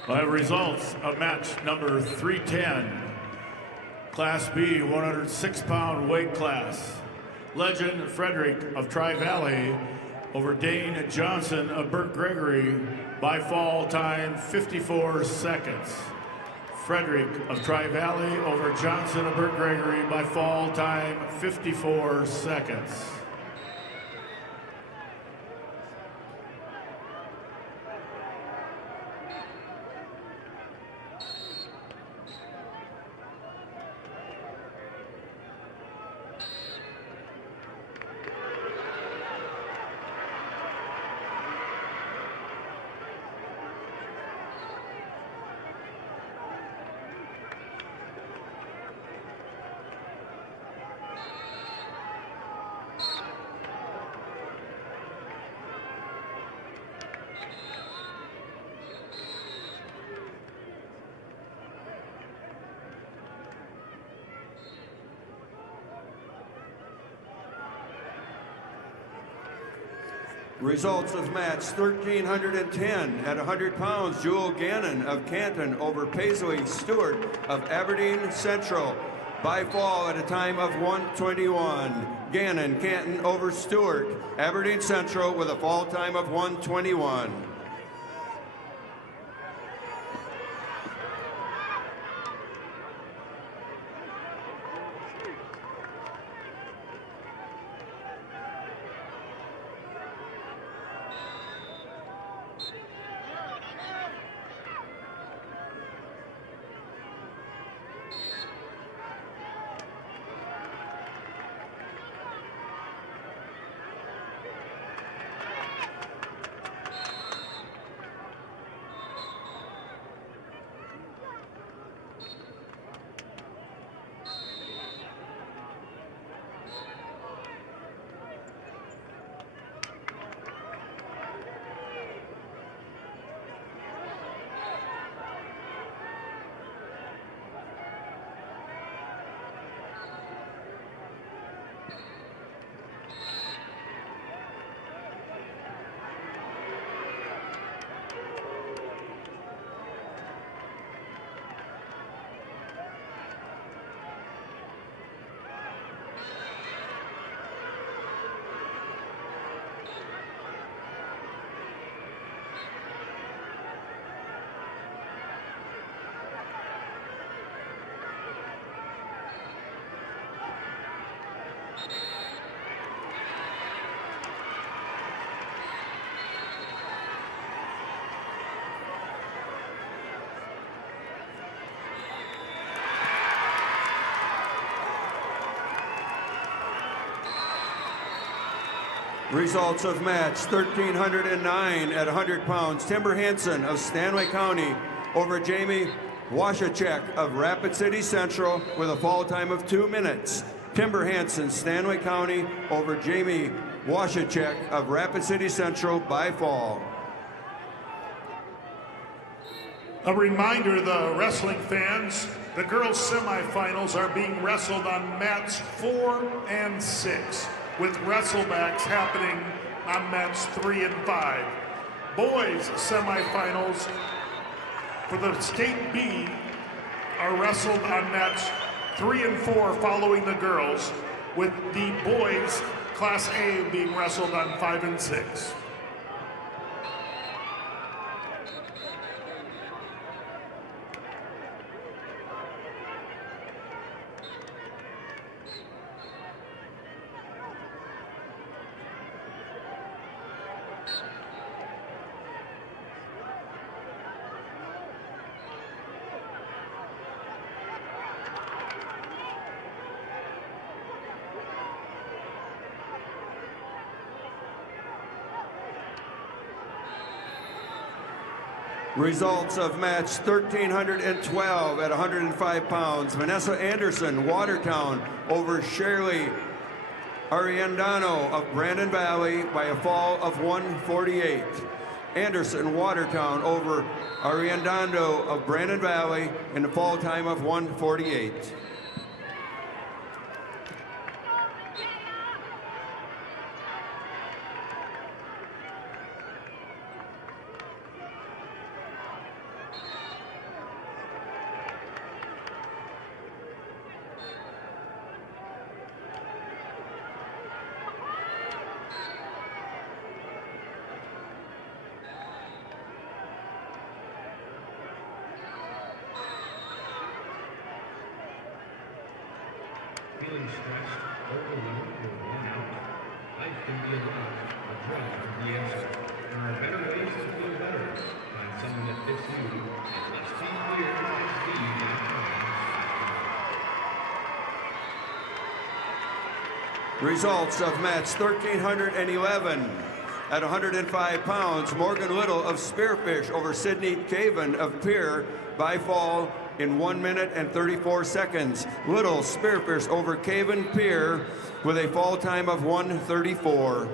By results of match number 310, Class B 106-pound weight class. Legend Frederick of Tri-Valley over Dane Johnson of Burt Gregory by fall time 54 seconds. Frederick of Tri-Valley over Johnson of Burt Gregory by fall time 54 seconds. Results of match 1310 at 100 pounds, Jewel Gannon of Canton over Paisley Stewart of Aberdeen Central by fall at a time of 1:21. Gannon, Canton over Stewart, Aberdeen Central with a fall time of 1:21. Results of match 1309 at 100 pounds. Timber Hansen of Stanley County over Jamie Washachek of Rapid City Central with a fall time of 2 minutes. Timber Hansen, Stanley County over Jamie Washachek of Rapid City Central by fall. A reminder, the wrestling fans, the girls' semifinals are being wrestled on mats 4 and 6, with wrestlebacks happening on mats 3 and 5. Boys' semifinals for the State B are wrestled on mats 3 and 4 following the girls, with the boys' Class A being wrestled on 5 and 6. Results of match 1312 at 105 pounds. Vanessa Anderson, Watertown over Shirley Ariandano of Brandon Valley by a fall of 148. Anderson, Watertown over Ariandano of Brandon Valley in a fall time of 148. Feeling stressed, overwhelmed, or worn out? Life can be a lot. A drug can be the answer. There are better ways to feel better. Find someone that fits you. And let's be clear, it's Results of match 1311 at 105 pounds. Morgan Little of Spearfish over Sydney Caven of Pier by fall in 1 minute and 34 seconds. Little Spearfish over Caven Pier with a fall time of 1:34.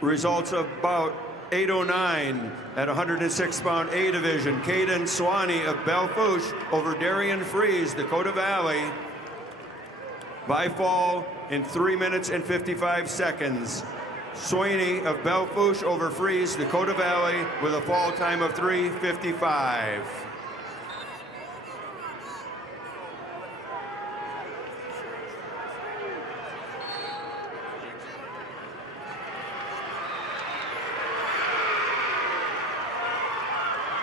Results of bout 809 at 106-pound A division. Caden Swanee of Belfouche over Darian Fries, Dakota Valley, by fall in 3 minutes and 55 seconds. Swanee of Belfouche over Fries, Dakota Valley, with a fall time of 3:55.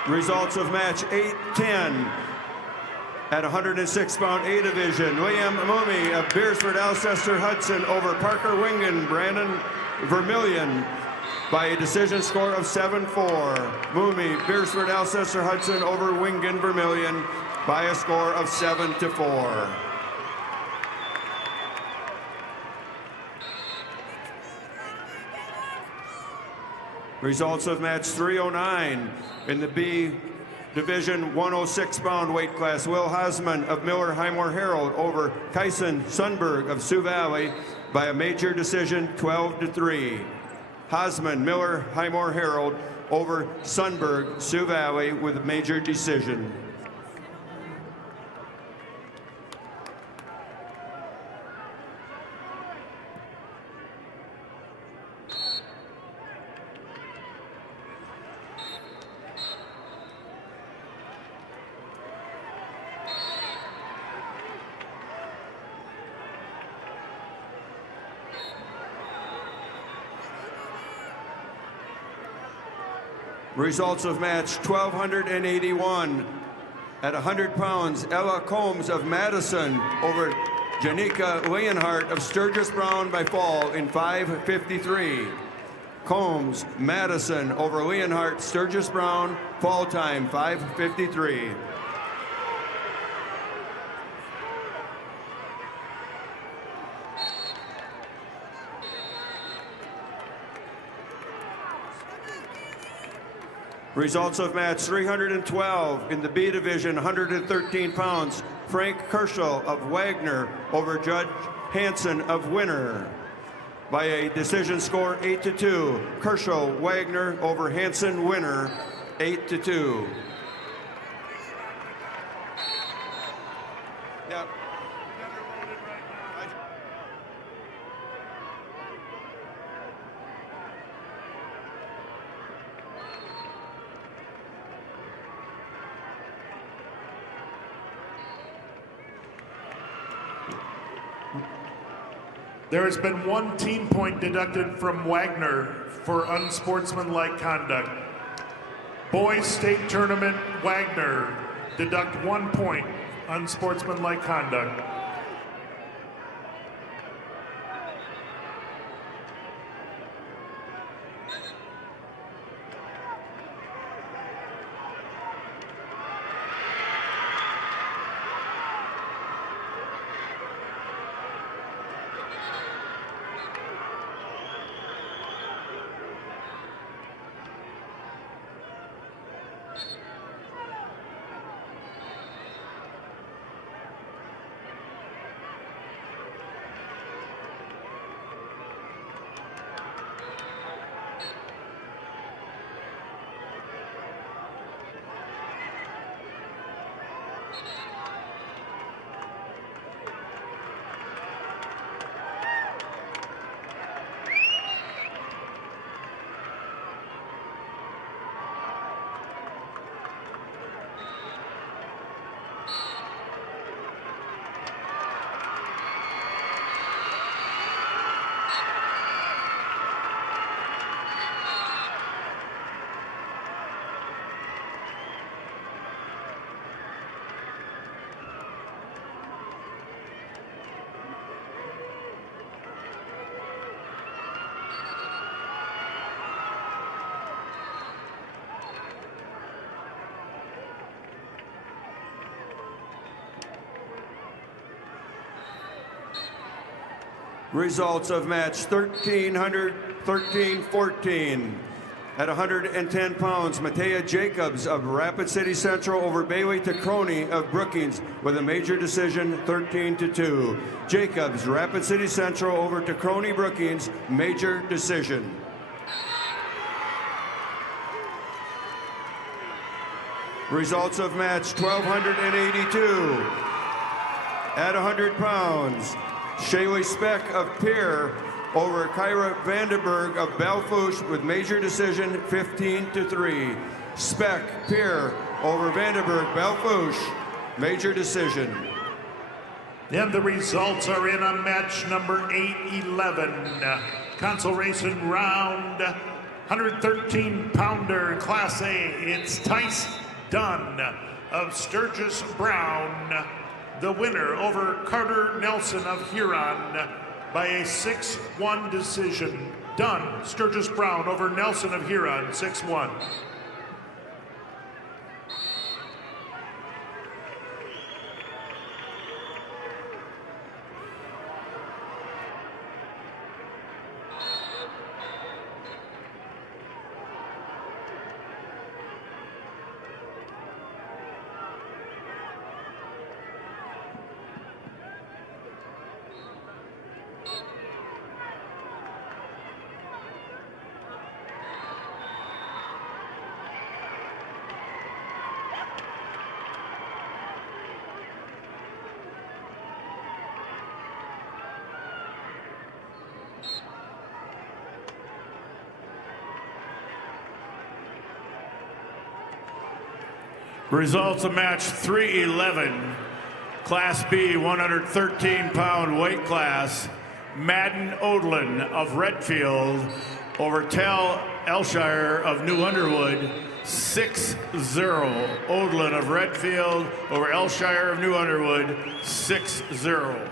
Results of match 810 at 106-pound A division. William Mummy of Beersford Alcester Hudson over Parker Wingen, Brandon Vermillion by a decision score of 7-4. Mummy, Beersford Alcester Hudson over Wingen Vermillion by a score of 7-4. Results of match 309 in the B division 106-pound weight class. Will Hosman of Miller Highmore Herald over Kyson Sundberg of Sioux Valley by a major decision 12-3. Hosman, Miller Highmore Herald over Sundberg, Sioux Valley with a major decision. Results of match 1281. At 100 pounds, Ella Combs of Madison over Janika Leonhardt of Sturgis Brown by fall in 5:53. Combs, Madison over Leonhardt, Sturgis Brown, fall time 5:53. Results of match 312 in the B division, 113 pounds. Frank Kerschel of Wagner over Judge Hansen of Winner by a decision score 8-2. Kerschel, Wagner over Hansen, Winner, 8-2. Yep. There has been 1 team point deducted from Wagner for unsportsmanlike conduct. Boys State Tournament, Wagner, deduct 1 point, unsportsmanlike conduct. Results of match 1314. At 110 pounds, Matea Jacobs of Rapid City Central over Bailey Tacroni of Brookings with a major decision 13-2. Jacobs, Rapid City Central over Tacroni Brookings, major decision. Results of match 1282. At 100 pounds, Shaylee Speck of Pierre over Kyra Vandenberg of Belfouche with major decision 15-3. Speck, Pierre over Vandenberg, Belfouche, major decision. And the results are in on match number 811. Consolation round, 113-pounder Class A. It's Tice Dunn of Sturgis Brown, the winner over Carter Nelson of Huron by a 6-1 decision. Dunn, Sturgis Brown over Nelson of Huron, 6-1. Results of match 311, Class B 113-pound weight class. Madden Odlin of Redfield over Tal Elshire of New Underwood, 6-0. Odlin of Redfield over Elshire of New Underwood, 6-0.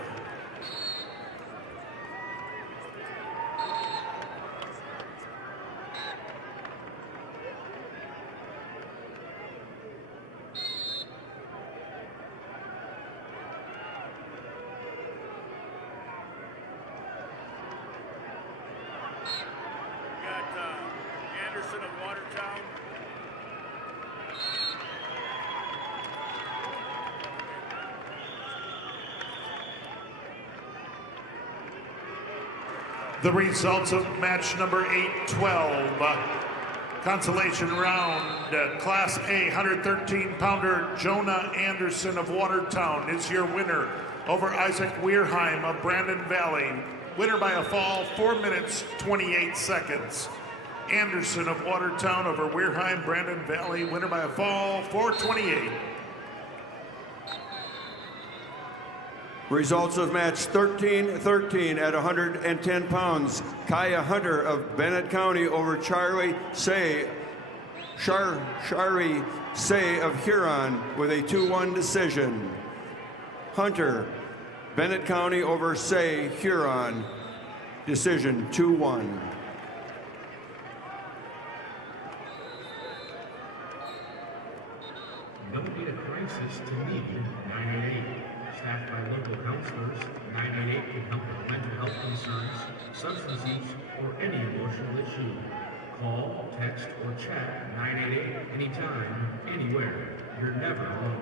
Anderson of Watertown. The results of match number 8-12. Consolation round, Class A 113-pounder Jonah Anderson of Watertown is your winner over Isaac Weirheim of Brandon Valley. Winner by a fall, 4 minutes, 28 seconds. Anderson of Watertown over Weirheim, Brandon Valley. Winner by a fall, 4:28. Results of match 13-13 at 110 pounds. Kaya Hunter of Bennett County over Shari Say of Huron with a 2-1 decision. Hunter, Bennett County over Say, Huron, decision 2-1. Don't need a crisis to need 988. Staffed by local counselors, 988 can help with mental health concerns, substance use, or any emotional issue. Call, text, or chat 988 anytime, anywhere. You're never alone.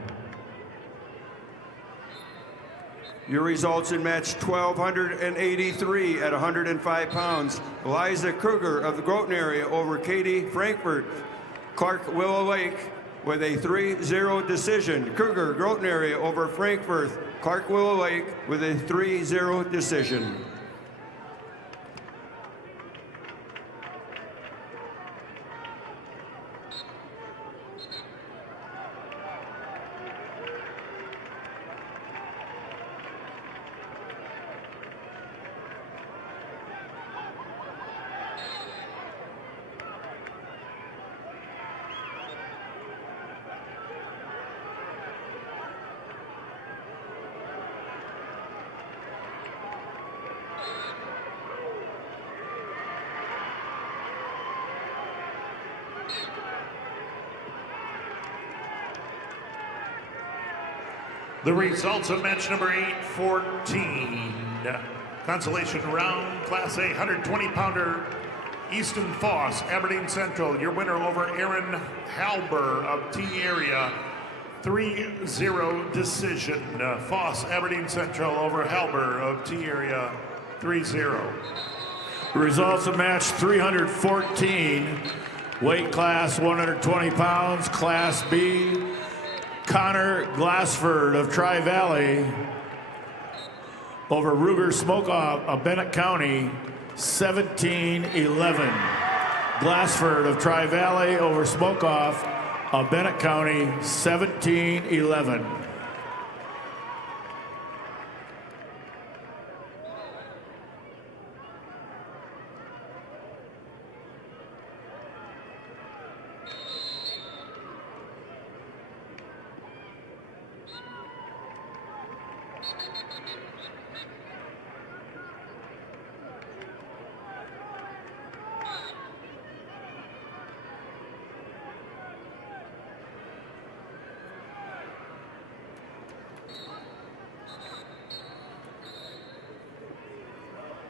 Your results in match 1283 at 105 pounds. Eliza Kruger of the Groton area over Katie Frankfurt, Clark Willow Lake with a 3-0 decision. Kruger, Groton area over Frankfurt, Clark Willow Lake with a 3-0 decision. The results of match number 8-14. Consolation round, Class A 120-pounder Easton Foss, Aberdeen Central. Your winner over Aaron Halber of T area, 3-0 decision. Foss, Aberdeen Central over Halber of T area, 3-0. Results of match 314, weight class 120 pounds, Class B. Connor Glassford of Tri-Valley over Ruger Smokeoff of Bennett County, 17-11. Glassford of Tri-Valley over Smokeoff of Bennett County, 17-11.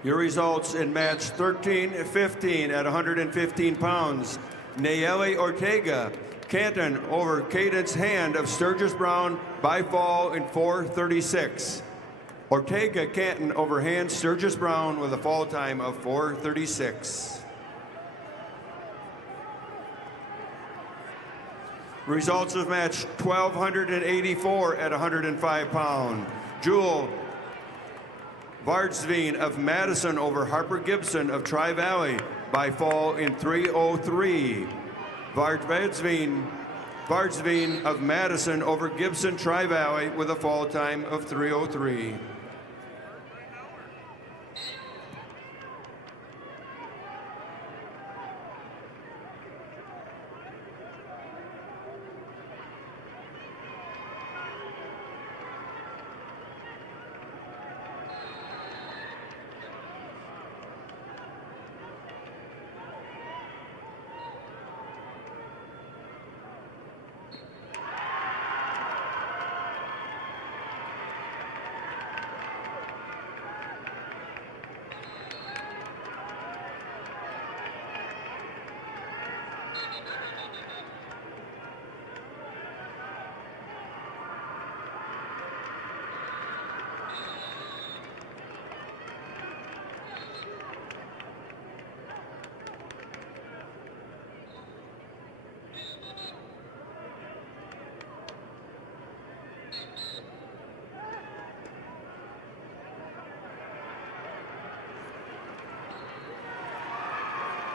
Your results in match 13-15 at 115 pounds. Nayeli Ortega, Canton over Cadence Hand of Sturgis Brown by fall in 4:36. Ortega Canton over Hand Sturgis Brown with a fall time of 4:36. Results of match 1284 at 105 pound. Jewel Vardsveen of Madison over Harper Gibson of Tri-Valley by fall in 3:03. Vardsveen of Madison over Gibson Tri-Valley with a fall time of 3:03.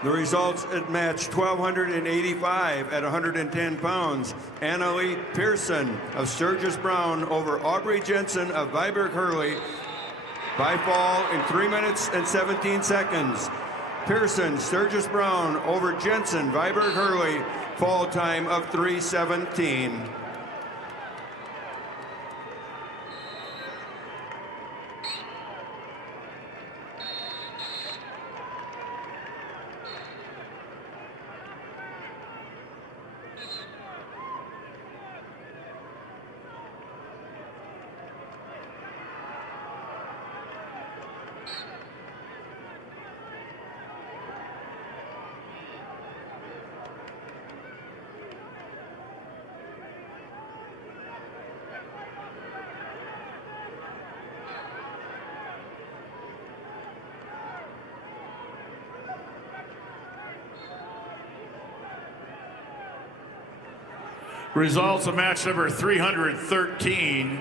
The results at match 1,285 at 110 pounds. Annalie Pearson of Sturgis Brown over Aubrey Jensen of Viborg Hurley by fall in 3 minutes and 17 seconds. Pearson, Sturgis Brown over Jensen, Viborg Hurley, fall time of 3:17. Results of match number 313,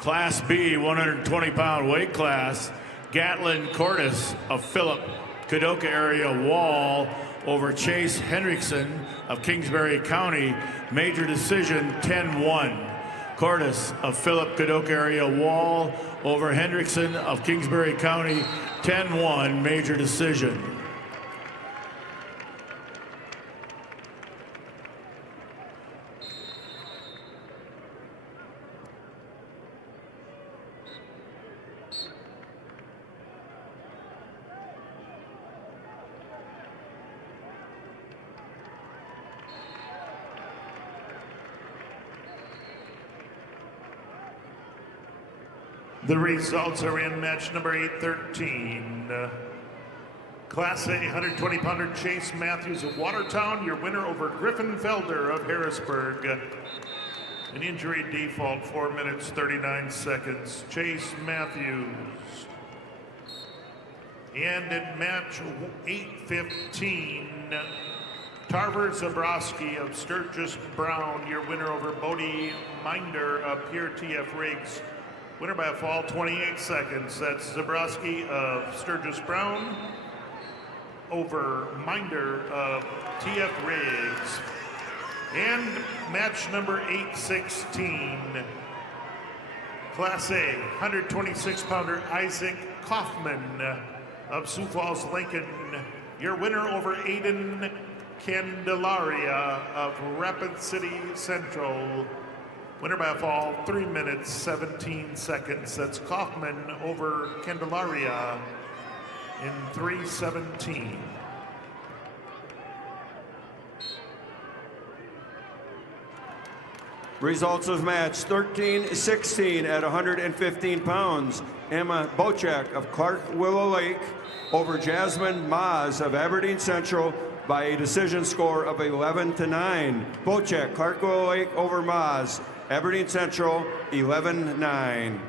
Class B, 120-pound weight class. Gatlin Cordes of Philip Kadoka area Wall over Chase Henriksen of Kingsbury County. Major decision 10-1. Cordes of Philip Kadoka area Wall over Henriksen of Kingsbury County. 10-1, major decision. The results are in match number 813. Class A 120-pounder Chase Matthews of Watertown, your winner over Griffin Felder of Harrisburg. An injury default, 4 minutes, 39 seconds. Chase Matthews. And in match 815, Tarver Zabrowski of Sturgis Brown, your winner over Bodie Minder of Pierre T.F. Riggs. Winner by a fall, 28 seconds. That's Zabrowski of Sturgis Brown over Minder of T.F. Riggs. And match number 816, Class A, 126-pounder Isaac Kaufman of Sioux Falls, Lincoln. Your winner over Aiden Candelaria of Rapid City Central. Winner by a fall, 3 minutes, 17 seconds. That's Kaufman over Candelaria in 3:17. Results of match 13-16 at 115 pounds. Emma Bochek of Clark Willow Lake over Jasmine Maas of Aberdeen Central by a decision score of 11-9. Bochek, Clark Willow Lake over Maas, Aberdeen Central, 11-9.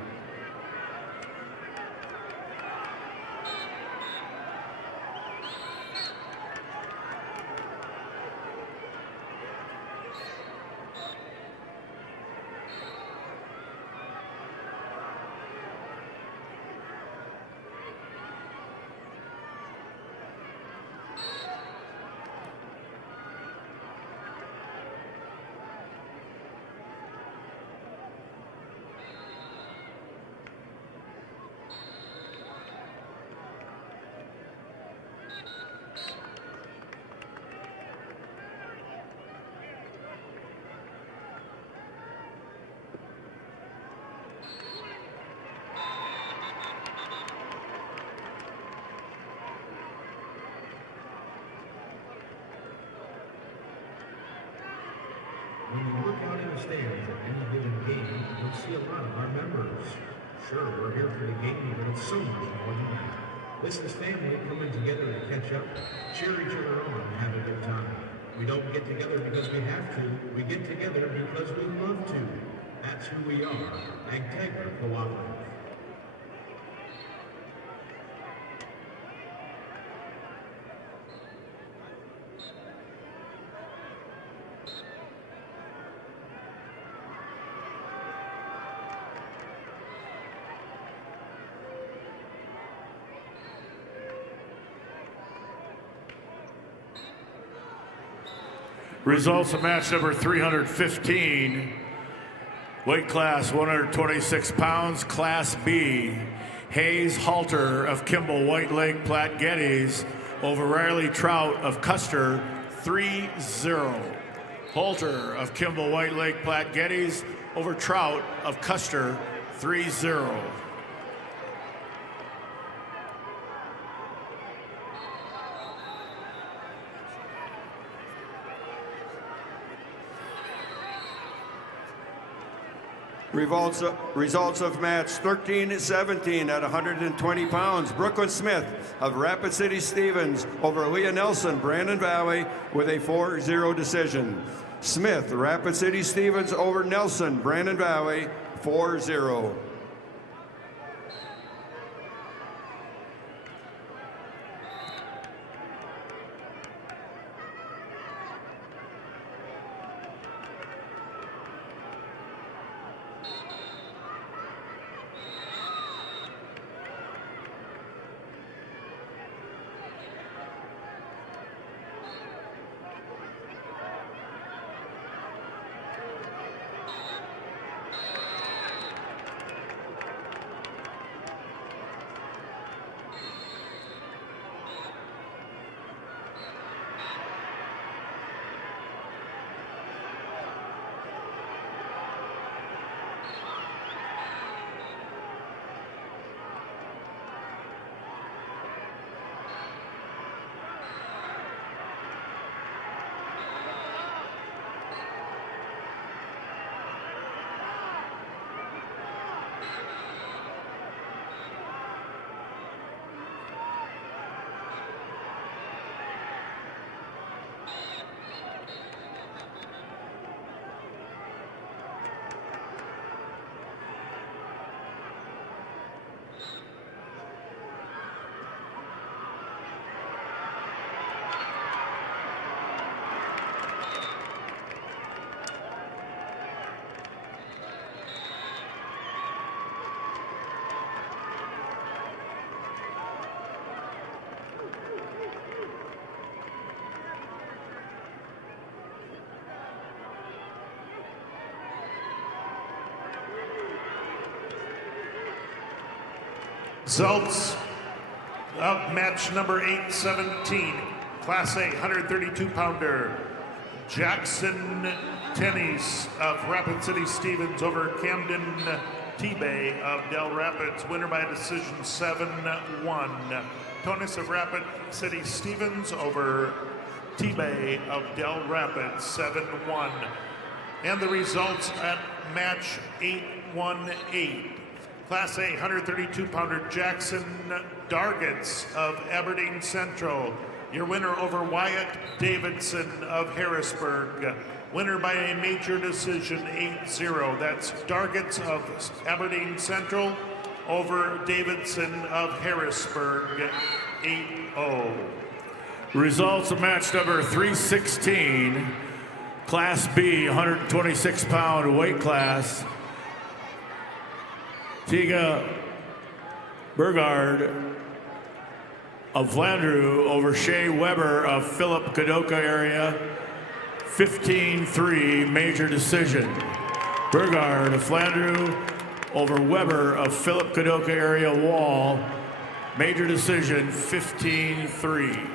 When you look out in the stands at any given game, you'll see a lot of our members. Sure, we're here for the game, but it's so much more than that. This is family coming together to catch up, cheer each other on, and have a good time. We don't get together because we have to. We get together because we love to. That's who we are, Agtegra Cooperative. Results of match number 315, weight class 126 pounds, Class B. Hayes Halter of Kimball White Lake Platte Geddes over Riley Trout of Custer, 3-0. Halter of Kimball White Lake Platte Geddes over Trout of Custer, 3-0. Results of match 13-17 at 120 pounds. Brooklyn Smith of Rapid City Stevens over Leah Nelson, Brandon Valley, with a 4-0 decision. Smith, Rapid City Stevens over Nelson, Brandon Valley, 4-0. Results of match number 817, Class A 132-pounder. Jackson Tennies of Rapid City Stevens over Camden T-Bay of Del Rapids, winner by decision 7-1. Tonis of Rapid City Stevens over T-Bay of Del Rapids, 7-1. And the results at match 818. Class A 132-pounder Jackson Dargits of Aberdeen Central. Your winner over Wyatt Davidson of Harrisburg. Winner by a major decision, 8-0. That's Dargits of Aberdeen Central over Davidson of Harrisburg, 8-0. Results of match number 316, Class B, 126-pound weight class. Tiga Burgard of Flandreau over Shea Weber of Philip Kadoka area, 15-3 major decision. Burgard of Flandreau over Weber of Philip Kadoka area wall, major decision, 15-3.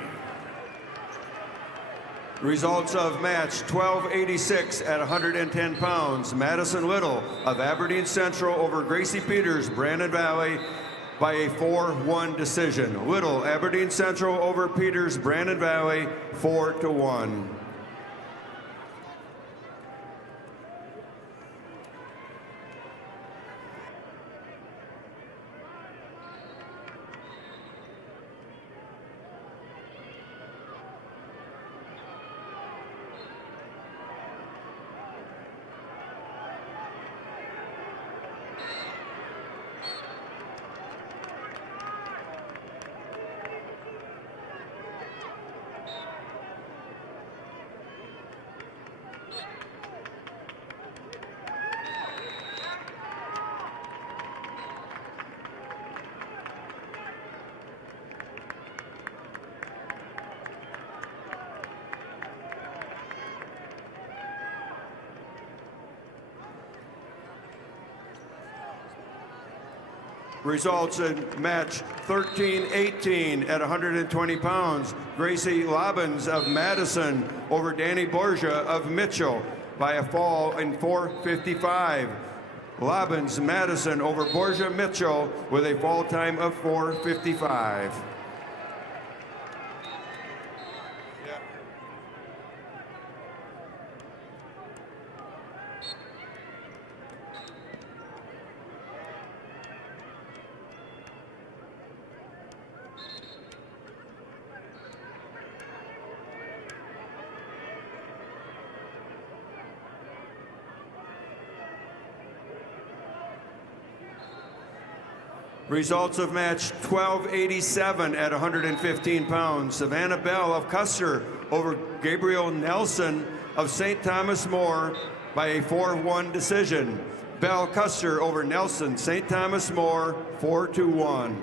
Results of match 1286 at 110 pounds. Madison Little of Aberdeen Central over Gracie Peters, Brandon Valley, by a 4-1 decision. Little, Aberdeen Central over Peters, Brandon Valley, 4-1. Results in match 13-18 at 120 pounds. Gracie Lobbins of Madison over Danny Borgia of Mitchell by a fall in 4:55. Lobbins Madison over Borgia Mitchell with a fall time of 4:55. Results of match 1287 at 115 pounds. Savannah Bell of Custer over Gabriel Nelson of St. Thomas More by a 4-1 decision. Bell Custer over Nelson, St. Thomas More, 4-1.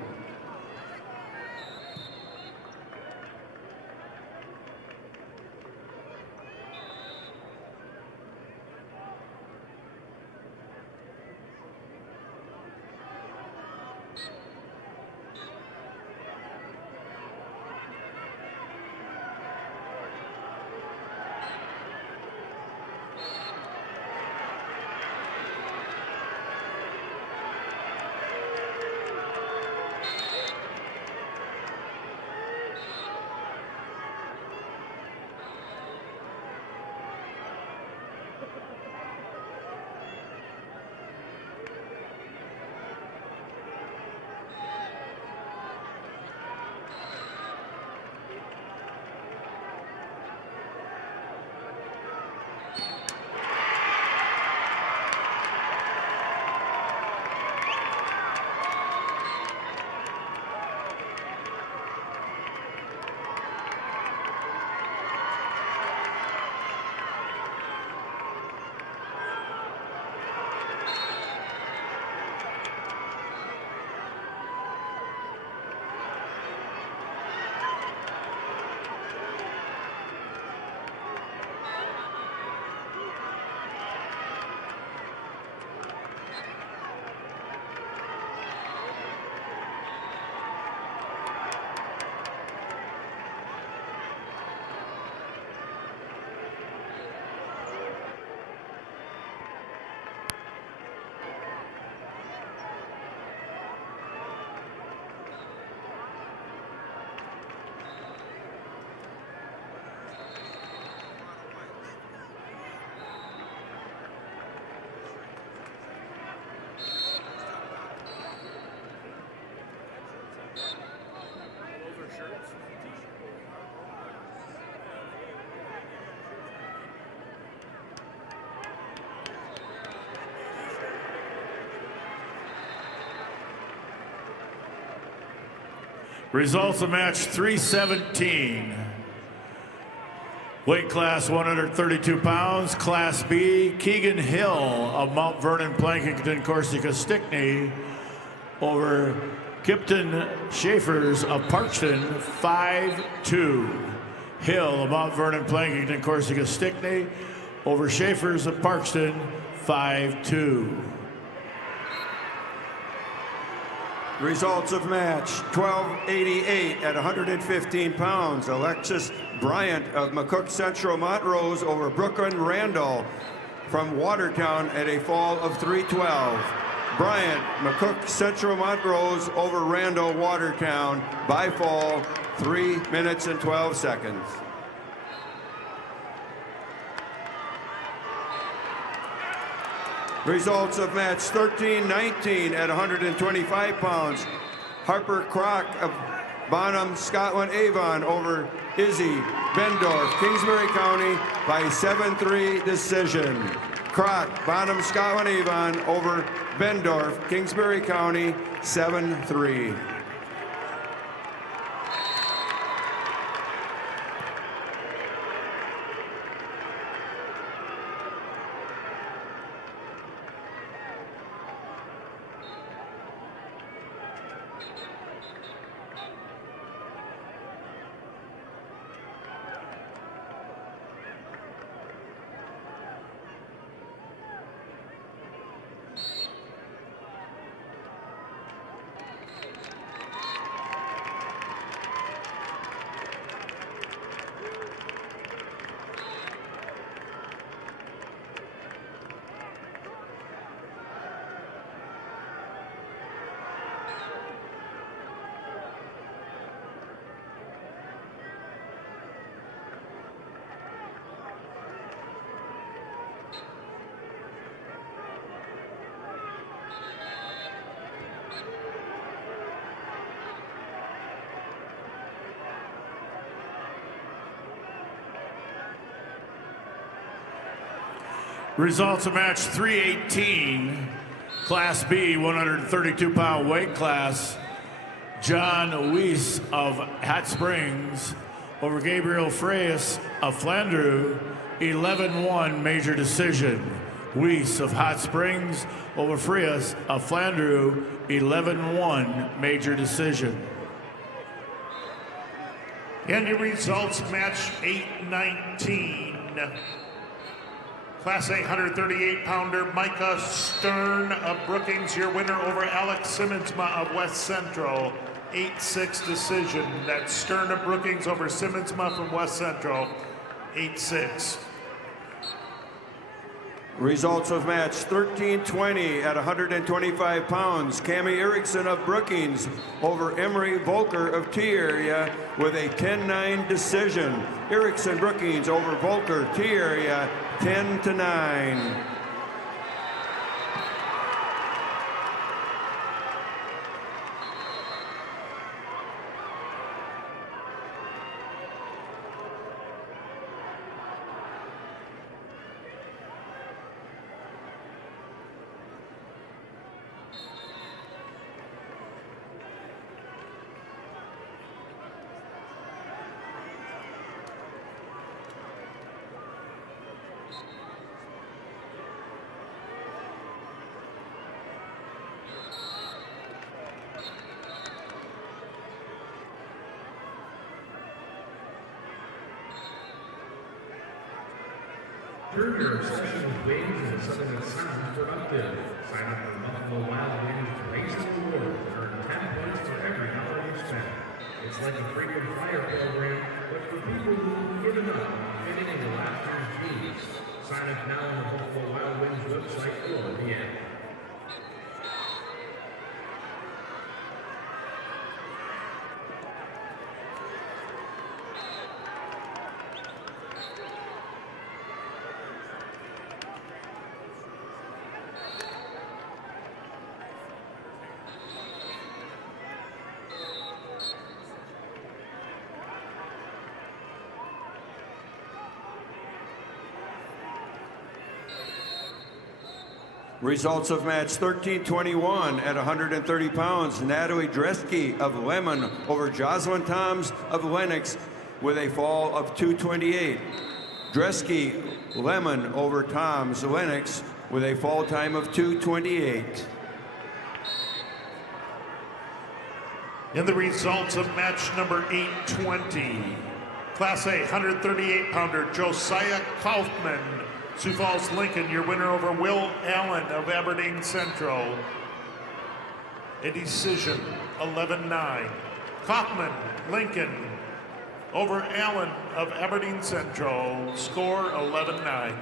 Results of match 317. Weight class 132 pounds, Class B, Keegan Hill of Mount Vernon, Plankinton, Corsica, Stickney over Kipton Schaefers of Parkston, 5-2. Hill of Mount Vernon, Plankinton, Corsica, Stickney over Schaefers of Parkston, 5-2. Results of match 1288 at 115 pounds. Alexis Bryant of McCook Central Montrose over Brooklyn Randall from Watertown at a fall of 3:12. Bryant, McCook Central Montrose over Randall Watertown by fall 3 minutes and 12 seconds. Results of match 13-19 at 125 pounds. Harper Crock of Bonham, Scotland Avon over Izzy Bendorf, Kingsbury County by 7-3 decision. Crock, Bonham, Scotland Avon over Bendorf, Kingsbury County, 7-3. Results of match 318, Class B, 132-pound weight class. John Weiss of Hot Springs over Gabriel Freyas of Flandreau, 11-1 major decision. Weiss of Hot Springs over Freyas of Flandreau, 11-1 major decision. And your results, match 819. Class A 138-pounder Micah Stern of Brookings, your winner over Alex Simmonsma of West Central, 8-6 decision. That's Stern of Brookings over Simmonsma from West Central, 8-6. Results of match 1320 at 125 pounds. Cami Erickson of Brookings over Emery Volker of T Area with a 10-9 decision. Erickson Brookings over Volker T Area 10-9. Turn your obsession with wings into something that sounds productive. Sign up for Buffalo Wild Wings Racing Rewards and earn 10 points for every dollar you spend. It's like a frequent flyer program, but for people who've given up on fitting into last year's fees. Sign up now on the Buffalo Wild Wings website or the app. Results of match 1321 at 130 pounds. Natalie Dresky of Lemon over Jocelyn Toms of Lennox with a fall of 228. Dresky Lemon over Toms Lennox with a fall time of 228. And the results of match number 820. Class A 138-pounder Josiah Kaufman, Sioux Falls, Lincoln, your winner over Will Allen of Aberdeen Central. A decision, 11-9. Kaufman, Lincoln, over Allen of Aberdeen Central. Score, 11-9.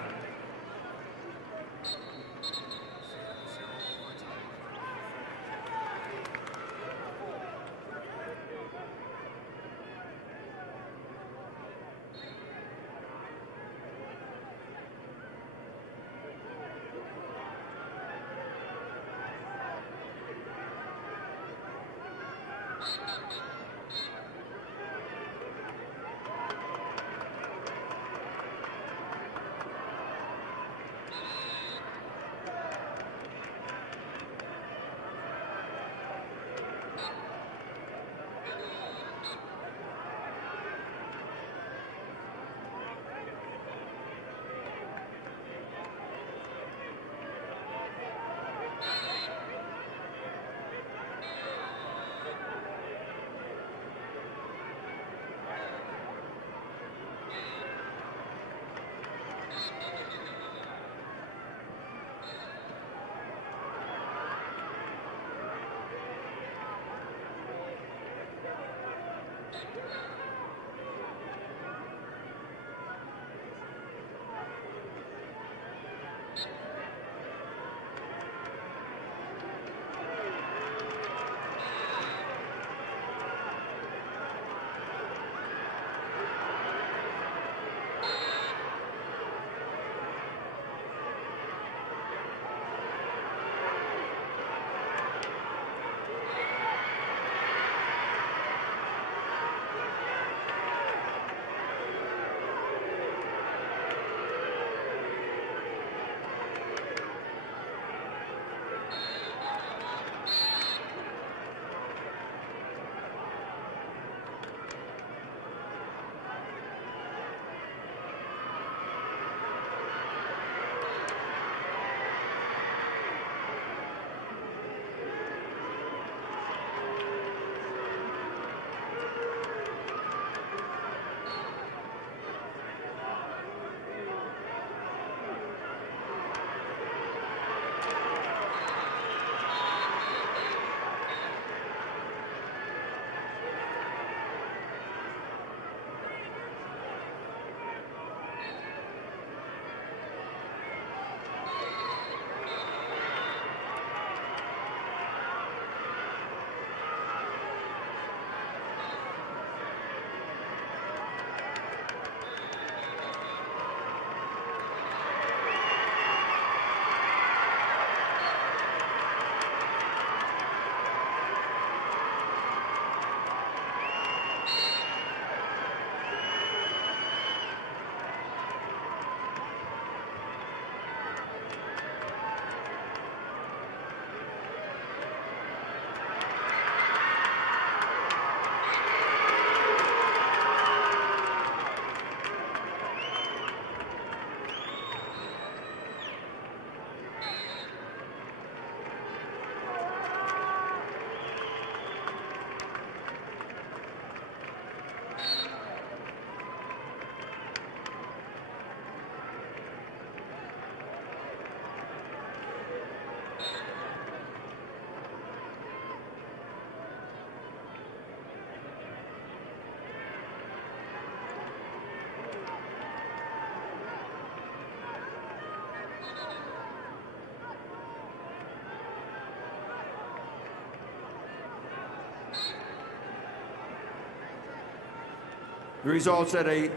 Results at a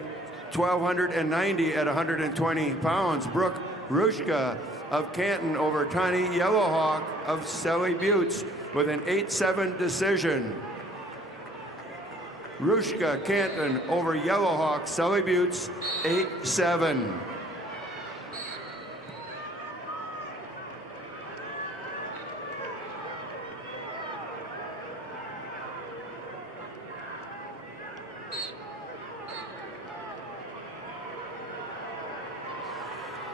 1,290 at 120 pounds. Brooke Rushka of Canton over Tani Yellowhawk of Selly Buttes with an 8-7 decision. Rushka Canton over Yellowhawk Selly Buttes 8-7.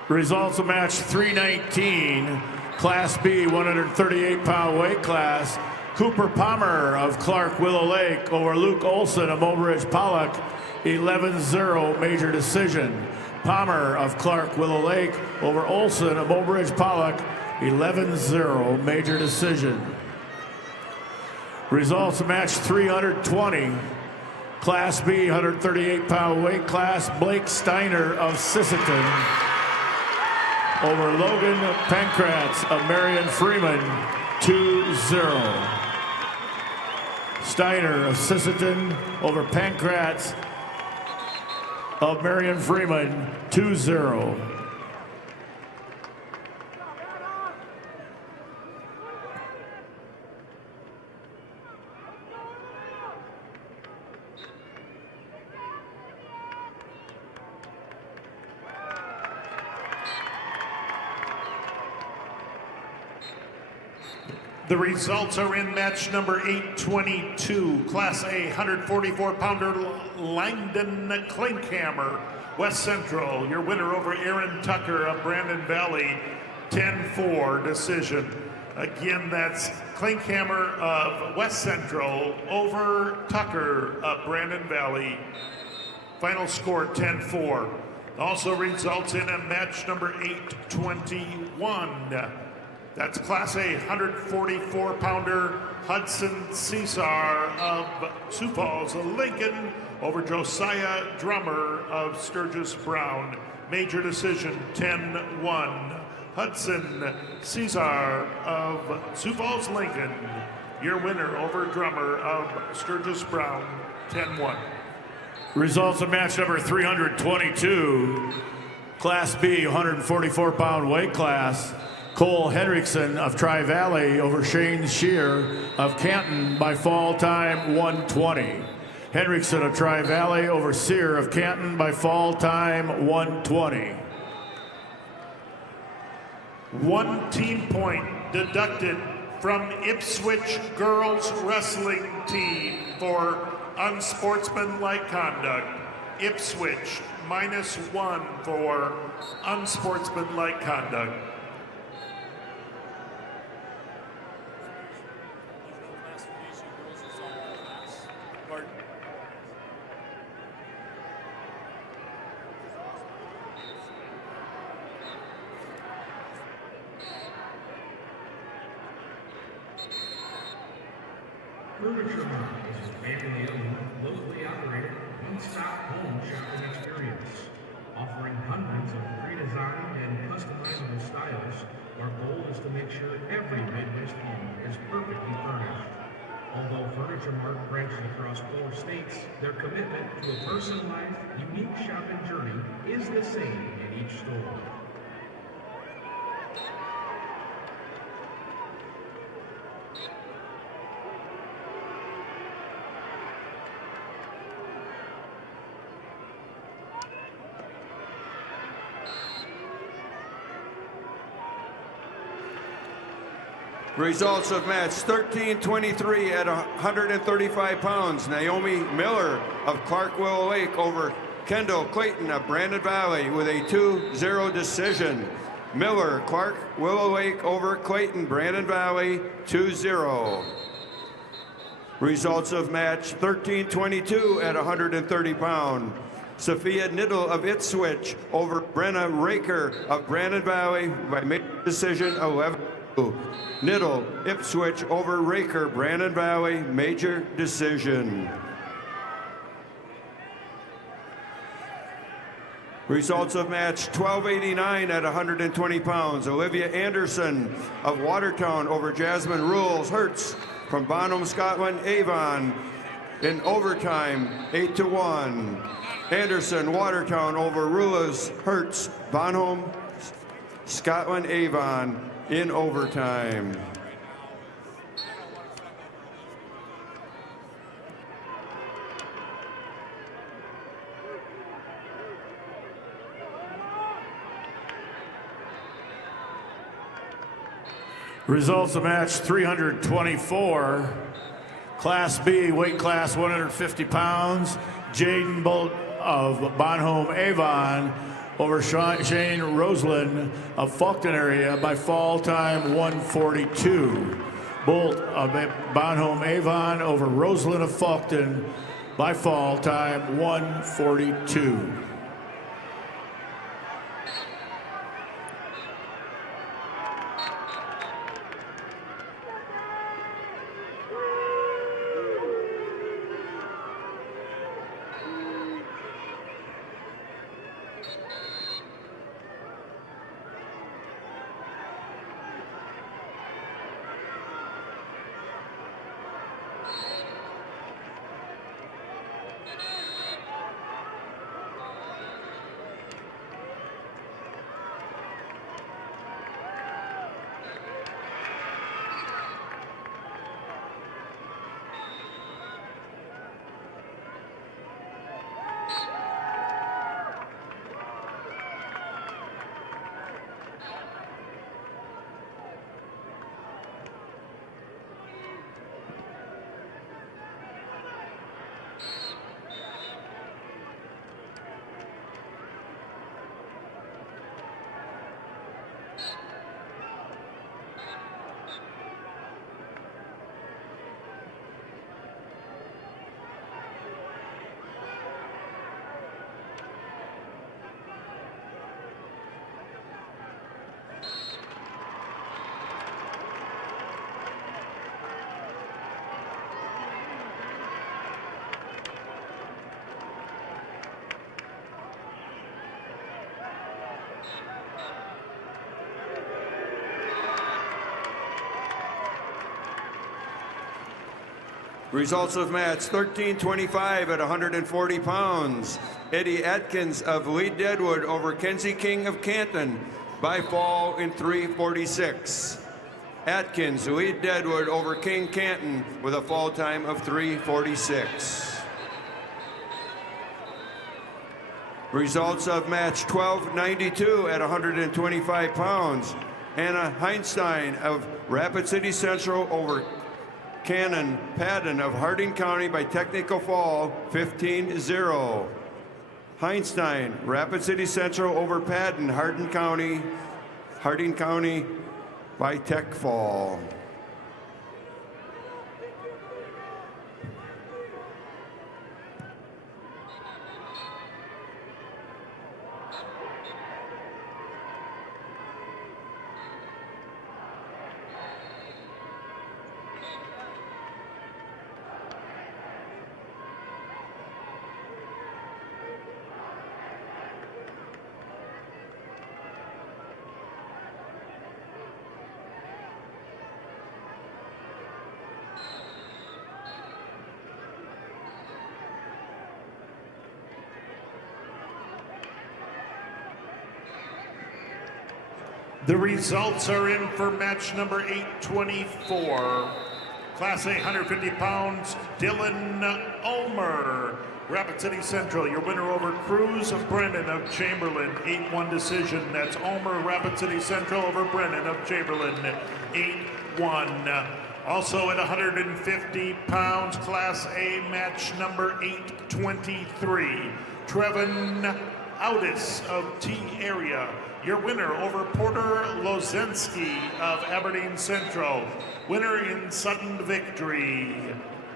Results of match 319, Class B 138-pound weight class. Cooper Palmer of Clark Willow Lake over Luke Olson of Mobridge Pollock, 11-0 major decision. Palmer of Clark Willow Lake over Olson of Mobridge Pollock, 11-0 major decision. Results of match 320, Class B 138-pound weight class. Blake Steiner of Sisseton over Logan Pankratz of Marion Freeman, 2-0. Steiner of Sisseton over Pankratz of Marion Freeman, 2-0. The results are in match number 822, Class A 144-pounder Langdon Klinkhammer, West Central. Your winner over Aaron Tucker of Brandon Valley, 10-4 decision. Again, that's Klinkhammer of West Central over Tucker of Brandon Valley. Final score 10-4. Also results in a match number 821. That's Class A 144-pounder Hudson Caesar of Sioux Falls, Lincoln over Josiah Drummer of Sturgis Brown. Major decision 10-1. Hudson Caesar of Sioux Falls, Lincoln. Your winner over Drummer of Sturgis Brown, 10-1. Results of match number 322, Class B 144-pound weight class. Cole Henriksen of Tri-Valley over Shane Shear of Canton by fall time 120. Henriksen of Tri-Valley over Sear of Canton by fall time 120. 1 team point deducted from Ipswich girls wrestling team for unsportsmanlike conduct. Ipswich -1 for unsportsmanlike conduct. Furniture Mart is a family-owned, locally operated, one-stop home shopping experience. Offering hundreds of pre-designed and customizable styles, our goal is to make sure every Midwest home is perfectly furnished. Although Furniture Mart branches across 4 states, their commitment to a personalized, unique shopping journey is the same in each store. Results of match 1323 at 135 pounds. Naomi Miller of Clark Willow Lake over Kendall Clayton of Brandon Valley with a 2-0 decision. Miller, Clark Willow Lake over Clayton, Brandon Valley, 2-0. Results of match 1322 at 130 pounds. Sophia Niddle of Ipswich over Brenna Raker of Brandon Valley by decision 11-2. Niddle, Ipswich over Raker, Brandon Valley, major decision. Results of match 1289 at 120 pounds. Olivia Anderson of Watertown over Jasmine Rules Hertz from Bonham, Scotland, Avon In overtime, 8-1. Anderson Watertown over Rulas Hertz Bonholm Scotland Avon in overtime. Results of match 324. Class B, weight class 150 pounds. Jaden Bolt of Bonhomme Avon over Shane Roseland of Faulkton area by fall time 142. Bolt of Bonhomme Avon over Roseland of Faulkton by fall time 142. Results of match 13-25 at 140 pounds. Eddie Atkins of Lee Deadwood over Kenzie King of Canton by fall in 3:46. Atkins, Lee Deadwood over King Canton with a fall time of 3:46. Results of match 12-92 at 125 pounds. Anna Heinstein of Rapid City Central over Cannon Padden of Harding County by technical fall 15-0. Heinstein, Rapid City Central over Padden, Harding County by tech fall. The results are in for match number 824. Class A, 150 pounds, Dylan Ulmer, Rapid City Central. Your winner over Cruz of Brennan of Chamberlain, 8-1 decision. That's Ulmer, Rapid City Central over Brennan of Chamberlain, 8-1. Also at 150 pounds, Class A, match number 823. Trevin Audis of T Area. Your winner over Porter Lozensky of Aberdeen Central. Winner in sudden victory.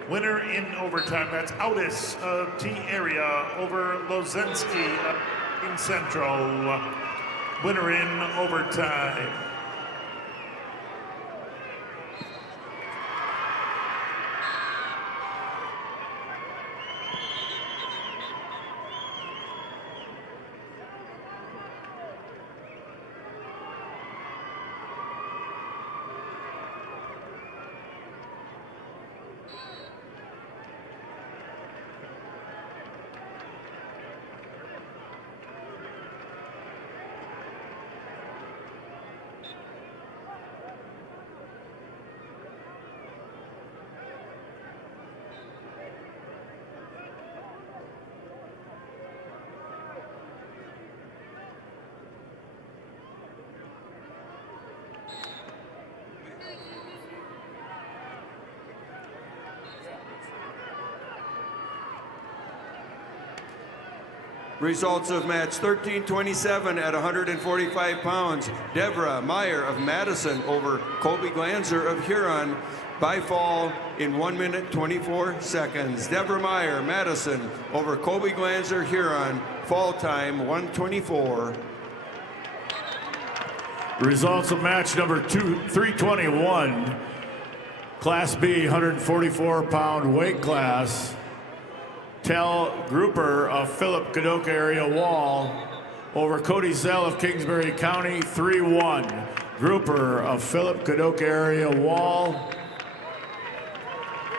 Winner in overtime. That's Audis of T Area over Lozensky of Aberdeen Central. Winner in overtime. Results of match 1327 at 145 pounds. Deborah Meyer of Madison over Colby Glanzer of Huron by fall in 1 minute 24 seconds. Deborah Meyer, Madison over Colby Glanzer, Huron, fall time 1:24. Results of match number 321, Class B, 144-pound weight class. Tel Grouper of Philip Kadoka area Wall over Cody Zell of Kingsbury County, 3-1. Grouper of Philip Kadoka area Wall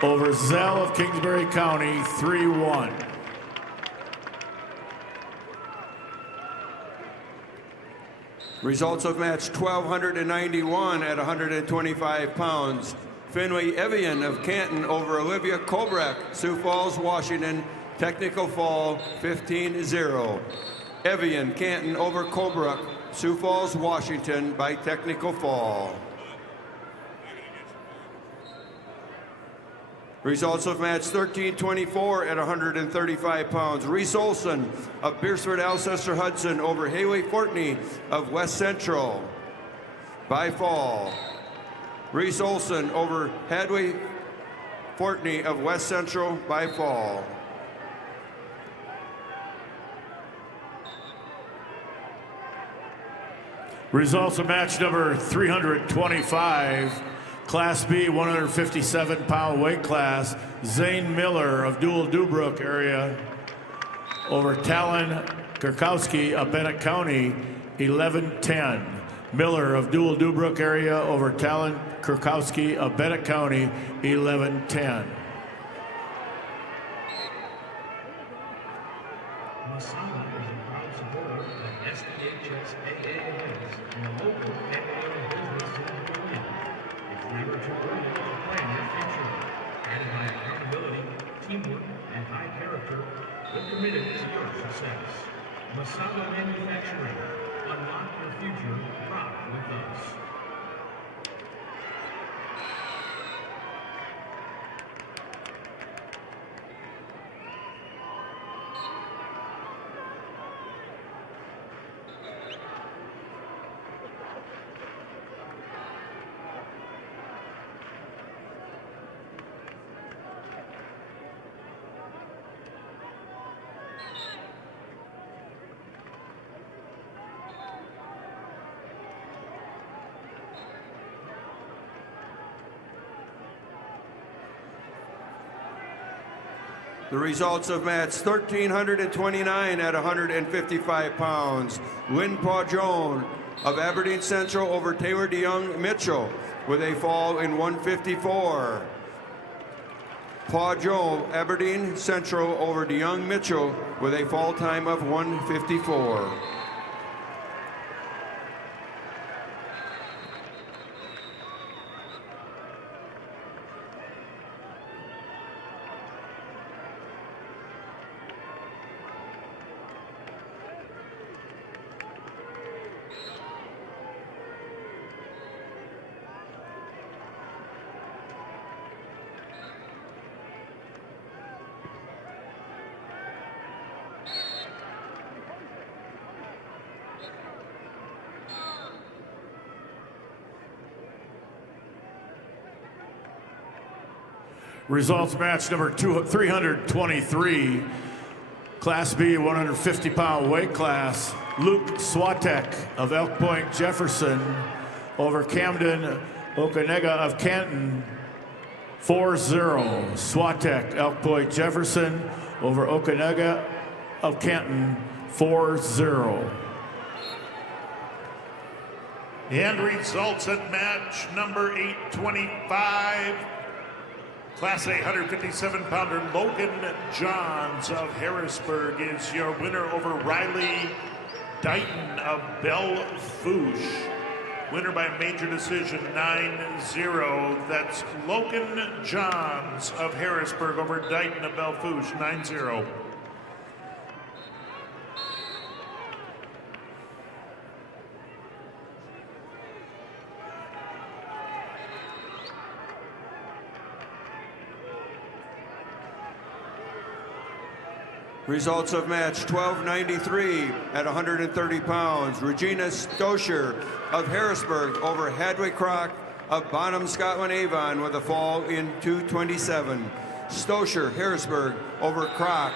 over Zell of Kingsbury County, 3-1. Results of match 1291 at 125 pounds. Finley Evian of Canton over Olivia Kolbreck, Sioux Falls, Washington, technical fall 15-0. Evian, Canton over Kolbreck, Sioux Falls, Washington by technical fall. Results of match 1324 at 135 pounds. Reese Olson of Beersford Alcester Hudson over Haley Fortney of West Central by fall. Reese Olson over Hadley Fortney of West Central by fall. Results of match number 325, Class B, 157-pound weight class. Zane Miller of Dual Dubrook area over Talon Kurkowski of Bennett County, 11-10. Miller of Dual Dubrook area over Talon Kurkowski of Bennett County, 11-10. Masala is a proud supporter of SDHS-AA events and a local family-owned business in the win. It's never too early to plan your future. Guided by accountability, teamwork, and high character, we're committed to your success. Masala Manufacturing. Unlock your future. Rock with us. The results of match 1329 at 155 pounds. Lynn Pajon of Aberdeen Central over Taylor DeYoung Mitchell with a fall in 154. Pajon, Aberdeen Central over DeYoung Mitchell with a fall time of 154. Results match number 323, Class B, 150-pound weight class. Luke Swatek of Elk Point Jefferson over Camden Okanega of Canton, 4-0. Swatek, Elk Point Jefferson over Okanega of Canton, 4-0. And results at match number 825. Class A 157-pounder Logan Johns of Harrisburg is your winner over Riley Dighton of Belle Fourche. Winner by major decision 9-0. That's Logan Johns of Harrisburg over Dighton of Belle Fourche, 9-0. Results of match 1293 at 130 pounds. Regina Stosher of Harrisburg over Hadley Crock of Bonham, Scotland, Avon with a fall in 227. Stosher, Harrisburg over Crock,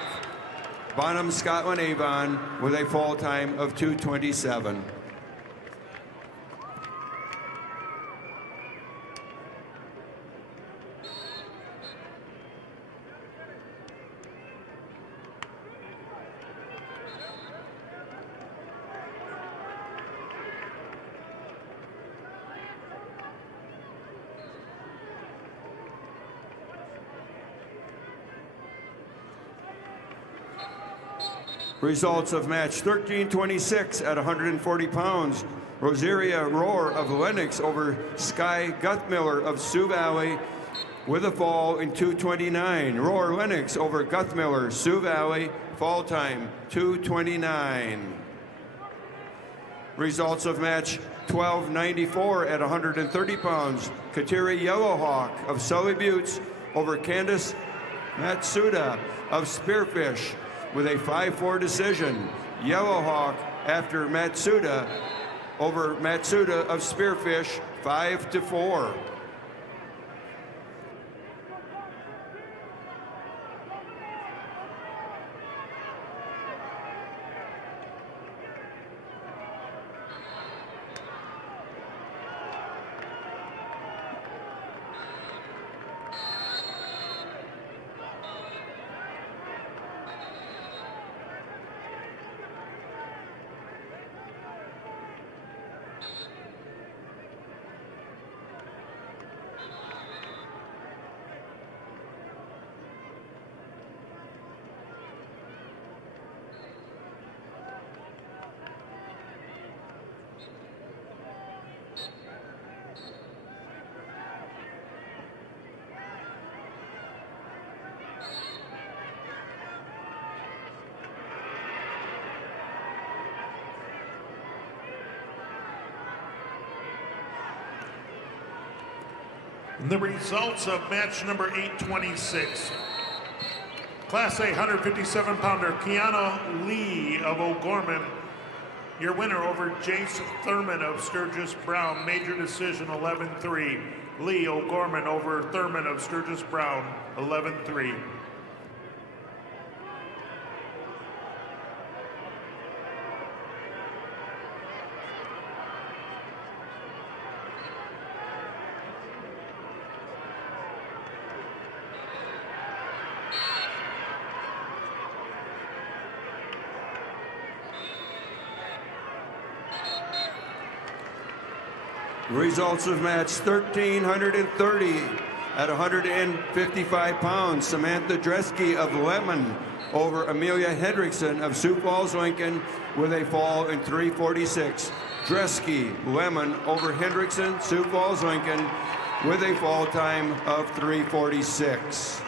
Bonham, Scotland, Avon with a fall time of 227. Results of match 1326 at 140 pounds. Rosaria Rohr of Lennox over Sky Guthmiller of Sioux Valley with a fall in 229. Rohr Lennox over Guthmiller, Sioux Valley, fall time 229. Results of match 1294 at 130 pounds. Kateri Yellowhawk of Sully Buttes over Candace Matsuda of Spearfish with a 5-4 decision. Yellowhawk after Matsuda over Matsuda of Spearfish 5-4. The results of match number 826. Class A 157-pounder Kiana Lee of O'Gorman, your winner over Jace Thurman of Sturgis Brown, major decision 11-3. Lee O'Gorman over Thurman of Sturgis Brown, 11-3. Results of match 1330 at 155 pounds. Samantha Dresky of Lemon over Amelia Hendrickson of Sioux Falls, Lincoln with a fall in 346. Dresky, Lemon over Hendrickson, Sioux Falls, Lincoln with a fall time of 346.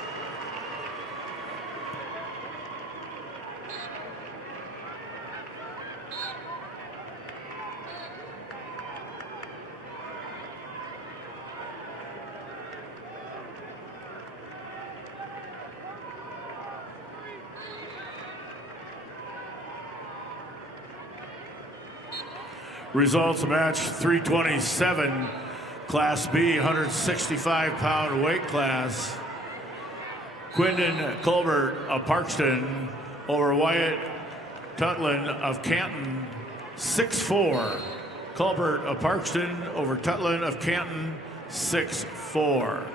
Results of match 327, Class B, 165-pound weight class. Quindon Colbert of Parkston over Wyatt Tutlin of Canton, 6-4. Colbert of Parkston over Tutlin of Canton, 6-4.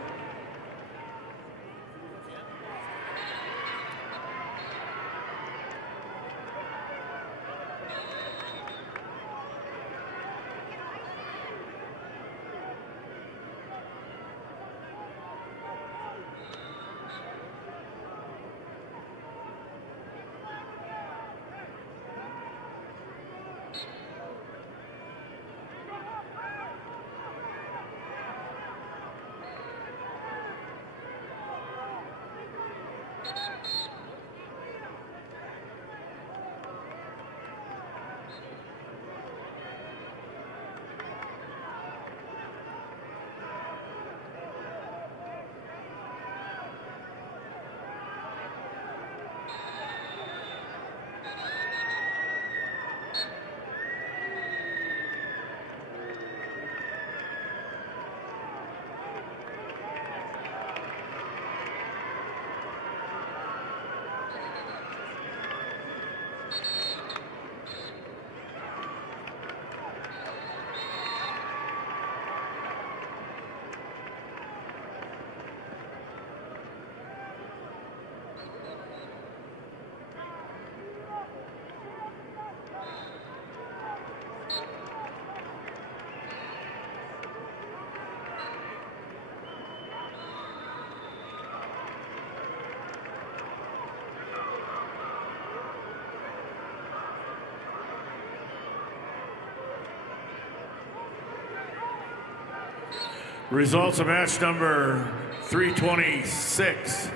Results of match number 326.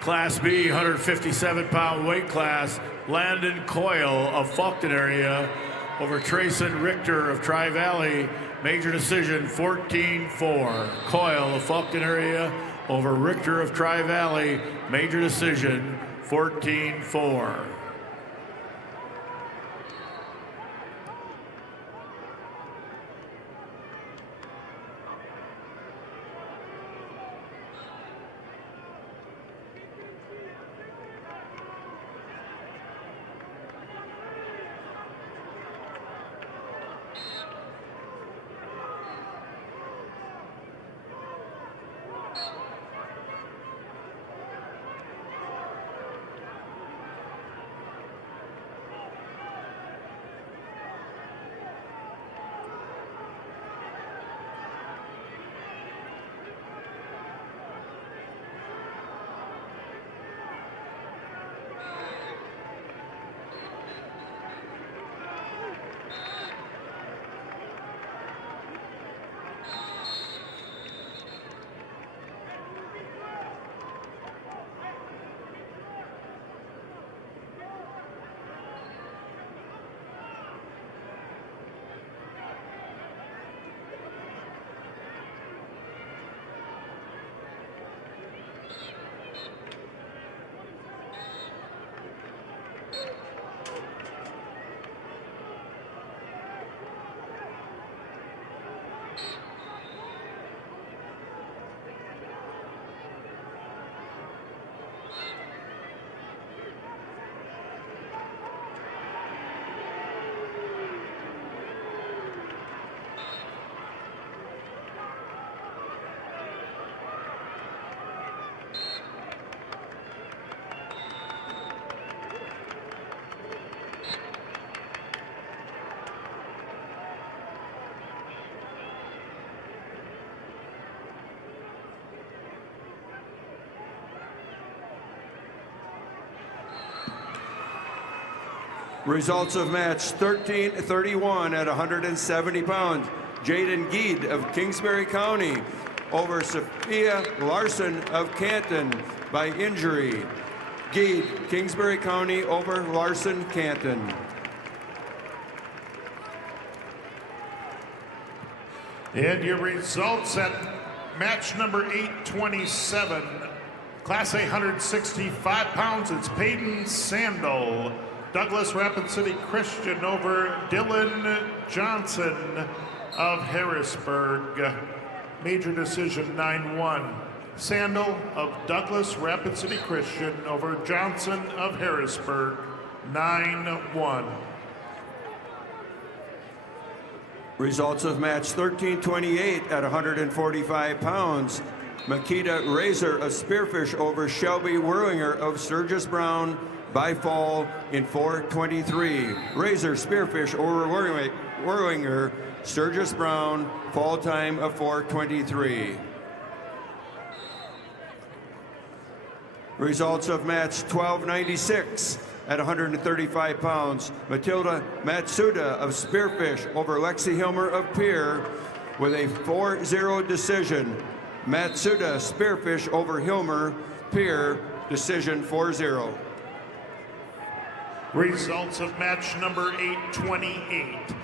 Class B, 157-pound weight class. Landon Coyle of Fulton area over Trayson Richter of Tri-Valley. Major decision 14-4. Coyle of Fulton area over Richter of Tri-Valley. Major decision 14-4. Results of match 13-31 at 170 pounds. Jaden Geed of Kingsbury County over Sophia Larson of Canton by injury. Geed, Kingsbury County over Larson, Canton. And your results at match number 827, Class A 165 pounds, it's Peyton Sandel, Douglas Rapid City Christian over Dylan Johnson of Harrisburg. Major decision 9-1. Sandel of Douglas Rapid City Christian over Johnson of Harrisburg, 9-1. Results of match 13-28 at 145 pounds. Makita Razor of Spearfish over Shelby Werlinger of Sturgis Brown by fall in 4:23. Razor Spearfish over Werlinger, Sturgis Brown, fall time of 4:23. Results of match 1296 at 135 pounds. Matilda Matsuda of Spearfish over Lexi Hilmer of Pier with a 4-0 decision. Matsuda Spearfish over Hilmer, Pier, decision 4-0. Results of match number 828.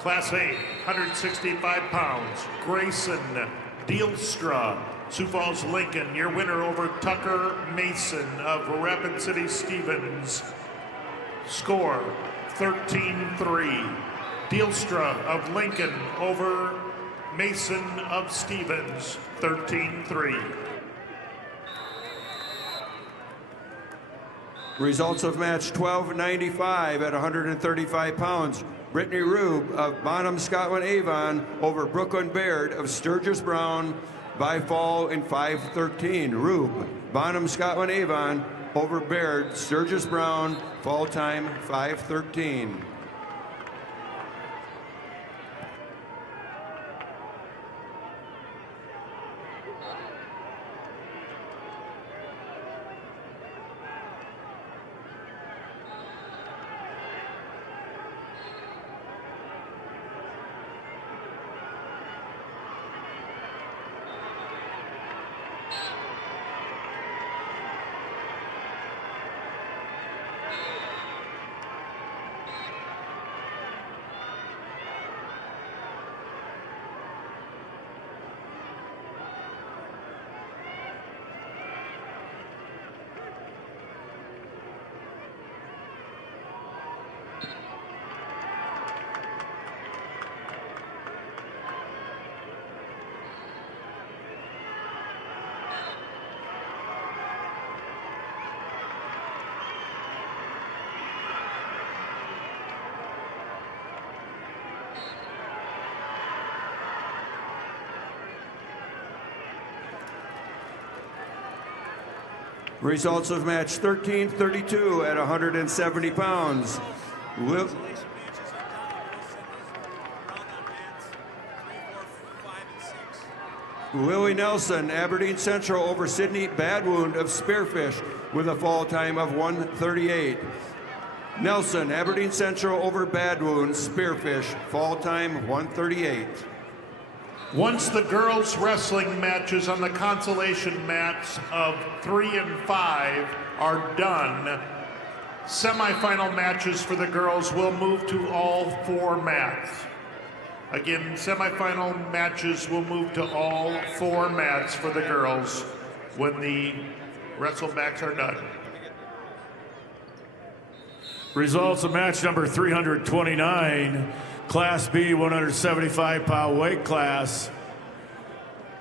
Class A, 165 pounds. Grayson Dealstra, Sioux Falls, Lincoln, your winner over Tucker Mason of Rapid City Stevens. Score 13-3. Dealstra of Lincoln over Mason of Stevens, 13-3. Results of match 1295 at 135 pounds. Brittany Rube of Bonham, Scotland, Avon over Brooklyn Baird of Sturgis Brown by fall in 5:13. Rube, Bonham, Scotland, Avon over Baird, Sturgis Brown, fall time 5:13. Results of match 13-32 at 170 pounds. Willie Nelson, Aberdeen Central over Sidney Badwound of Spearfish with a fall time of 1:38. Nelson, Aberdeen Central over Badwound, Spearfish, fall time 1:38. Once the girls' wrestling matches on the consolation mats of 3 and 5 are done, semifinal matches for the girls will move to all 4 mats. Again, semifinal matches will move to all 4 mats for the girls when the wrestlebacks are done. Results of match number 329, Class B 175-pound weight class.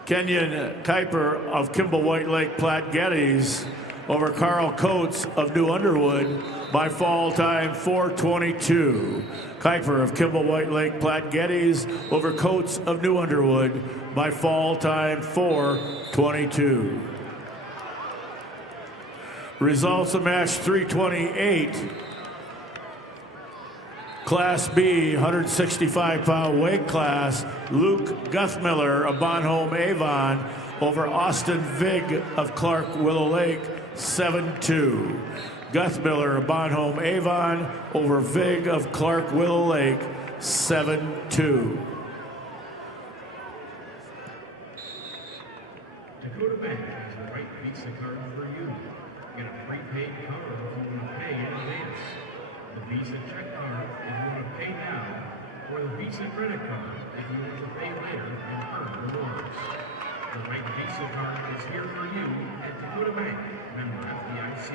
Kenyon Kuiper of Kimball White Lake Platte Geddes over Carl Coates of New Underwood by fall time 4:22. Kuiper of Kimball White Lake Platte Geddes over Coates of New Underwood by fall time 4:22. Results of match 328. Class B 165-pound weight class, Luke Guthmiller of Bonhomme Avon over Austin Vig of Clark Willow Lake 7-2. Guthmiller of Bonhomme Avon over Vig of Clark Willow Lake 7-2. Dakota Bank has the right Visa card for you. Get a prepaid card if you want to pay in advance. The Visa check card if you want to pay now, or the Visa credit card if you want to pay later and earn rewards. The right Visa card is here for you at Dakota Bank, member FDIC.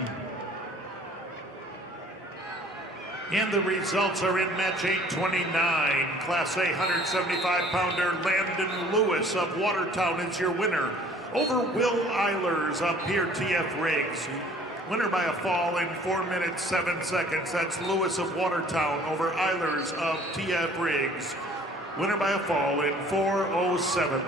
And the results are in match 829. Class A 175-pounder Landon Lewis of Watertown is your winner over Will Eilers of Pier TF Riggs. Winner by a fall in 4 minutes 7 seconds. That's Lewis of Watertown over Eilers of TF Riggs. Winner by a fall in 4:07.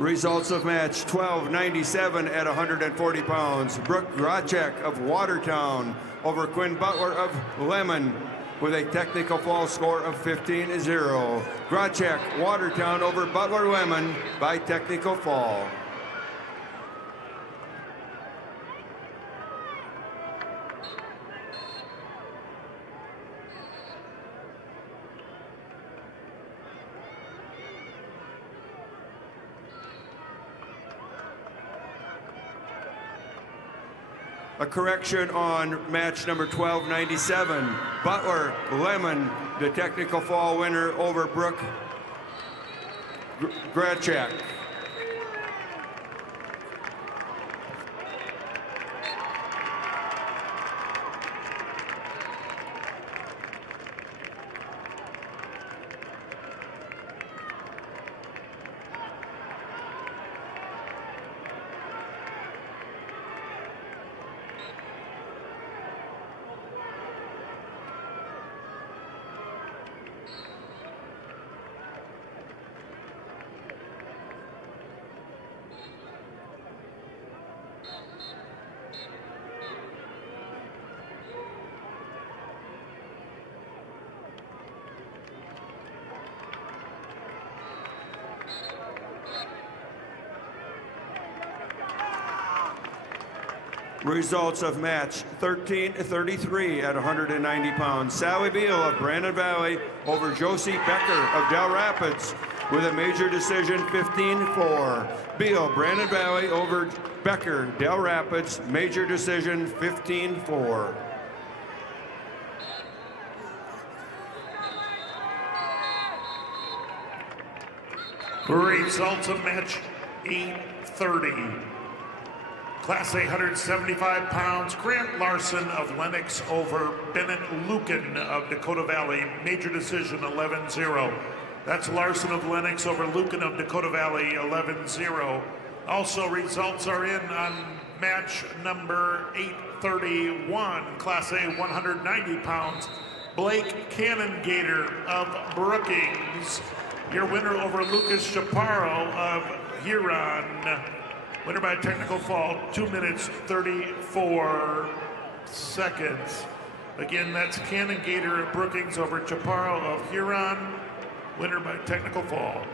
Results of match 1297 at 140 pounds. Brooke Grachek of Watertown over Quinn Butler of Lemon with a technical fall score of 15-0. Grachek, Watertown over Butler Lemon by technical fall. A correction on match number 1297. Butler Lemon, the technical fall winner over Brooke Grachek. Results of match 13-33 at 190 pounds. Sally Beal of Brandon Valley over Josie Becker of Del Rapids with a major decision 15-4. Beal, Brandon Valley over Becker, Del Rapids, major decision 15-4. Results of match 830. Class A 175 pounds, Grant Larson of Lenox over Bennett Lucan of Dakota Valley, major decision 11-0. That's Larson of Lenox over Lucan of Dakota Valley, 11-0. Also, results are in on match number 831, Class A 190 pounds, Blake Cannongator of Brookings. Your winner over Lucas Chaparro of Huron. Winner by technical fall, 2 minutes, 34 seconds. Again, that's Cannongator of Brookings over Chaparro of Huron. Winner by technical fall.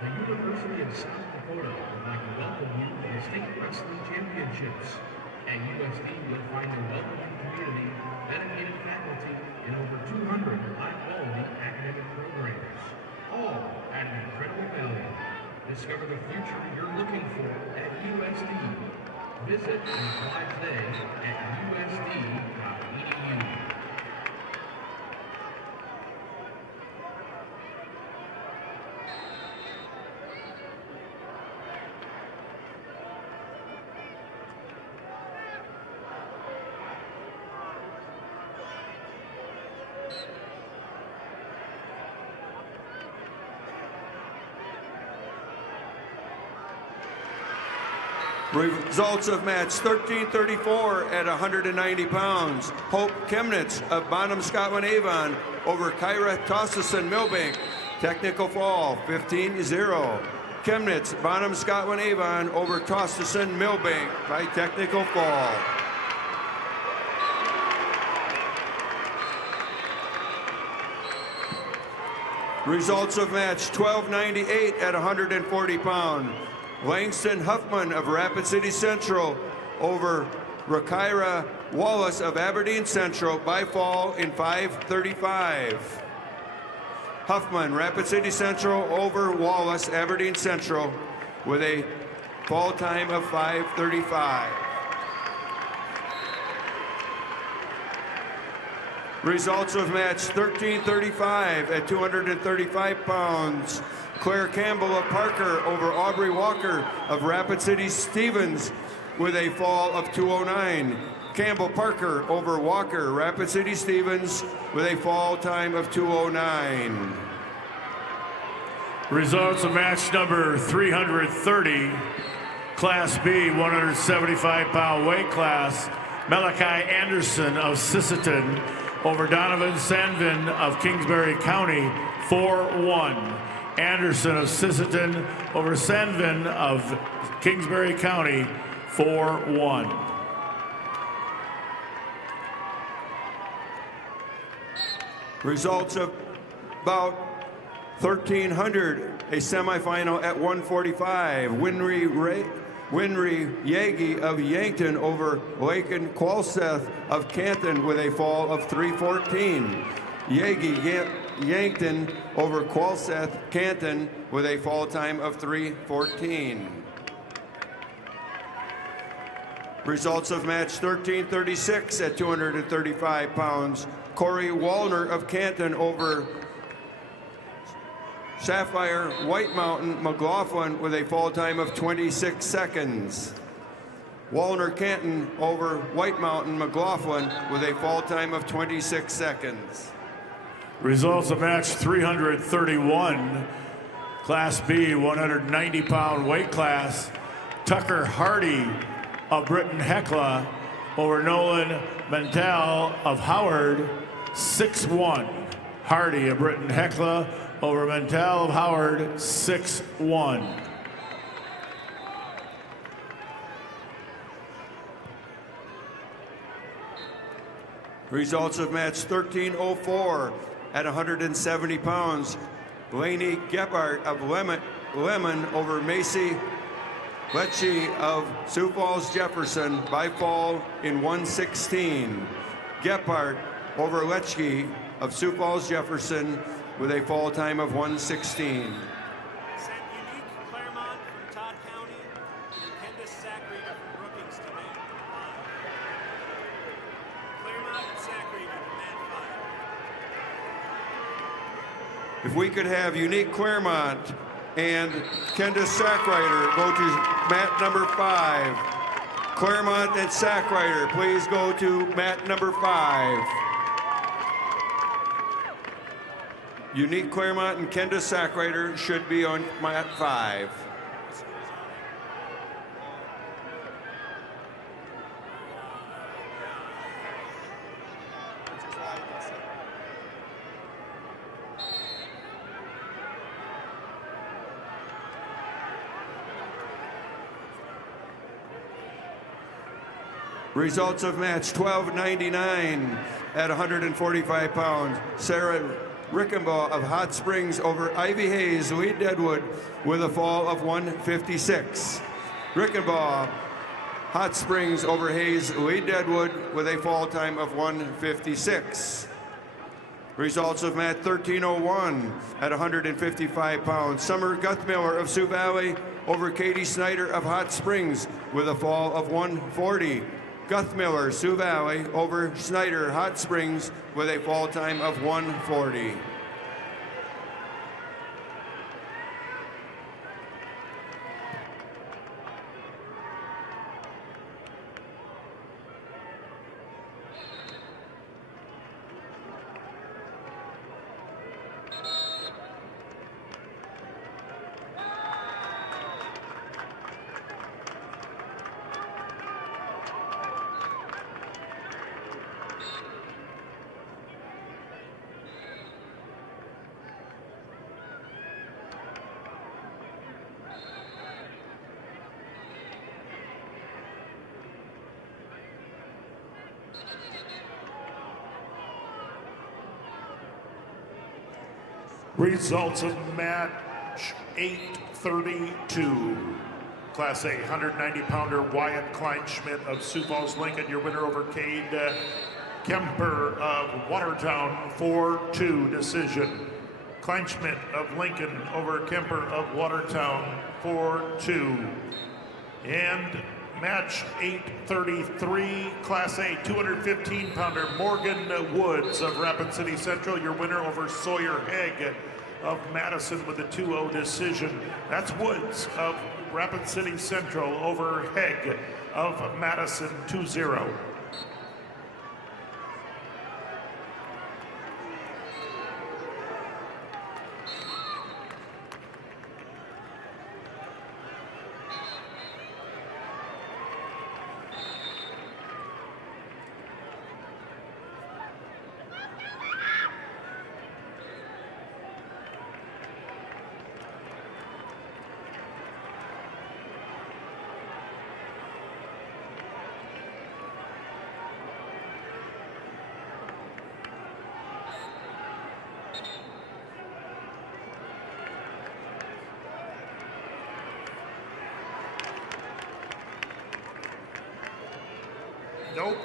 The University of South Dakota would like to welcome you to the State Wrestling Championships. At USD, you'll find a welcoming community, dedicated faculty, and over 200 high-quality academic programs, all at an incredible value. Discover the future you're looking for at USD. Visit and apply today at usd.edu. Results of match 1334 at 190 pounds. Hope Chemnitz of Bonham, Scotland, Avon over Kyra Tossison Milbank. Technical fall 15-0. Chemnitz, Bonham, Scotland, Avon over Tossison Milbank by technical fall. Results of match 1298 at 140 pounds. Langston Huffman of Rapid City Central over Rakira Wallace of Aberdeen Central by fall in 5:35. Huffman, Rapid City Central over Wallace, Aberdeen Central with a fall time of 5:35. Results of match 1335 at 235 pounds. Claire Campbell of Parker over Aubrey Walker of Rapid City Stevens with a fall of 209. Campbell Parker over Walker, Rapid City Stevens with a fall time of 209. Results of match number 330, Class B, 175-pound weight class. Malachi Anderson of Sisseton over Donovan Sandvin of Kingsbury County, 4-1. Anderson of Sisseton over Sandvin of Kingsbury County, 4-1. Results of bout 1300, a semifinal at 145. Winry Yagi of Yankton over Lakin Qualseth of Canton with a fall of 3:14. Yankton over Qualseth Canton with a fall time of 3:14. Results of match 1336 at 235 pounds. Corey Wallner of Canton over Sapphire White Mountain McLaughlin with a fall time of 26 seconds. Wallner Canton over White Mountain McLaughlin with a fall time of 26 seconds. Results of match 331, Class B, 190-pound weight class. Tucker Hardy of Britton Hecla over Nolan Mantel of Howard, 6-1. Hardy of Britton Hecla over Mantel of Howard, 6-1. Results of match 1304 at 170 pounds. Blaney Gebhardt of Lemon over Macy Lecce of Sioux Falls Jefferson by fall in 1:16. Gebhardt over Lecce of Sioux Falls Jefferson with a fall time of 1:16. Sent Unique Claremont from Todd County and Candace Zachreeder from Brookings to mat 5. Claremont and Zachreeder to mat 5. If we could have Unique Claremont and Candace Sackrider go to mat number 5. Claremont and Sackrider, please go to mat number 5. Unique Claremont and Kenda Sackrider should be on mat 5. Results of match 1299 at 145 pounds. Sarah Rickenbaugh of Hot Springs over Ivy Hayes, Lee Deadwood, with a fall of 156. Rickenbaugh, Hot Springs over Hayes, Lee Deadwood, with a fall time of 156. Results of match 1301 at 155 pounds. Summer Guthmiller of Sioux Valley over Katie Snyder of Hot Springs, with a fall of 140. Guthmiller, Sioux Valley, over Snyder, Hot Springs, with a fall time of 140. Results of match 832. Class A 190-pounder Wyatt Kleinschmidt of Sioux Falls, Lincoln, your winner over Cade Kemper of Watertown, 4-2 decision. Kleinschmidt of Lincoln over Kemper of Watertown, 4-2. And match 833, Class A 215-pounder Morgan Woods of Rapid City Central, your winner over Sawyer Haig of Madison with a 2-0 decision. That's Woods of Rapid City Central over Haig of Madison, 2-0. Nope.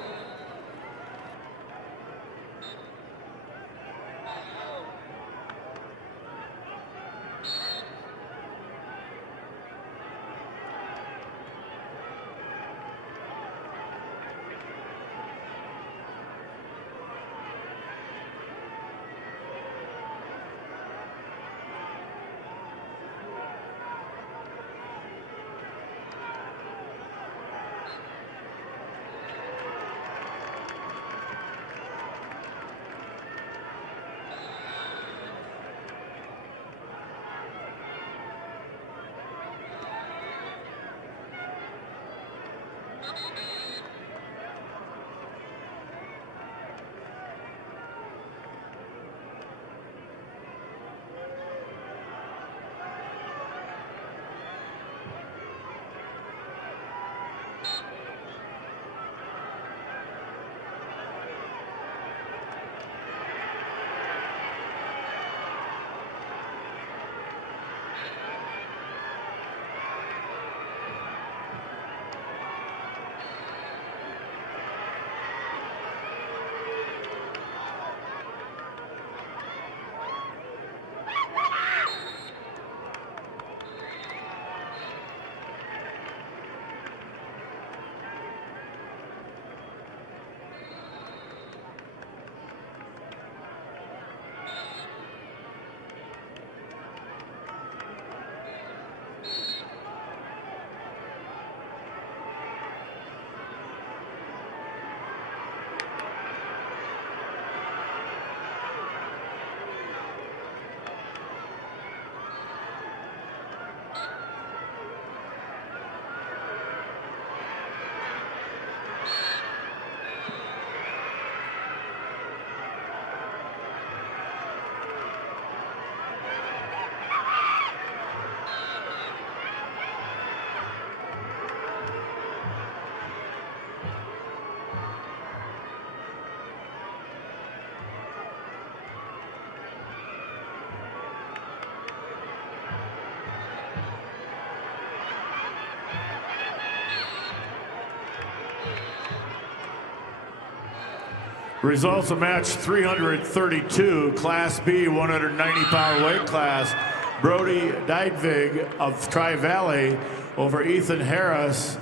Results of match 332, Class B, 190-pound weight class. Brody Dydvig of Tri-Valley over Ethan Harris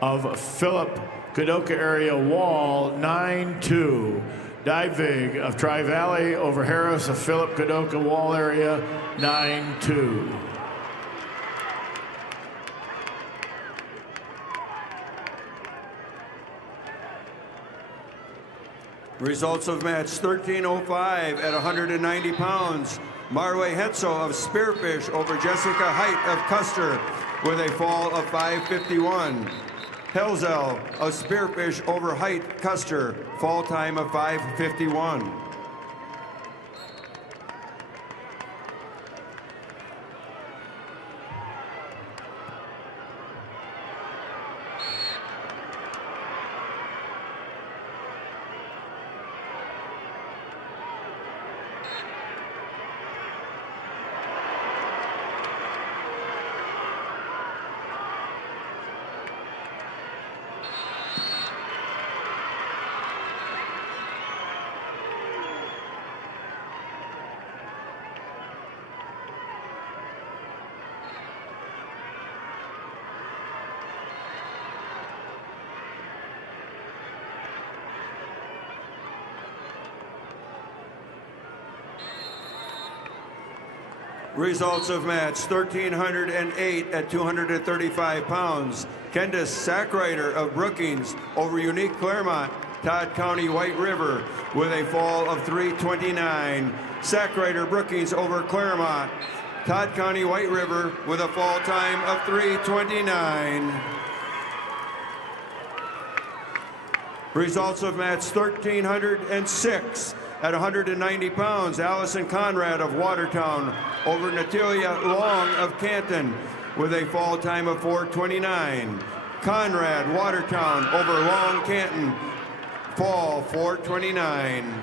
of Philip Kadoka area Wall, 9-2. Dydvig of Tri-Valley over Harris of Philip Kadoka Wall area, 9-2. Results of match 1305 at 190 pounds. Marway Hetzel of Spearfish over Jessica Height of Custer with a fall of 5:51. Helzel of Spearfish over Height Custer, fall time of 5:51. Results of match 1308 at 235 pounds. Kendis Sackrider of Brookings over Unique Claremont, Todd County White River with a fall of 3:29. Sackrider Brookings over Claremont, Todd County White River with a fall time of 3:29. Results of match 1306 at 190 pounds. Allison Conrad of Watertown over Natalia Long of Canton with a fall time of 4:29. Conrad Watertown over Long Canton, fall 4:29.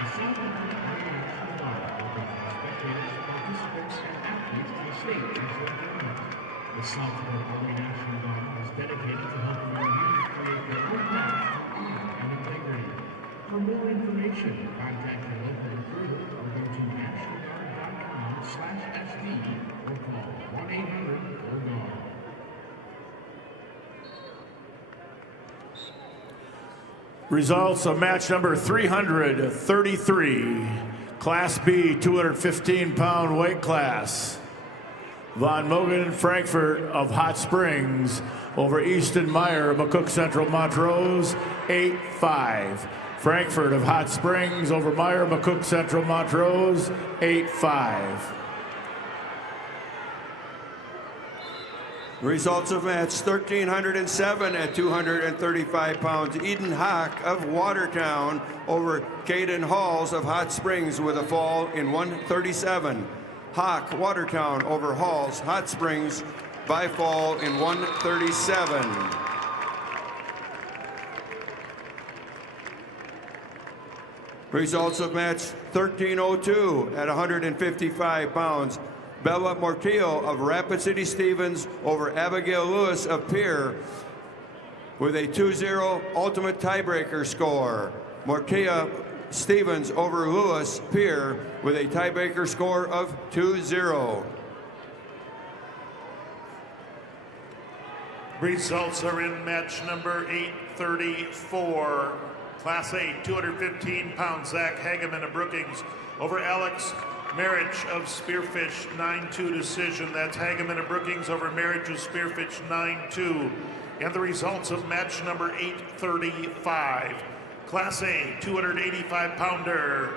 The South African International Bar welcomes spectators, participants, and athletes to the stage in South. The South Florida National Guard is dedicated to helping our youth create their own path of honor and integrity. For more information, contact your local recruiter or go to nationalguard.com/SD or call 1-800-GO-GUARD. Results of match number 333, Class B, 215-pound weight class. Von Mogen and Frankfurt of Hot Springs over Easton Meyer of McCook Central Montrose, 8-5. Frankfurt of Hot Springs over Meyer, McCook Central Montrose, 8-5. Results of match 1307 at 235 pounds. Eden Hock of Watertown over Caden Halls of Hot Springs with a fall in 1:37. Hock Watertown over Halls Hot Springs by fall in 1:37. Results of match 1302 at 155 pounds. Bella Mortillo of Rapid City Stevens over Abigail Lewis of Pierre with a 2-0 ultimate tiebreaker score. Mortillo Stevens over Lewis Pierre with a tiebreaker score of 2-0. Results are in match number 834. Class A, 215 pounds. Zach Hageman of Brookings over Alex Marriage of Spearfish, 9-2 decision. That's Hageman of Brookings over Marriage of Spearfish, 9-2. And the results of match number 835. Class A, 285-pounder.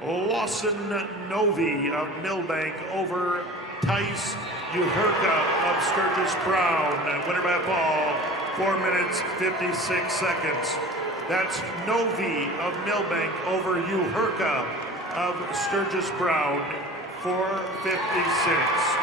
Lawson Novi of Millbank over Tice Uherka of Sturgis Brown. Winner by fall, 4 minutes, 56 seconds. That's Novi of Millbank over Uherka of Sturgis Brown, 4:56.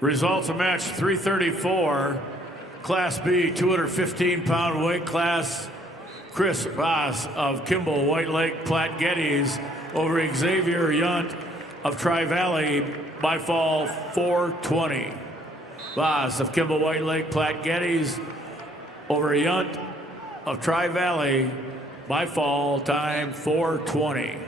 Results of match 334, Class B, 215-pound weight class. Chris Voss of Kimball White Lake Platte Geddes over Xavier Yunt of Tri-Valley by fall 420. Voss of Kimball White Lake Platte Geddes over Yunt of Tri-Valley by fall time 420.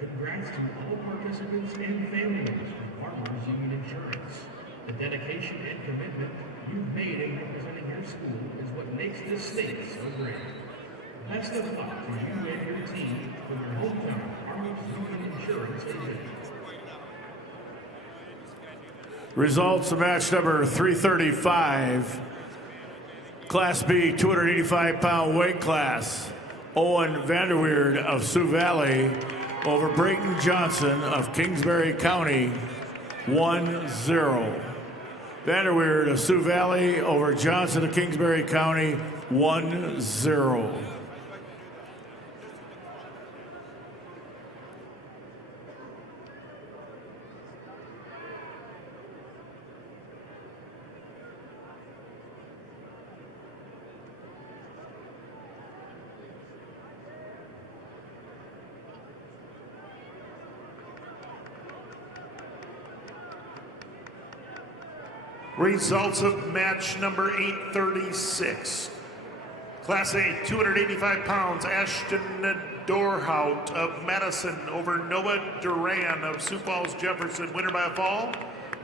Congrats to all participants and families from Farmers Union Insurance. The dedication and commitment you've made in representing your school is what makes this state so great. Best of luck to you and your team from your hometown Farmers Union Insurance agent. Results of match number 335, Class B, 285-pound weight class. Owen Vanderweerd of Sioux Valley over Brayton Johnson of Kingsbury County, 1-0. Vanderweerd of Sioux Valley over Johnson of Kingsbury County, 1-0. Results of match number 836. Class A, 285 pounds, Ashton Dorhout of Madison over Noah Duran of Sioux Falls Jefferson. Winner by a fall,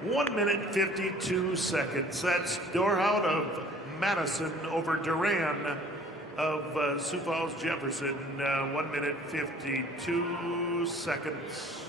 1 minute 52 seconds. That's Dorhout of Madison over Duran of Sioux Falls Jefferson. 1 minute 52 seconds.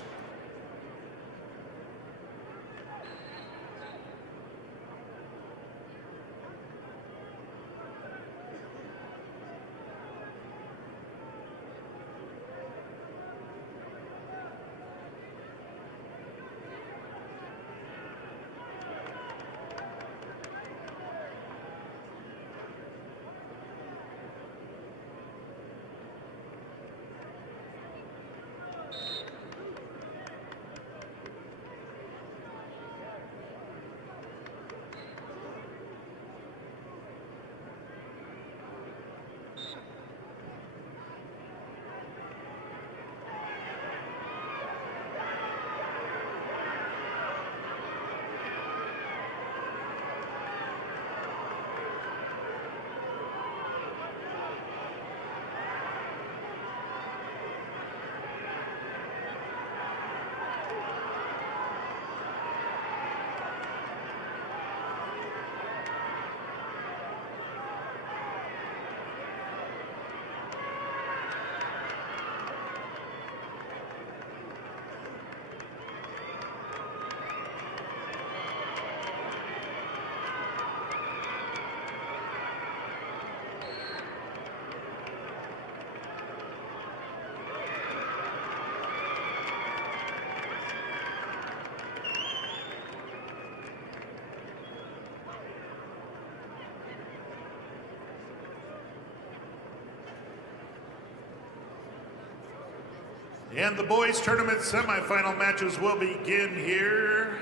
And the boys tournament semifinal matches will begin here.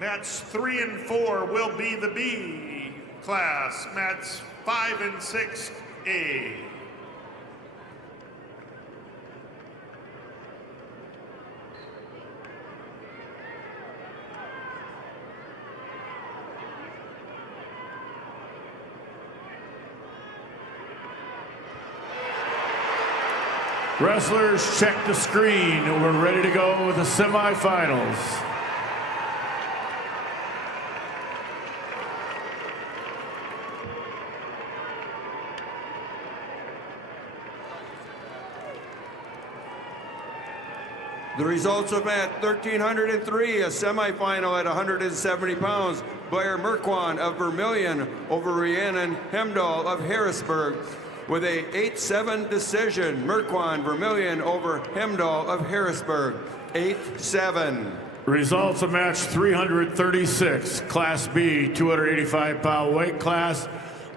Mats 3 and 4 will be the B class. Mats 5 and 6 A. Wrestlers, check the screen. We're ready to go with the semifinals. The results of match 1303, a semifinal at 170 pounds. Blair Merkwan of Vermillion over Rhiannon Hemdahl of Harrisburg with a 8-7 decision. Merkwan Vermillion over Hemdahl of Harrisburg, 8-7. Results of match 336, Class B, 285-pound weight class.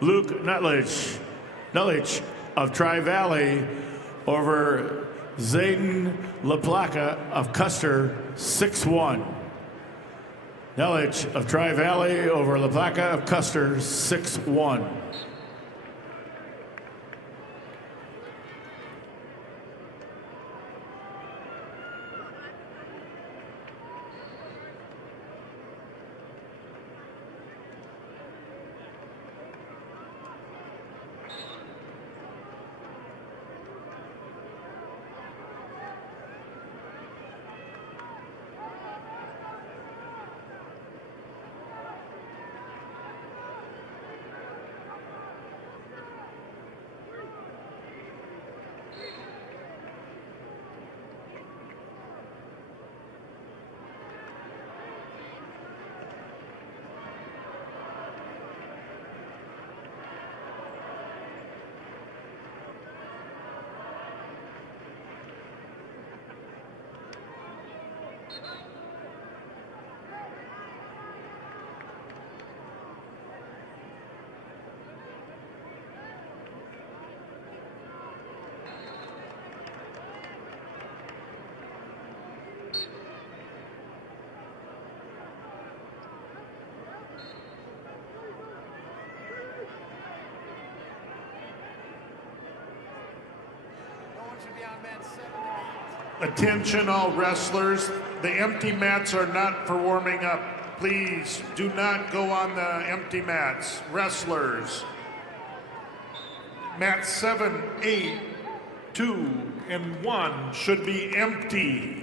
Luke Nutlich of Tri-Valley over Zayden LaPlaca of Custer, 6-1. Nutlich of Tri-Valley over LaPlaca of Custer, 6-1. Attention all wrestlers, the empty mats are not for warming up. Please do not go on the empty mats. Wrestlers, mats 7, 8, 2, and 1 should be empty.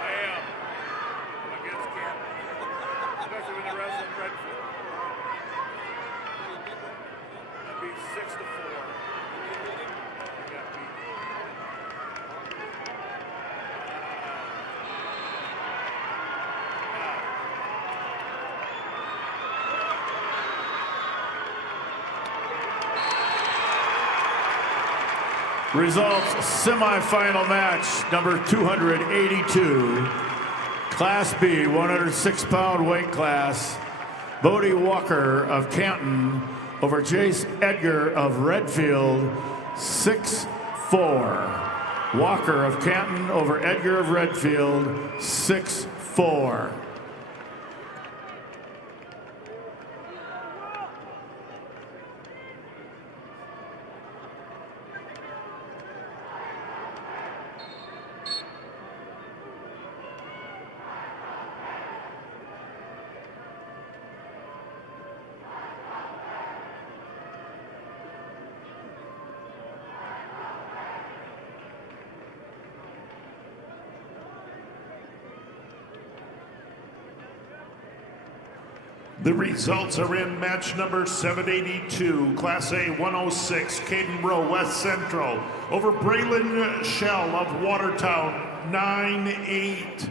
I am. I'm against Canton. Especially when they're wrestling Redfield. That'd be 6-4. I got beat. Results, semifinal match number 282, Class B, 106-pound weight class. Bodie Walker of Canton over Jace Edgar of Redfield, 6-4. Walker of Canton over Edgar of Redfield, 6-4. The results are in match number 782, Class A 106, Caden Rowe, West Central, over Braylon Shell of Watertown, 9-8.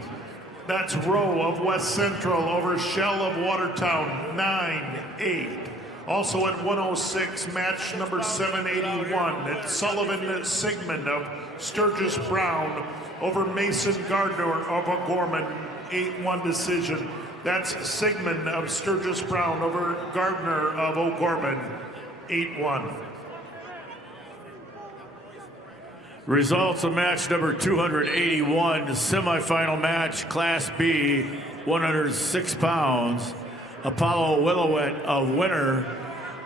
That's Rowe of West Central over Shell of Watertown, 9-8. Also at 106, match number 781, it's Sullivan Sigmund of Sturgis Brown over Mason Gardner of O'Gorman, 8-1 decision. That's Sigmund of Sturgis Brown over Gardner of O'Gorman, 8-1. Results of match number 281, semifinal match, Class B, 106 pounds. Apollo Willowet of Winter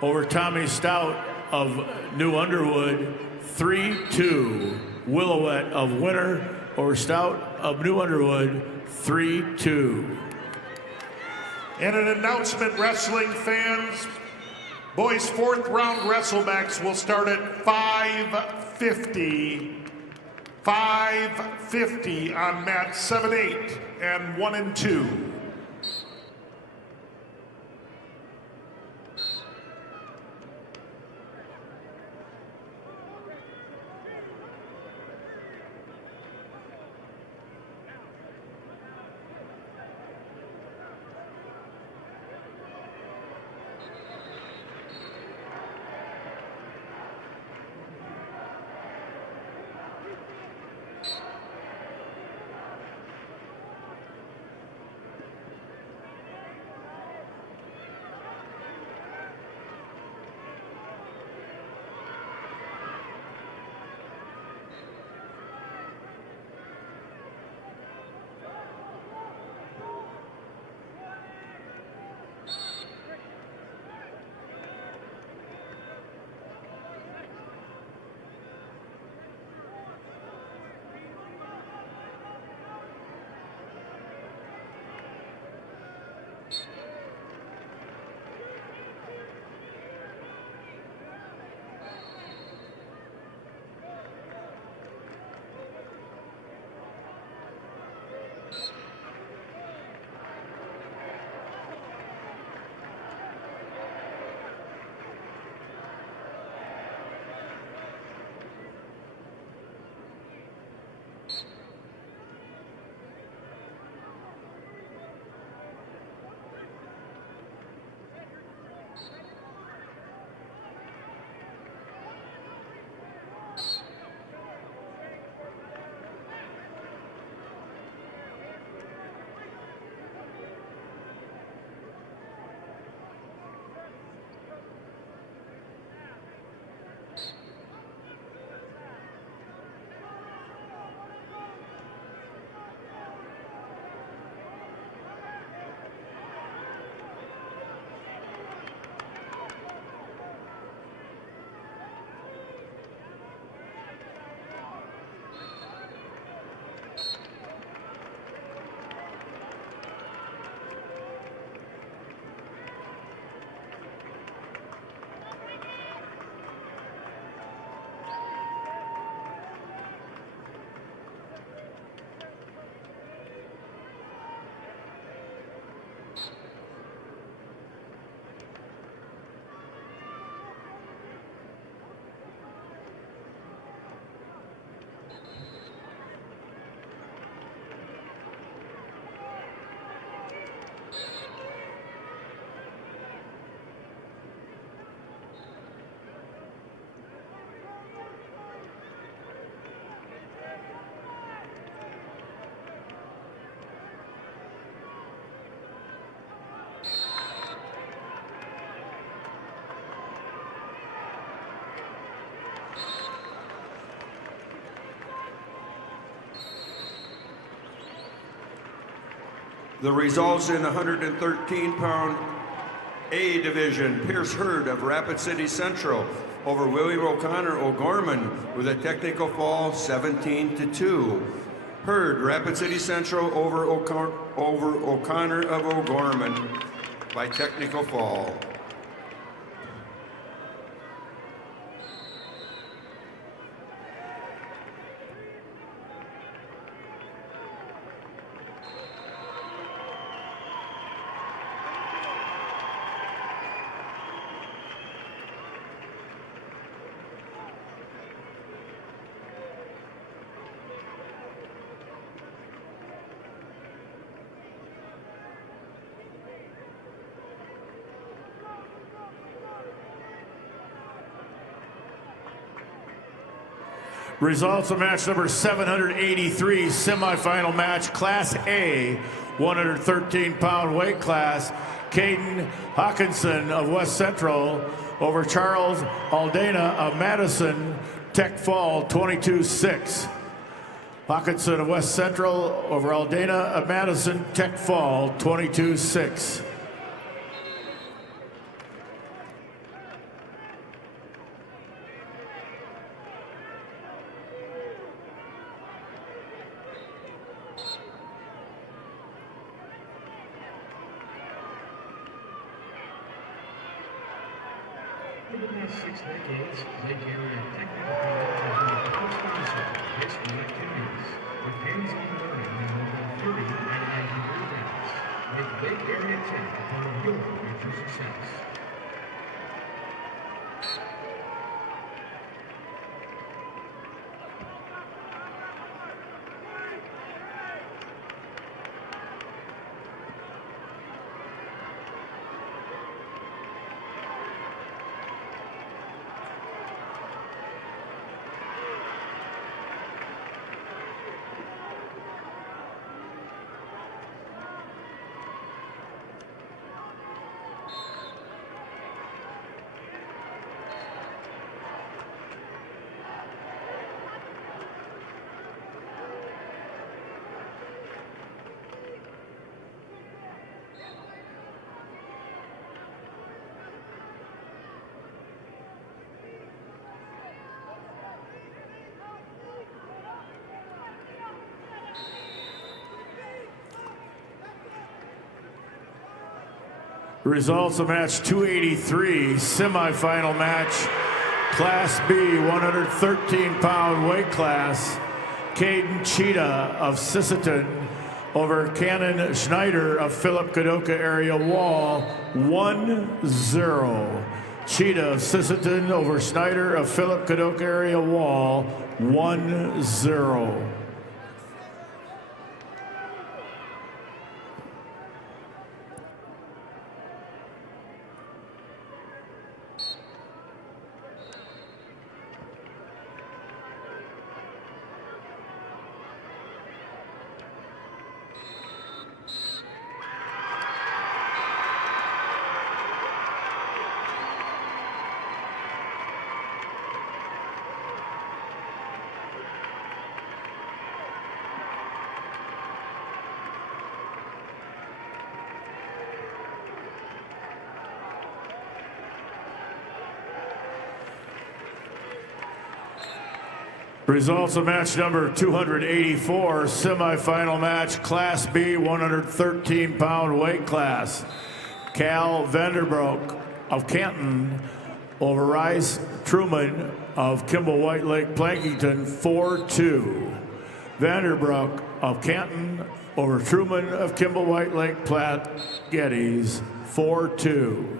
over Tommy Stout of New Underwood, 3-2. Willowet of Winter over Stout of New Underwood, 3-2. And an announcement, wrestling fans. Boys' fourth round wrestlebacks will start at 5:50. 5:50 on mat 7-8 and 1 and 2. The results in the 113-pound A division, Pierce Hurd of Rapid City Central over William O'Connor O'Gorman with a technical fall 17-2. Hurd, Rapid City Central over O'Connor of O'Gorman by technical fall. Results of match number 783, semifinal match, Class A, 113-pound weight class. Caden Hawkinson of West Central over Charles Aldana of Madison, tech fall 22-6. Hawkinson of West Central over Aldana of Madison, tech fall 22-6. For the past 6 decades, Lake Area Technical College has been a proud sponsor of high school activities, with hands-on learning in more than 30 NIU events. Make Lake Area Tech a part of your future success. Results of match 283, semifinal match, Class B, 113-pound weight class. Caden Cheetah of Sisseton over Cannon Schneider of Philip Kadoka area wall, 1-0. Cheetah of Sisseton over Schneider of Philip Kadoka area wall, 1-0. Results of match number 284, semifinal match, Class B, 113-pound weight class. Cal Vanderbroek of Canton over Rice Truman of Kimball White Lake Plankington, 4-2. Vanderbroek of Canton over Truman of Kimball White Lake Platte Geddes, 4-2.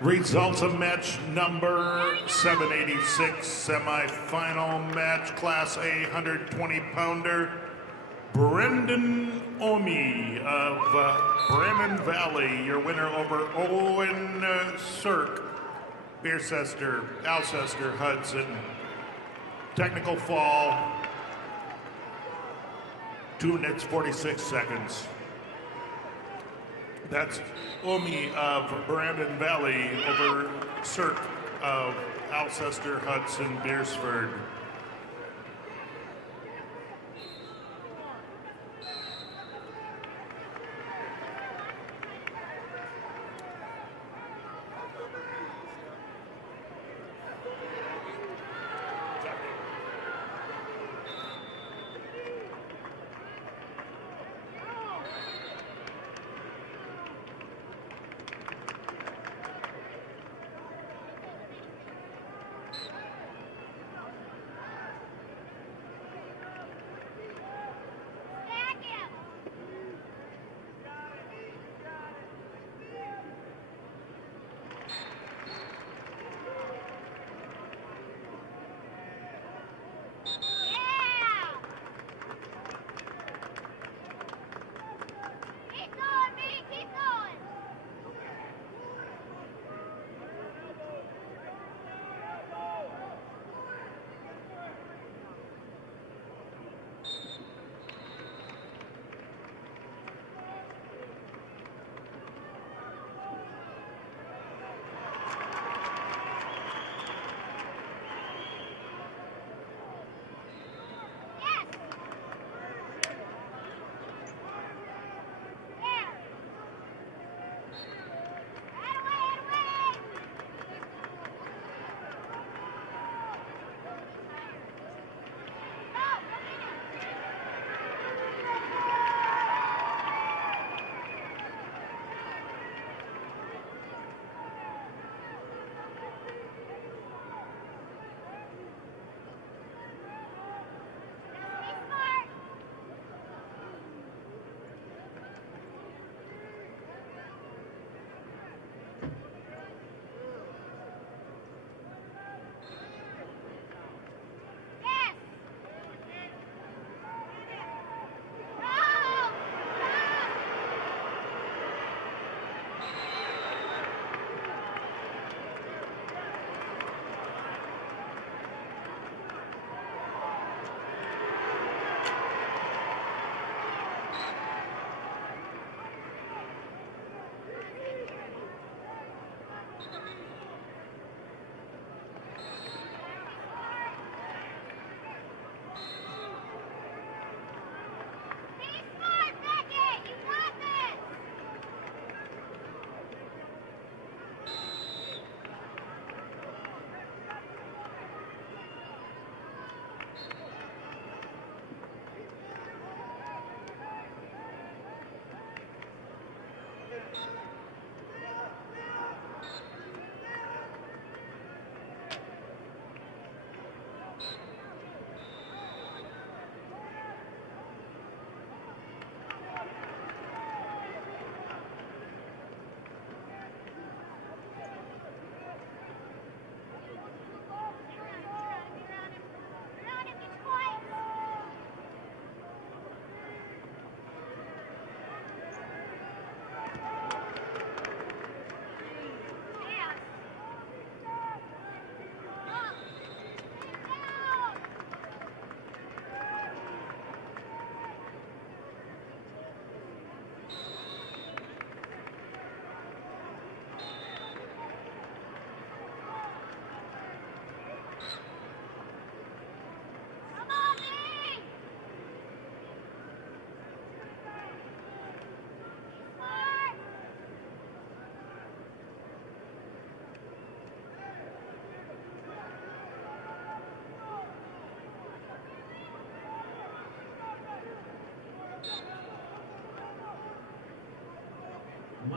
Results of match number 786, semifinal match, Class A 120-pounder. Brendan Omi of Brandon Valley, your winner over Owen Cirque, Beercester, Alcester, Hudson. Technical fall, 2 minutes 46 seconds. That's Omi of Brandon Valley over Cirque of Alcester, Hudson, Beersford.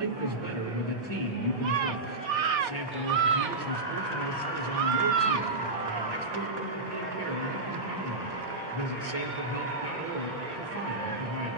life is better with a team you can trust. Sanford Orthopedics and Sports Medicine is on your team. Expert orthopedic care you can count on. Visit sanfordhealth.org to find a provider.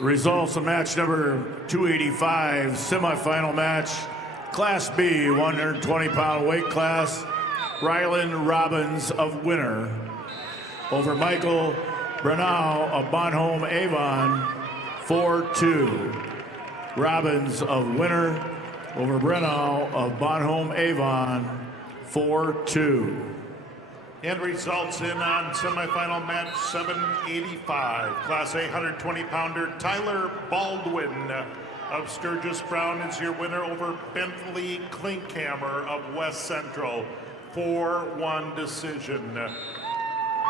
Results of match number 285, semifinal match, Class B, 120-pound weight class. Rylan Robbins of Winner over Michael Brunau of Bonhomme Avon, 4-2. Robbins of Winner over Brunau of Bonhomme Avon, 4-2. And results in on semifinal match 785. Class A 120-pounder Tyler Baldwin of Sturgis Brown is your winner over Bentley Klinkhammer of West Central. 4-1 decision.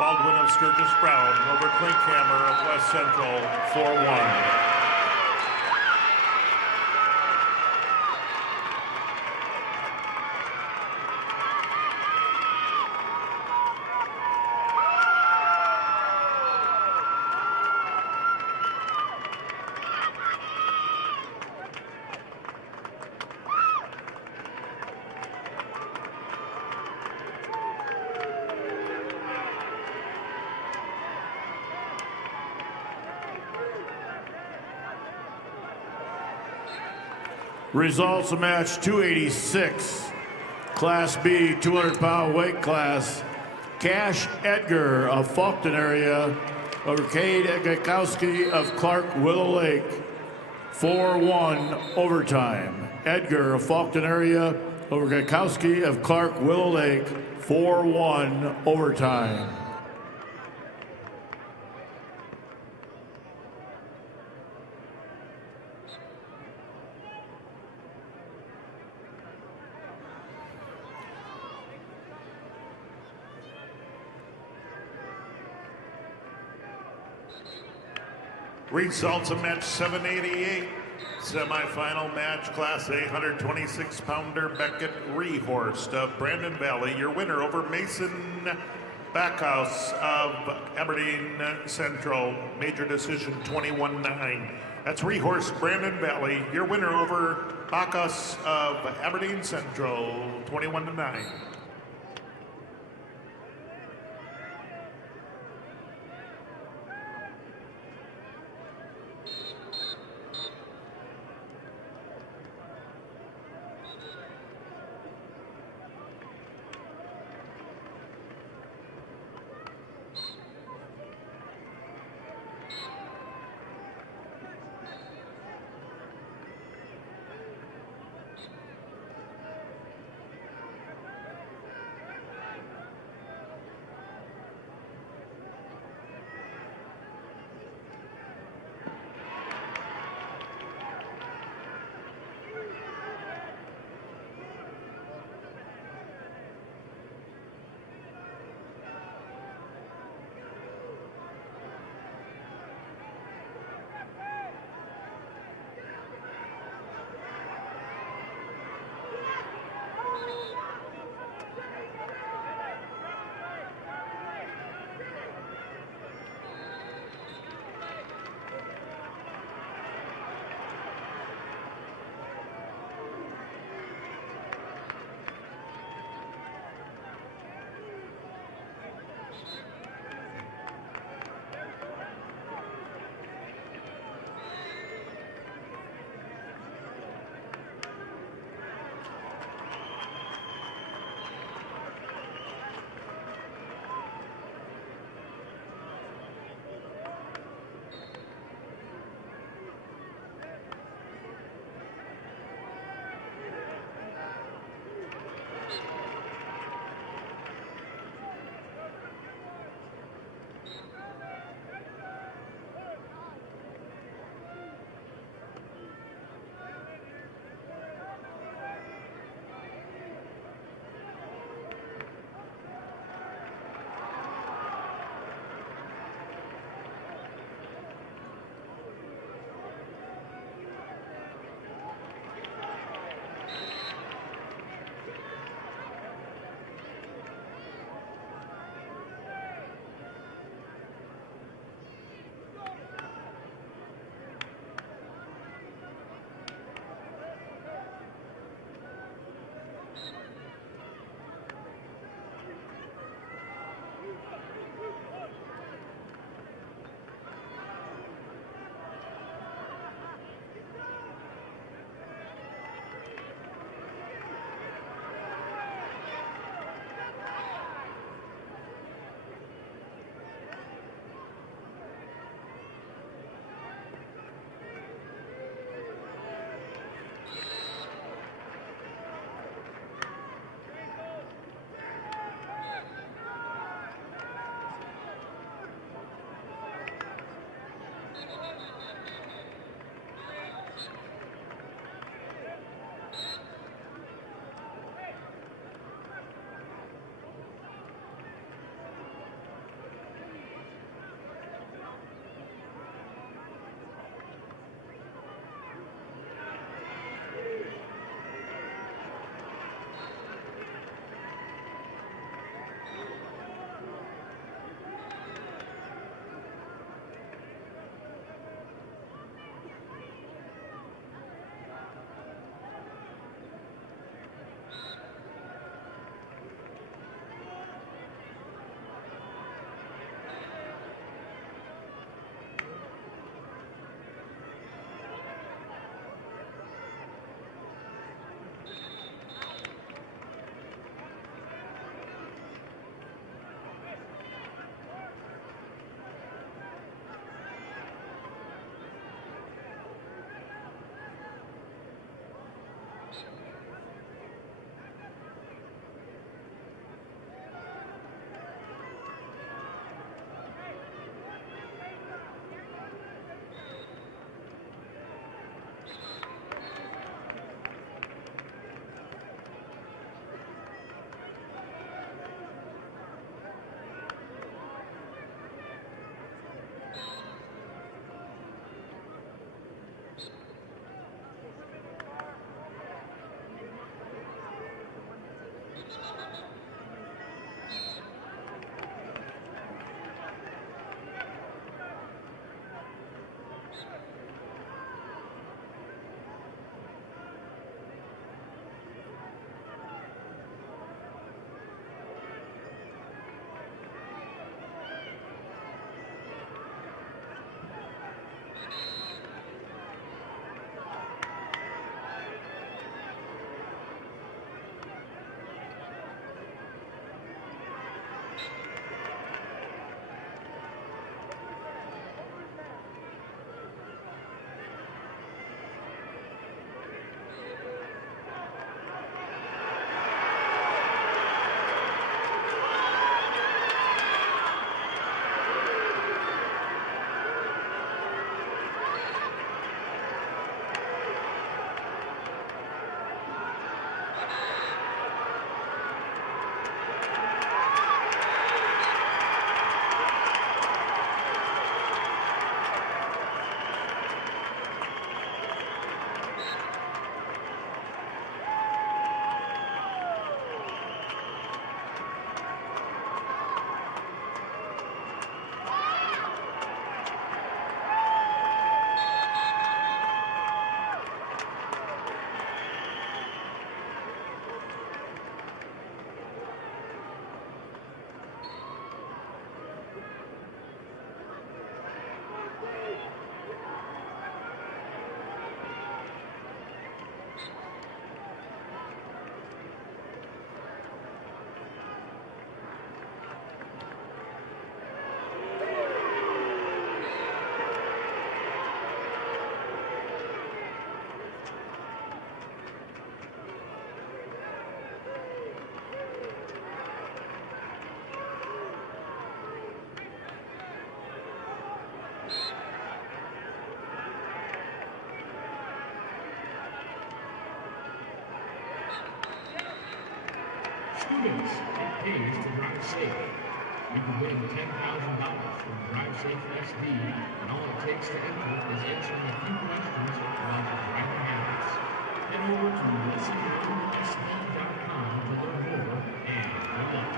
Baldwin of Sturgis Brown over Klinkhammer of West Central. 4-1. Results of match 286, Class B, 200-pound weight class. Cash Edgar of Faulkton area over Cade Gakowski of Clark Willow Lake, 4-1 overtime. Edgar of Faulkton area over Gakowski of Clark Willow Lake, 4-1 overtime. Results of match 788. Semifinal match, Class A 126-pounder Beckett Rehorst of Brandon Valley, your winner over Mason Backhouse of Aberdeen Central. Major decision 21-9. That's Rehorst, Brandon Valley, your winner over Backhouse of Aberdeen Central, 21-9. Students, it pays to drive safe. You can win $10,000 from Drive Safe SD, and all it takes to enter is answering a few questions about your driving habits. Head over to listentoSD.com to learn more, and good luck.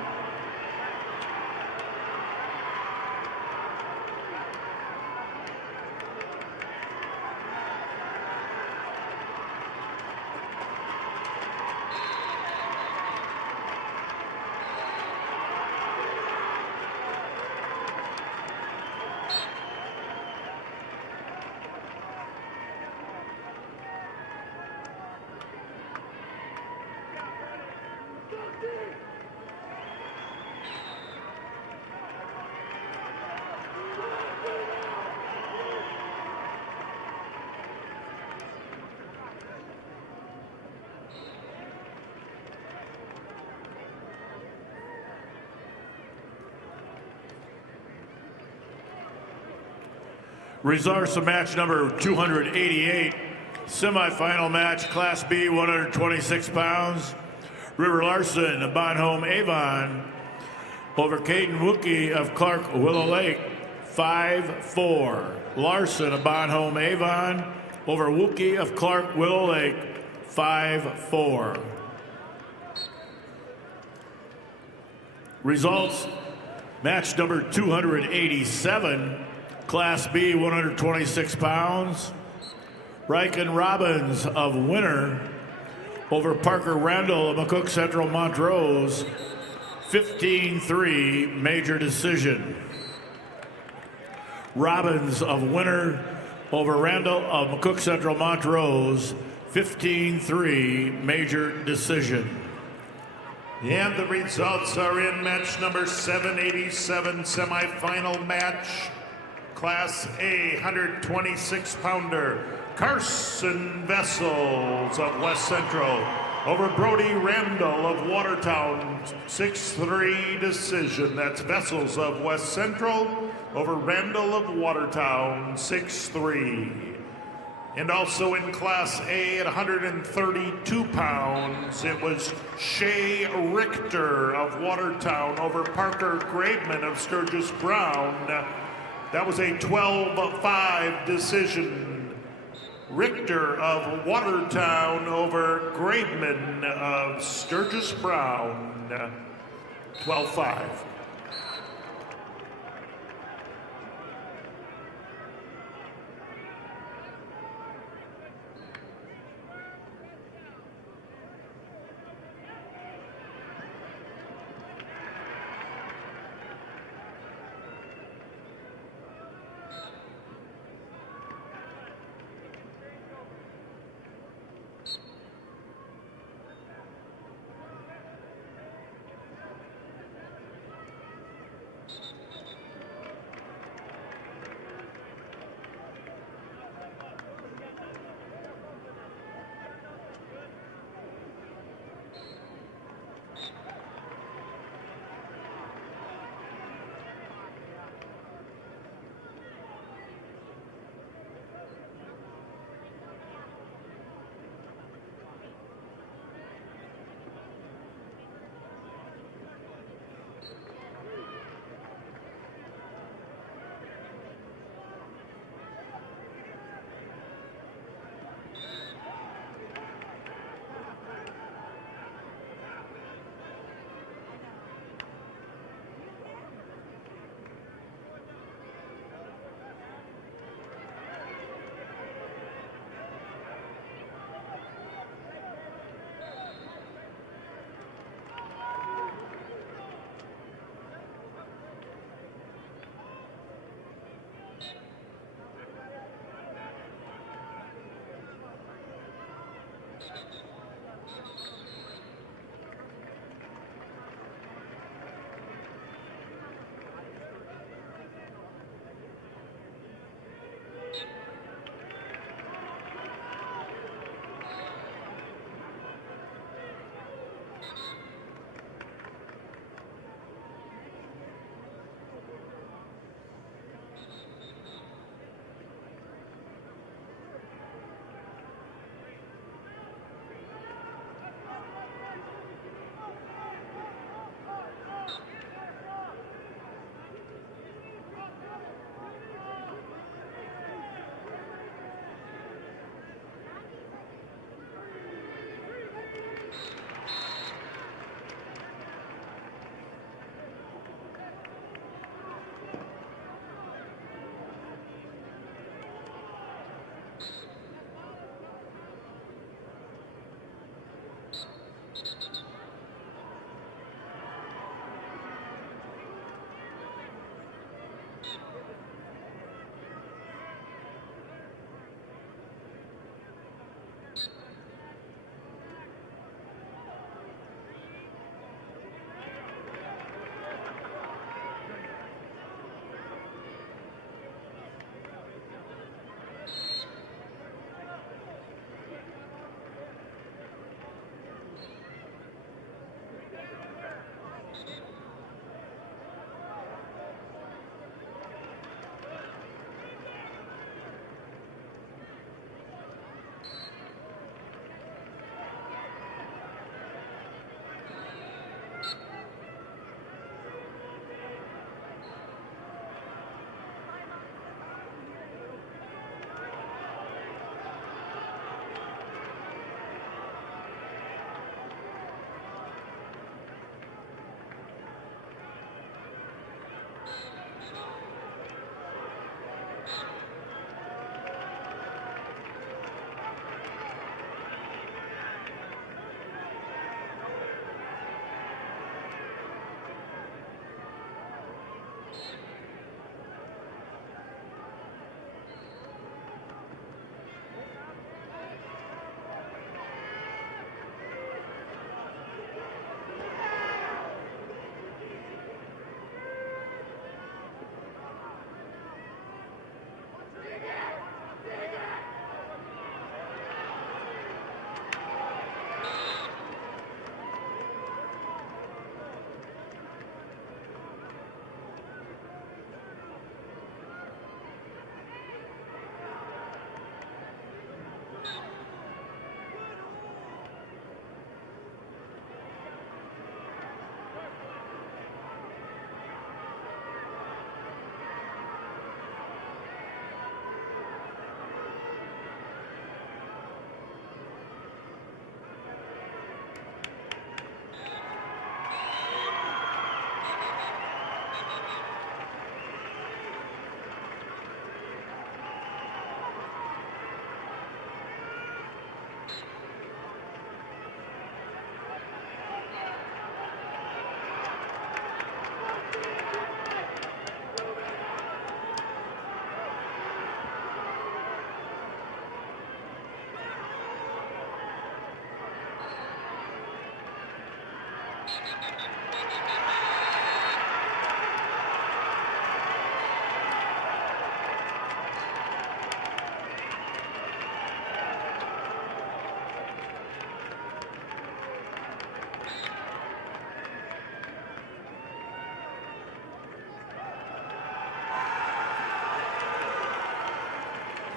Results of match number 288, semifinal match, Class B, 126 pounds. River Larson of Bonhomme Avon over Caden Wookie of Clark Willow Lake, 5-4. Larson of Bonhomme Avon over Wookie of Clark Willow Lake, 5-4. Results, match number 287, Class B, 126 pounds. Riken Robbins of Winter over Parker Randall of McCook Central Montrose, 15-3, major decision. Robbins of Winter over Randall of McCook Central Montrose, 15-3, major decision. And the results are in match number 787, semifinal match, Class A, 126-pounder. Carson Vessels of West Central over Brody Randall of Watertown, 6-3 decision. That's Vessels of West Central over Randall of Watertown, 6-3. And also in Class A at 132 pounds, it was Shay Richter of Watertown over Parker Graveman of Sturgis Brown. That was a 12-5 decision. Richter of Watertown over Graveman of Sturgis Brown, 12-5.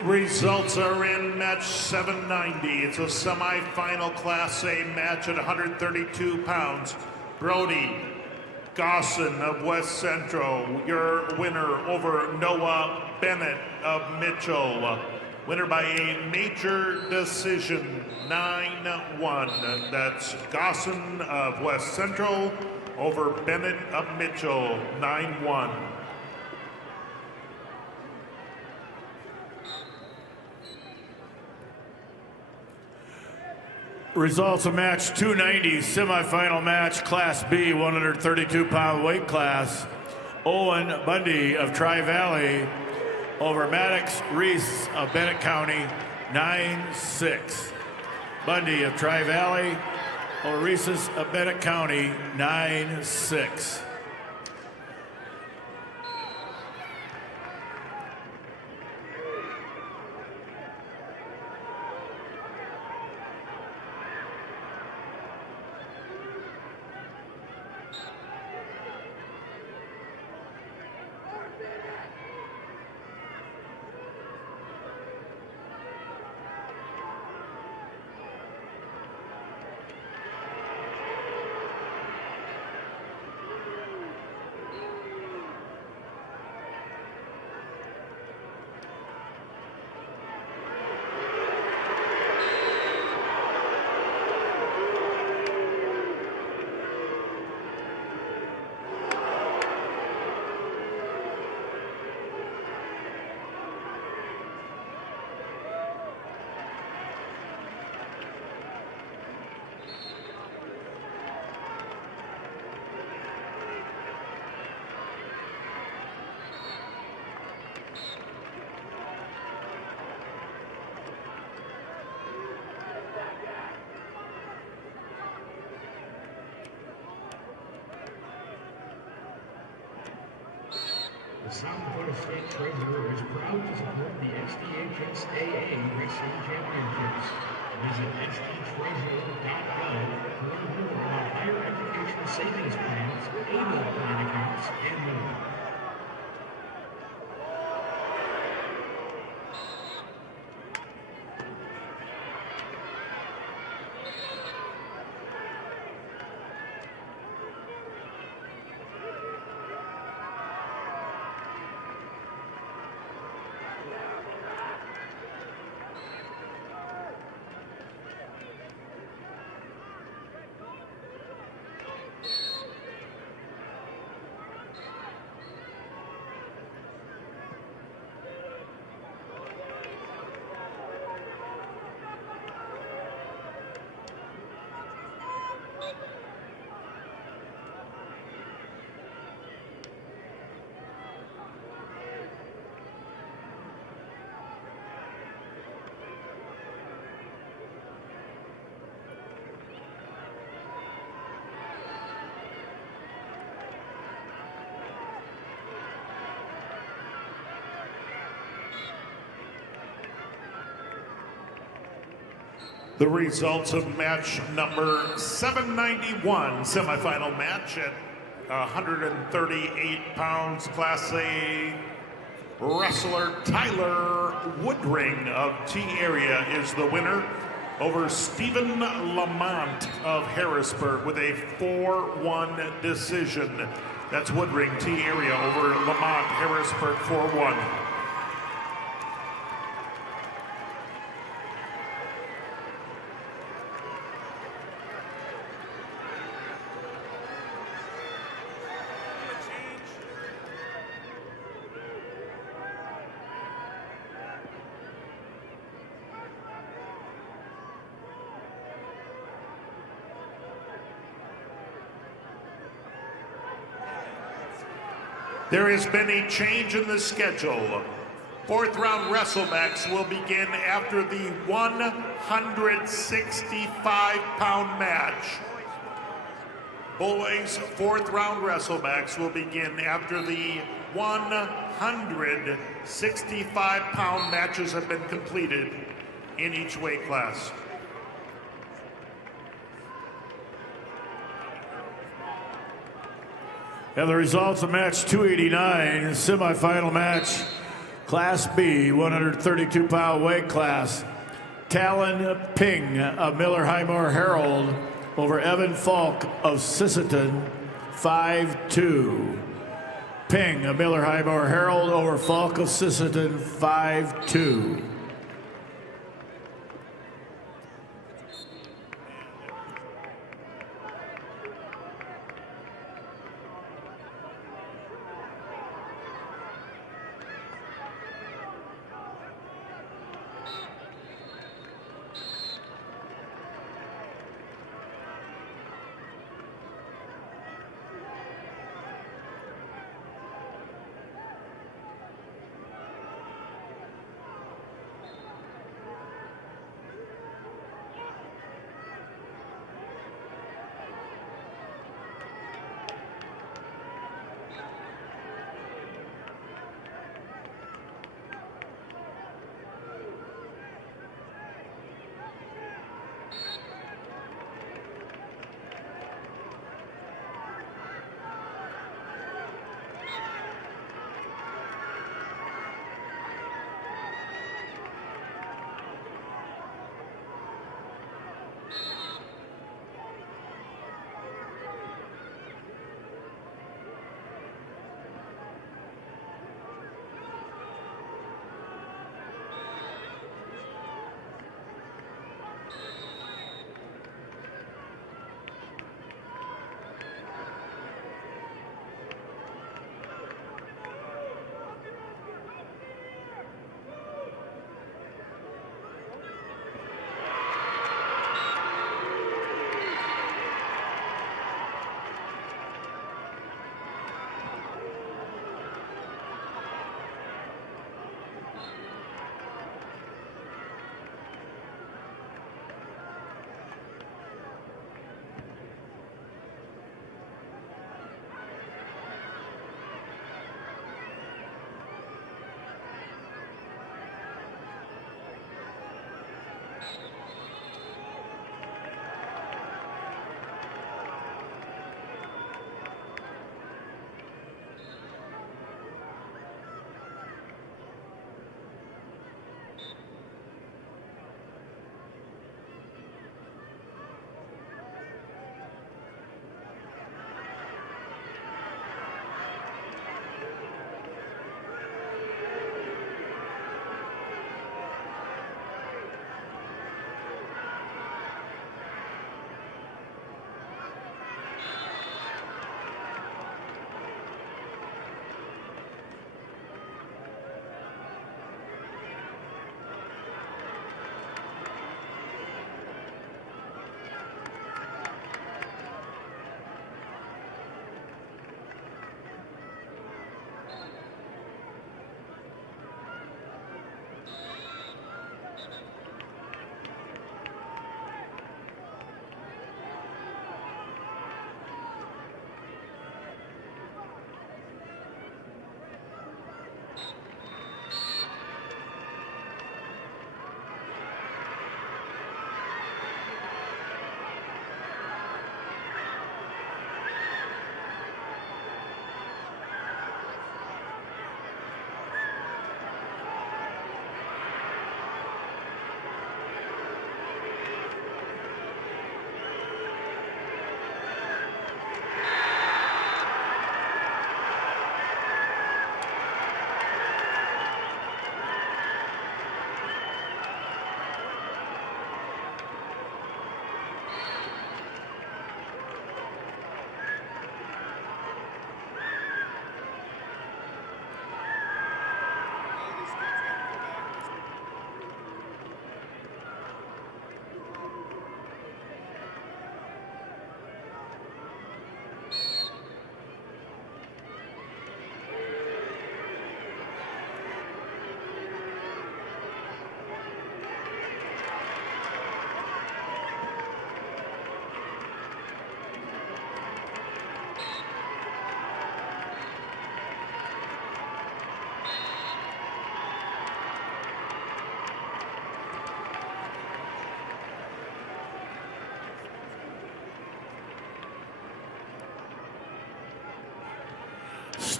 Results are in match 790. It's a semifinal Class A match at 132 pounds. Brody Gosson of West Central, your winner over Noah Bennett of Mitchell. Winner by a major decision, 9-1. That's Gosson of West Central over Bennett of Mitchell, 9-1. Results of match 290, semifinal match, Class B, 132-pound weight class. Owen Bundy of Tri-Valley over Maddox Reese of Bennett County, 9-6. Bundy of Tri-Valley over Reese's of Bennett County, 9-6. The South Dakota State Treasurer is proud to support the SDHSAA Wrestling Championships. Visit sdtreasurer.gov to learn more about higher education savings plans, ABLE plan accounts, and more. The results of match number 791, semifinal match at 138 pounds, Class A wrestler Tyler Woodring of T Area is the winner over Stephen Lamont of Harrisburg with a 4-1 decision. That's Woodring T Area over Lamont Harrisburg 4-1. There has been a change in the schedule. Fourth round wrestlebacks will begin after the 165-pound match. Boys' fourth round wrestlebacks will begin after the 165-pound matches have been completed in each weight class. And the results of match 289, semifinal match, Class B, 132-pound weight class. Talon Ping of Miller Highmore Herald over Evan Falk of Sisseton, 5-2. Ping of Miller Highmore Herald over Falk of Sisseton, 5-2.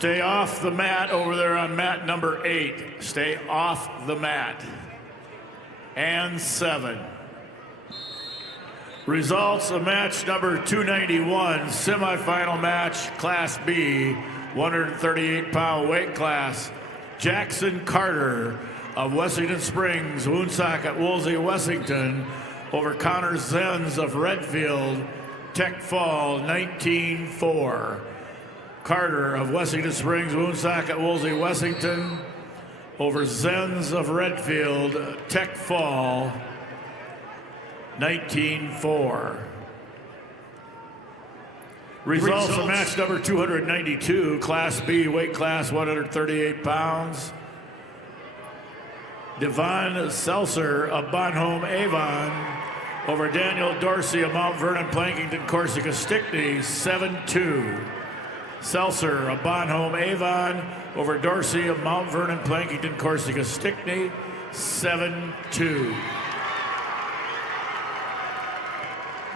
Stay off the mat over there on mat number 8. Stay off the mat. And 7. Results of match number 291, semifinal match, Class B, 138-pound weight class. Jackson Carter of Wessington Springs, Woonsocket, Woolsey, Wessington, over Connor Zenz of Redfield, Tech Fall, 19-4. Carter of Wessington Springs, Woonsocket, Woolsey, Wessington, over Zenz of Redfield, Tech Fall, 19-4. Results of match number 292, Class B, weight class 138 pounds. Devon Seltzer of Bonhomme Avon over Daniel Dorsey of Mount Vernon, Plankington, Corsica, Stickney, 7-2. Seltzer of Bonhomme Avon over Dorsey of Mount Vernon, Plankington, Corsica, Stickney, 7-2.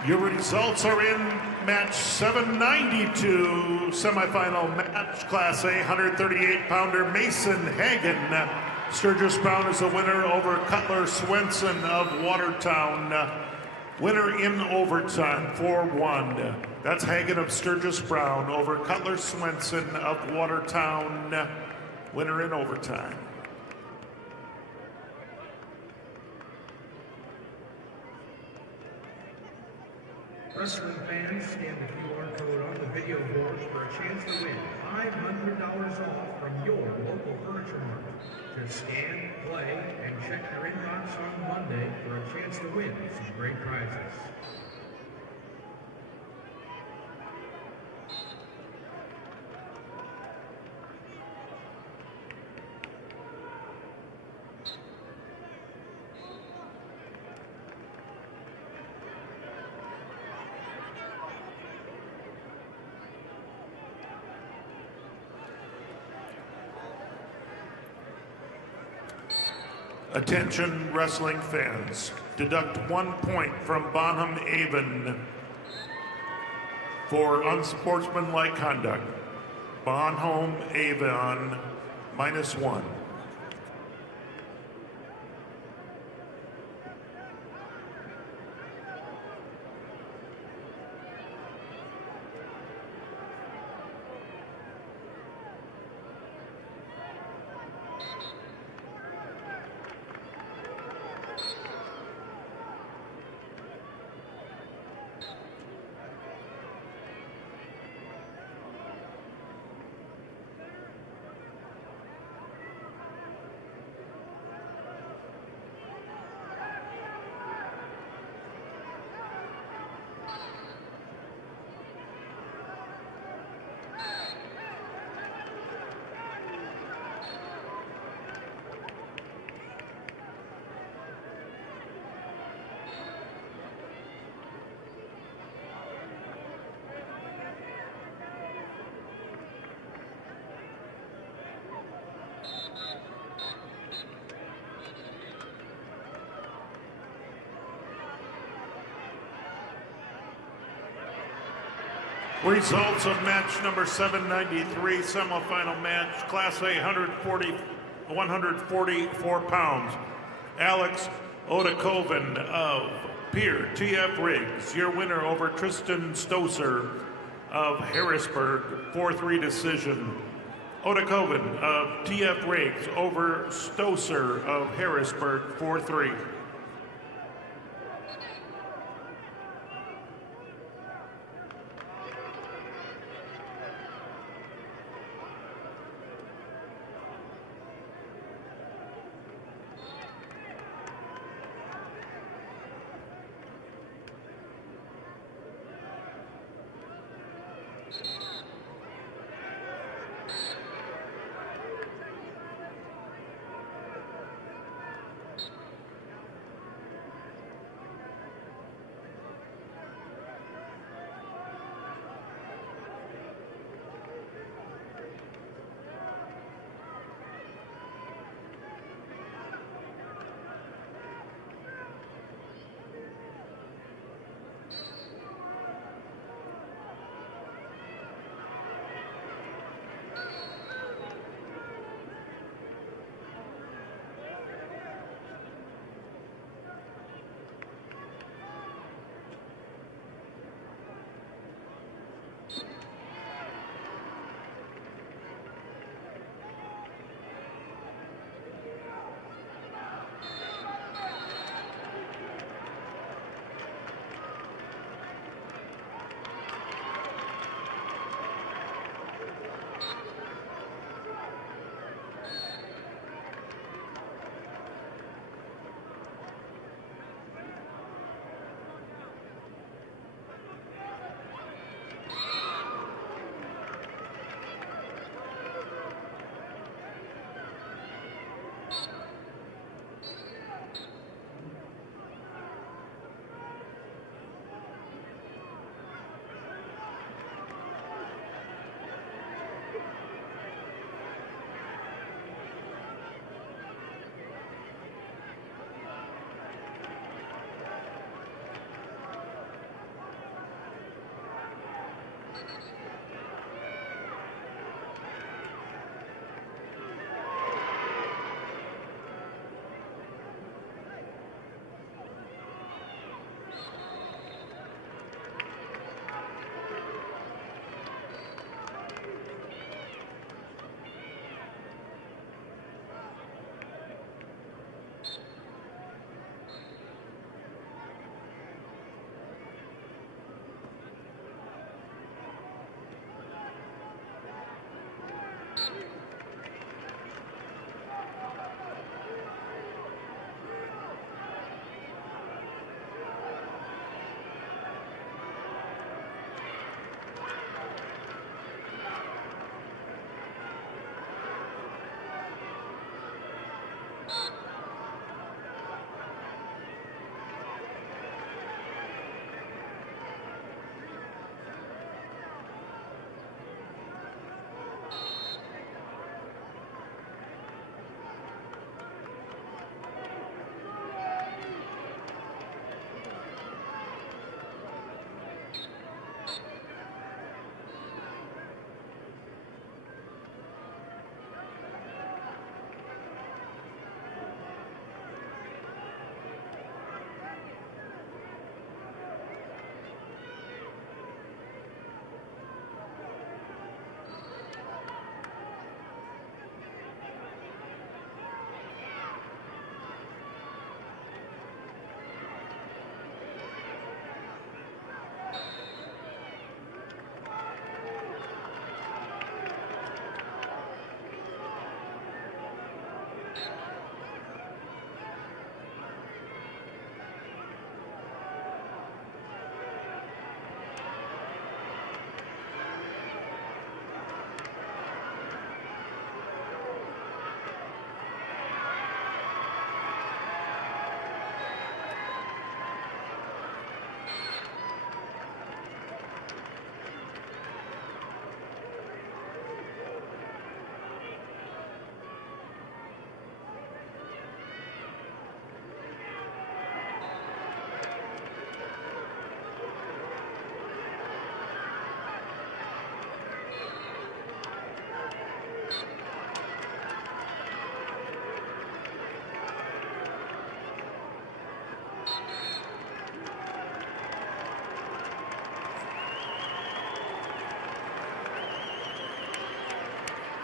Your results are in match 792, semifinal match, Class A, 138-pounder Mason Hagen. Sturgis Brown is the winner over Cutler Swenson of Watertown. Winner in overtime, 4-1. That's Hagen of Sturgis Brown over Cutler Swenson of Watertown. Winner in overtime. Wrestling fans, scan the QR code on the video board for a chance to win $500 off from your local furniture market. Just scan, play, and check your inbox on Monday for a chance to win some great prizes. Attention wrestling fans, deduct 1 point from Bonham Avon for unsportsmanlike conduct. Bonham Avon, -1. Results of match number 793, semifinal match, Class A, 144 pounds. Alex Odakoven of Pier TF Riggs, your winner over Tristan Stoser of Harrisburg, 4-3 decision. Odakoven of TF Riggs over Stoser of Harrisburg, 4-3.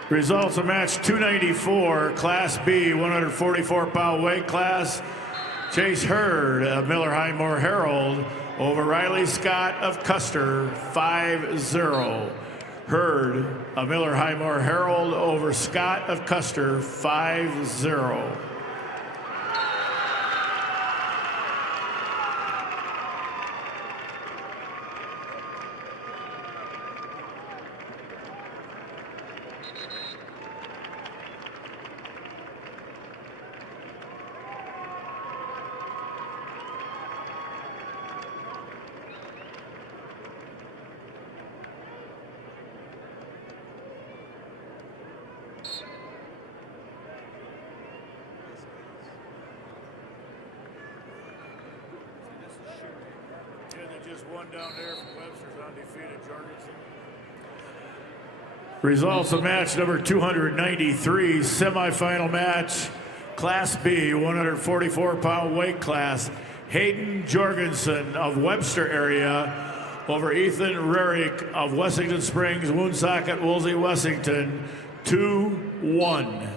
Results of match 294, Class B, 144-pound weight class. Chase Hurd of Miller High Moore Herald over Riley Scott of Custer, 5-0. Hurd of Miller High Moore Herald over Scott of Custer, 5-0. Just one down there from Webster's undefeated Jorgensen. Results of match number 293, semifinal match, Class B, 144-pound weight class. Hayden Jorgensen of Webster area over Ethan Rarick of Wessington Springs, Woonsocket, Woolsey, Wessington, 2-1.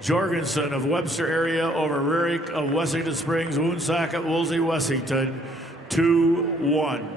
Jorgensen of Webster area over Rarick of Wessington Springs, Woonsocket, Woolsey, Wessington, 2-1.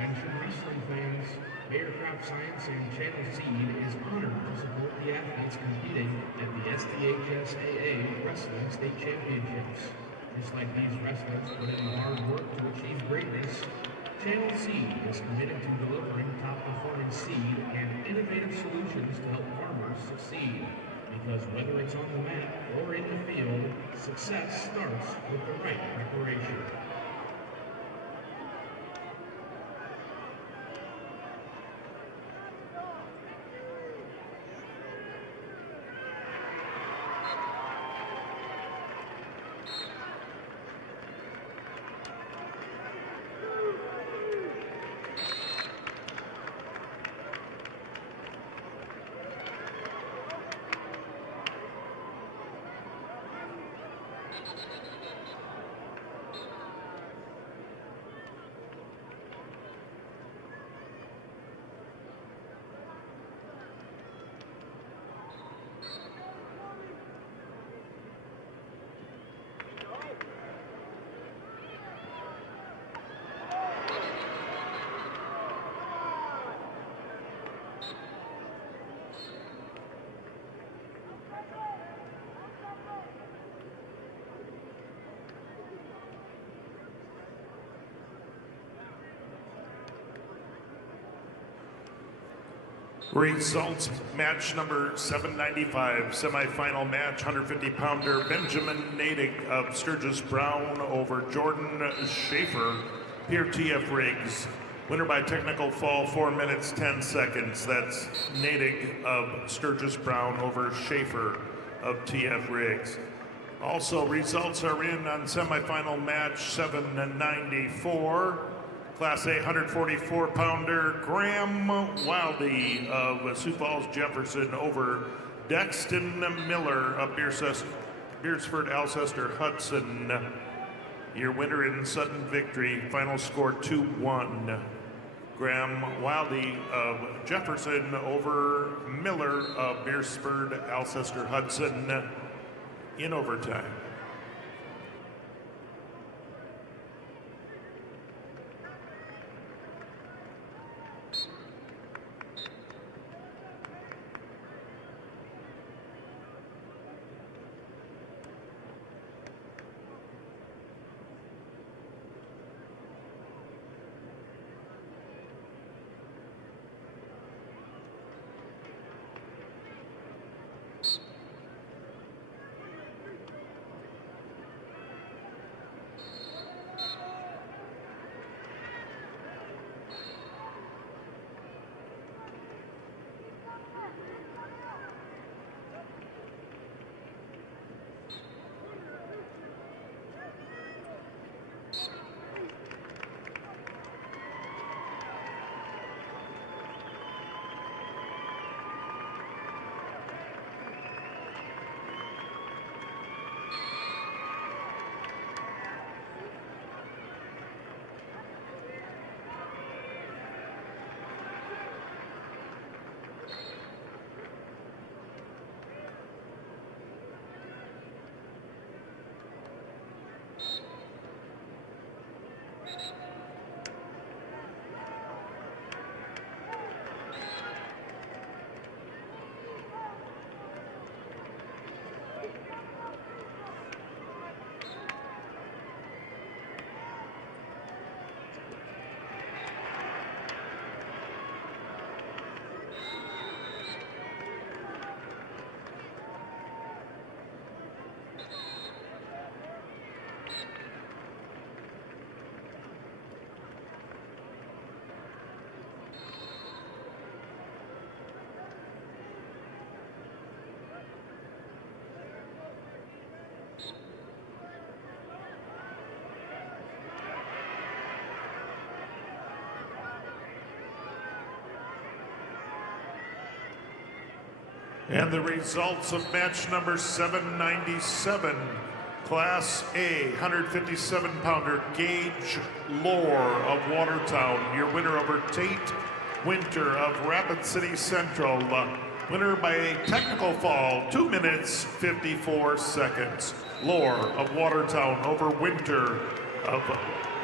Attention wrestling fans, Bayer Crop Science and Channel Seed is honored to support the athletes competing at the SDHSAA Wrestling State Championships. Just like these wrestlers put in the hard work to achieve greatness, Channel Seed is committed to delivering top-performing seed and innovative solutions to help farmers succeed. Because whether it's on the mat or in the field, success starts with the right preparation. Results, match number 795, semifinal match, 150-pounder Benjamin Natick of Sturgis Brown over Jordan Schaefer, Pierre TF Riggs. Winner by technical fall, 4 minutes, 10 seconds. That's Natick of Sturgis Brown over Schaefer of TF Riggs. Also, results are in on semifinal match 794. Class A 144-pounder Graham Wildy of Sioux Falls Jefferson over Dexton Miller of Beersford Alcester Hudson. Your winner in sudden victory, final score 2-1. Graham Wildy of Jefferson over Miller of Beersford Alcester Hudson in overtime. And the results of match number 797, Class A 157-pounder Gage Lore of Watertown, your winner over Tate Winter of Rapid City Central. Winner by a technical fall, 2 minutes, 54 seconds. Lore of Watertown over Winter of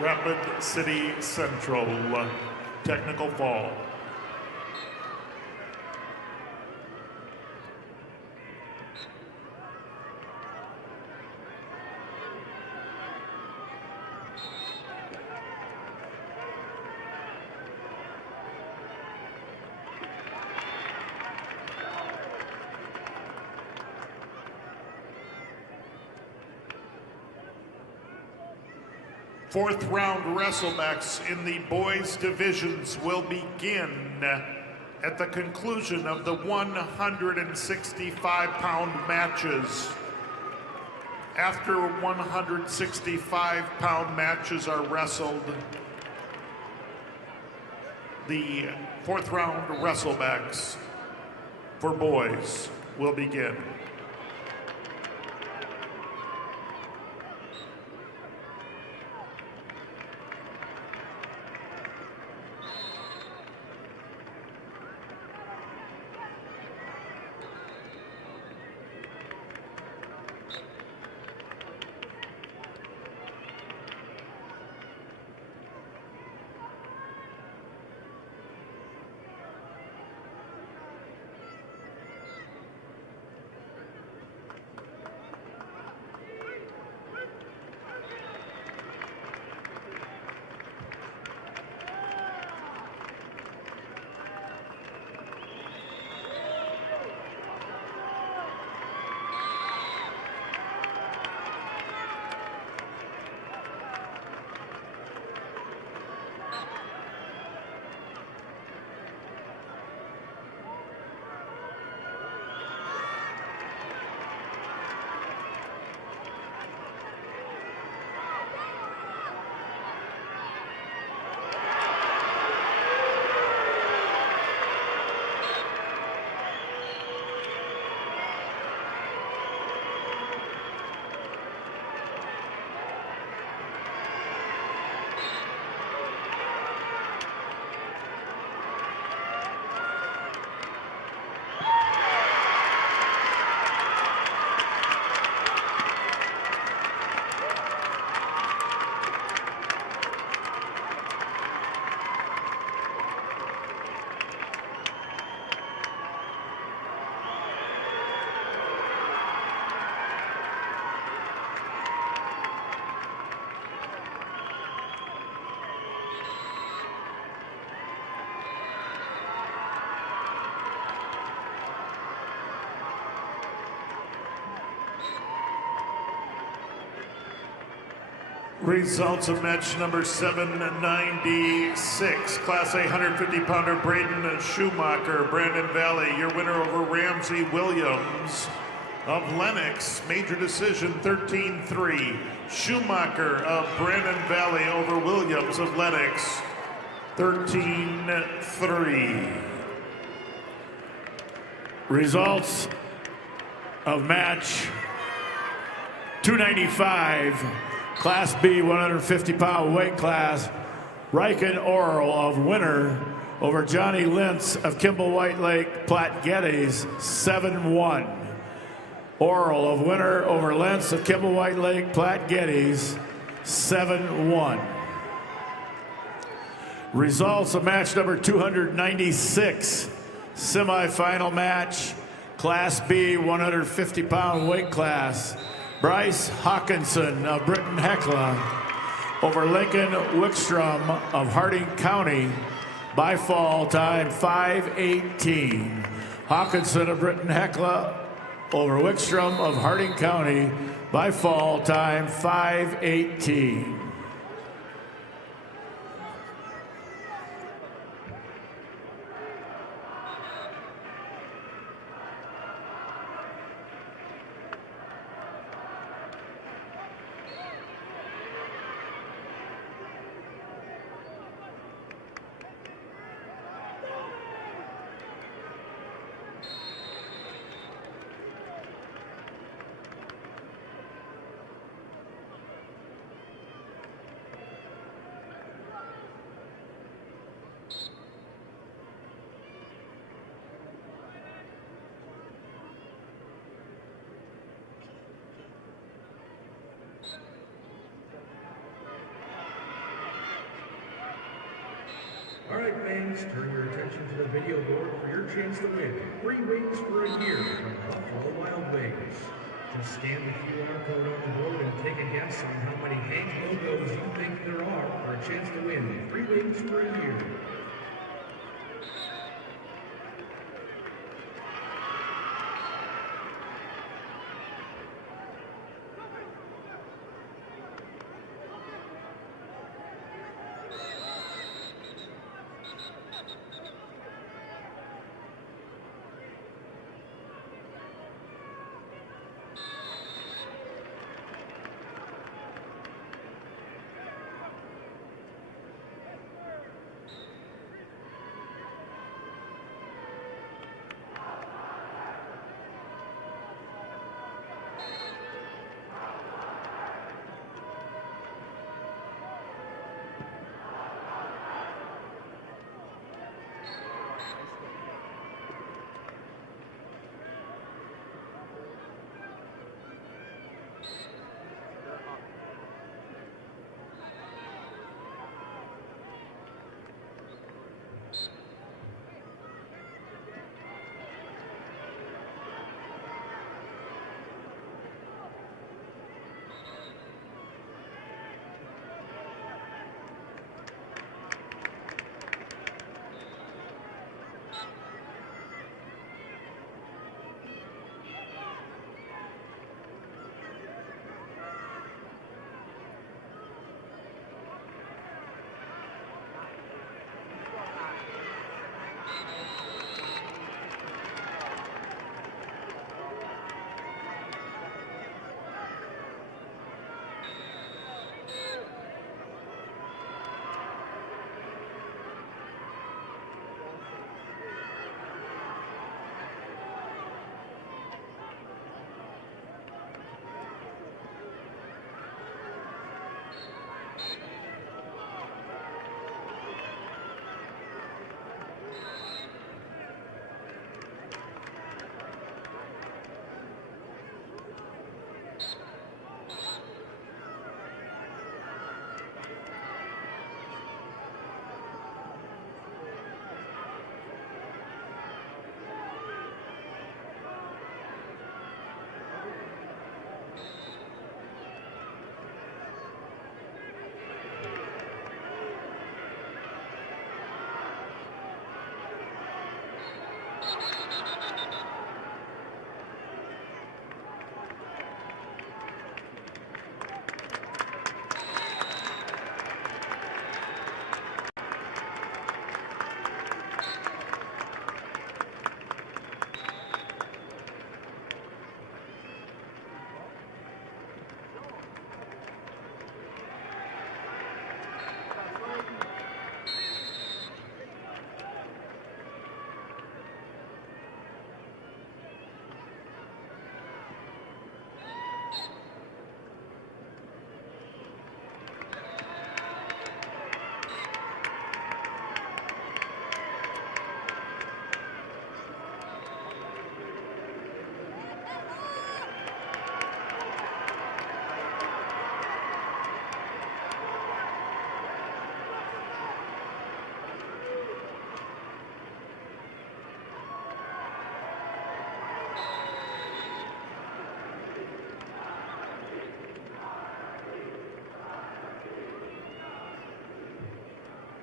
Rapid City Central. Technical fall. Fourth round wrestlebacks in the boys divisions will begin at the conclusion of the 165-pound matches. After 165-pound matches are wrestled, the fourth round wrestlebacks for boys will begin. Results of match number 796. Class A 150-pounder Braden Schumacher, Brandon Valley, your winner over Ramsey Williams of Lennox. Major decision 13-3. Schumacher of Brandon Valley over Williams of Lennox 13-3. Results of match 295. Class B 150-pound weight class, Riken Oral of winner over Johnny Lintz of Kimball White Lake Platte Geddes 7-1. Oral of winner over Lentz of Kimball White Lake Platte Geddes 7-1. Results of match number 296, semifinal match, Class B 150-pound weight class, Bryce Hawkinson of Britton Hecla over Lincoln Wickstrom of Harding County by fall time 5:18. Hawkinson of Britton Hecla over Wickstrom of Harding County by fall time 5:18. All right, fans, turn your attention to the video board for your chance to win free wings for a year from Buffalo Wild Wings. Just scan the QR code on the board and take a guess on how many Hank logos you think there are for a chance to win free wings for a year.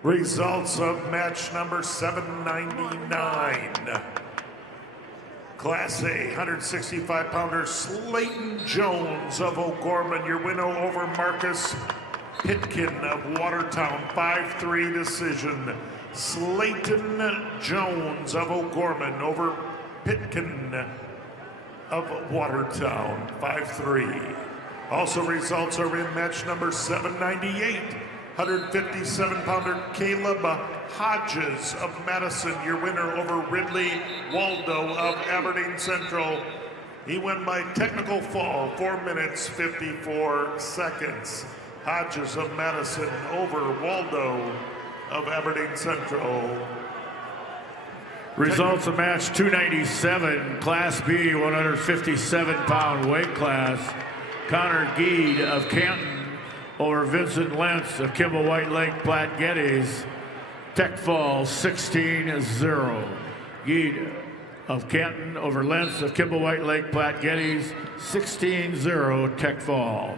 Results of match number 799. Class A 165-pounder Slayton Jones of O'Gorman, your winner over Marcus Pitkin of Watertown, 5-3 decision. Slayton Jones of O'Gorman over Pitkin of Watertown, 5-3. Also results are in match number 798. 157-pounder Caleb Hodges of Madison, your winner over Ridley Waldo of Aberdeen Central. He won by technical fall, 4 minutes, 54 seconds. Hodges of Madison over Waldo of Aberdeen Central. Results of match 297, Class B, 157-pound weight class. Connor Geed of Canton over Vincent Lentz of Kimball White Lake Platte Geddes. Tech fall 16-0. Geed of Canton over Lentz of Kimball White Lake Platte Geddes. 16-0 Tech fall.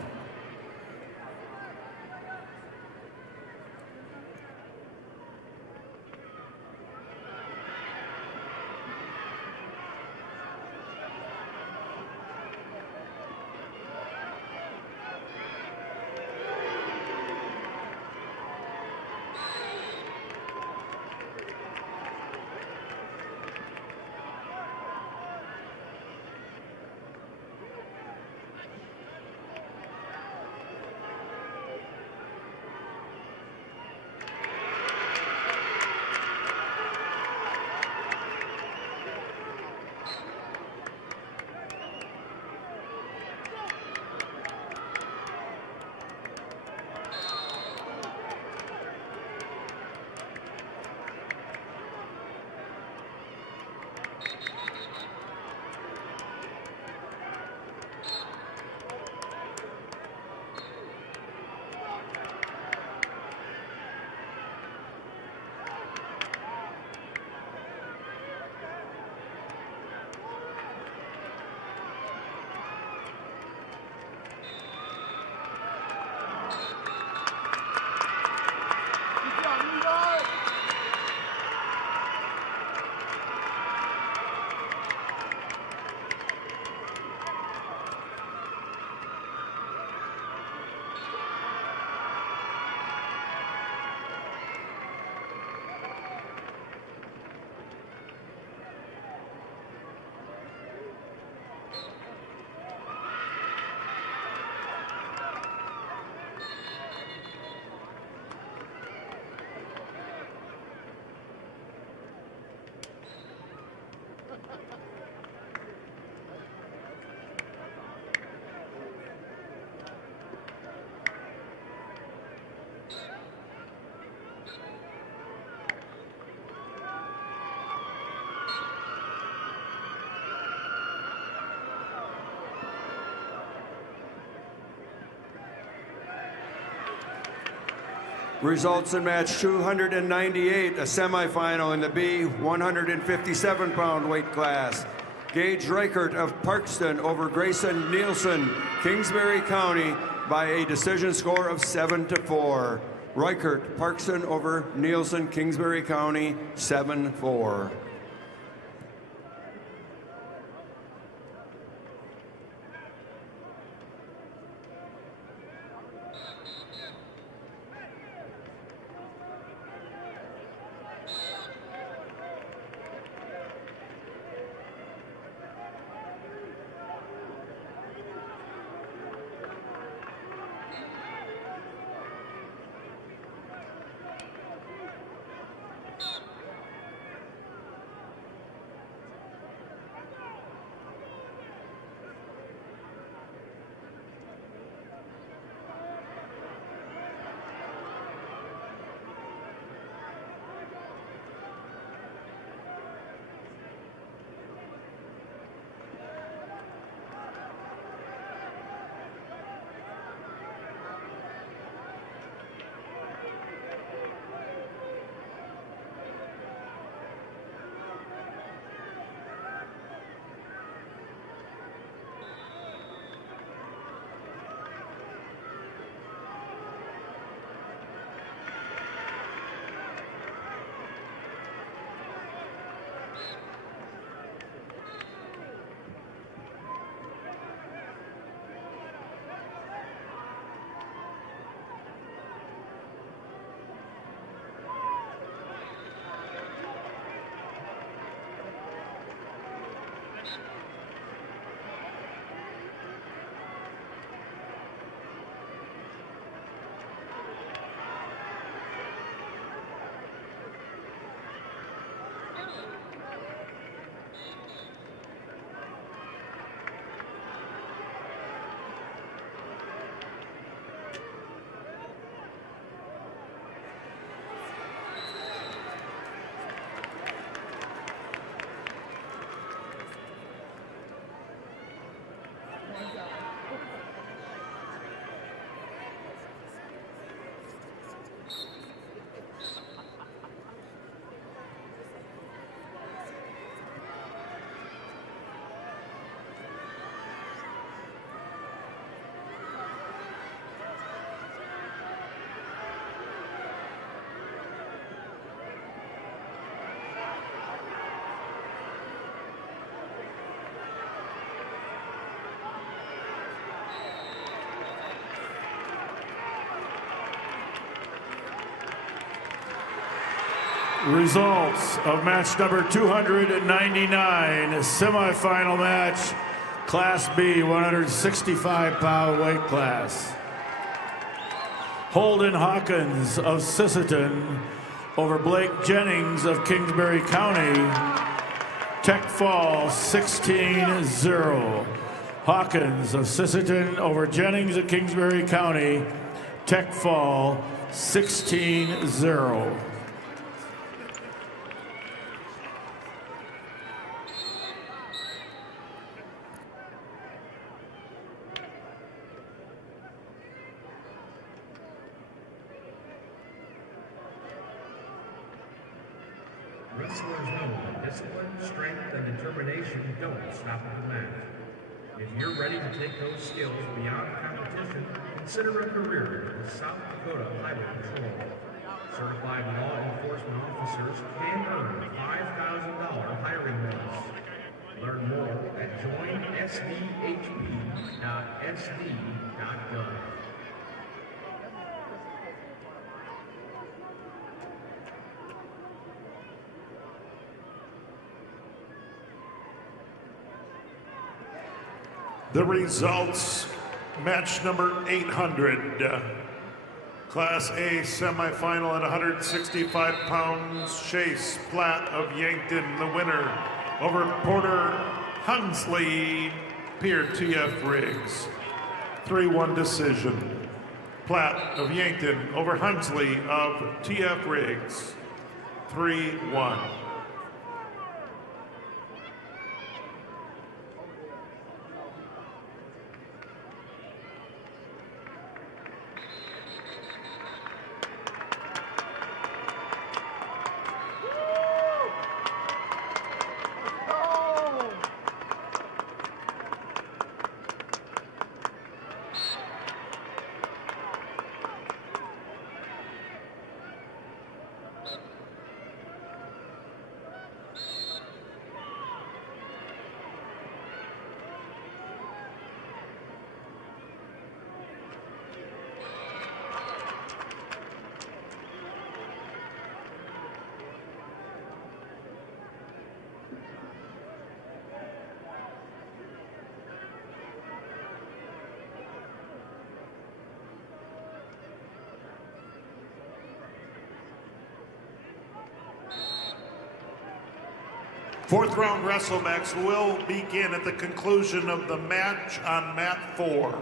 Results in match 298, a semifinal in the B 157-pound weight class. Gage Reichert of Parkston over Grayson Nielsen, Kingsbury County, by a decision score of 7-4. Reichert, Parkston over Nielsen, Kingsbury County, 7-4. Results of match number 299, semifinal match, Class B, 165-pound weight class. Holden Hawkins of Sisseton over Blake Jennings of Kingsbury County. Tech fall 16-0. Hawkins of Sisseton over Jennings of Kingsbury County. Tech fall 16-0. Wrestlers know that discipline, strength, and determination don't stop at the mat. If you're ready to take those skills beyond competition, consider a career with South Dakota Highway Patrol. Certified law enforcement officers can earn a $5,000 hiring bonus. Learn more at joinsvhp.sd.gov. The results, match number 800, Class A semifinal at 165 pounds, Chase Platt of Yankton, the winner, over Porter Hunsley, Pierre T.F. Riggs. 3-1 decision. Platt of Yankton over Hunsley of T.F. Riggs. 3-1. Fourth round WrestleMax will begin at the conclusion of the match on mat 4.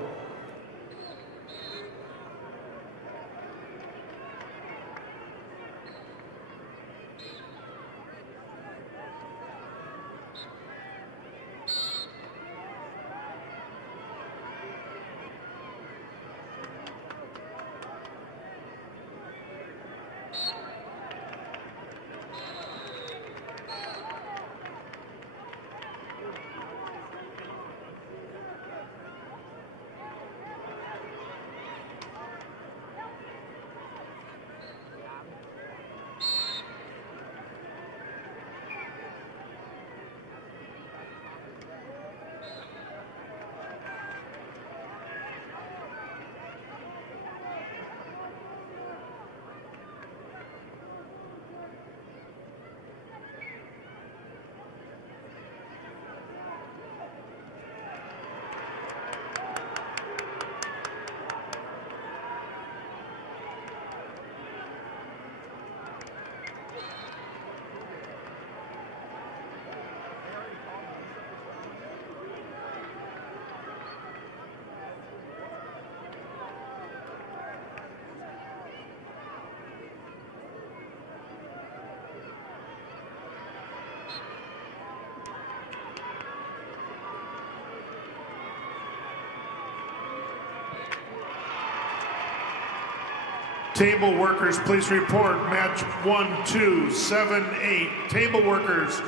Table workers, please report match 1, 2, 7, 8. Table workers,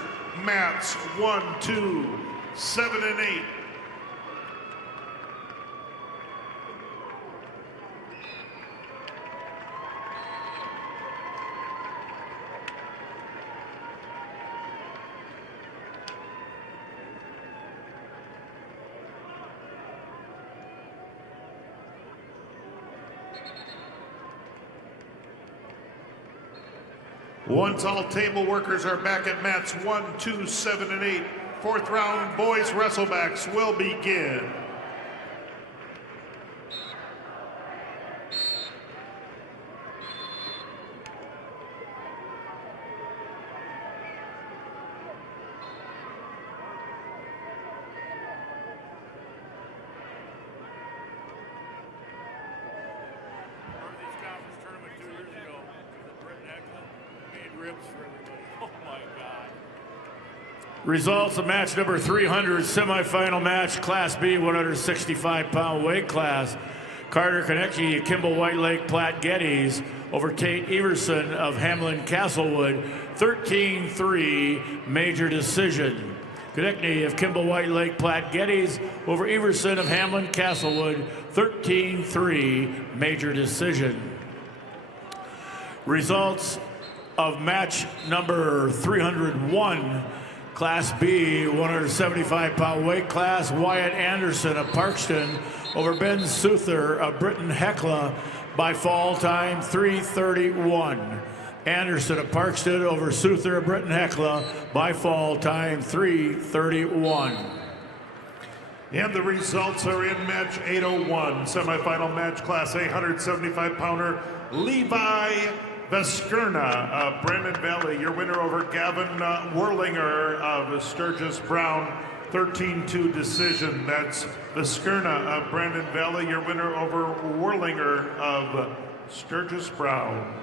mats 1, 2, 7, and 8. Once all table workers are back at mats 1, 2, 7, and 8, fourth round boys wrestlebacks will begin. Northeast Conference tournament 2 years ago. Britton Heckler made ribs for everybody. Oh my God. Results of match number 300, semifinal match, Class B, 165-pound weight class. Carter Konecki, Kimball White Lake Platte Geddes over Tate Everson of Hamlin Castlewood, 13-3 major decision. Konecki of Kimball White Lake Platte Geddes over Everson of Hamlin Castlewood, 13-3 major decision. Results of match number 301, Class B, 175-pound weight class, Wyatt Anderson of Parkston over Ben Souther of Britton Hecla by fall time 3:31. Anderson of Parkston over Souther of Britton Hecla by fall time 3:31. And the results are in match 801, semifinal match, Class A 175-pounder, Levi Veskerna of Brandon Valley, your winner over Gavin Werlinger of Sturgis Brown, 13-2 decision. That's Veskerna of Brandon Valley, your winner over Werlinger of Sturgis Brown.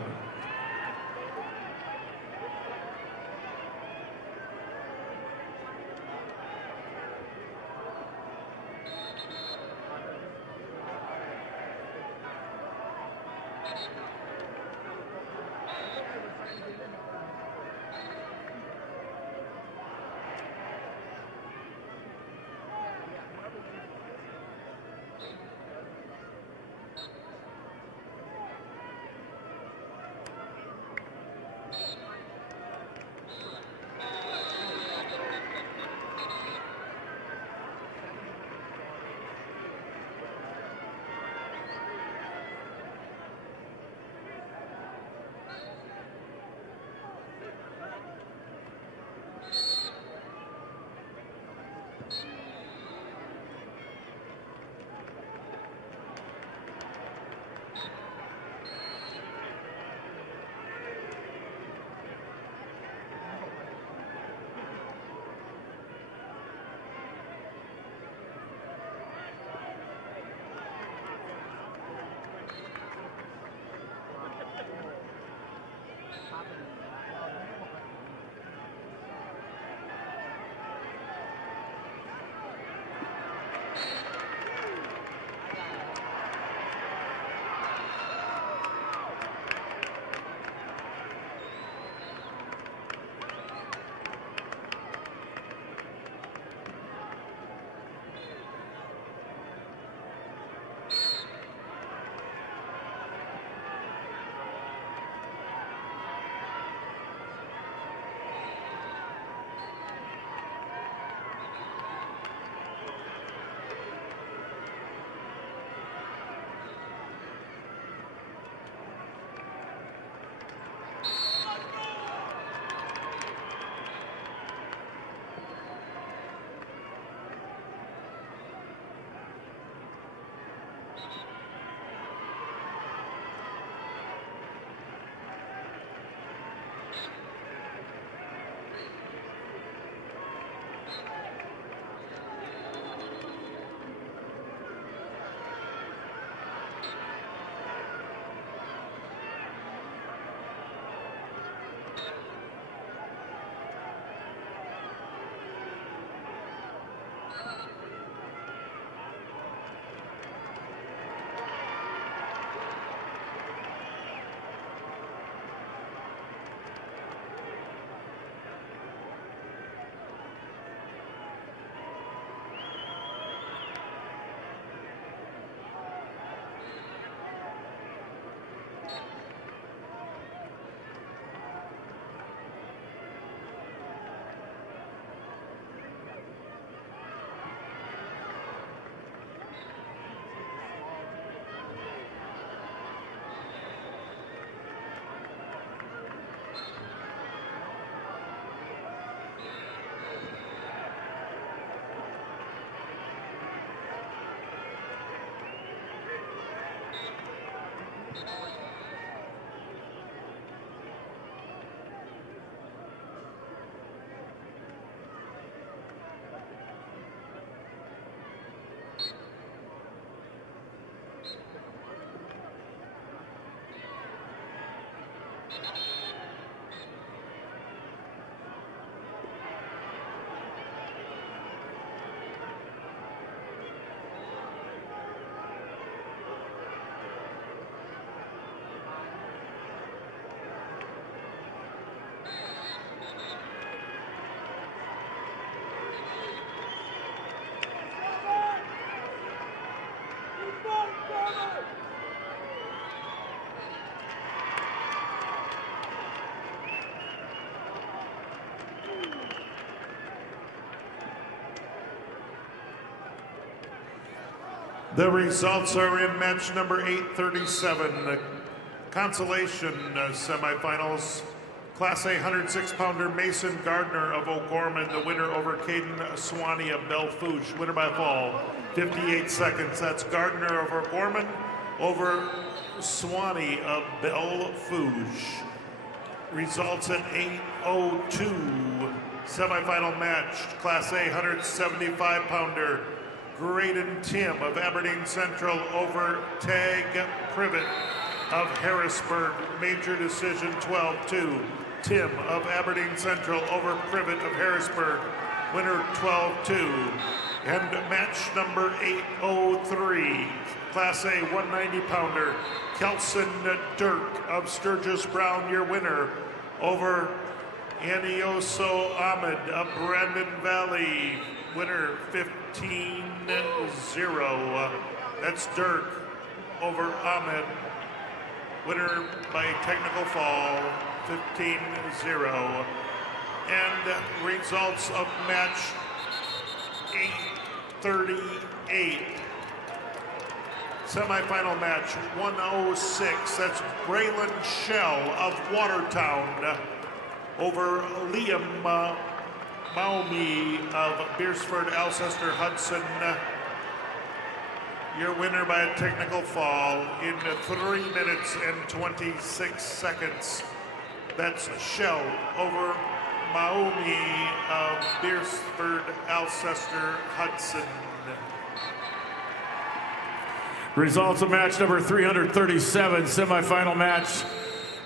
The results are in match number 837, the consolation semifinals. Class A 106-pounder Mason Gardner of O'Gorman, the winner over Caden Swanee of Belle-Fourche. Winner by fall, 58 seconds. That's Gardner of O'Gorman over Swanee of Belle-Fourche. Results in 8:02. Semifinal match, Class A 175-pounder Graydon Tim of Aberdeen Central over Tag Privet of Harrisburg. Major decision 12-2. Tim of Aberdeen Central over Privet of Harrisburg. Winner 12-2. And match number 803. Class A 190-pounder Kelson Dirk of Sturgis Brown, your winner, over Anioso Ahmed of Brandon Valley. Winner 15-0. That's Dirk over Ahmed. Winner by technical fall, 15-0. And results of match 838. Semifinal match 106. That's Braylon Shell of Watertown over Liam Maumee of Beersford Alcester Hudson. Your winner by a technical fall in 3 minutes and 26 seconds. That's Shell over Maumee of Beersford Alcester Hudson. Results of match number 337, semifinal match,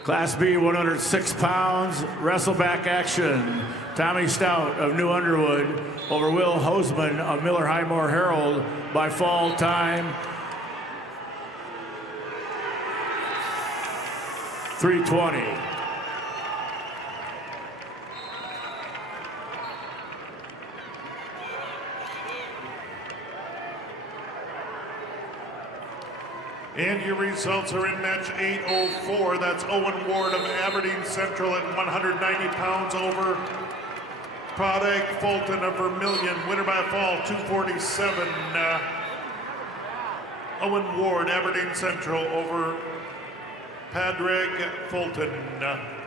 Class B, 106 pounds, wrestleback action. Tommy Stout of New Underwood over Will Hoseman of Miller Highmore Herald by fall time, 3:20. And your results are in match 804. That's Owen Ward of Aberdeen Central at 190 pounds over Padraig Fulton of Vermilion. Winner by fall, 247. Owen Ward, Aberdeen Central over Padraig Fulton.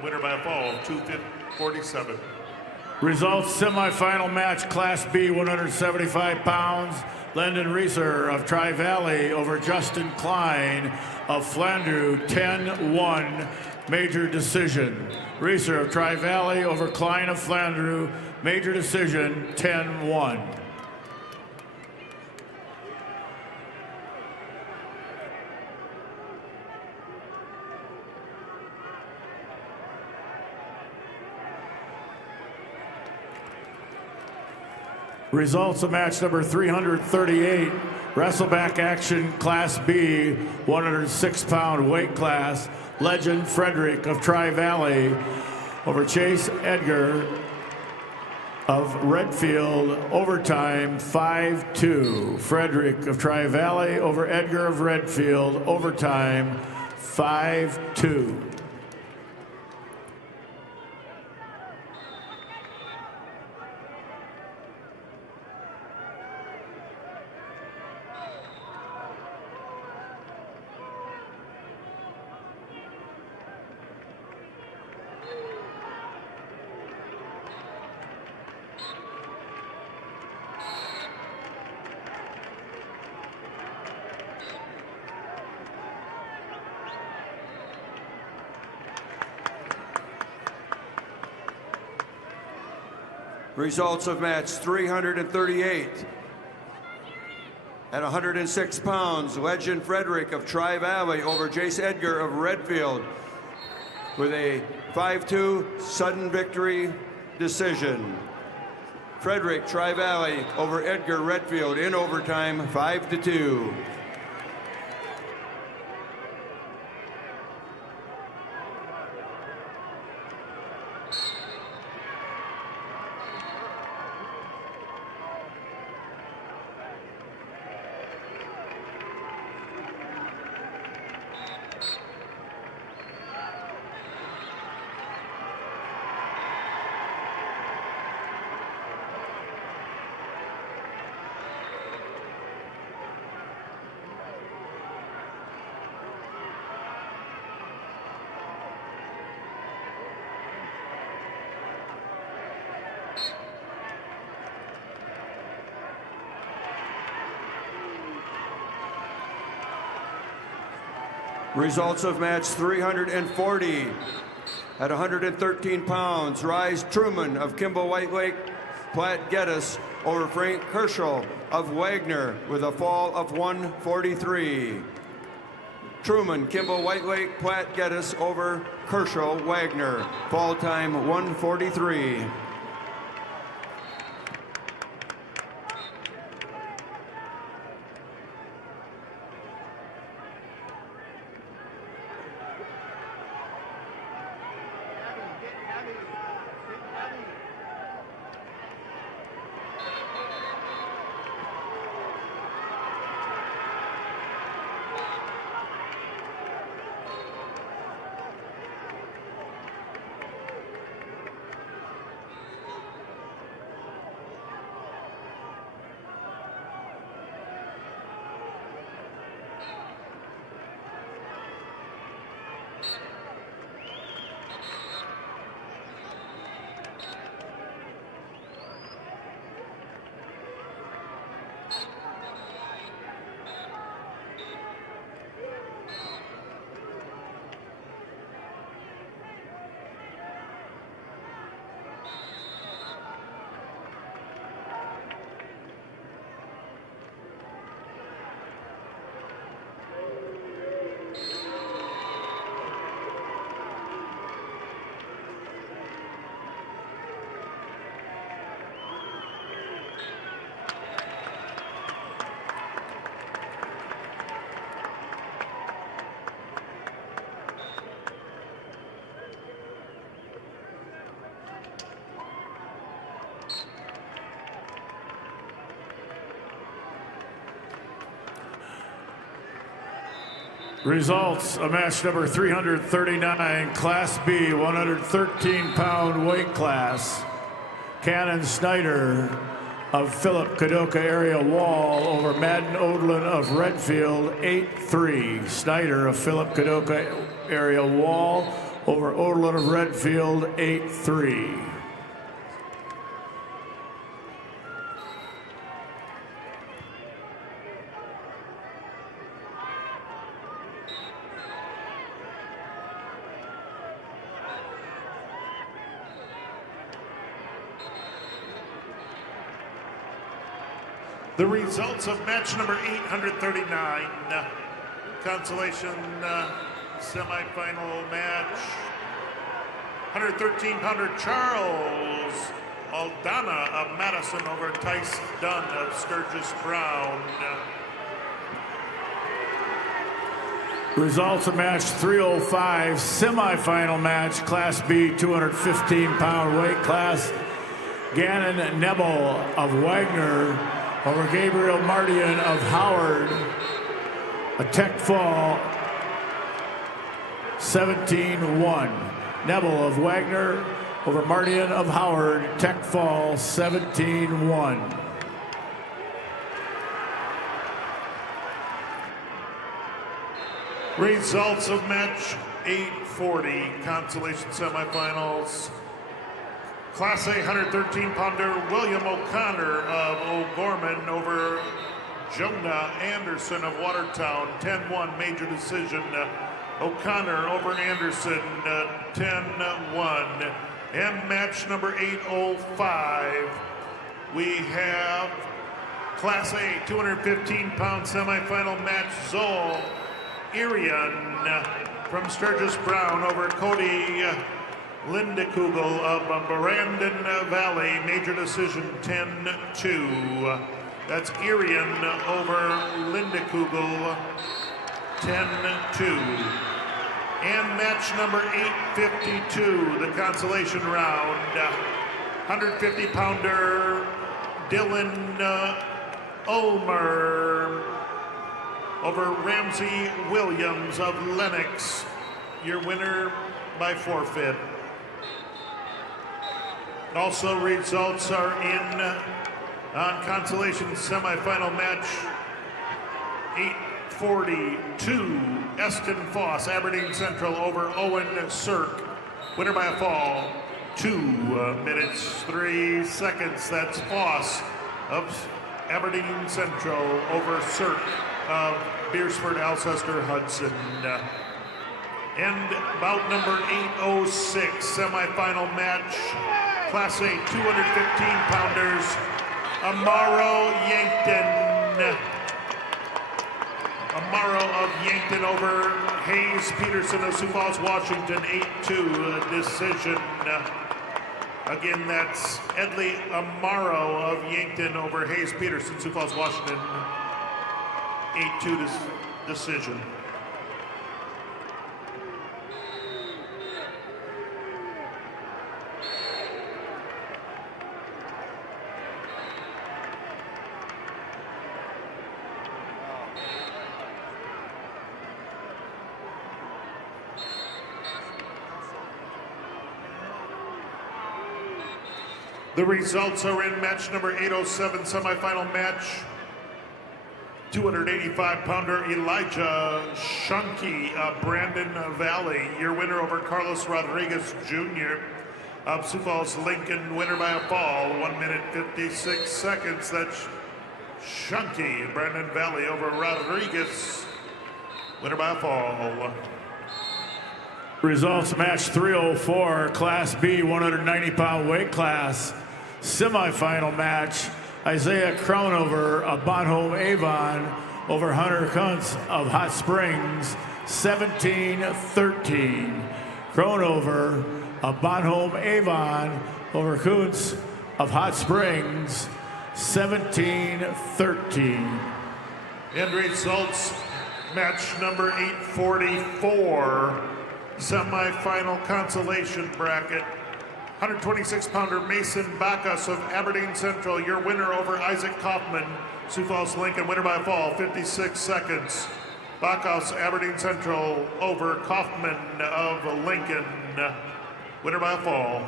Winner by fall, 247. Results semifinal match, Class B, 175 pounds. Lyndon Reeser of Tri-Valley over Justin Klein of Flandreau, 10-1, major decision. Reeser of Tri-Valley over Klein of Flandreau, major decision, 10-1. Results of match number 338, wrestleback action, Class B, 106-pound weight class. Legend Frederick of Tri-Valley over Chase Edgar of Redfield, overtime 5-2. Frederick of Tri-Valley over Edgar of Redfield, overtime 5-2. Results of match 338. At 106 pounds, Legend Frederick of Tri-Valley over Jace Edgar of Redfield with a 5-2 sudden victory decision. Frederick Tri-Valley over Edgar Redfield in overtime, 5-2. Results of match 340. At 113 pounds, Rise Truman of Kimball White Lake Platte Geddes over Frank Herschel of Wagner with a fall of 143. Truman, Kimball White Lake Platte Geddes over Herschel Wagner. Fall time 143. Results of match number 339, Class B, 113-pound weight class. Cannon Snyder of Philip Kadoka area Wall over Madden Odlin of Redfield, 8-3. Snyder of Philip Kadoka area Wall over Odlin of Redfield, 8-3. The results of match number 839, consolation semifinal match. 113-pounder Charles Aldana of Madison over Tice Dunn of Sturgis Brown. Results of match 305, semifinal match, Class B, 215-pound weight class. Gannon Nebel of Wagner over Gabriel Mardian of Howard. A tech fall, 17-1. Nebel of Wagner over Mardian of Howard. Tech fall, 17-1. Results of match 840, consolation semifinals. Class A 113-pounder William O'Connor of O'Gorman over Jonah Anderson of Watertown, 10-1 major decision. O'Connor over Anderson, 10-1. And match number 805, we have Class A 215-pound semifinal match, Zoel Irian from Sturgis Brown over Cody Lindekugel of Brandon Valley. Major decision 10-2. That's Irian over Lindekugel, 10-2. And match number 852, the consolation round. 150-pounder Dylan Ulmer over Ramsey Williams of Lenox. Your winner by forfeit. Also, results are in on consolation semifinal match 842. Eston Foss, Aberdeen Central over Owen Cirque. Winner by a fall, 2 minutes, 3 seconds. That's Foss of Aberdeen Central over Cirque of Beersford, Alcester, Hudson. And bout number 806, semifinal match, Class A 215-pounders, Amaro Yankton. Amaro of Yankton over Hayes Peterson of Sioux Falls, Washington, 8-2 decision. Again, that's Edley Amaro of Yankton over Hayes Peterson, Sioux Falls, Washington, 8-2 decision. The results are in match number 807, semifinal match. 285-pounder Elijah Shunky of Brandon Valley. Your winner over Carlos Rodriguez Jr. of Sioux Falls, Lincoln. Winner by a fall, 1 minute 56 seconds. That's Shunky, Brandon Valley over Rodriguez. Winner by a fall. Results match 304, Class B, 190-pound weight class. Semifinal match, Isaiah Crownover of Bonhomme Avon over Hunter Kuntz of Hot Springs, 17-13. Crownover of Bonhomme Avon over Kuntz of Hot Springs, 17-13. End results, match number 844. Semi-final consolation bracket. 126-pounder Mason Bacchus of Aberdeen Central. Your winner over Isaac Kaufman, Sioux Falls, Lincoln. Winner by a fall, 56 seconds. Bacchus, Aberdeen Central over Kaufman of Lincoln. Winner by a fall.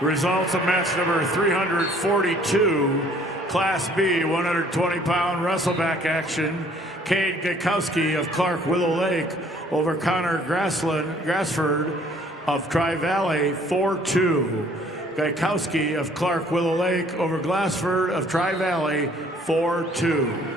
Results of match number 342, Class B, 120-pound wrestleback action. Cade Gakowski of Clark Willow Lake over Connor Grassford of Tri-Valley, 4-2. Gakowski of Clark Willow Lake over Glassford of Tri-Valley, 4-2.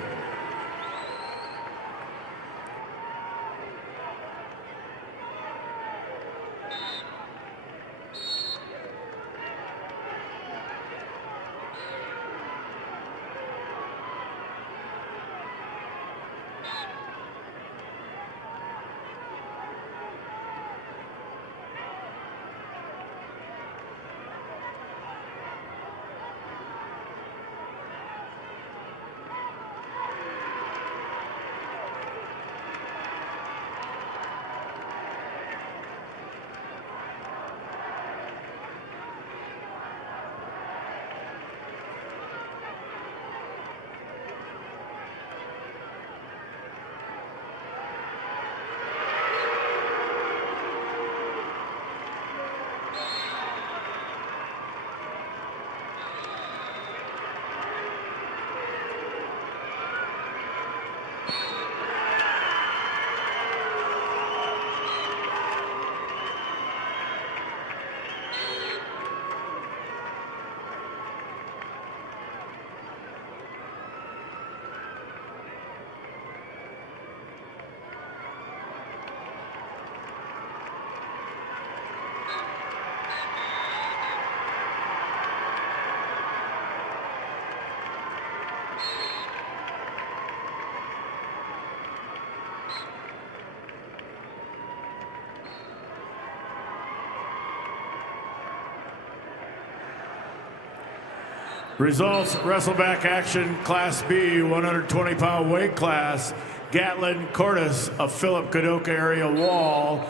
Results, wrestleback action, Class B, 120-pound weight class. Gatlin Cordes of Philip Kadoka area Wall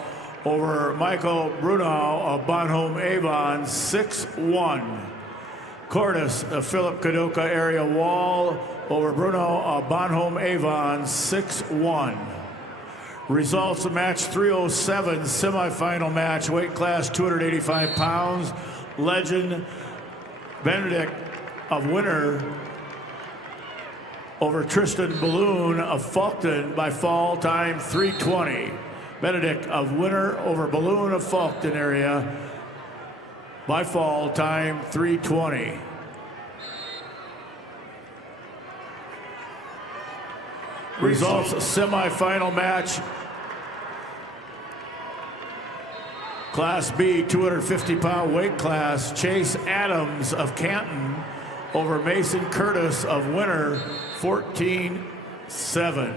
over Michael Brunau of Bonhomme Avon, 6-1. Cordes of Philip Kadoka area Wall over Bruno of Bonhomme Avon, 6-1. Results of match 307, semifinal match, weight class 285 pounds. Legend Benedict of Winter over Tristan Balloon of Faulkton by fall, time 3:20. Benedict of Winter over Balloon of Faulkton area by fall, time 3:20. Results, semifinal match, Class B, 250-pound weight class, Chase Adams of Canton over Mason Curtis of Winter, 14-7.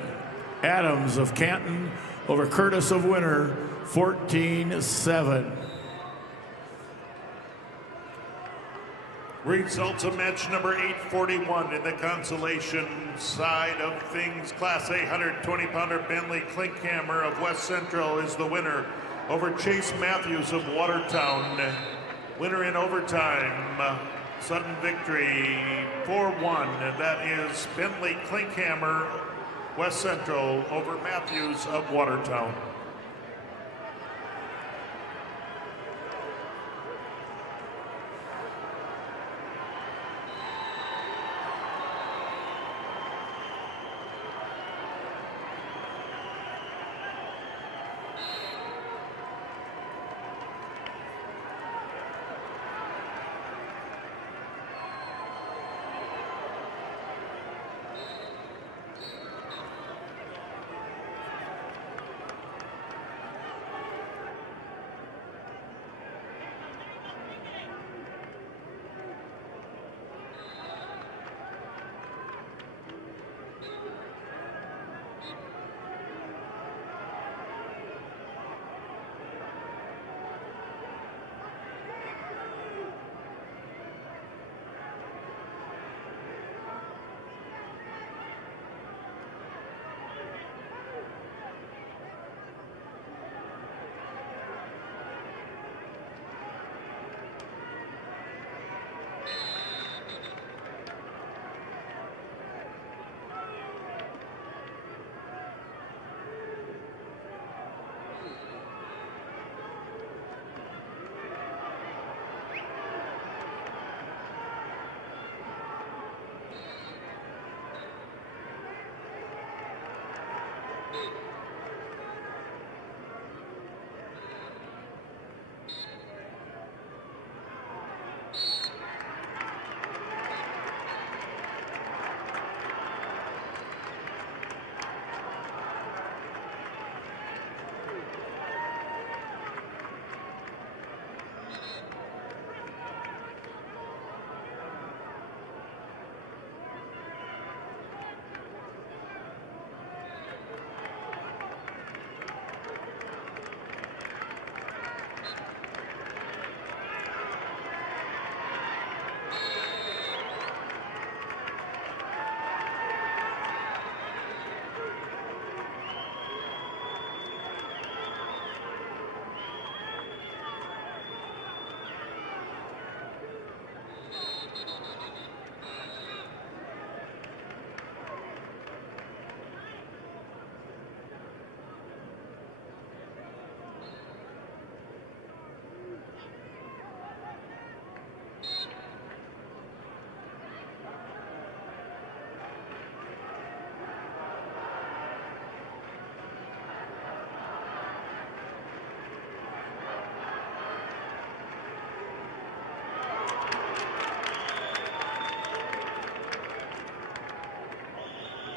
Adams of Canton over Curtis of Winter, 14-7. Results of match number 841 in the consolation side of things. Class A 120-pounder Bentley Klinkhammer of West Central is the winner over Chase Matthews of Watertown. Winner in overtime, sudden victory, 4-1. That is Bentley Klinkhammer, West Central, over Matthews of Watertown.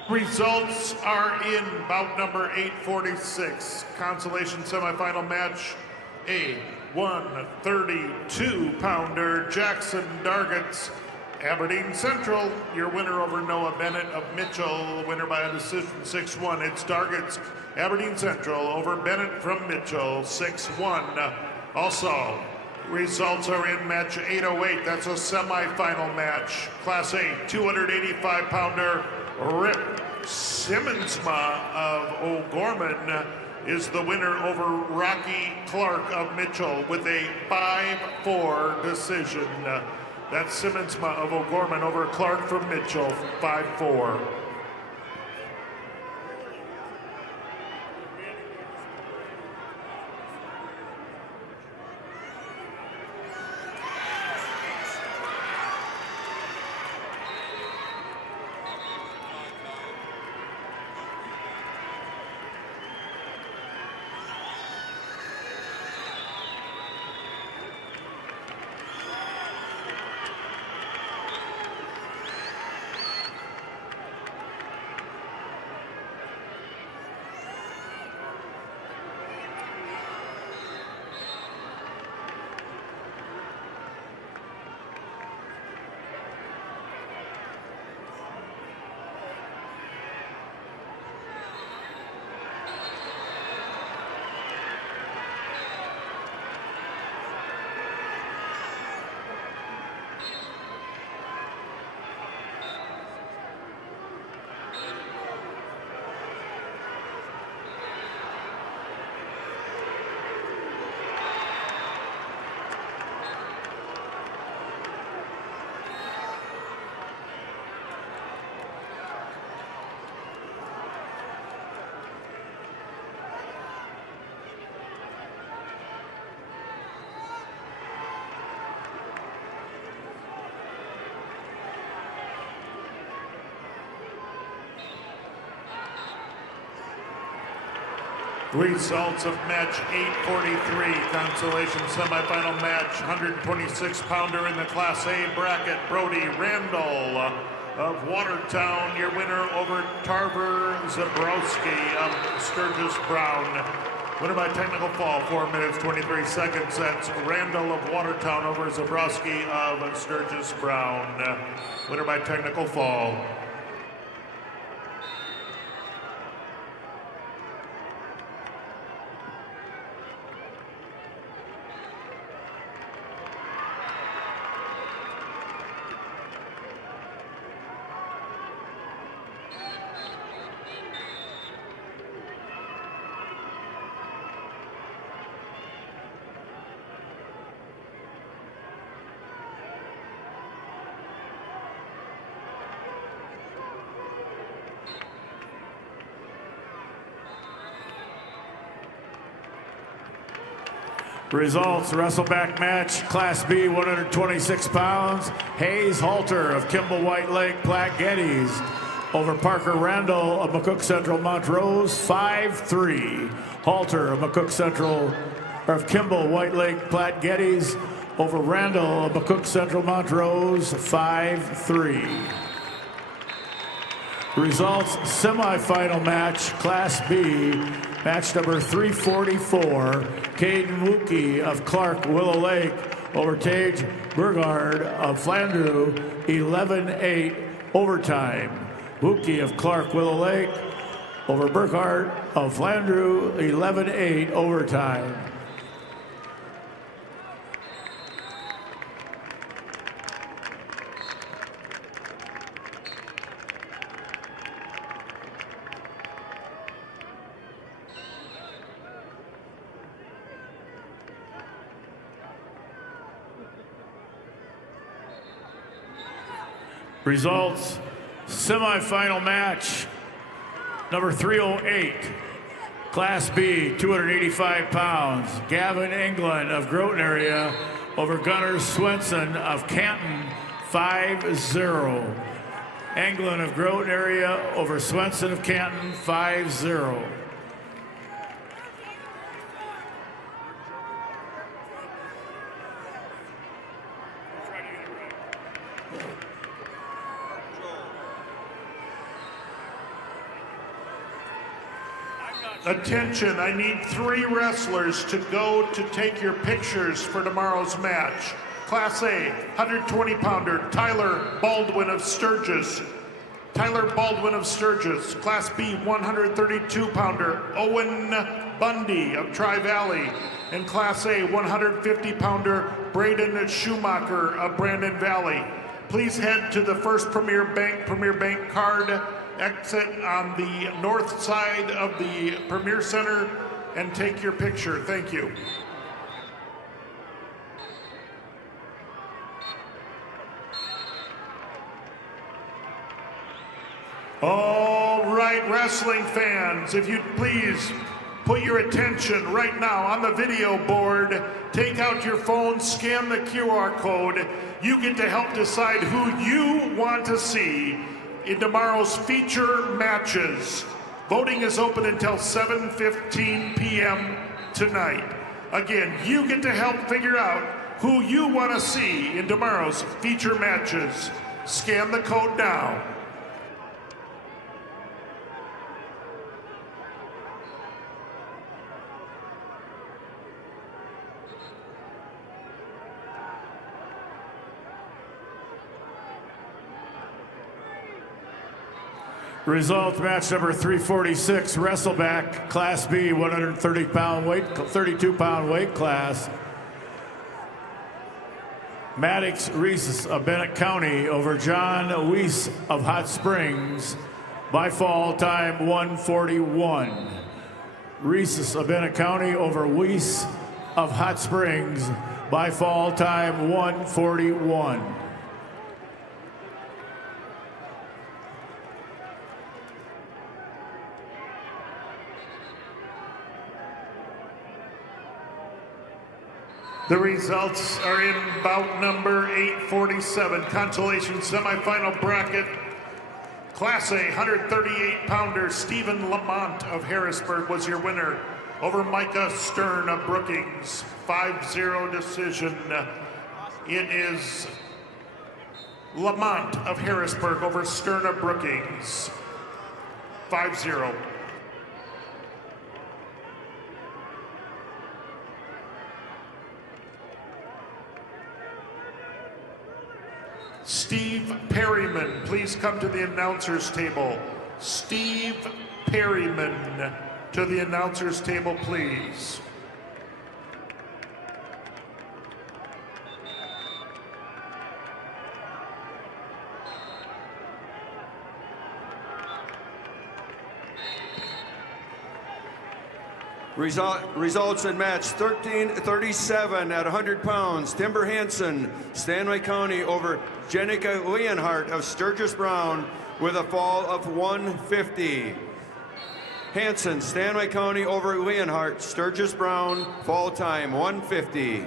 Results are in bout number 846. Consolation semifinal match. A 132-pounder Jackson Dargets, Aberdeen Central. Your winner over Noah Bennett of Mitchell. Winner by a decision, 6-1. It's Dargets, Aberdeen Central over Bennett from Mitchell, 6-1. Also, Results are in match 808. That's a semifinal match. Class A, 285-pounder Rip Simmonsma of O'Gorman is the winner over Rocky Clark of Mitchell with a 5-4 decision. That's Simmonsma of O'Gorman over Clark from Mitchell, 5-4. Results of match 843, consolation semifinal match, 126-pounder in the Class A bracket, Brody Randall of Watertown, your winner over Tarver Zabrowski of Sturgis Brown. Winner by technical fall, 4 minutes, 23 seconds. That's Randall of Watertown over Zabrowski of Sturgis Brown. Winner by technical fall. Results, wrestleback match, Class B, 126 pounds. Hayes Halter of Kimball White Lake Platte Geddes over Parker Randall of McCook Central Montrose, 5-3. Halter of McCook Central, of Kimball White Lake Platte Geddes over Randall of McCook Central Montrose, 5-3. Results, semifinal match, Class B, match number 344, Caden Wookie of Clark Willow Lake over Tage Burgard of Flandreau, 11-8 overtime. Wookie of Clark Willow Lake over Burgard of Flandreau, 11-8 overtime. Results, semifinal match, number 308, Class B, 285 pounds, Gavin England of Groton area over Gunnar Swenson of Canton, 5-0. England of Groton area over Swenson of Canton, 5-0. Attention, I need 3 wrestlers to go to take your pictures for tomorrow's match. Class A, 120-pounder, Tyler Baldwin of Sturgis. Tyler Baldwin of Sturgis. Class B, 132-pounder, Owen Bundy of Tri-Valley. And Class A 150-pounder Braden Schumacher of Brandon Valley. Please head to the first Premier Bank card exit on the north side of the Premier Center and take your picture. Thank you. All right, wrestling fans, if you'd please put your attention right now on the video board, take out your phone, scan the QR code. You get to help decide who you want to see in tomorrow's feature matches. Voting is open until 7:15 p.m. tonight. Again, you get to help figure out who you want to see in tomorrow's feature matches. Scan the code now. Results, match number 346, Wrestleback, Class B, 32-pound weight class. Maddox Reese of Bennett County over John Weiss of Hot Springs by fall time 1:41. Reese of Bennett County over Weiss of Hot Springs by fall time 1:41. The results are in bout number 847, consolation semifinal bracket. Class A 138-pounder Stephen Lamont of Harrisburg was your winner over Micah Stern of Brookings. 5-0 decision. It is Lamont of Harrisburg over Stern of Brookings. 5-0. Steve Perryman, please come to the announcer's table. Steve Perryman to the announcer's table, please. Results in match 1337 at 100 pounds. Timber Hansen, Stanley County over Jenica Leonhardt of Sturgis Brown with a fall of 150. Hansen, Stanley County over Leonhardt, Sturgis Brown, fall time 150.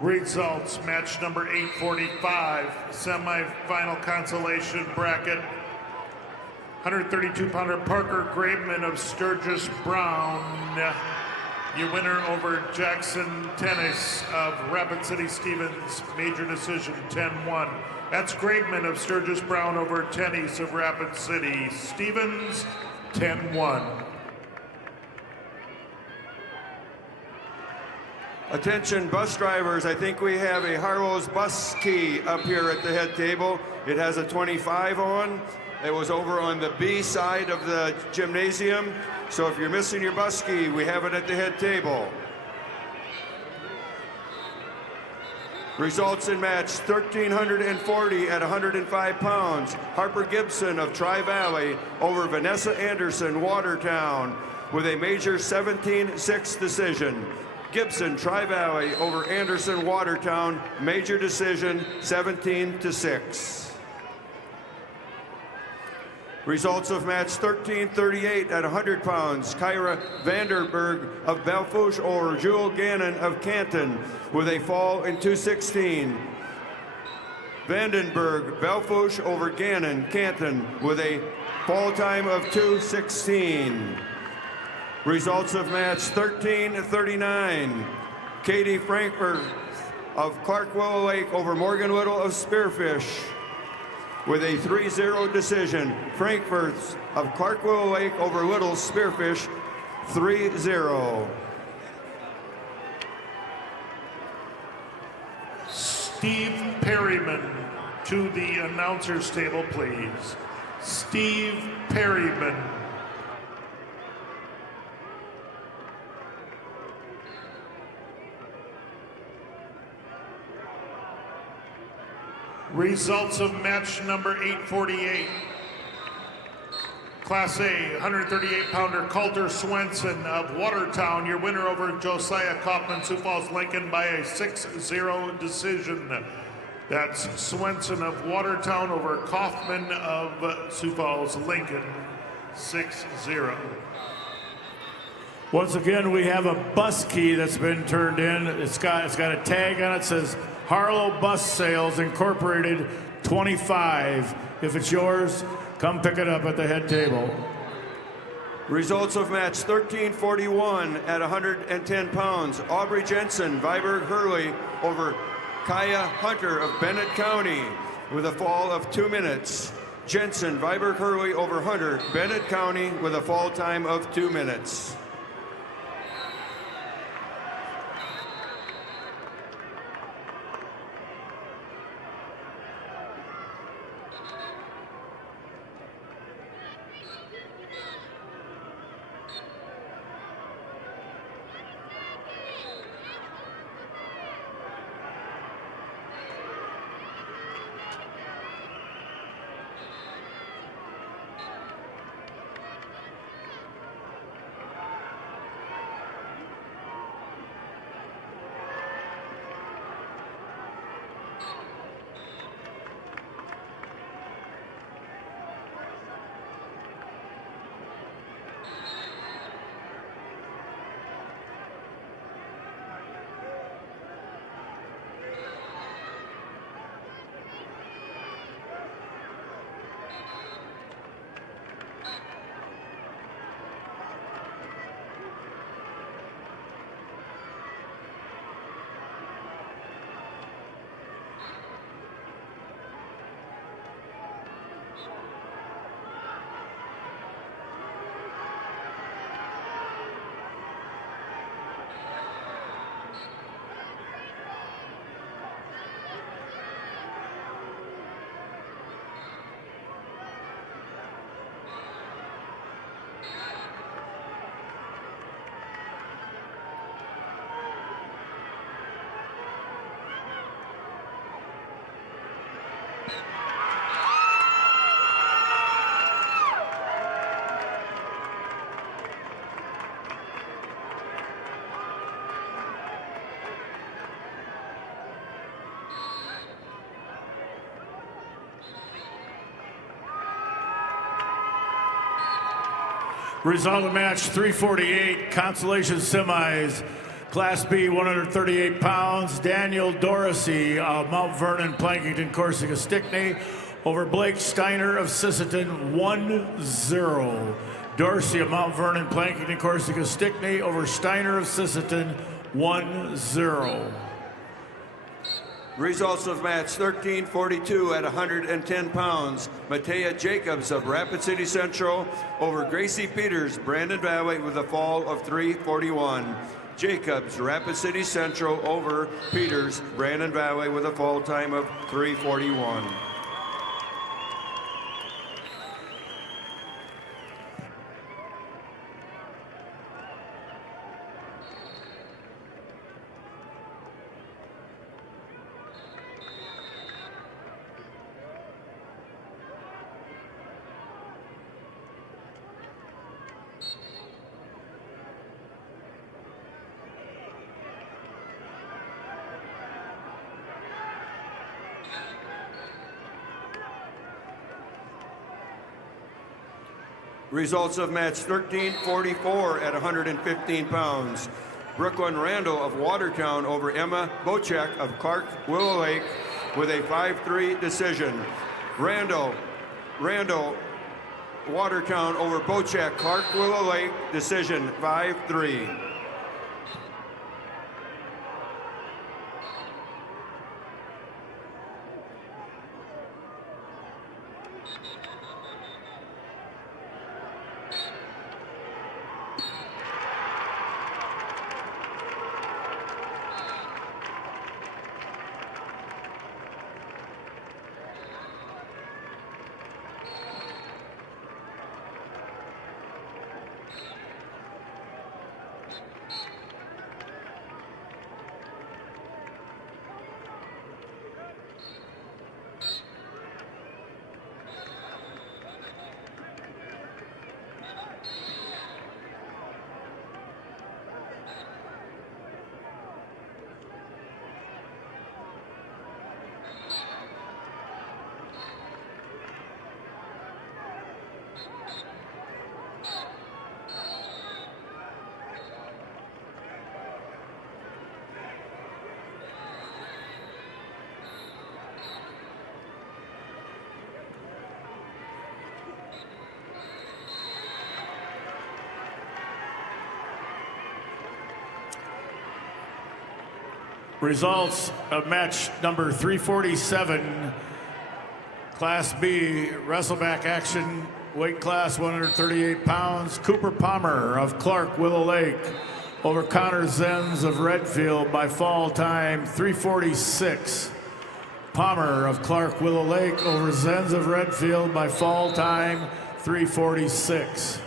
Results, match number 845, semifinal consolation bracket. 132-pounder Parker Graveman of Sturgis Brown. Your winner over Jackson Tennis of Rapid City Stevens, major decision 10-1. That's Graveman of Sturgis Brown over Tennis of Rapid City Stevens, 10-1. Attention bus drivers, I think we have a Harlow's bus key up here at the head table. It has a 25 on. It was over on the B side of the gymnasium. So if you're missing your bus key, we have it at the head table. Results in match 1340 at 105 pounds. Harper Gibson of Tri-Valley over Vanessa Anderson, Watertown, with a major 17-6 decision. Gibson, Tri-Valley over Anderson, Watertown, major decision 17-6. Results of match 1338 at 100 pounds. Kyra Vanderberg of Belfouche over Jewel Gannon of Canton with a fall in 2:16. Vandenberg, Belfouche over Gannon, Canton with a fall time of 2:16. Results of match 13-39. Katie Frankfurt of Clark Willow Lake over Morgan Little of Spearfish with a 3-0 decision. Frankfurt of Clark Willow Lake over Little Spearfish 3-0. Steve Perryman to the announcer's table, please. Steve Perryman. Results of match number 848. Class A, 138-pounder Coulter Swenson of Watertown, your winner over Josiah Kaufman, Sioux Falls, Lincoln by a 6-0 decision. That's Swenson of Watertown over Kaufman of Sioux Falls, Lincoln, 6-0. Once again, we have a bus key that's been turned in. It's got a tag on it that says Harlow Bus Sales Incorporated 25. If it's yours, come pick it up at the head table. Results of match 1341 at 110 pounds. Aubrey Jensen, Viborg Hurley over Kaya Hunter of Bennett County with a fall of 2 minutes. Jensen, Viborg Hurley over Hunter, Bennett County with a fall time of 2 minutes. Result of match 348, consolation semis. Class B, 138 pounds. Daniel Dorsey of Mount Vernon, Plankington, Corsica, Stickney over Blake Steiner of Sisseton, 1-0. Dorsey of Mount Vernon, Plankington, Corsica, Stickney over Steiner of Sisseton, 1-0. Results of match 1342 at 110 pounds. Matea Jacobs of Rapid City Central over Gracie Peters, Brandon Valley with a fall of 341. Jacobs, Rapid City Central over Peters, Brandon Valley with a fall time of 341. Results of match 1344 at 115 pounds. Brooklyn Randall of Watertown over Emma Bocek of Clark Willow Lake with a 5-3 decision. Randall Watertown over Bochek Clark Willow Lake, decision 5-3. Results of match number 347, Class B, wrestleback action, weight class 138 pounds. Cooper Palmer of Clark Willow Lake over Connor Zenz of Redfield by fall time 346. Palmer of Clark Willow Lake over Zenz of Redfield by fall time 346.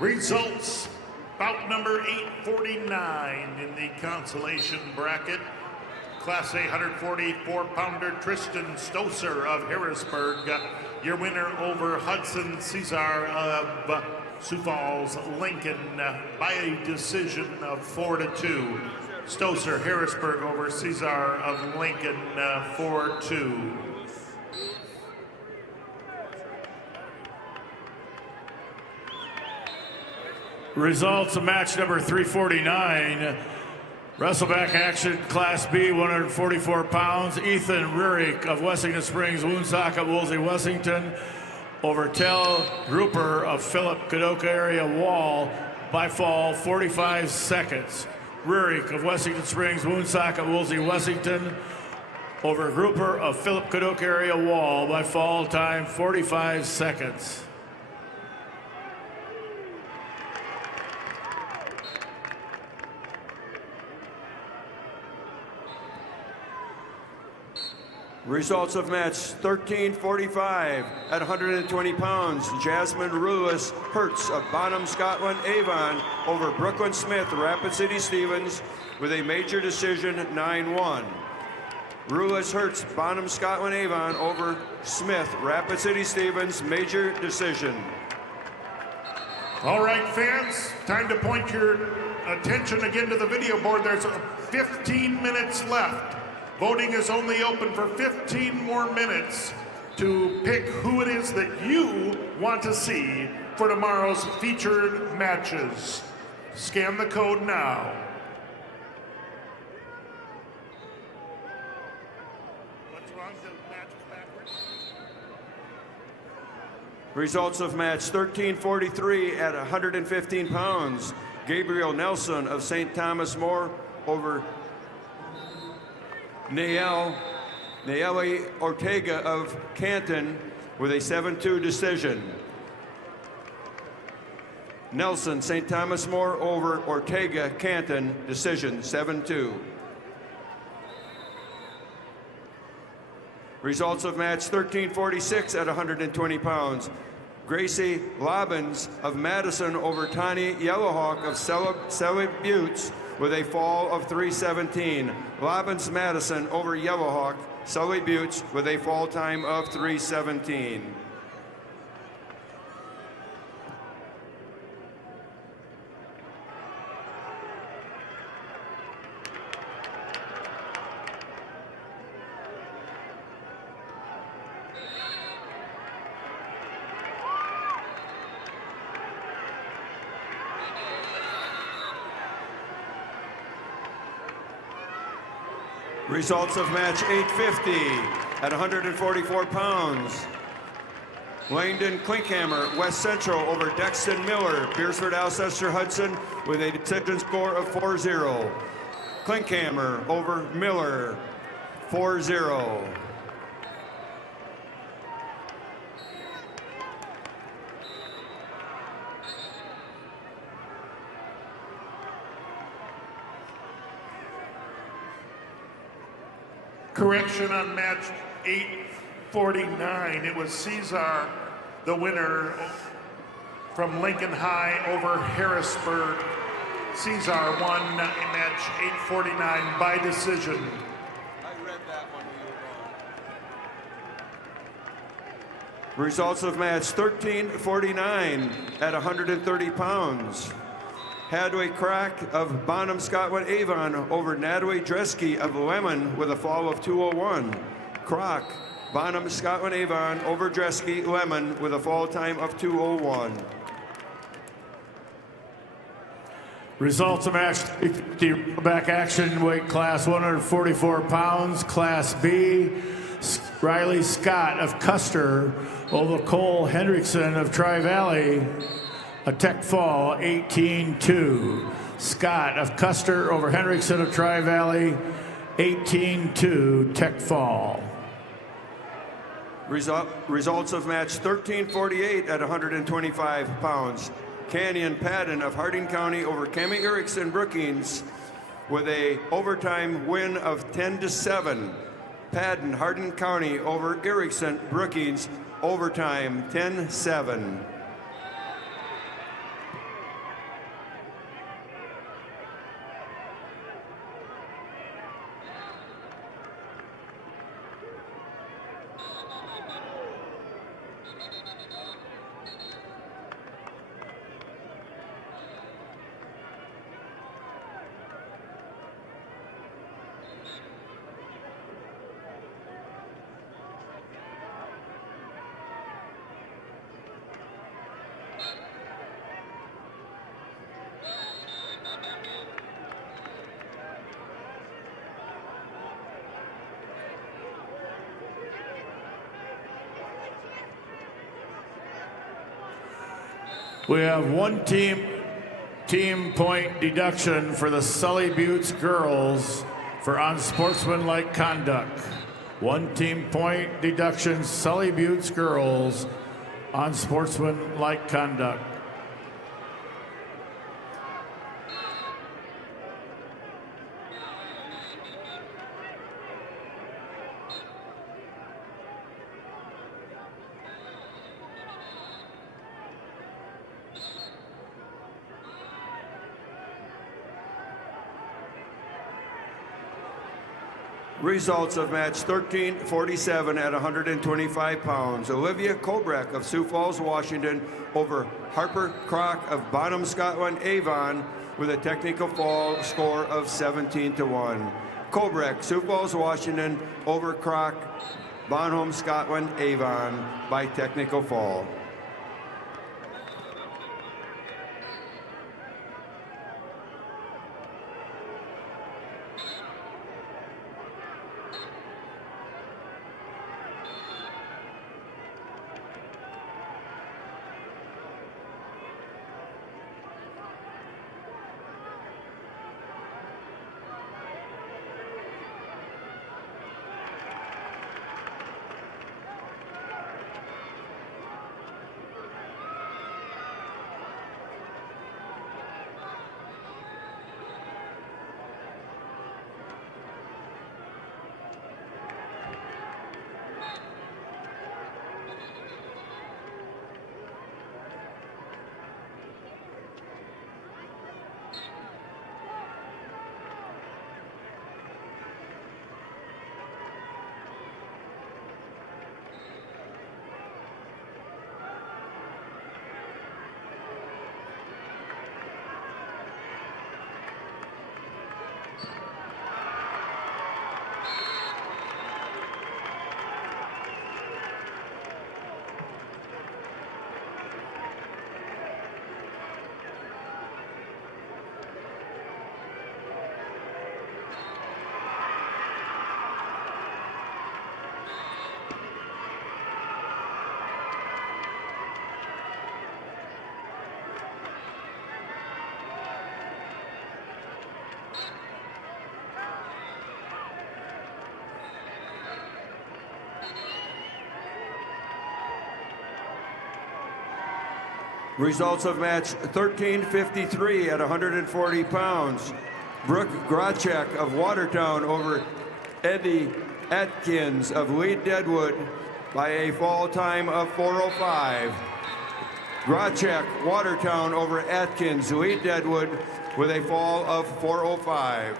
Results, bout number 849 in the consolation bracket. Class A 144-pounder Tristan Stoser of Harrisburg, your winner over Hudson Cesar of Sioux Falls, Lincoln, by a decision of 4-2. Stoser, Harrisburg over Cesar of Lincoln, 4-2. Results of match number 349, wrestleback action, Class B, 144 pounds. Ethan Rurik of Wessington Springs, Woonsocket, Woolsey, Wessington over Tel Grouper of Philip Kadoka area Wall by fall 45 seconds. Rurik of Wessington Springs, Woonsocket, Woolsey, Wessington over Grouper of Philip Kadoka area Wall by fall time 45 seconds. Results of match 1345 at 120 pounds. Jasmine Rulis Hertz of Bonham, Scotland, Avon over Brooklyn Smith, Rapid City, Stevens with a major decision 9-1. Rulis Hertz, Bonham, Scotland, Avon over Smith, Rapid City, Stevens, major decision. All right, fans, time to point your attention again to the video board. There's 15 minutes left. Voting is only open for 15 more minutes to pick who it is that you want to see for tomorrow's featured matches. Scan the code now. What's wrong? The match is backwards? Results of match 1343 at 115 pounds. Gabriel Nelson of St. Thomas More over Nayeli Ortega of Canton with a 7-2 decision. Nelson, St. Thomas More over Ortega, Canton, decision 7-2. Results of match 1346 at 120 pounds. Gracie Lobbins of Madison over Tani Yellowhawk of Selly Buttes with a fall of 3:17. Lobbins Madison over Yellowhawk, Selly Buttes with a fall time of 3:17. Results of match 850 at 144 pounds. Langdon Klinkhammer, West Central over Dexton Miller, Beersford Alcester Hudson with a decision score of 4-0. Klinkhammer over Miller, 4-0. Correction on match 849. It was Cesar, the winner from Lincoln High over Harrisburg. Cesar won match 849 by decision. I read that one. Results of match 1349 at 130 pounds. Hadway Crack of Bonham Scotland Avon over Nadway Dresky of Lemon with a fall of 2:01. Croc, Bonham Scotland Avon over Dresky Lemon with a fall time of 2:01. Results of match 50 back action, weight class 144 pounds, class B. Riley Scott of Custer over Cole Hendrickson of Tri-Valley. A tech fall, 18-2. Scott of Custer over Hendrickson of Tri-Valley, 18-2, tech fall. Results of match 1348 at 125 pounds. Canyon Padden of Harding County over Cami Erickson Brookings with a overtime win of 10-7. Padden, Harding County over Erickson Brookings, overtime 10-7. We have one team point deduction for the Sully Buttes girls for unsportsmanlike conduct. One team point deduction, Sully Buttes girls, unsportsmanlike conduct. Results of match 1347 at 125 pounds. Olivia Kobrak of Sioux Falls, Washington over Harper Crock of Bonham Scotland Avon with a technical fall score of 17-1. Kobrak, Sioux Falls, Washington over Crock, Bonham Scotland Avon by technical fall. Results of match 1353 at 140 pounds. Brooke Grachek of Watertown over Eddie Atkins of Lee Deadwood by a fall time of 4:05. Grachek, Watertown over Atkins, Lee Deadwood with a fall of 4:05.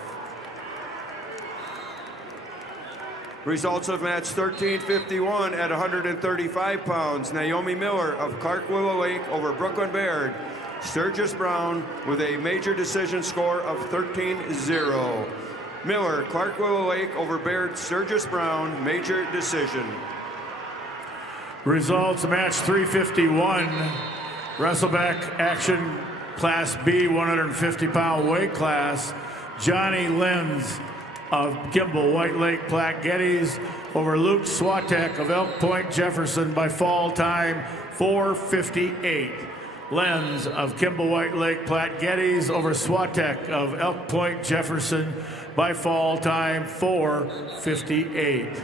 Results of match 1351 at 135 pounds. Naomi Miller of Clark Willow Lake over Brooklyn Baird. Sturgis Brown with a major decision score of 13-0. Miller, Clark Willow Lake over Baird, Sturgis Brown, major decision. Results match 351. Wrestleback action Class B 150-pound weight class. Johnny Lenz of Kimball White Lake Platte Geddes over Luke Swatek of Elk Point Jefferson by fall time 4:58. Lenz of Kimball White Lake Platte Geddes over Swatek of Elk Point Jefferson by fall time 4:58.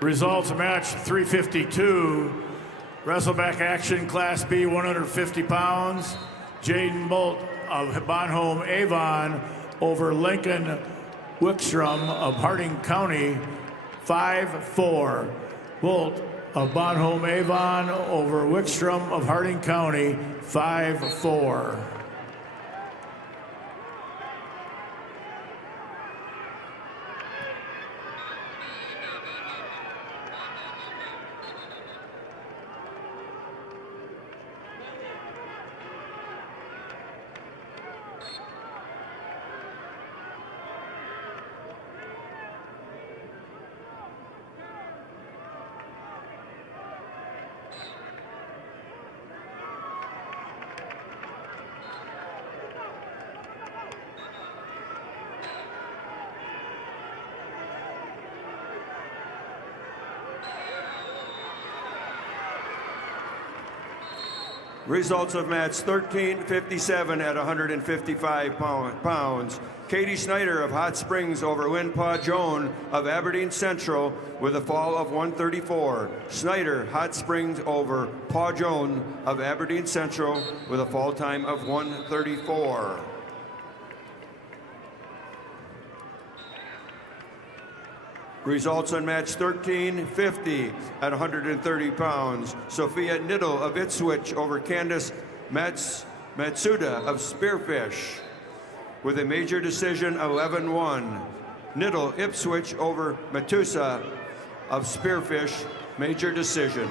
Results of match 352. Wrestleback action Class B 150 pounds. Jaden Bolt of Bonhomme Avon over Lincoln Wickstrom of Harding County 5-4. Bolt of Bonhomme Avon over Wickstrom of Harding County 5-4. Results of match 1357 at 155 pounds. Katie Snyder of Hot Springs over Lynn Pa Joan of Aberdeen Central with a fall of 134. Snyder, Hot Springs over Pa Joan of Aberdeen Central with a fall time of 134. Results on match 1350 at 130 pounds. Sophia Niddle of Ipswich over Candace Matsuda of Spearfish with a major decision 11-1. Niddle Ipswich over Matusa of Spearfish, major decision.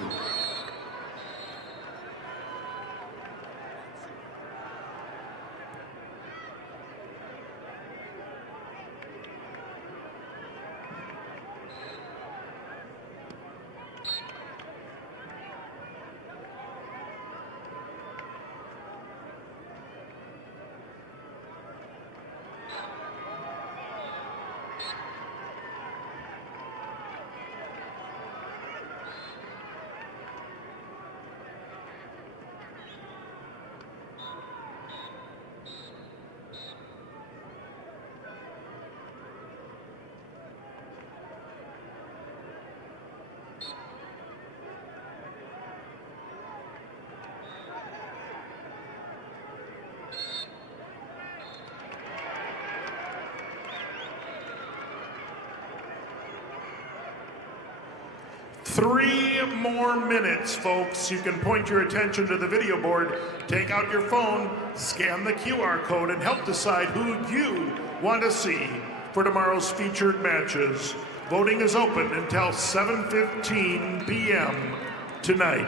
Three more minutes, folks. You can point your attention to the video board, take out your phone, scan the QR code, and help decide who you want to see for tomorrow's featured matches. Voting is open until 7:15 p.m. tonight.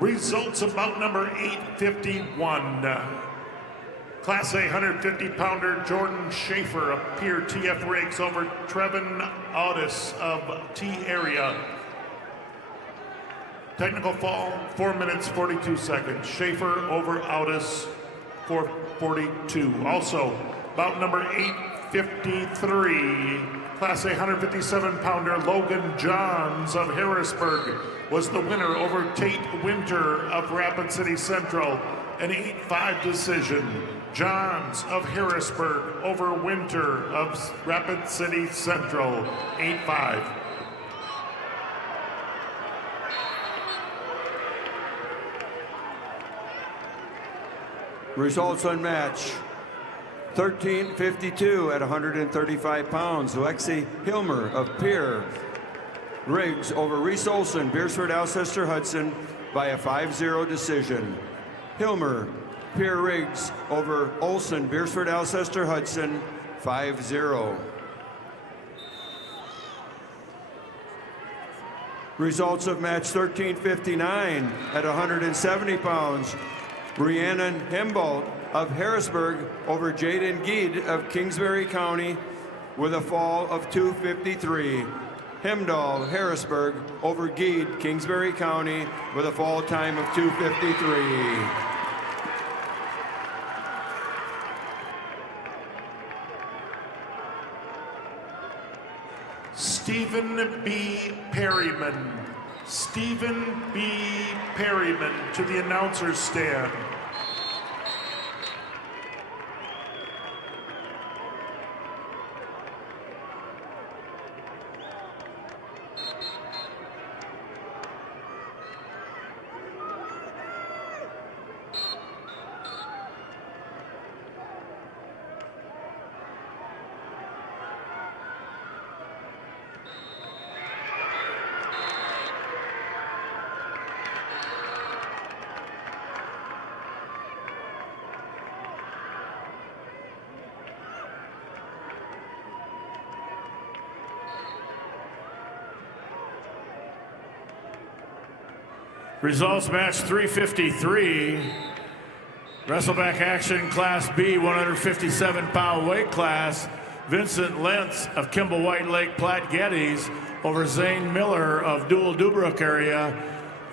Results of bout number 851. Class A 150-pounder Jordan Schaefer of Pier TF Rakes over Trevin Audis of T Area. Technical fall, 4 minutes, 42 seconds. Schaefer over Audis, 4:42. Also, bout number 853. Class A 157-pounder Logan Johns of Harrisburg was the winner over Tate Winter of Rapid City Central. An 8-5 decision. Johns of Harrisburg over Winter of Rapid City Central, 8-5. Results on match. 13:52 at 135 pounds. Lexi Hilmer of Pier Riggs over Reese Olson, Beersford, Alcester, Hudson by a 5-0 decision. Hilmer, Pier Riggs over Olson, Beersford, Alcester, Hudson, 5-0. Results of match 13:59 at 170 pounds. Rhiannon Hembold of Harrisburg over Jaden Geed of Kingsbury County with a fall of 2:53. Hemdahl, Harrisburg over Geed, Kingsbury County with a fall time of 2:53. Stephen B. Perryman. Stephen B. Perryman to the announcer's stand. Results match 353. Wrestleback action Class B 157-pound weight class. Vincent Lentz of Kimball White Lake Platte Geddes over Zane Miller of Dual Dubrook area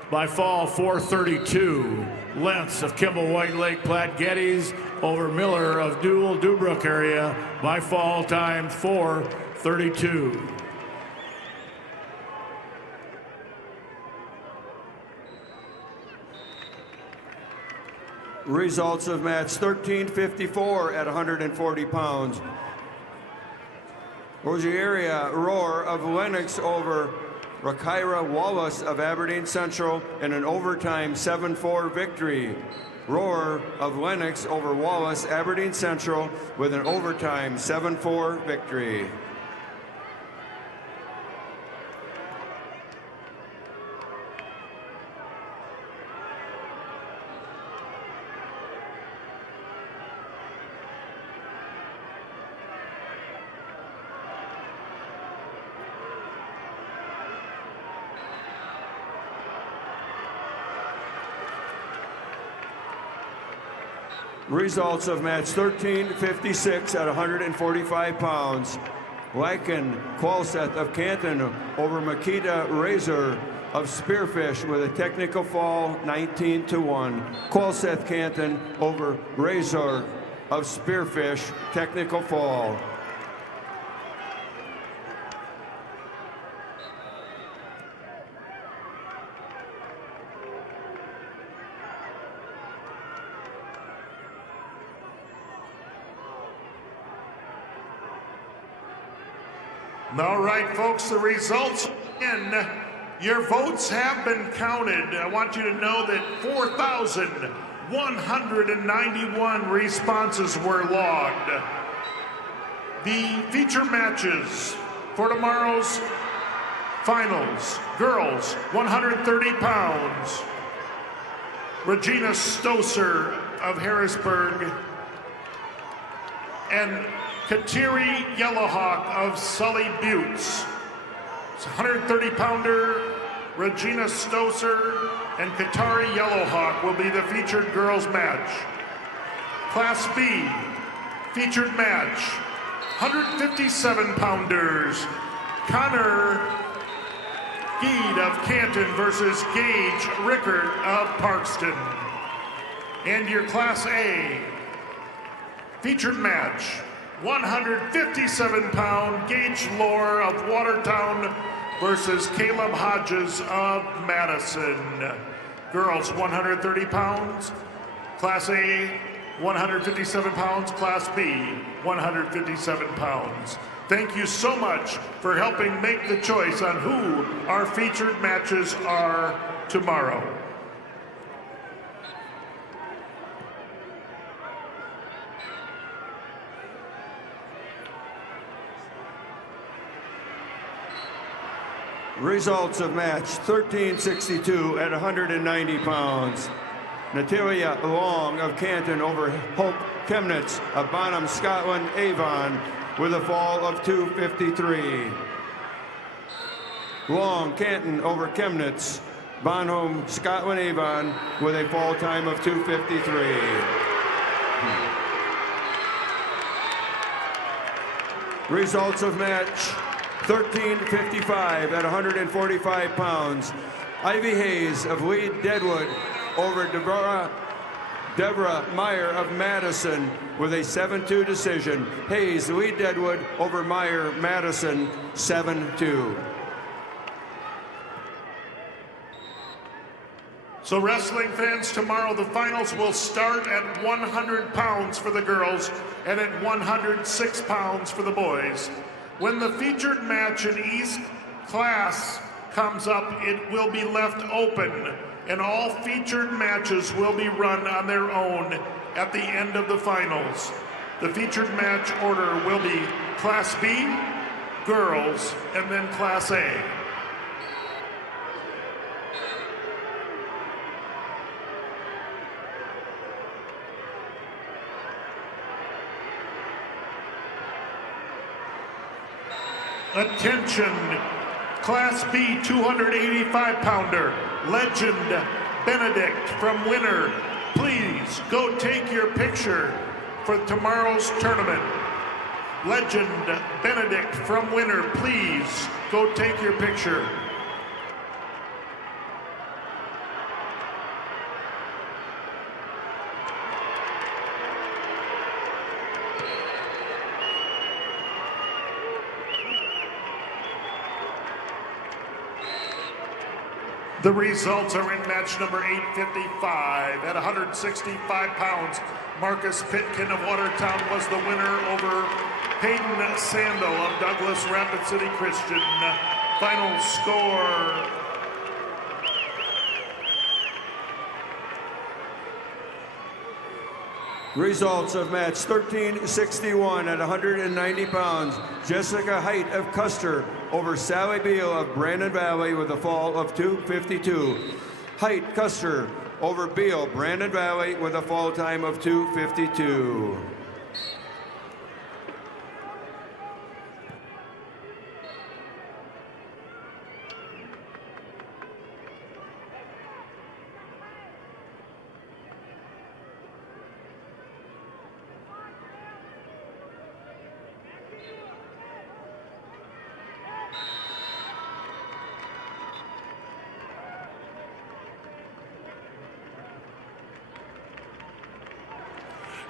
by fall 4:32. Lentz of Kimball White Lake Platte Geddes over Miller of Dual Dubrook area by fall time 4:32. Results of match 13:54 at 140 pounds. Rogeria Roar of Lennox over Rakira Wallace of Aberdeen Central in an overtime 7-4 victory. Roar of Lennox over Wallace, Aberdeen Central with an overtime 7-4 victory. Results of match 13:56 at 145 pounds. Lycan Qualseth of Canton over Makita Razor of Spearfish with a technical fall 19-1. Qualseth Canton over Razor of Spearfish, technical fall. All right, folks, the results in. Your votes have been counted. I want you to know that 4,191 responses were logged. The feature matches for tomorrow's finals. Girls, 130 pounds. Regina Stoser of Harrisburg, and Kateri Yellowhawk of Sully Buttes. 130-pounder Regina Stoser and Katari Yellowhawk will be the featured girls match. Class B, featured match, 157-pounders, Connor Geed of Canton versus Gage Rickard of Parkston. And your Class A, featured match, 157-pound Gage Lohr of Watertown versus Caleb Hodges of Madison. Girls, 130 pounds. Class A, 157 pounds. Class B, 157 pounds. Thank you so much for helping make the choice on who our featured matches are tomorrow. Results of match 1362 at 190 pounds. Natalia Long of Canton over Hope Chemnitz of Bonham, Scotland, Avon with a fall of 253. Long, Canton over Chemnitz, Bonham, Scotland, Avon with a fall time of 253. Results of match 1355 at 145 pounds. Ivy Hayes of Lee Deadwood over Deborah Meyer of Madison with a 7-2 decision. Hayes, Lee Deadwood over Meyer, Madison, 7-2. So wrestling fans, tomorrow the finals will start at 100 pounds for the girls and at 106 pounds for the boys. When the featured match in each class comes up, it will be left open, and all featured matches will be run on their own at the end of the finals. The featured match order will be Class B, girls, and then Class A. Attention, Class B 285-pounder, Legend Benedict from Winner. Please go take your picture for tomorrow's tournament. Legend Benedict from Winner, please go take your picture. The results are in match number 855 at 165 pounds. Marcus Pitkin of Watertown was the winner over Hayden Sandel of Douglas Rapid City Christian. Final score. Results of match 1361 at 190 pounds. Jessica Height of Custer over Sally Beal of Brandon Valley with a fall of 252. Height, Custer over Beal, Brandon Valley with a fall time of 252.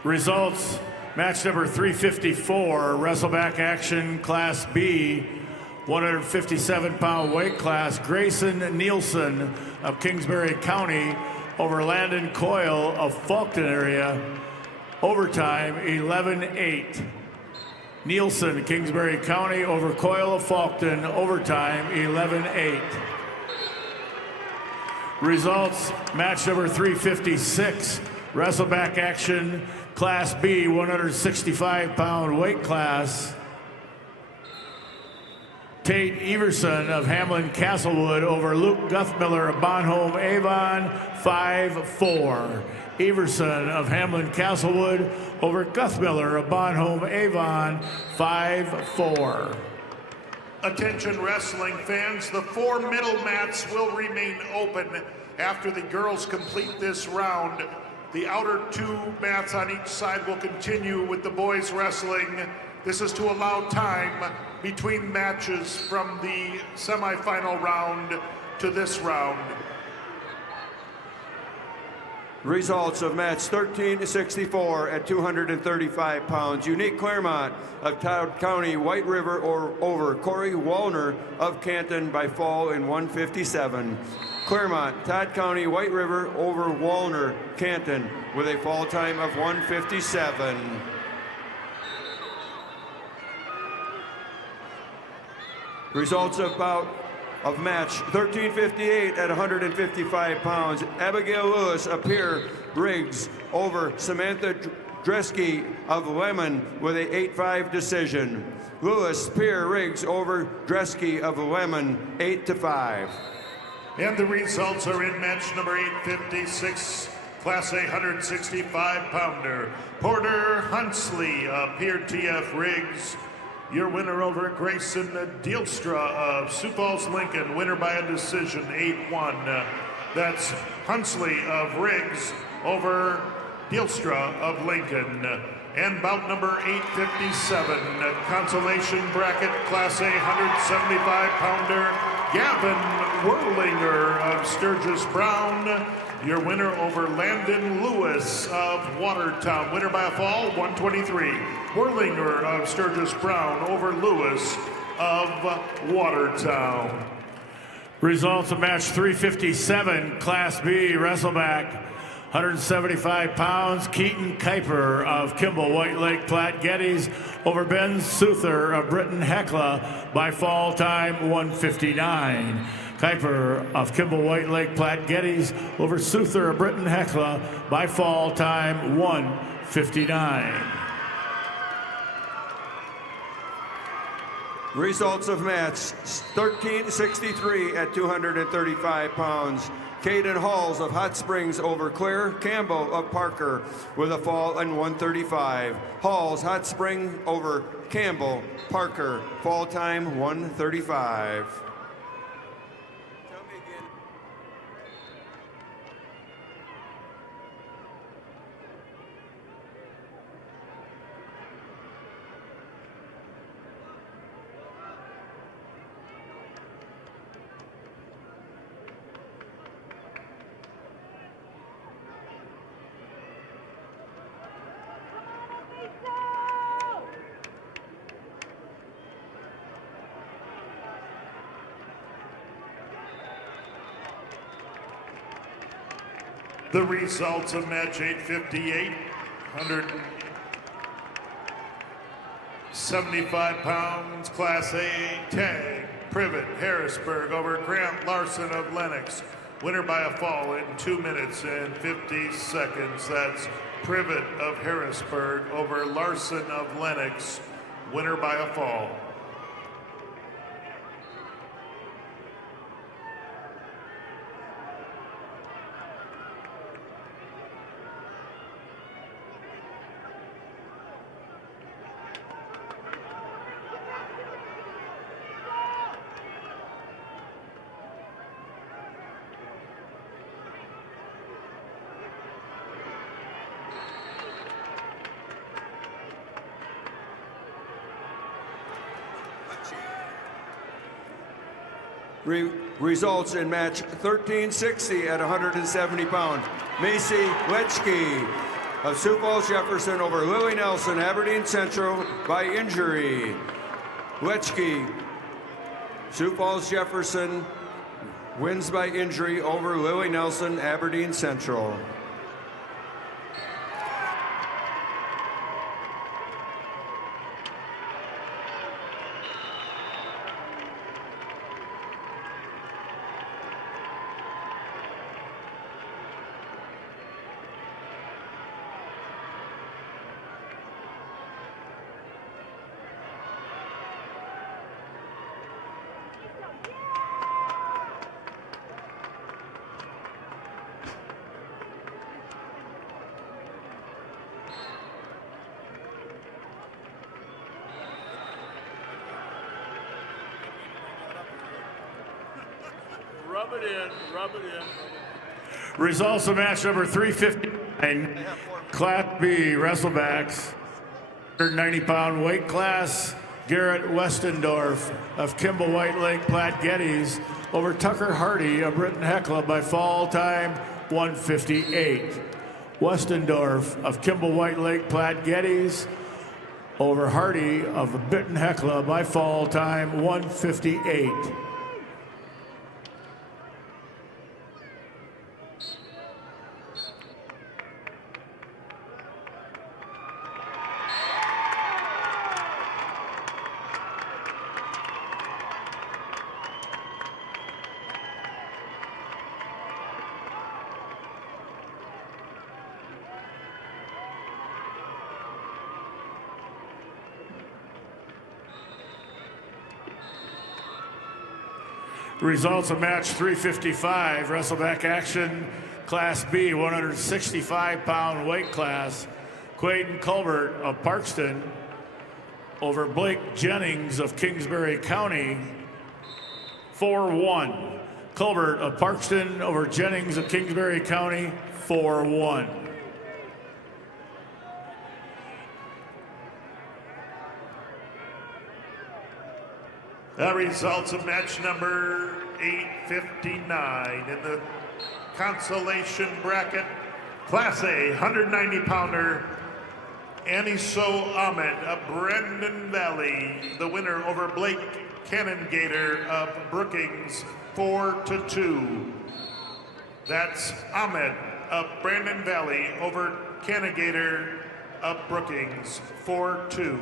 Results, match number 354, wrestleback action, Class B, 157-pound weight class. Grayson Nielsen of Kingsbury County over Landon Coyle of Fulton area. Overtime, 11-8. Nielsen, Kingsbury County over Coyle of Fulton. Overtime, 11-8. Results, match number 356, wrestleback action, Class B, 165-pound weight class. Tate Everson of Hamlin Castlewood over Luke Guthmiller of Bonhomme Avon, 5-4. Everson of Hamlin Castlewood over Guthmiller of Bonhomme Avon, 5-4. Attention wrestling fans, the 4 middle mats will remain open after the girls complete this round. The outer 2 mats on each side will continue with the boys wrestling. This is to allow time between matches from the semifinal round to this round. Results of match 1364 at 235 pounds. Unique Claremont of Todd County, White River over Corey Wallner of Canton by fall in 157. Claremont, Todd County, White River over Wallner, Canton with a fall time of 157. Results of match 1358 at 155 pounds. Abigail Lewis of Pierre Briggs over Samantha Dresky of Lemon with a 8-5 decision. Lewis, Pierre Riggs over Dresky of Lemon, 8-5. And the results are in match number 856, Class A 165-pounder. Porter Hunsley of Pierre TF Riggs, your winner over Grayson Dielstra of Sioux Falls, Lincoln, winner by a decision, 8-1. That's Hunsley of Riggs over Dielstra of Lincoln. And bout number 857, consolation bracket, Class A 175-pounder, Gavin Werlinger of Sturgis Brown, your winner over Landon Lewis of Watertown, winner by a fall, 123. Werlinger of Sturgis Brown over Lewis of Watertown. Results of match 357, Class B, Wrestleback, 175 pounds, Keaton Kuiper of Kimball, White Lake, Platte Geddes over Ben Souther of Britton Hecla by fall time 159. Kuiper of Kimball, White Lake, Platte Geddes over Souther of Britton Hecla by fall time 159. Results of match 1363 at 235 pounds. Caden Halls of Hot Springs over Claire Campbell of Parker with a fall in 135. Halls, Hot Spring over Campbell, Parker, fall time 135. The results of match 858, 175 pounds, Class A tag, Privet Harrisburg over Grant Larson of Lenox. Winner by a fall in 2 minutes and 50 seconds. That's Privet of Harrisburg over Larson of Lenox. Winner by a fall. Results in match 1360 at 170 pounds. Macy Letchke of Sioux Falls Jefferson over Lily Nelson, Aberdeen Central by injury. Letchke, Sioux Falls Jefferson wins by injury over Lily Nelson, Aberdeen Central. Rub it in, rub it in. Results of match number 359, Class B wrestlebacks, 190-pound weight class. Garrett Westendorf of Kimball White Lake Platte Geddes over Tucker Hardy of Britton Hecla by fall time 158. Westendorf of Kimball White Lake Platte Geddes over Hardy of Britton Hecla by fall time 158. Results of match 355, wrestleback action, Class B, 165-pound weight class. Quaden Colbert of Parkston over Blake Jennings of Kingsbury County, 4-1. Colbert of Parkston over Jennings of Kingsbury County, 4-1. The results of match number 859 in the consolation bracket. Class A, 190-pounder, Aniso Ahmed of Brandon Valley, the winner over Blake Canongator of Brookings, 4-2. That's Ahmed of Brandon Valley over Canongator of Brookings, 4-2.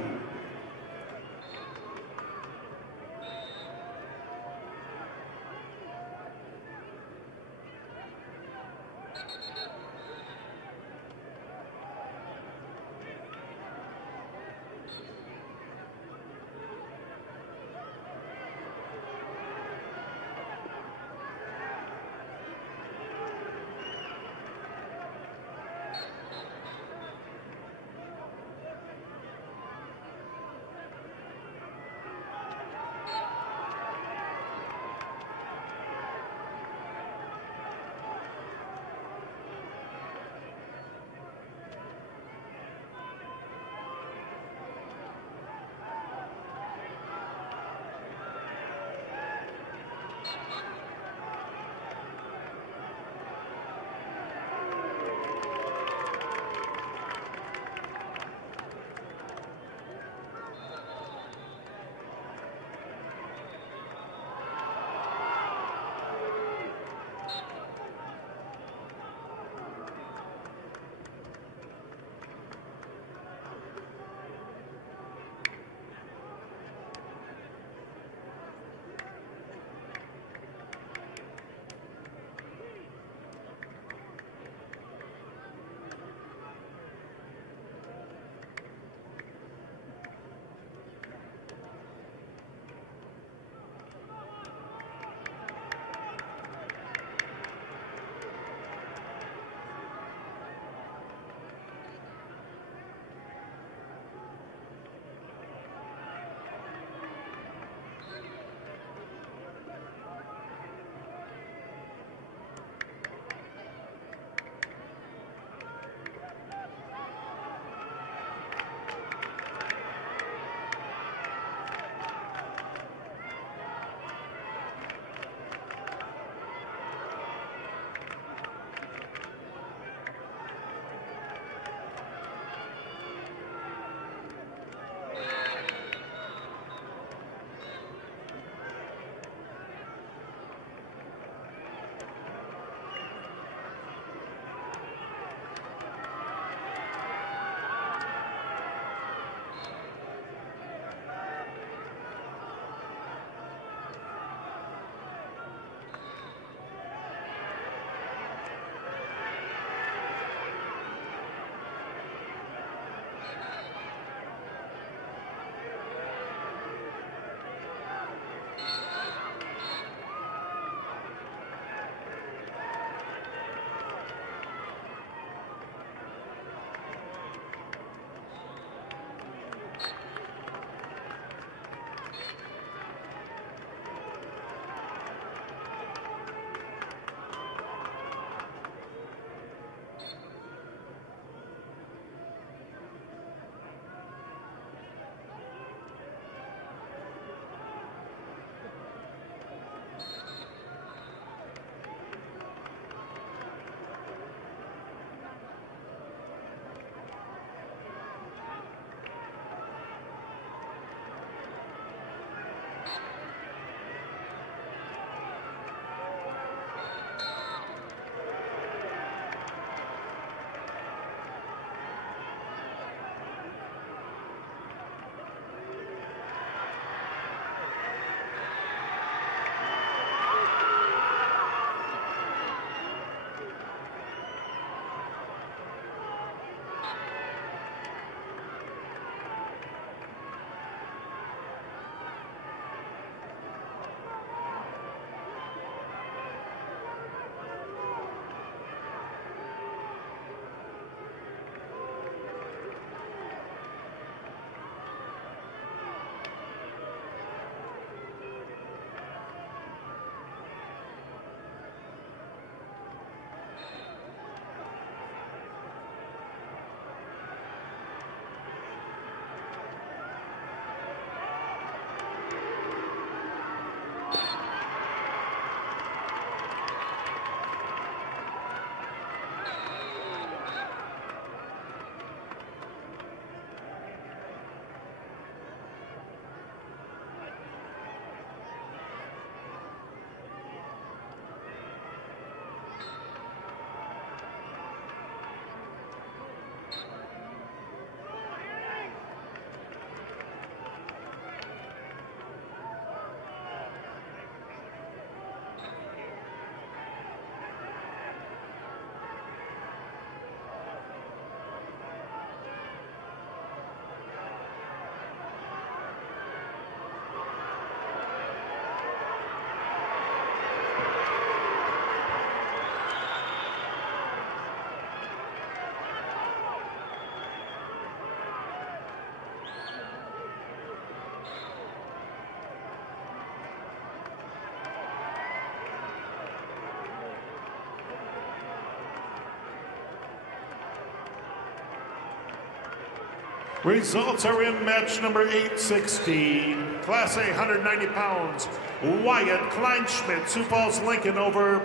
Results are in match number 860. Class A, 190 pounds. Wyatt Kleinschmidt, Sioux Falls Lincoln over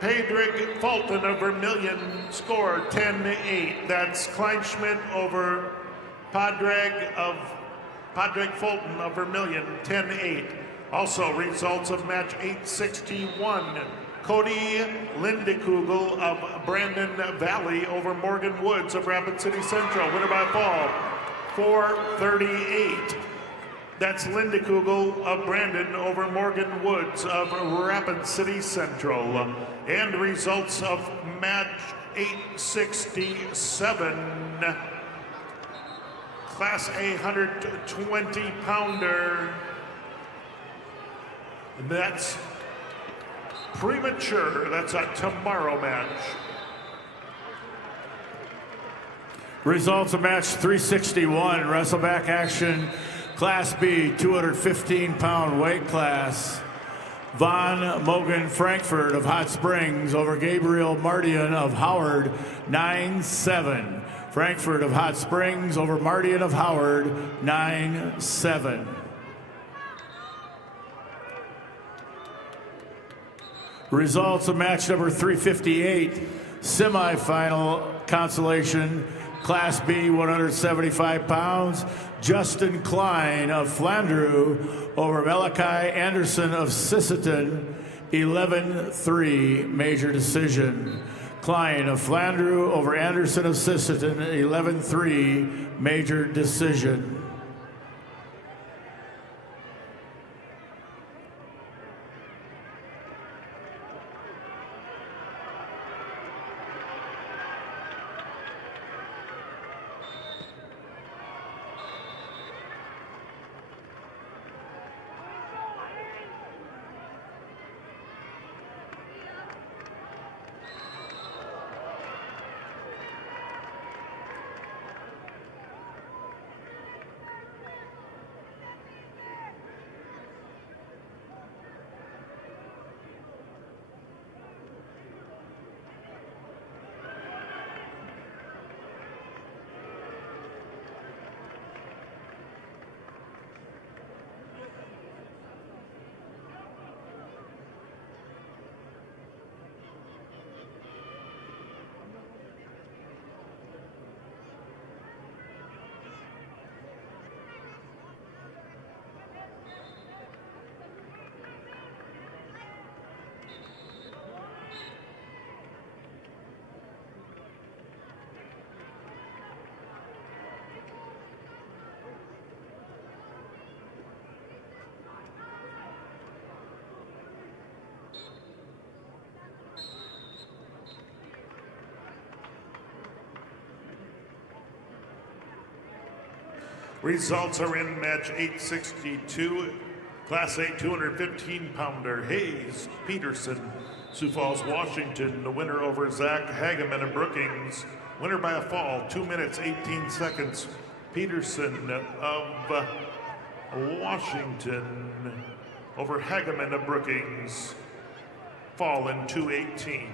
Pedrig Fulton of Vermilion. Score 10-8. That's Kleinschmidt over Padraig Fulton of Vermilion, 10-8. Also, results of match 861. Cody Lindekugel of Brandon Valley over Morgan Woods of Rapid City Central. Winner by fall, 438. That's Lindekugel of Brandon over Morgan Woods of Rapid City Central. And results of match 867. Class A 120 pounder. That's premature. That's a tomorrow match. Results of match 361, wrestleback action, Class B, 215-pound weight class. Von Mogen Frankfurt of Hot Springs over Gabriel Mardian of Howard, 9-7. Frankfurt of Hot Springs over Mardian of Howard, 9-7. Results of match number 358, semifinal consolation, Class B, 175 pounds. Justin Klein of Flandreau over Malachi Anderson of Sisseton, 11-3 major decision. Klein of Flandreau over Anderson of Sisseton, 11-3 major decision. Results are in match 862. Class A 215-pounder Hayes Peterson, Sioux Falls, Washington. The winner over Zach Hageman of Brookings. Winner by a fall, 2 minutes, 18 seconds. Peterson of Washington over Hageman of Brookings. Fall in 2:18.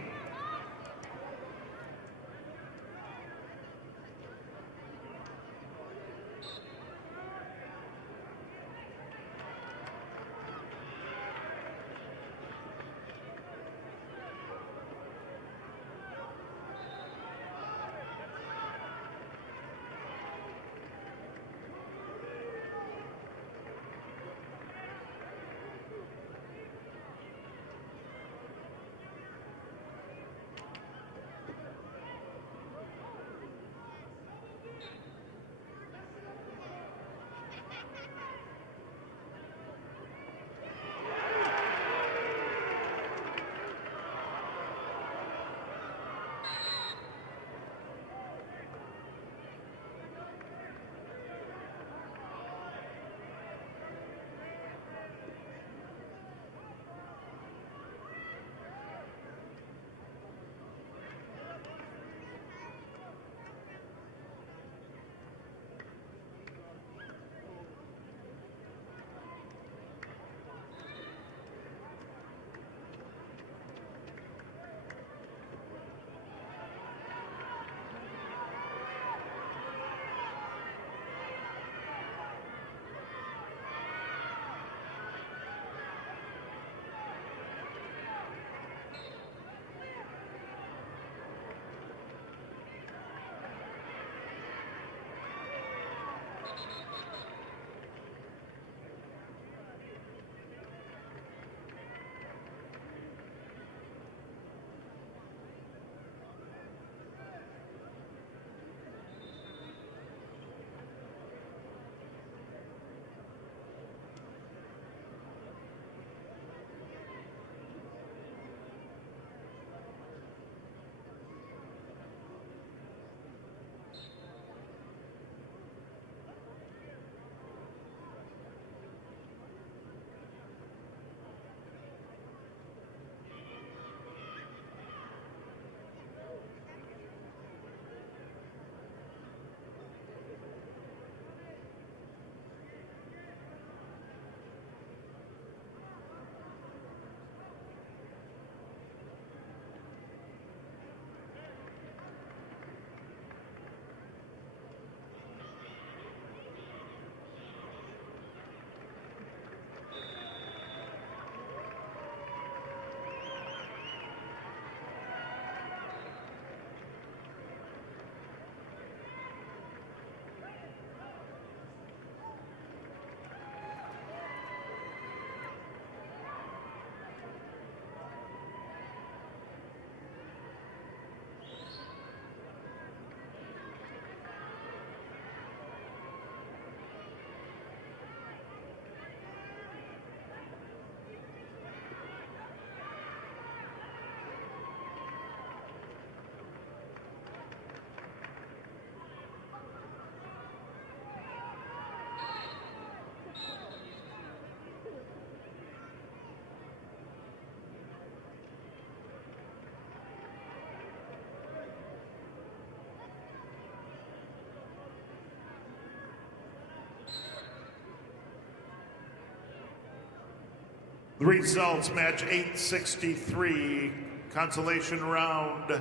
The results, match 863, consolation round,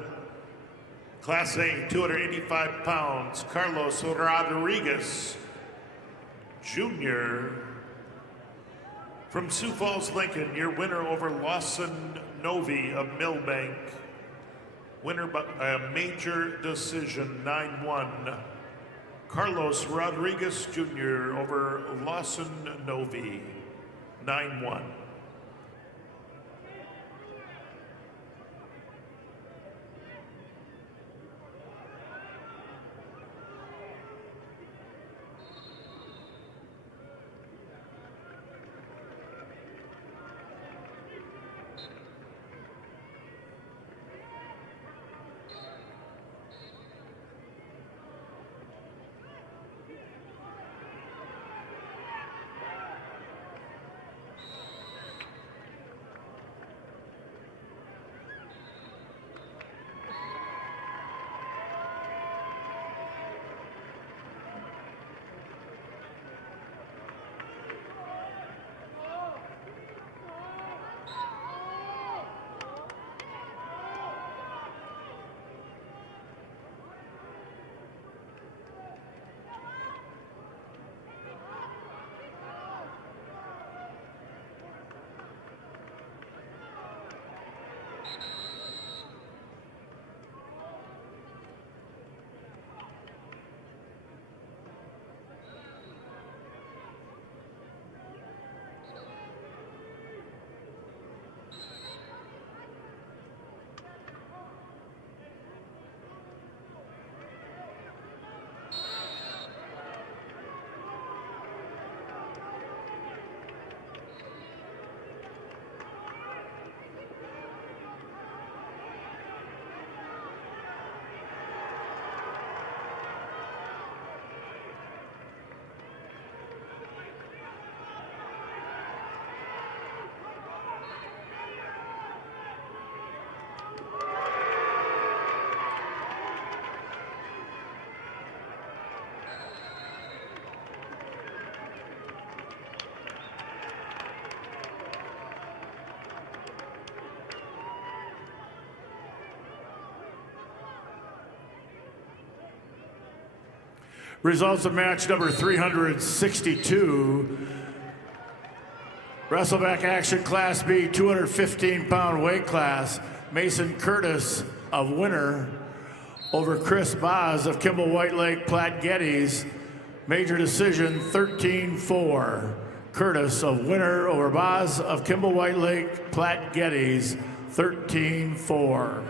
Class A, 285 pounds, Carlos Rodriguez Jr. From Sioux Falls, Lincoln, your winner over Lawson Novi of Millbank. Winner by a major decision, 9-1. Carlos Rodriguez Jr. over Lawson Novi, 9-1. Results of match number 362. Wrestleback action, Class B, 215-pound weight class. Mason Curtis of Winner over Chris Boz of Kimball White Lake Platte Geddes. Major decision 13-4. Curtis of Winner over Boz of Kimball White Lake, Platte Geddes 13-4.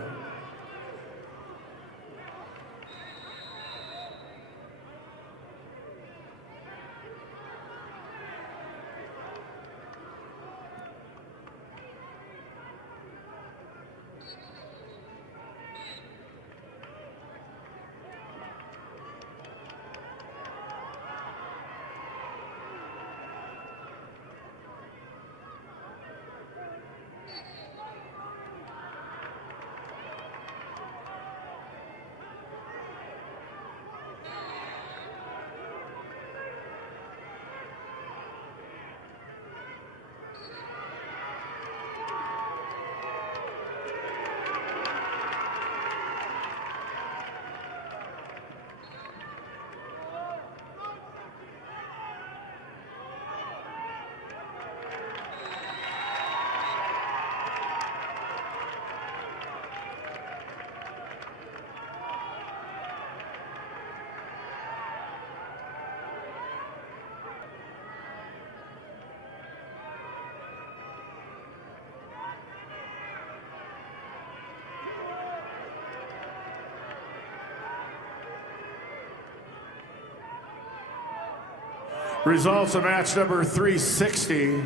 Results of match number 360.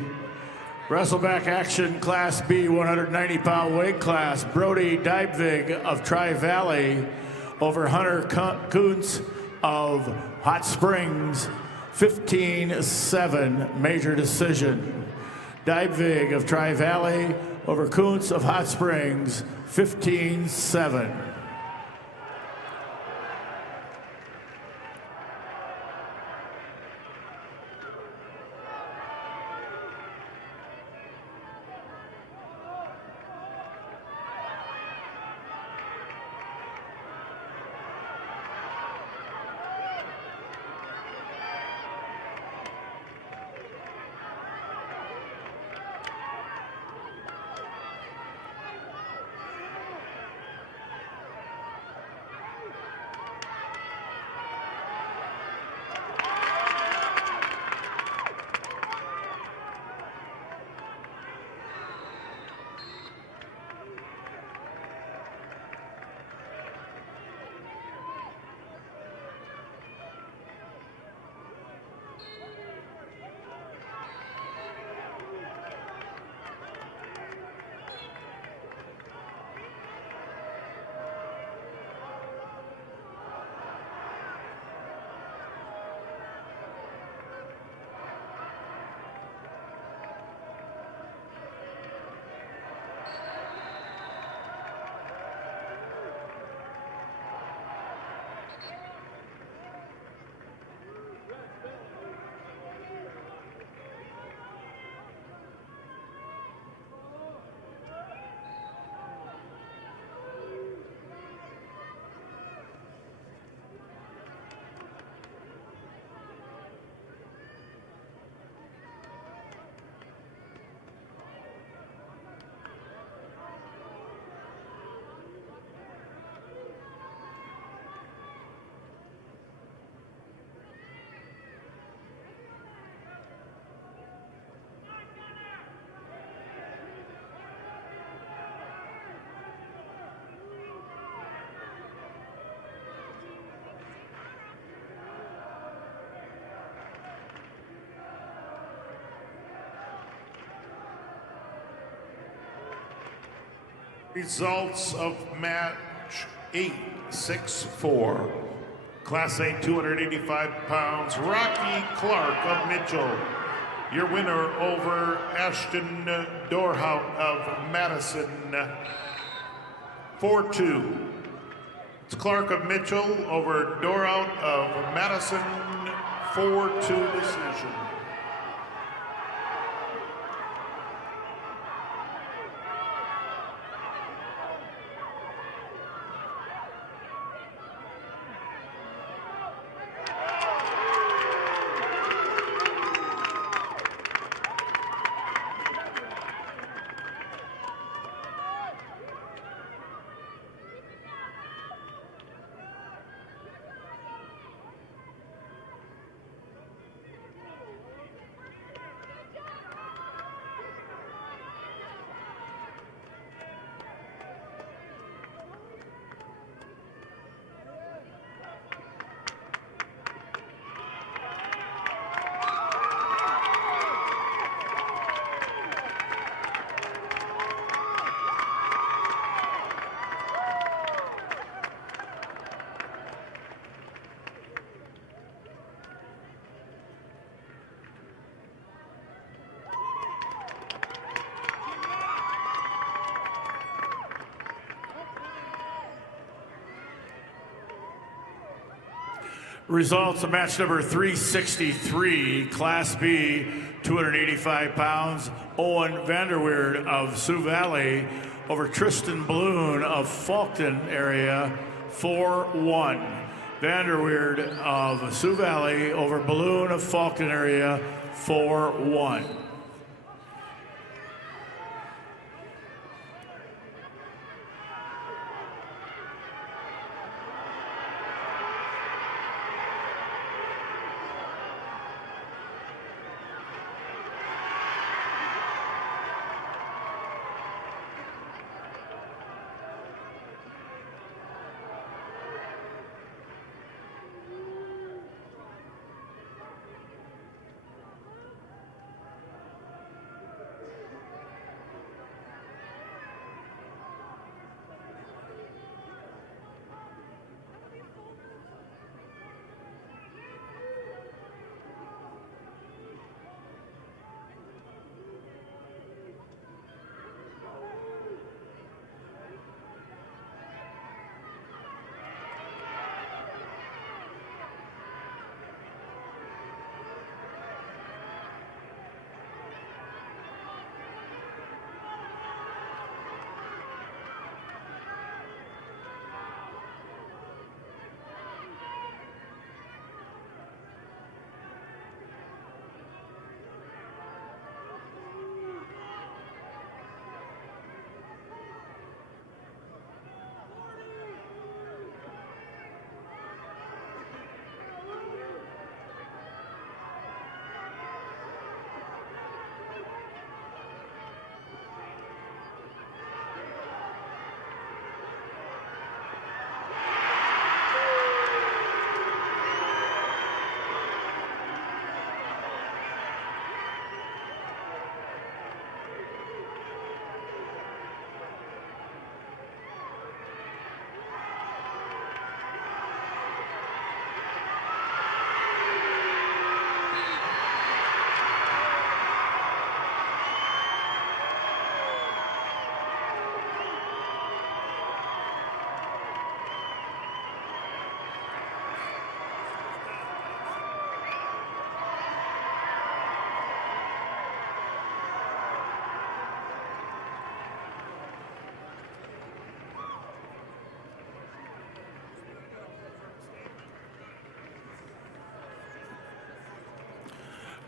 Wrestleback action Class B 190-pound weight class. Brody Dybvig of Tri-Valley over Hunter Kuntz of Hot Springs 15-7 major decision. Dybvig of Tri-Valley over Kuntz of Hot Springs 15-7. Results of match 8-6-4. Class A 285 pounds, Rocky Clark of Mitchell. Your winner over Ashton Dorhout of Madison, 4-2. It's Clark of Mitchell over Dorhout of Madison, 4-2 decision. Results of match number 363, Class B, 285 pounds. Owen Vanderweerd of Sioux Valley over Tristan Bloon of Faulkton area, 4-1. Vanderweerd of Sioux Valley over Bloon of Faulkton area, 4-1.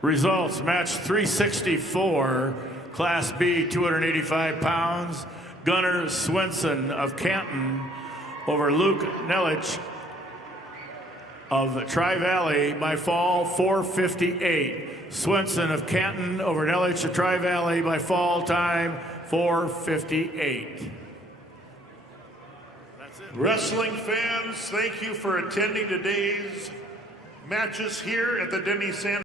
Results, match 364, Class B, 285 pounds. Gunnar Swenson of Canton over Luke Nelich of Tri-Valley by fall, 4:58. Swenson of Canton over Nelich of Tri-Valley by fall time, 4:58. Wrestling fans, thank you for attending today's matches here at the Denny Sanders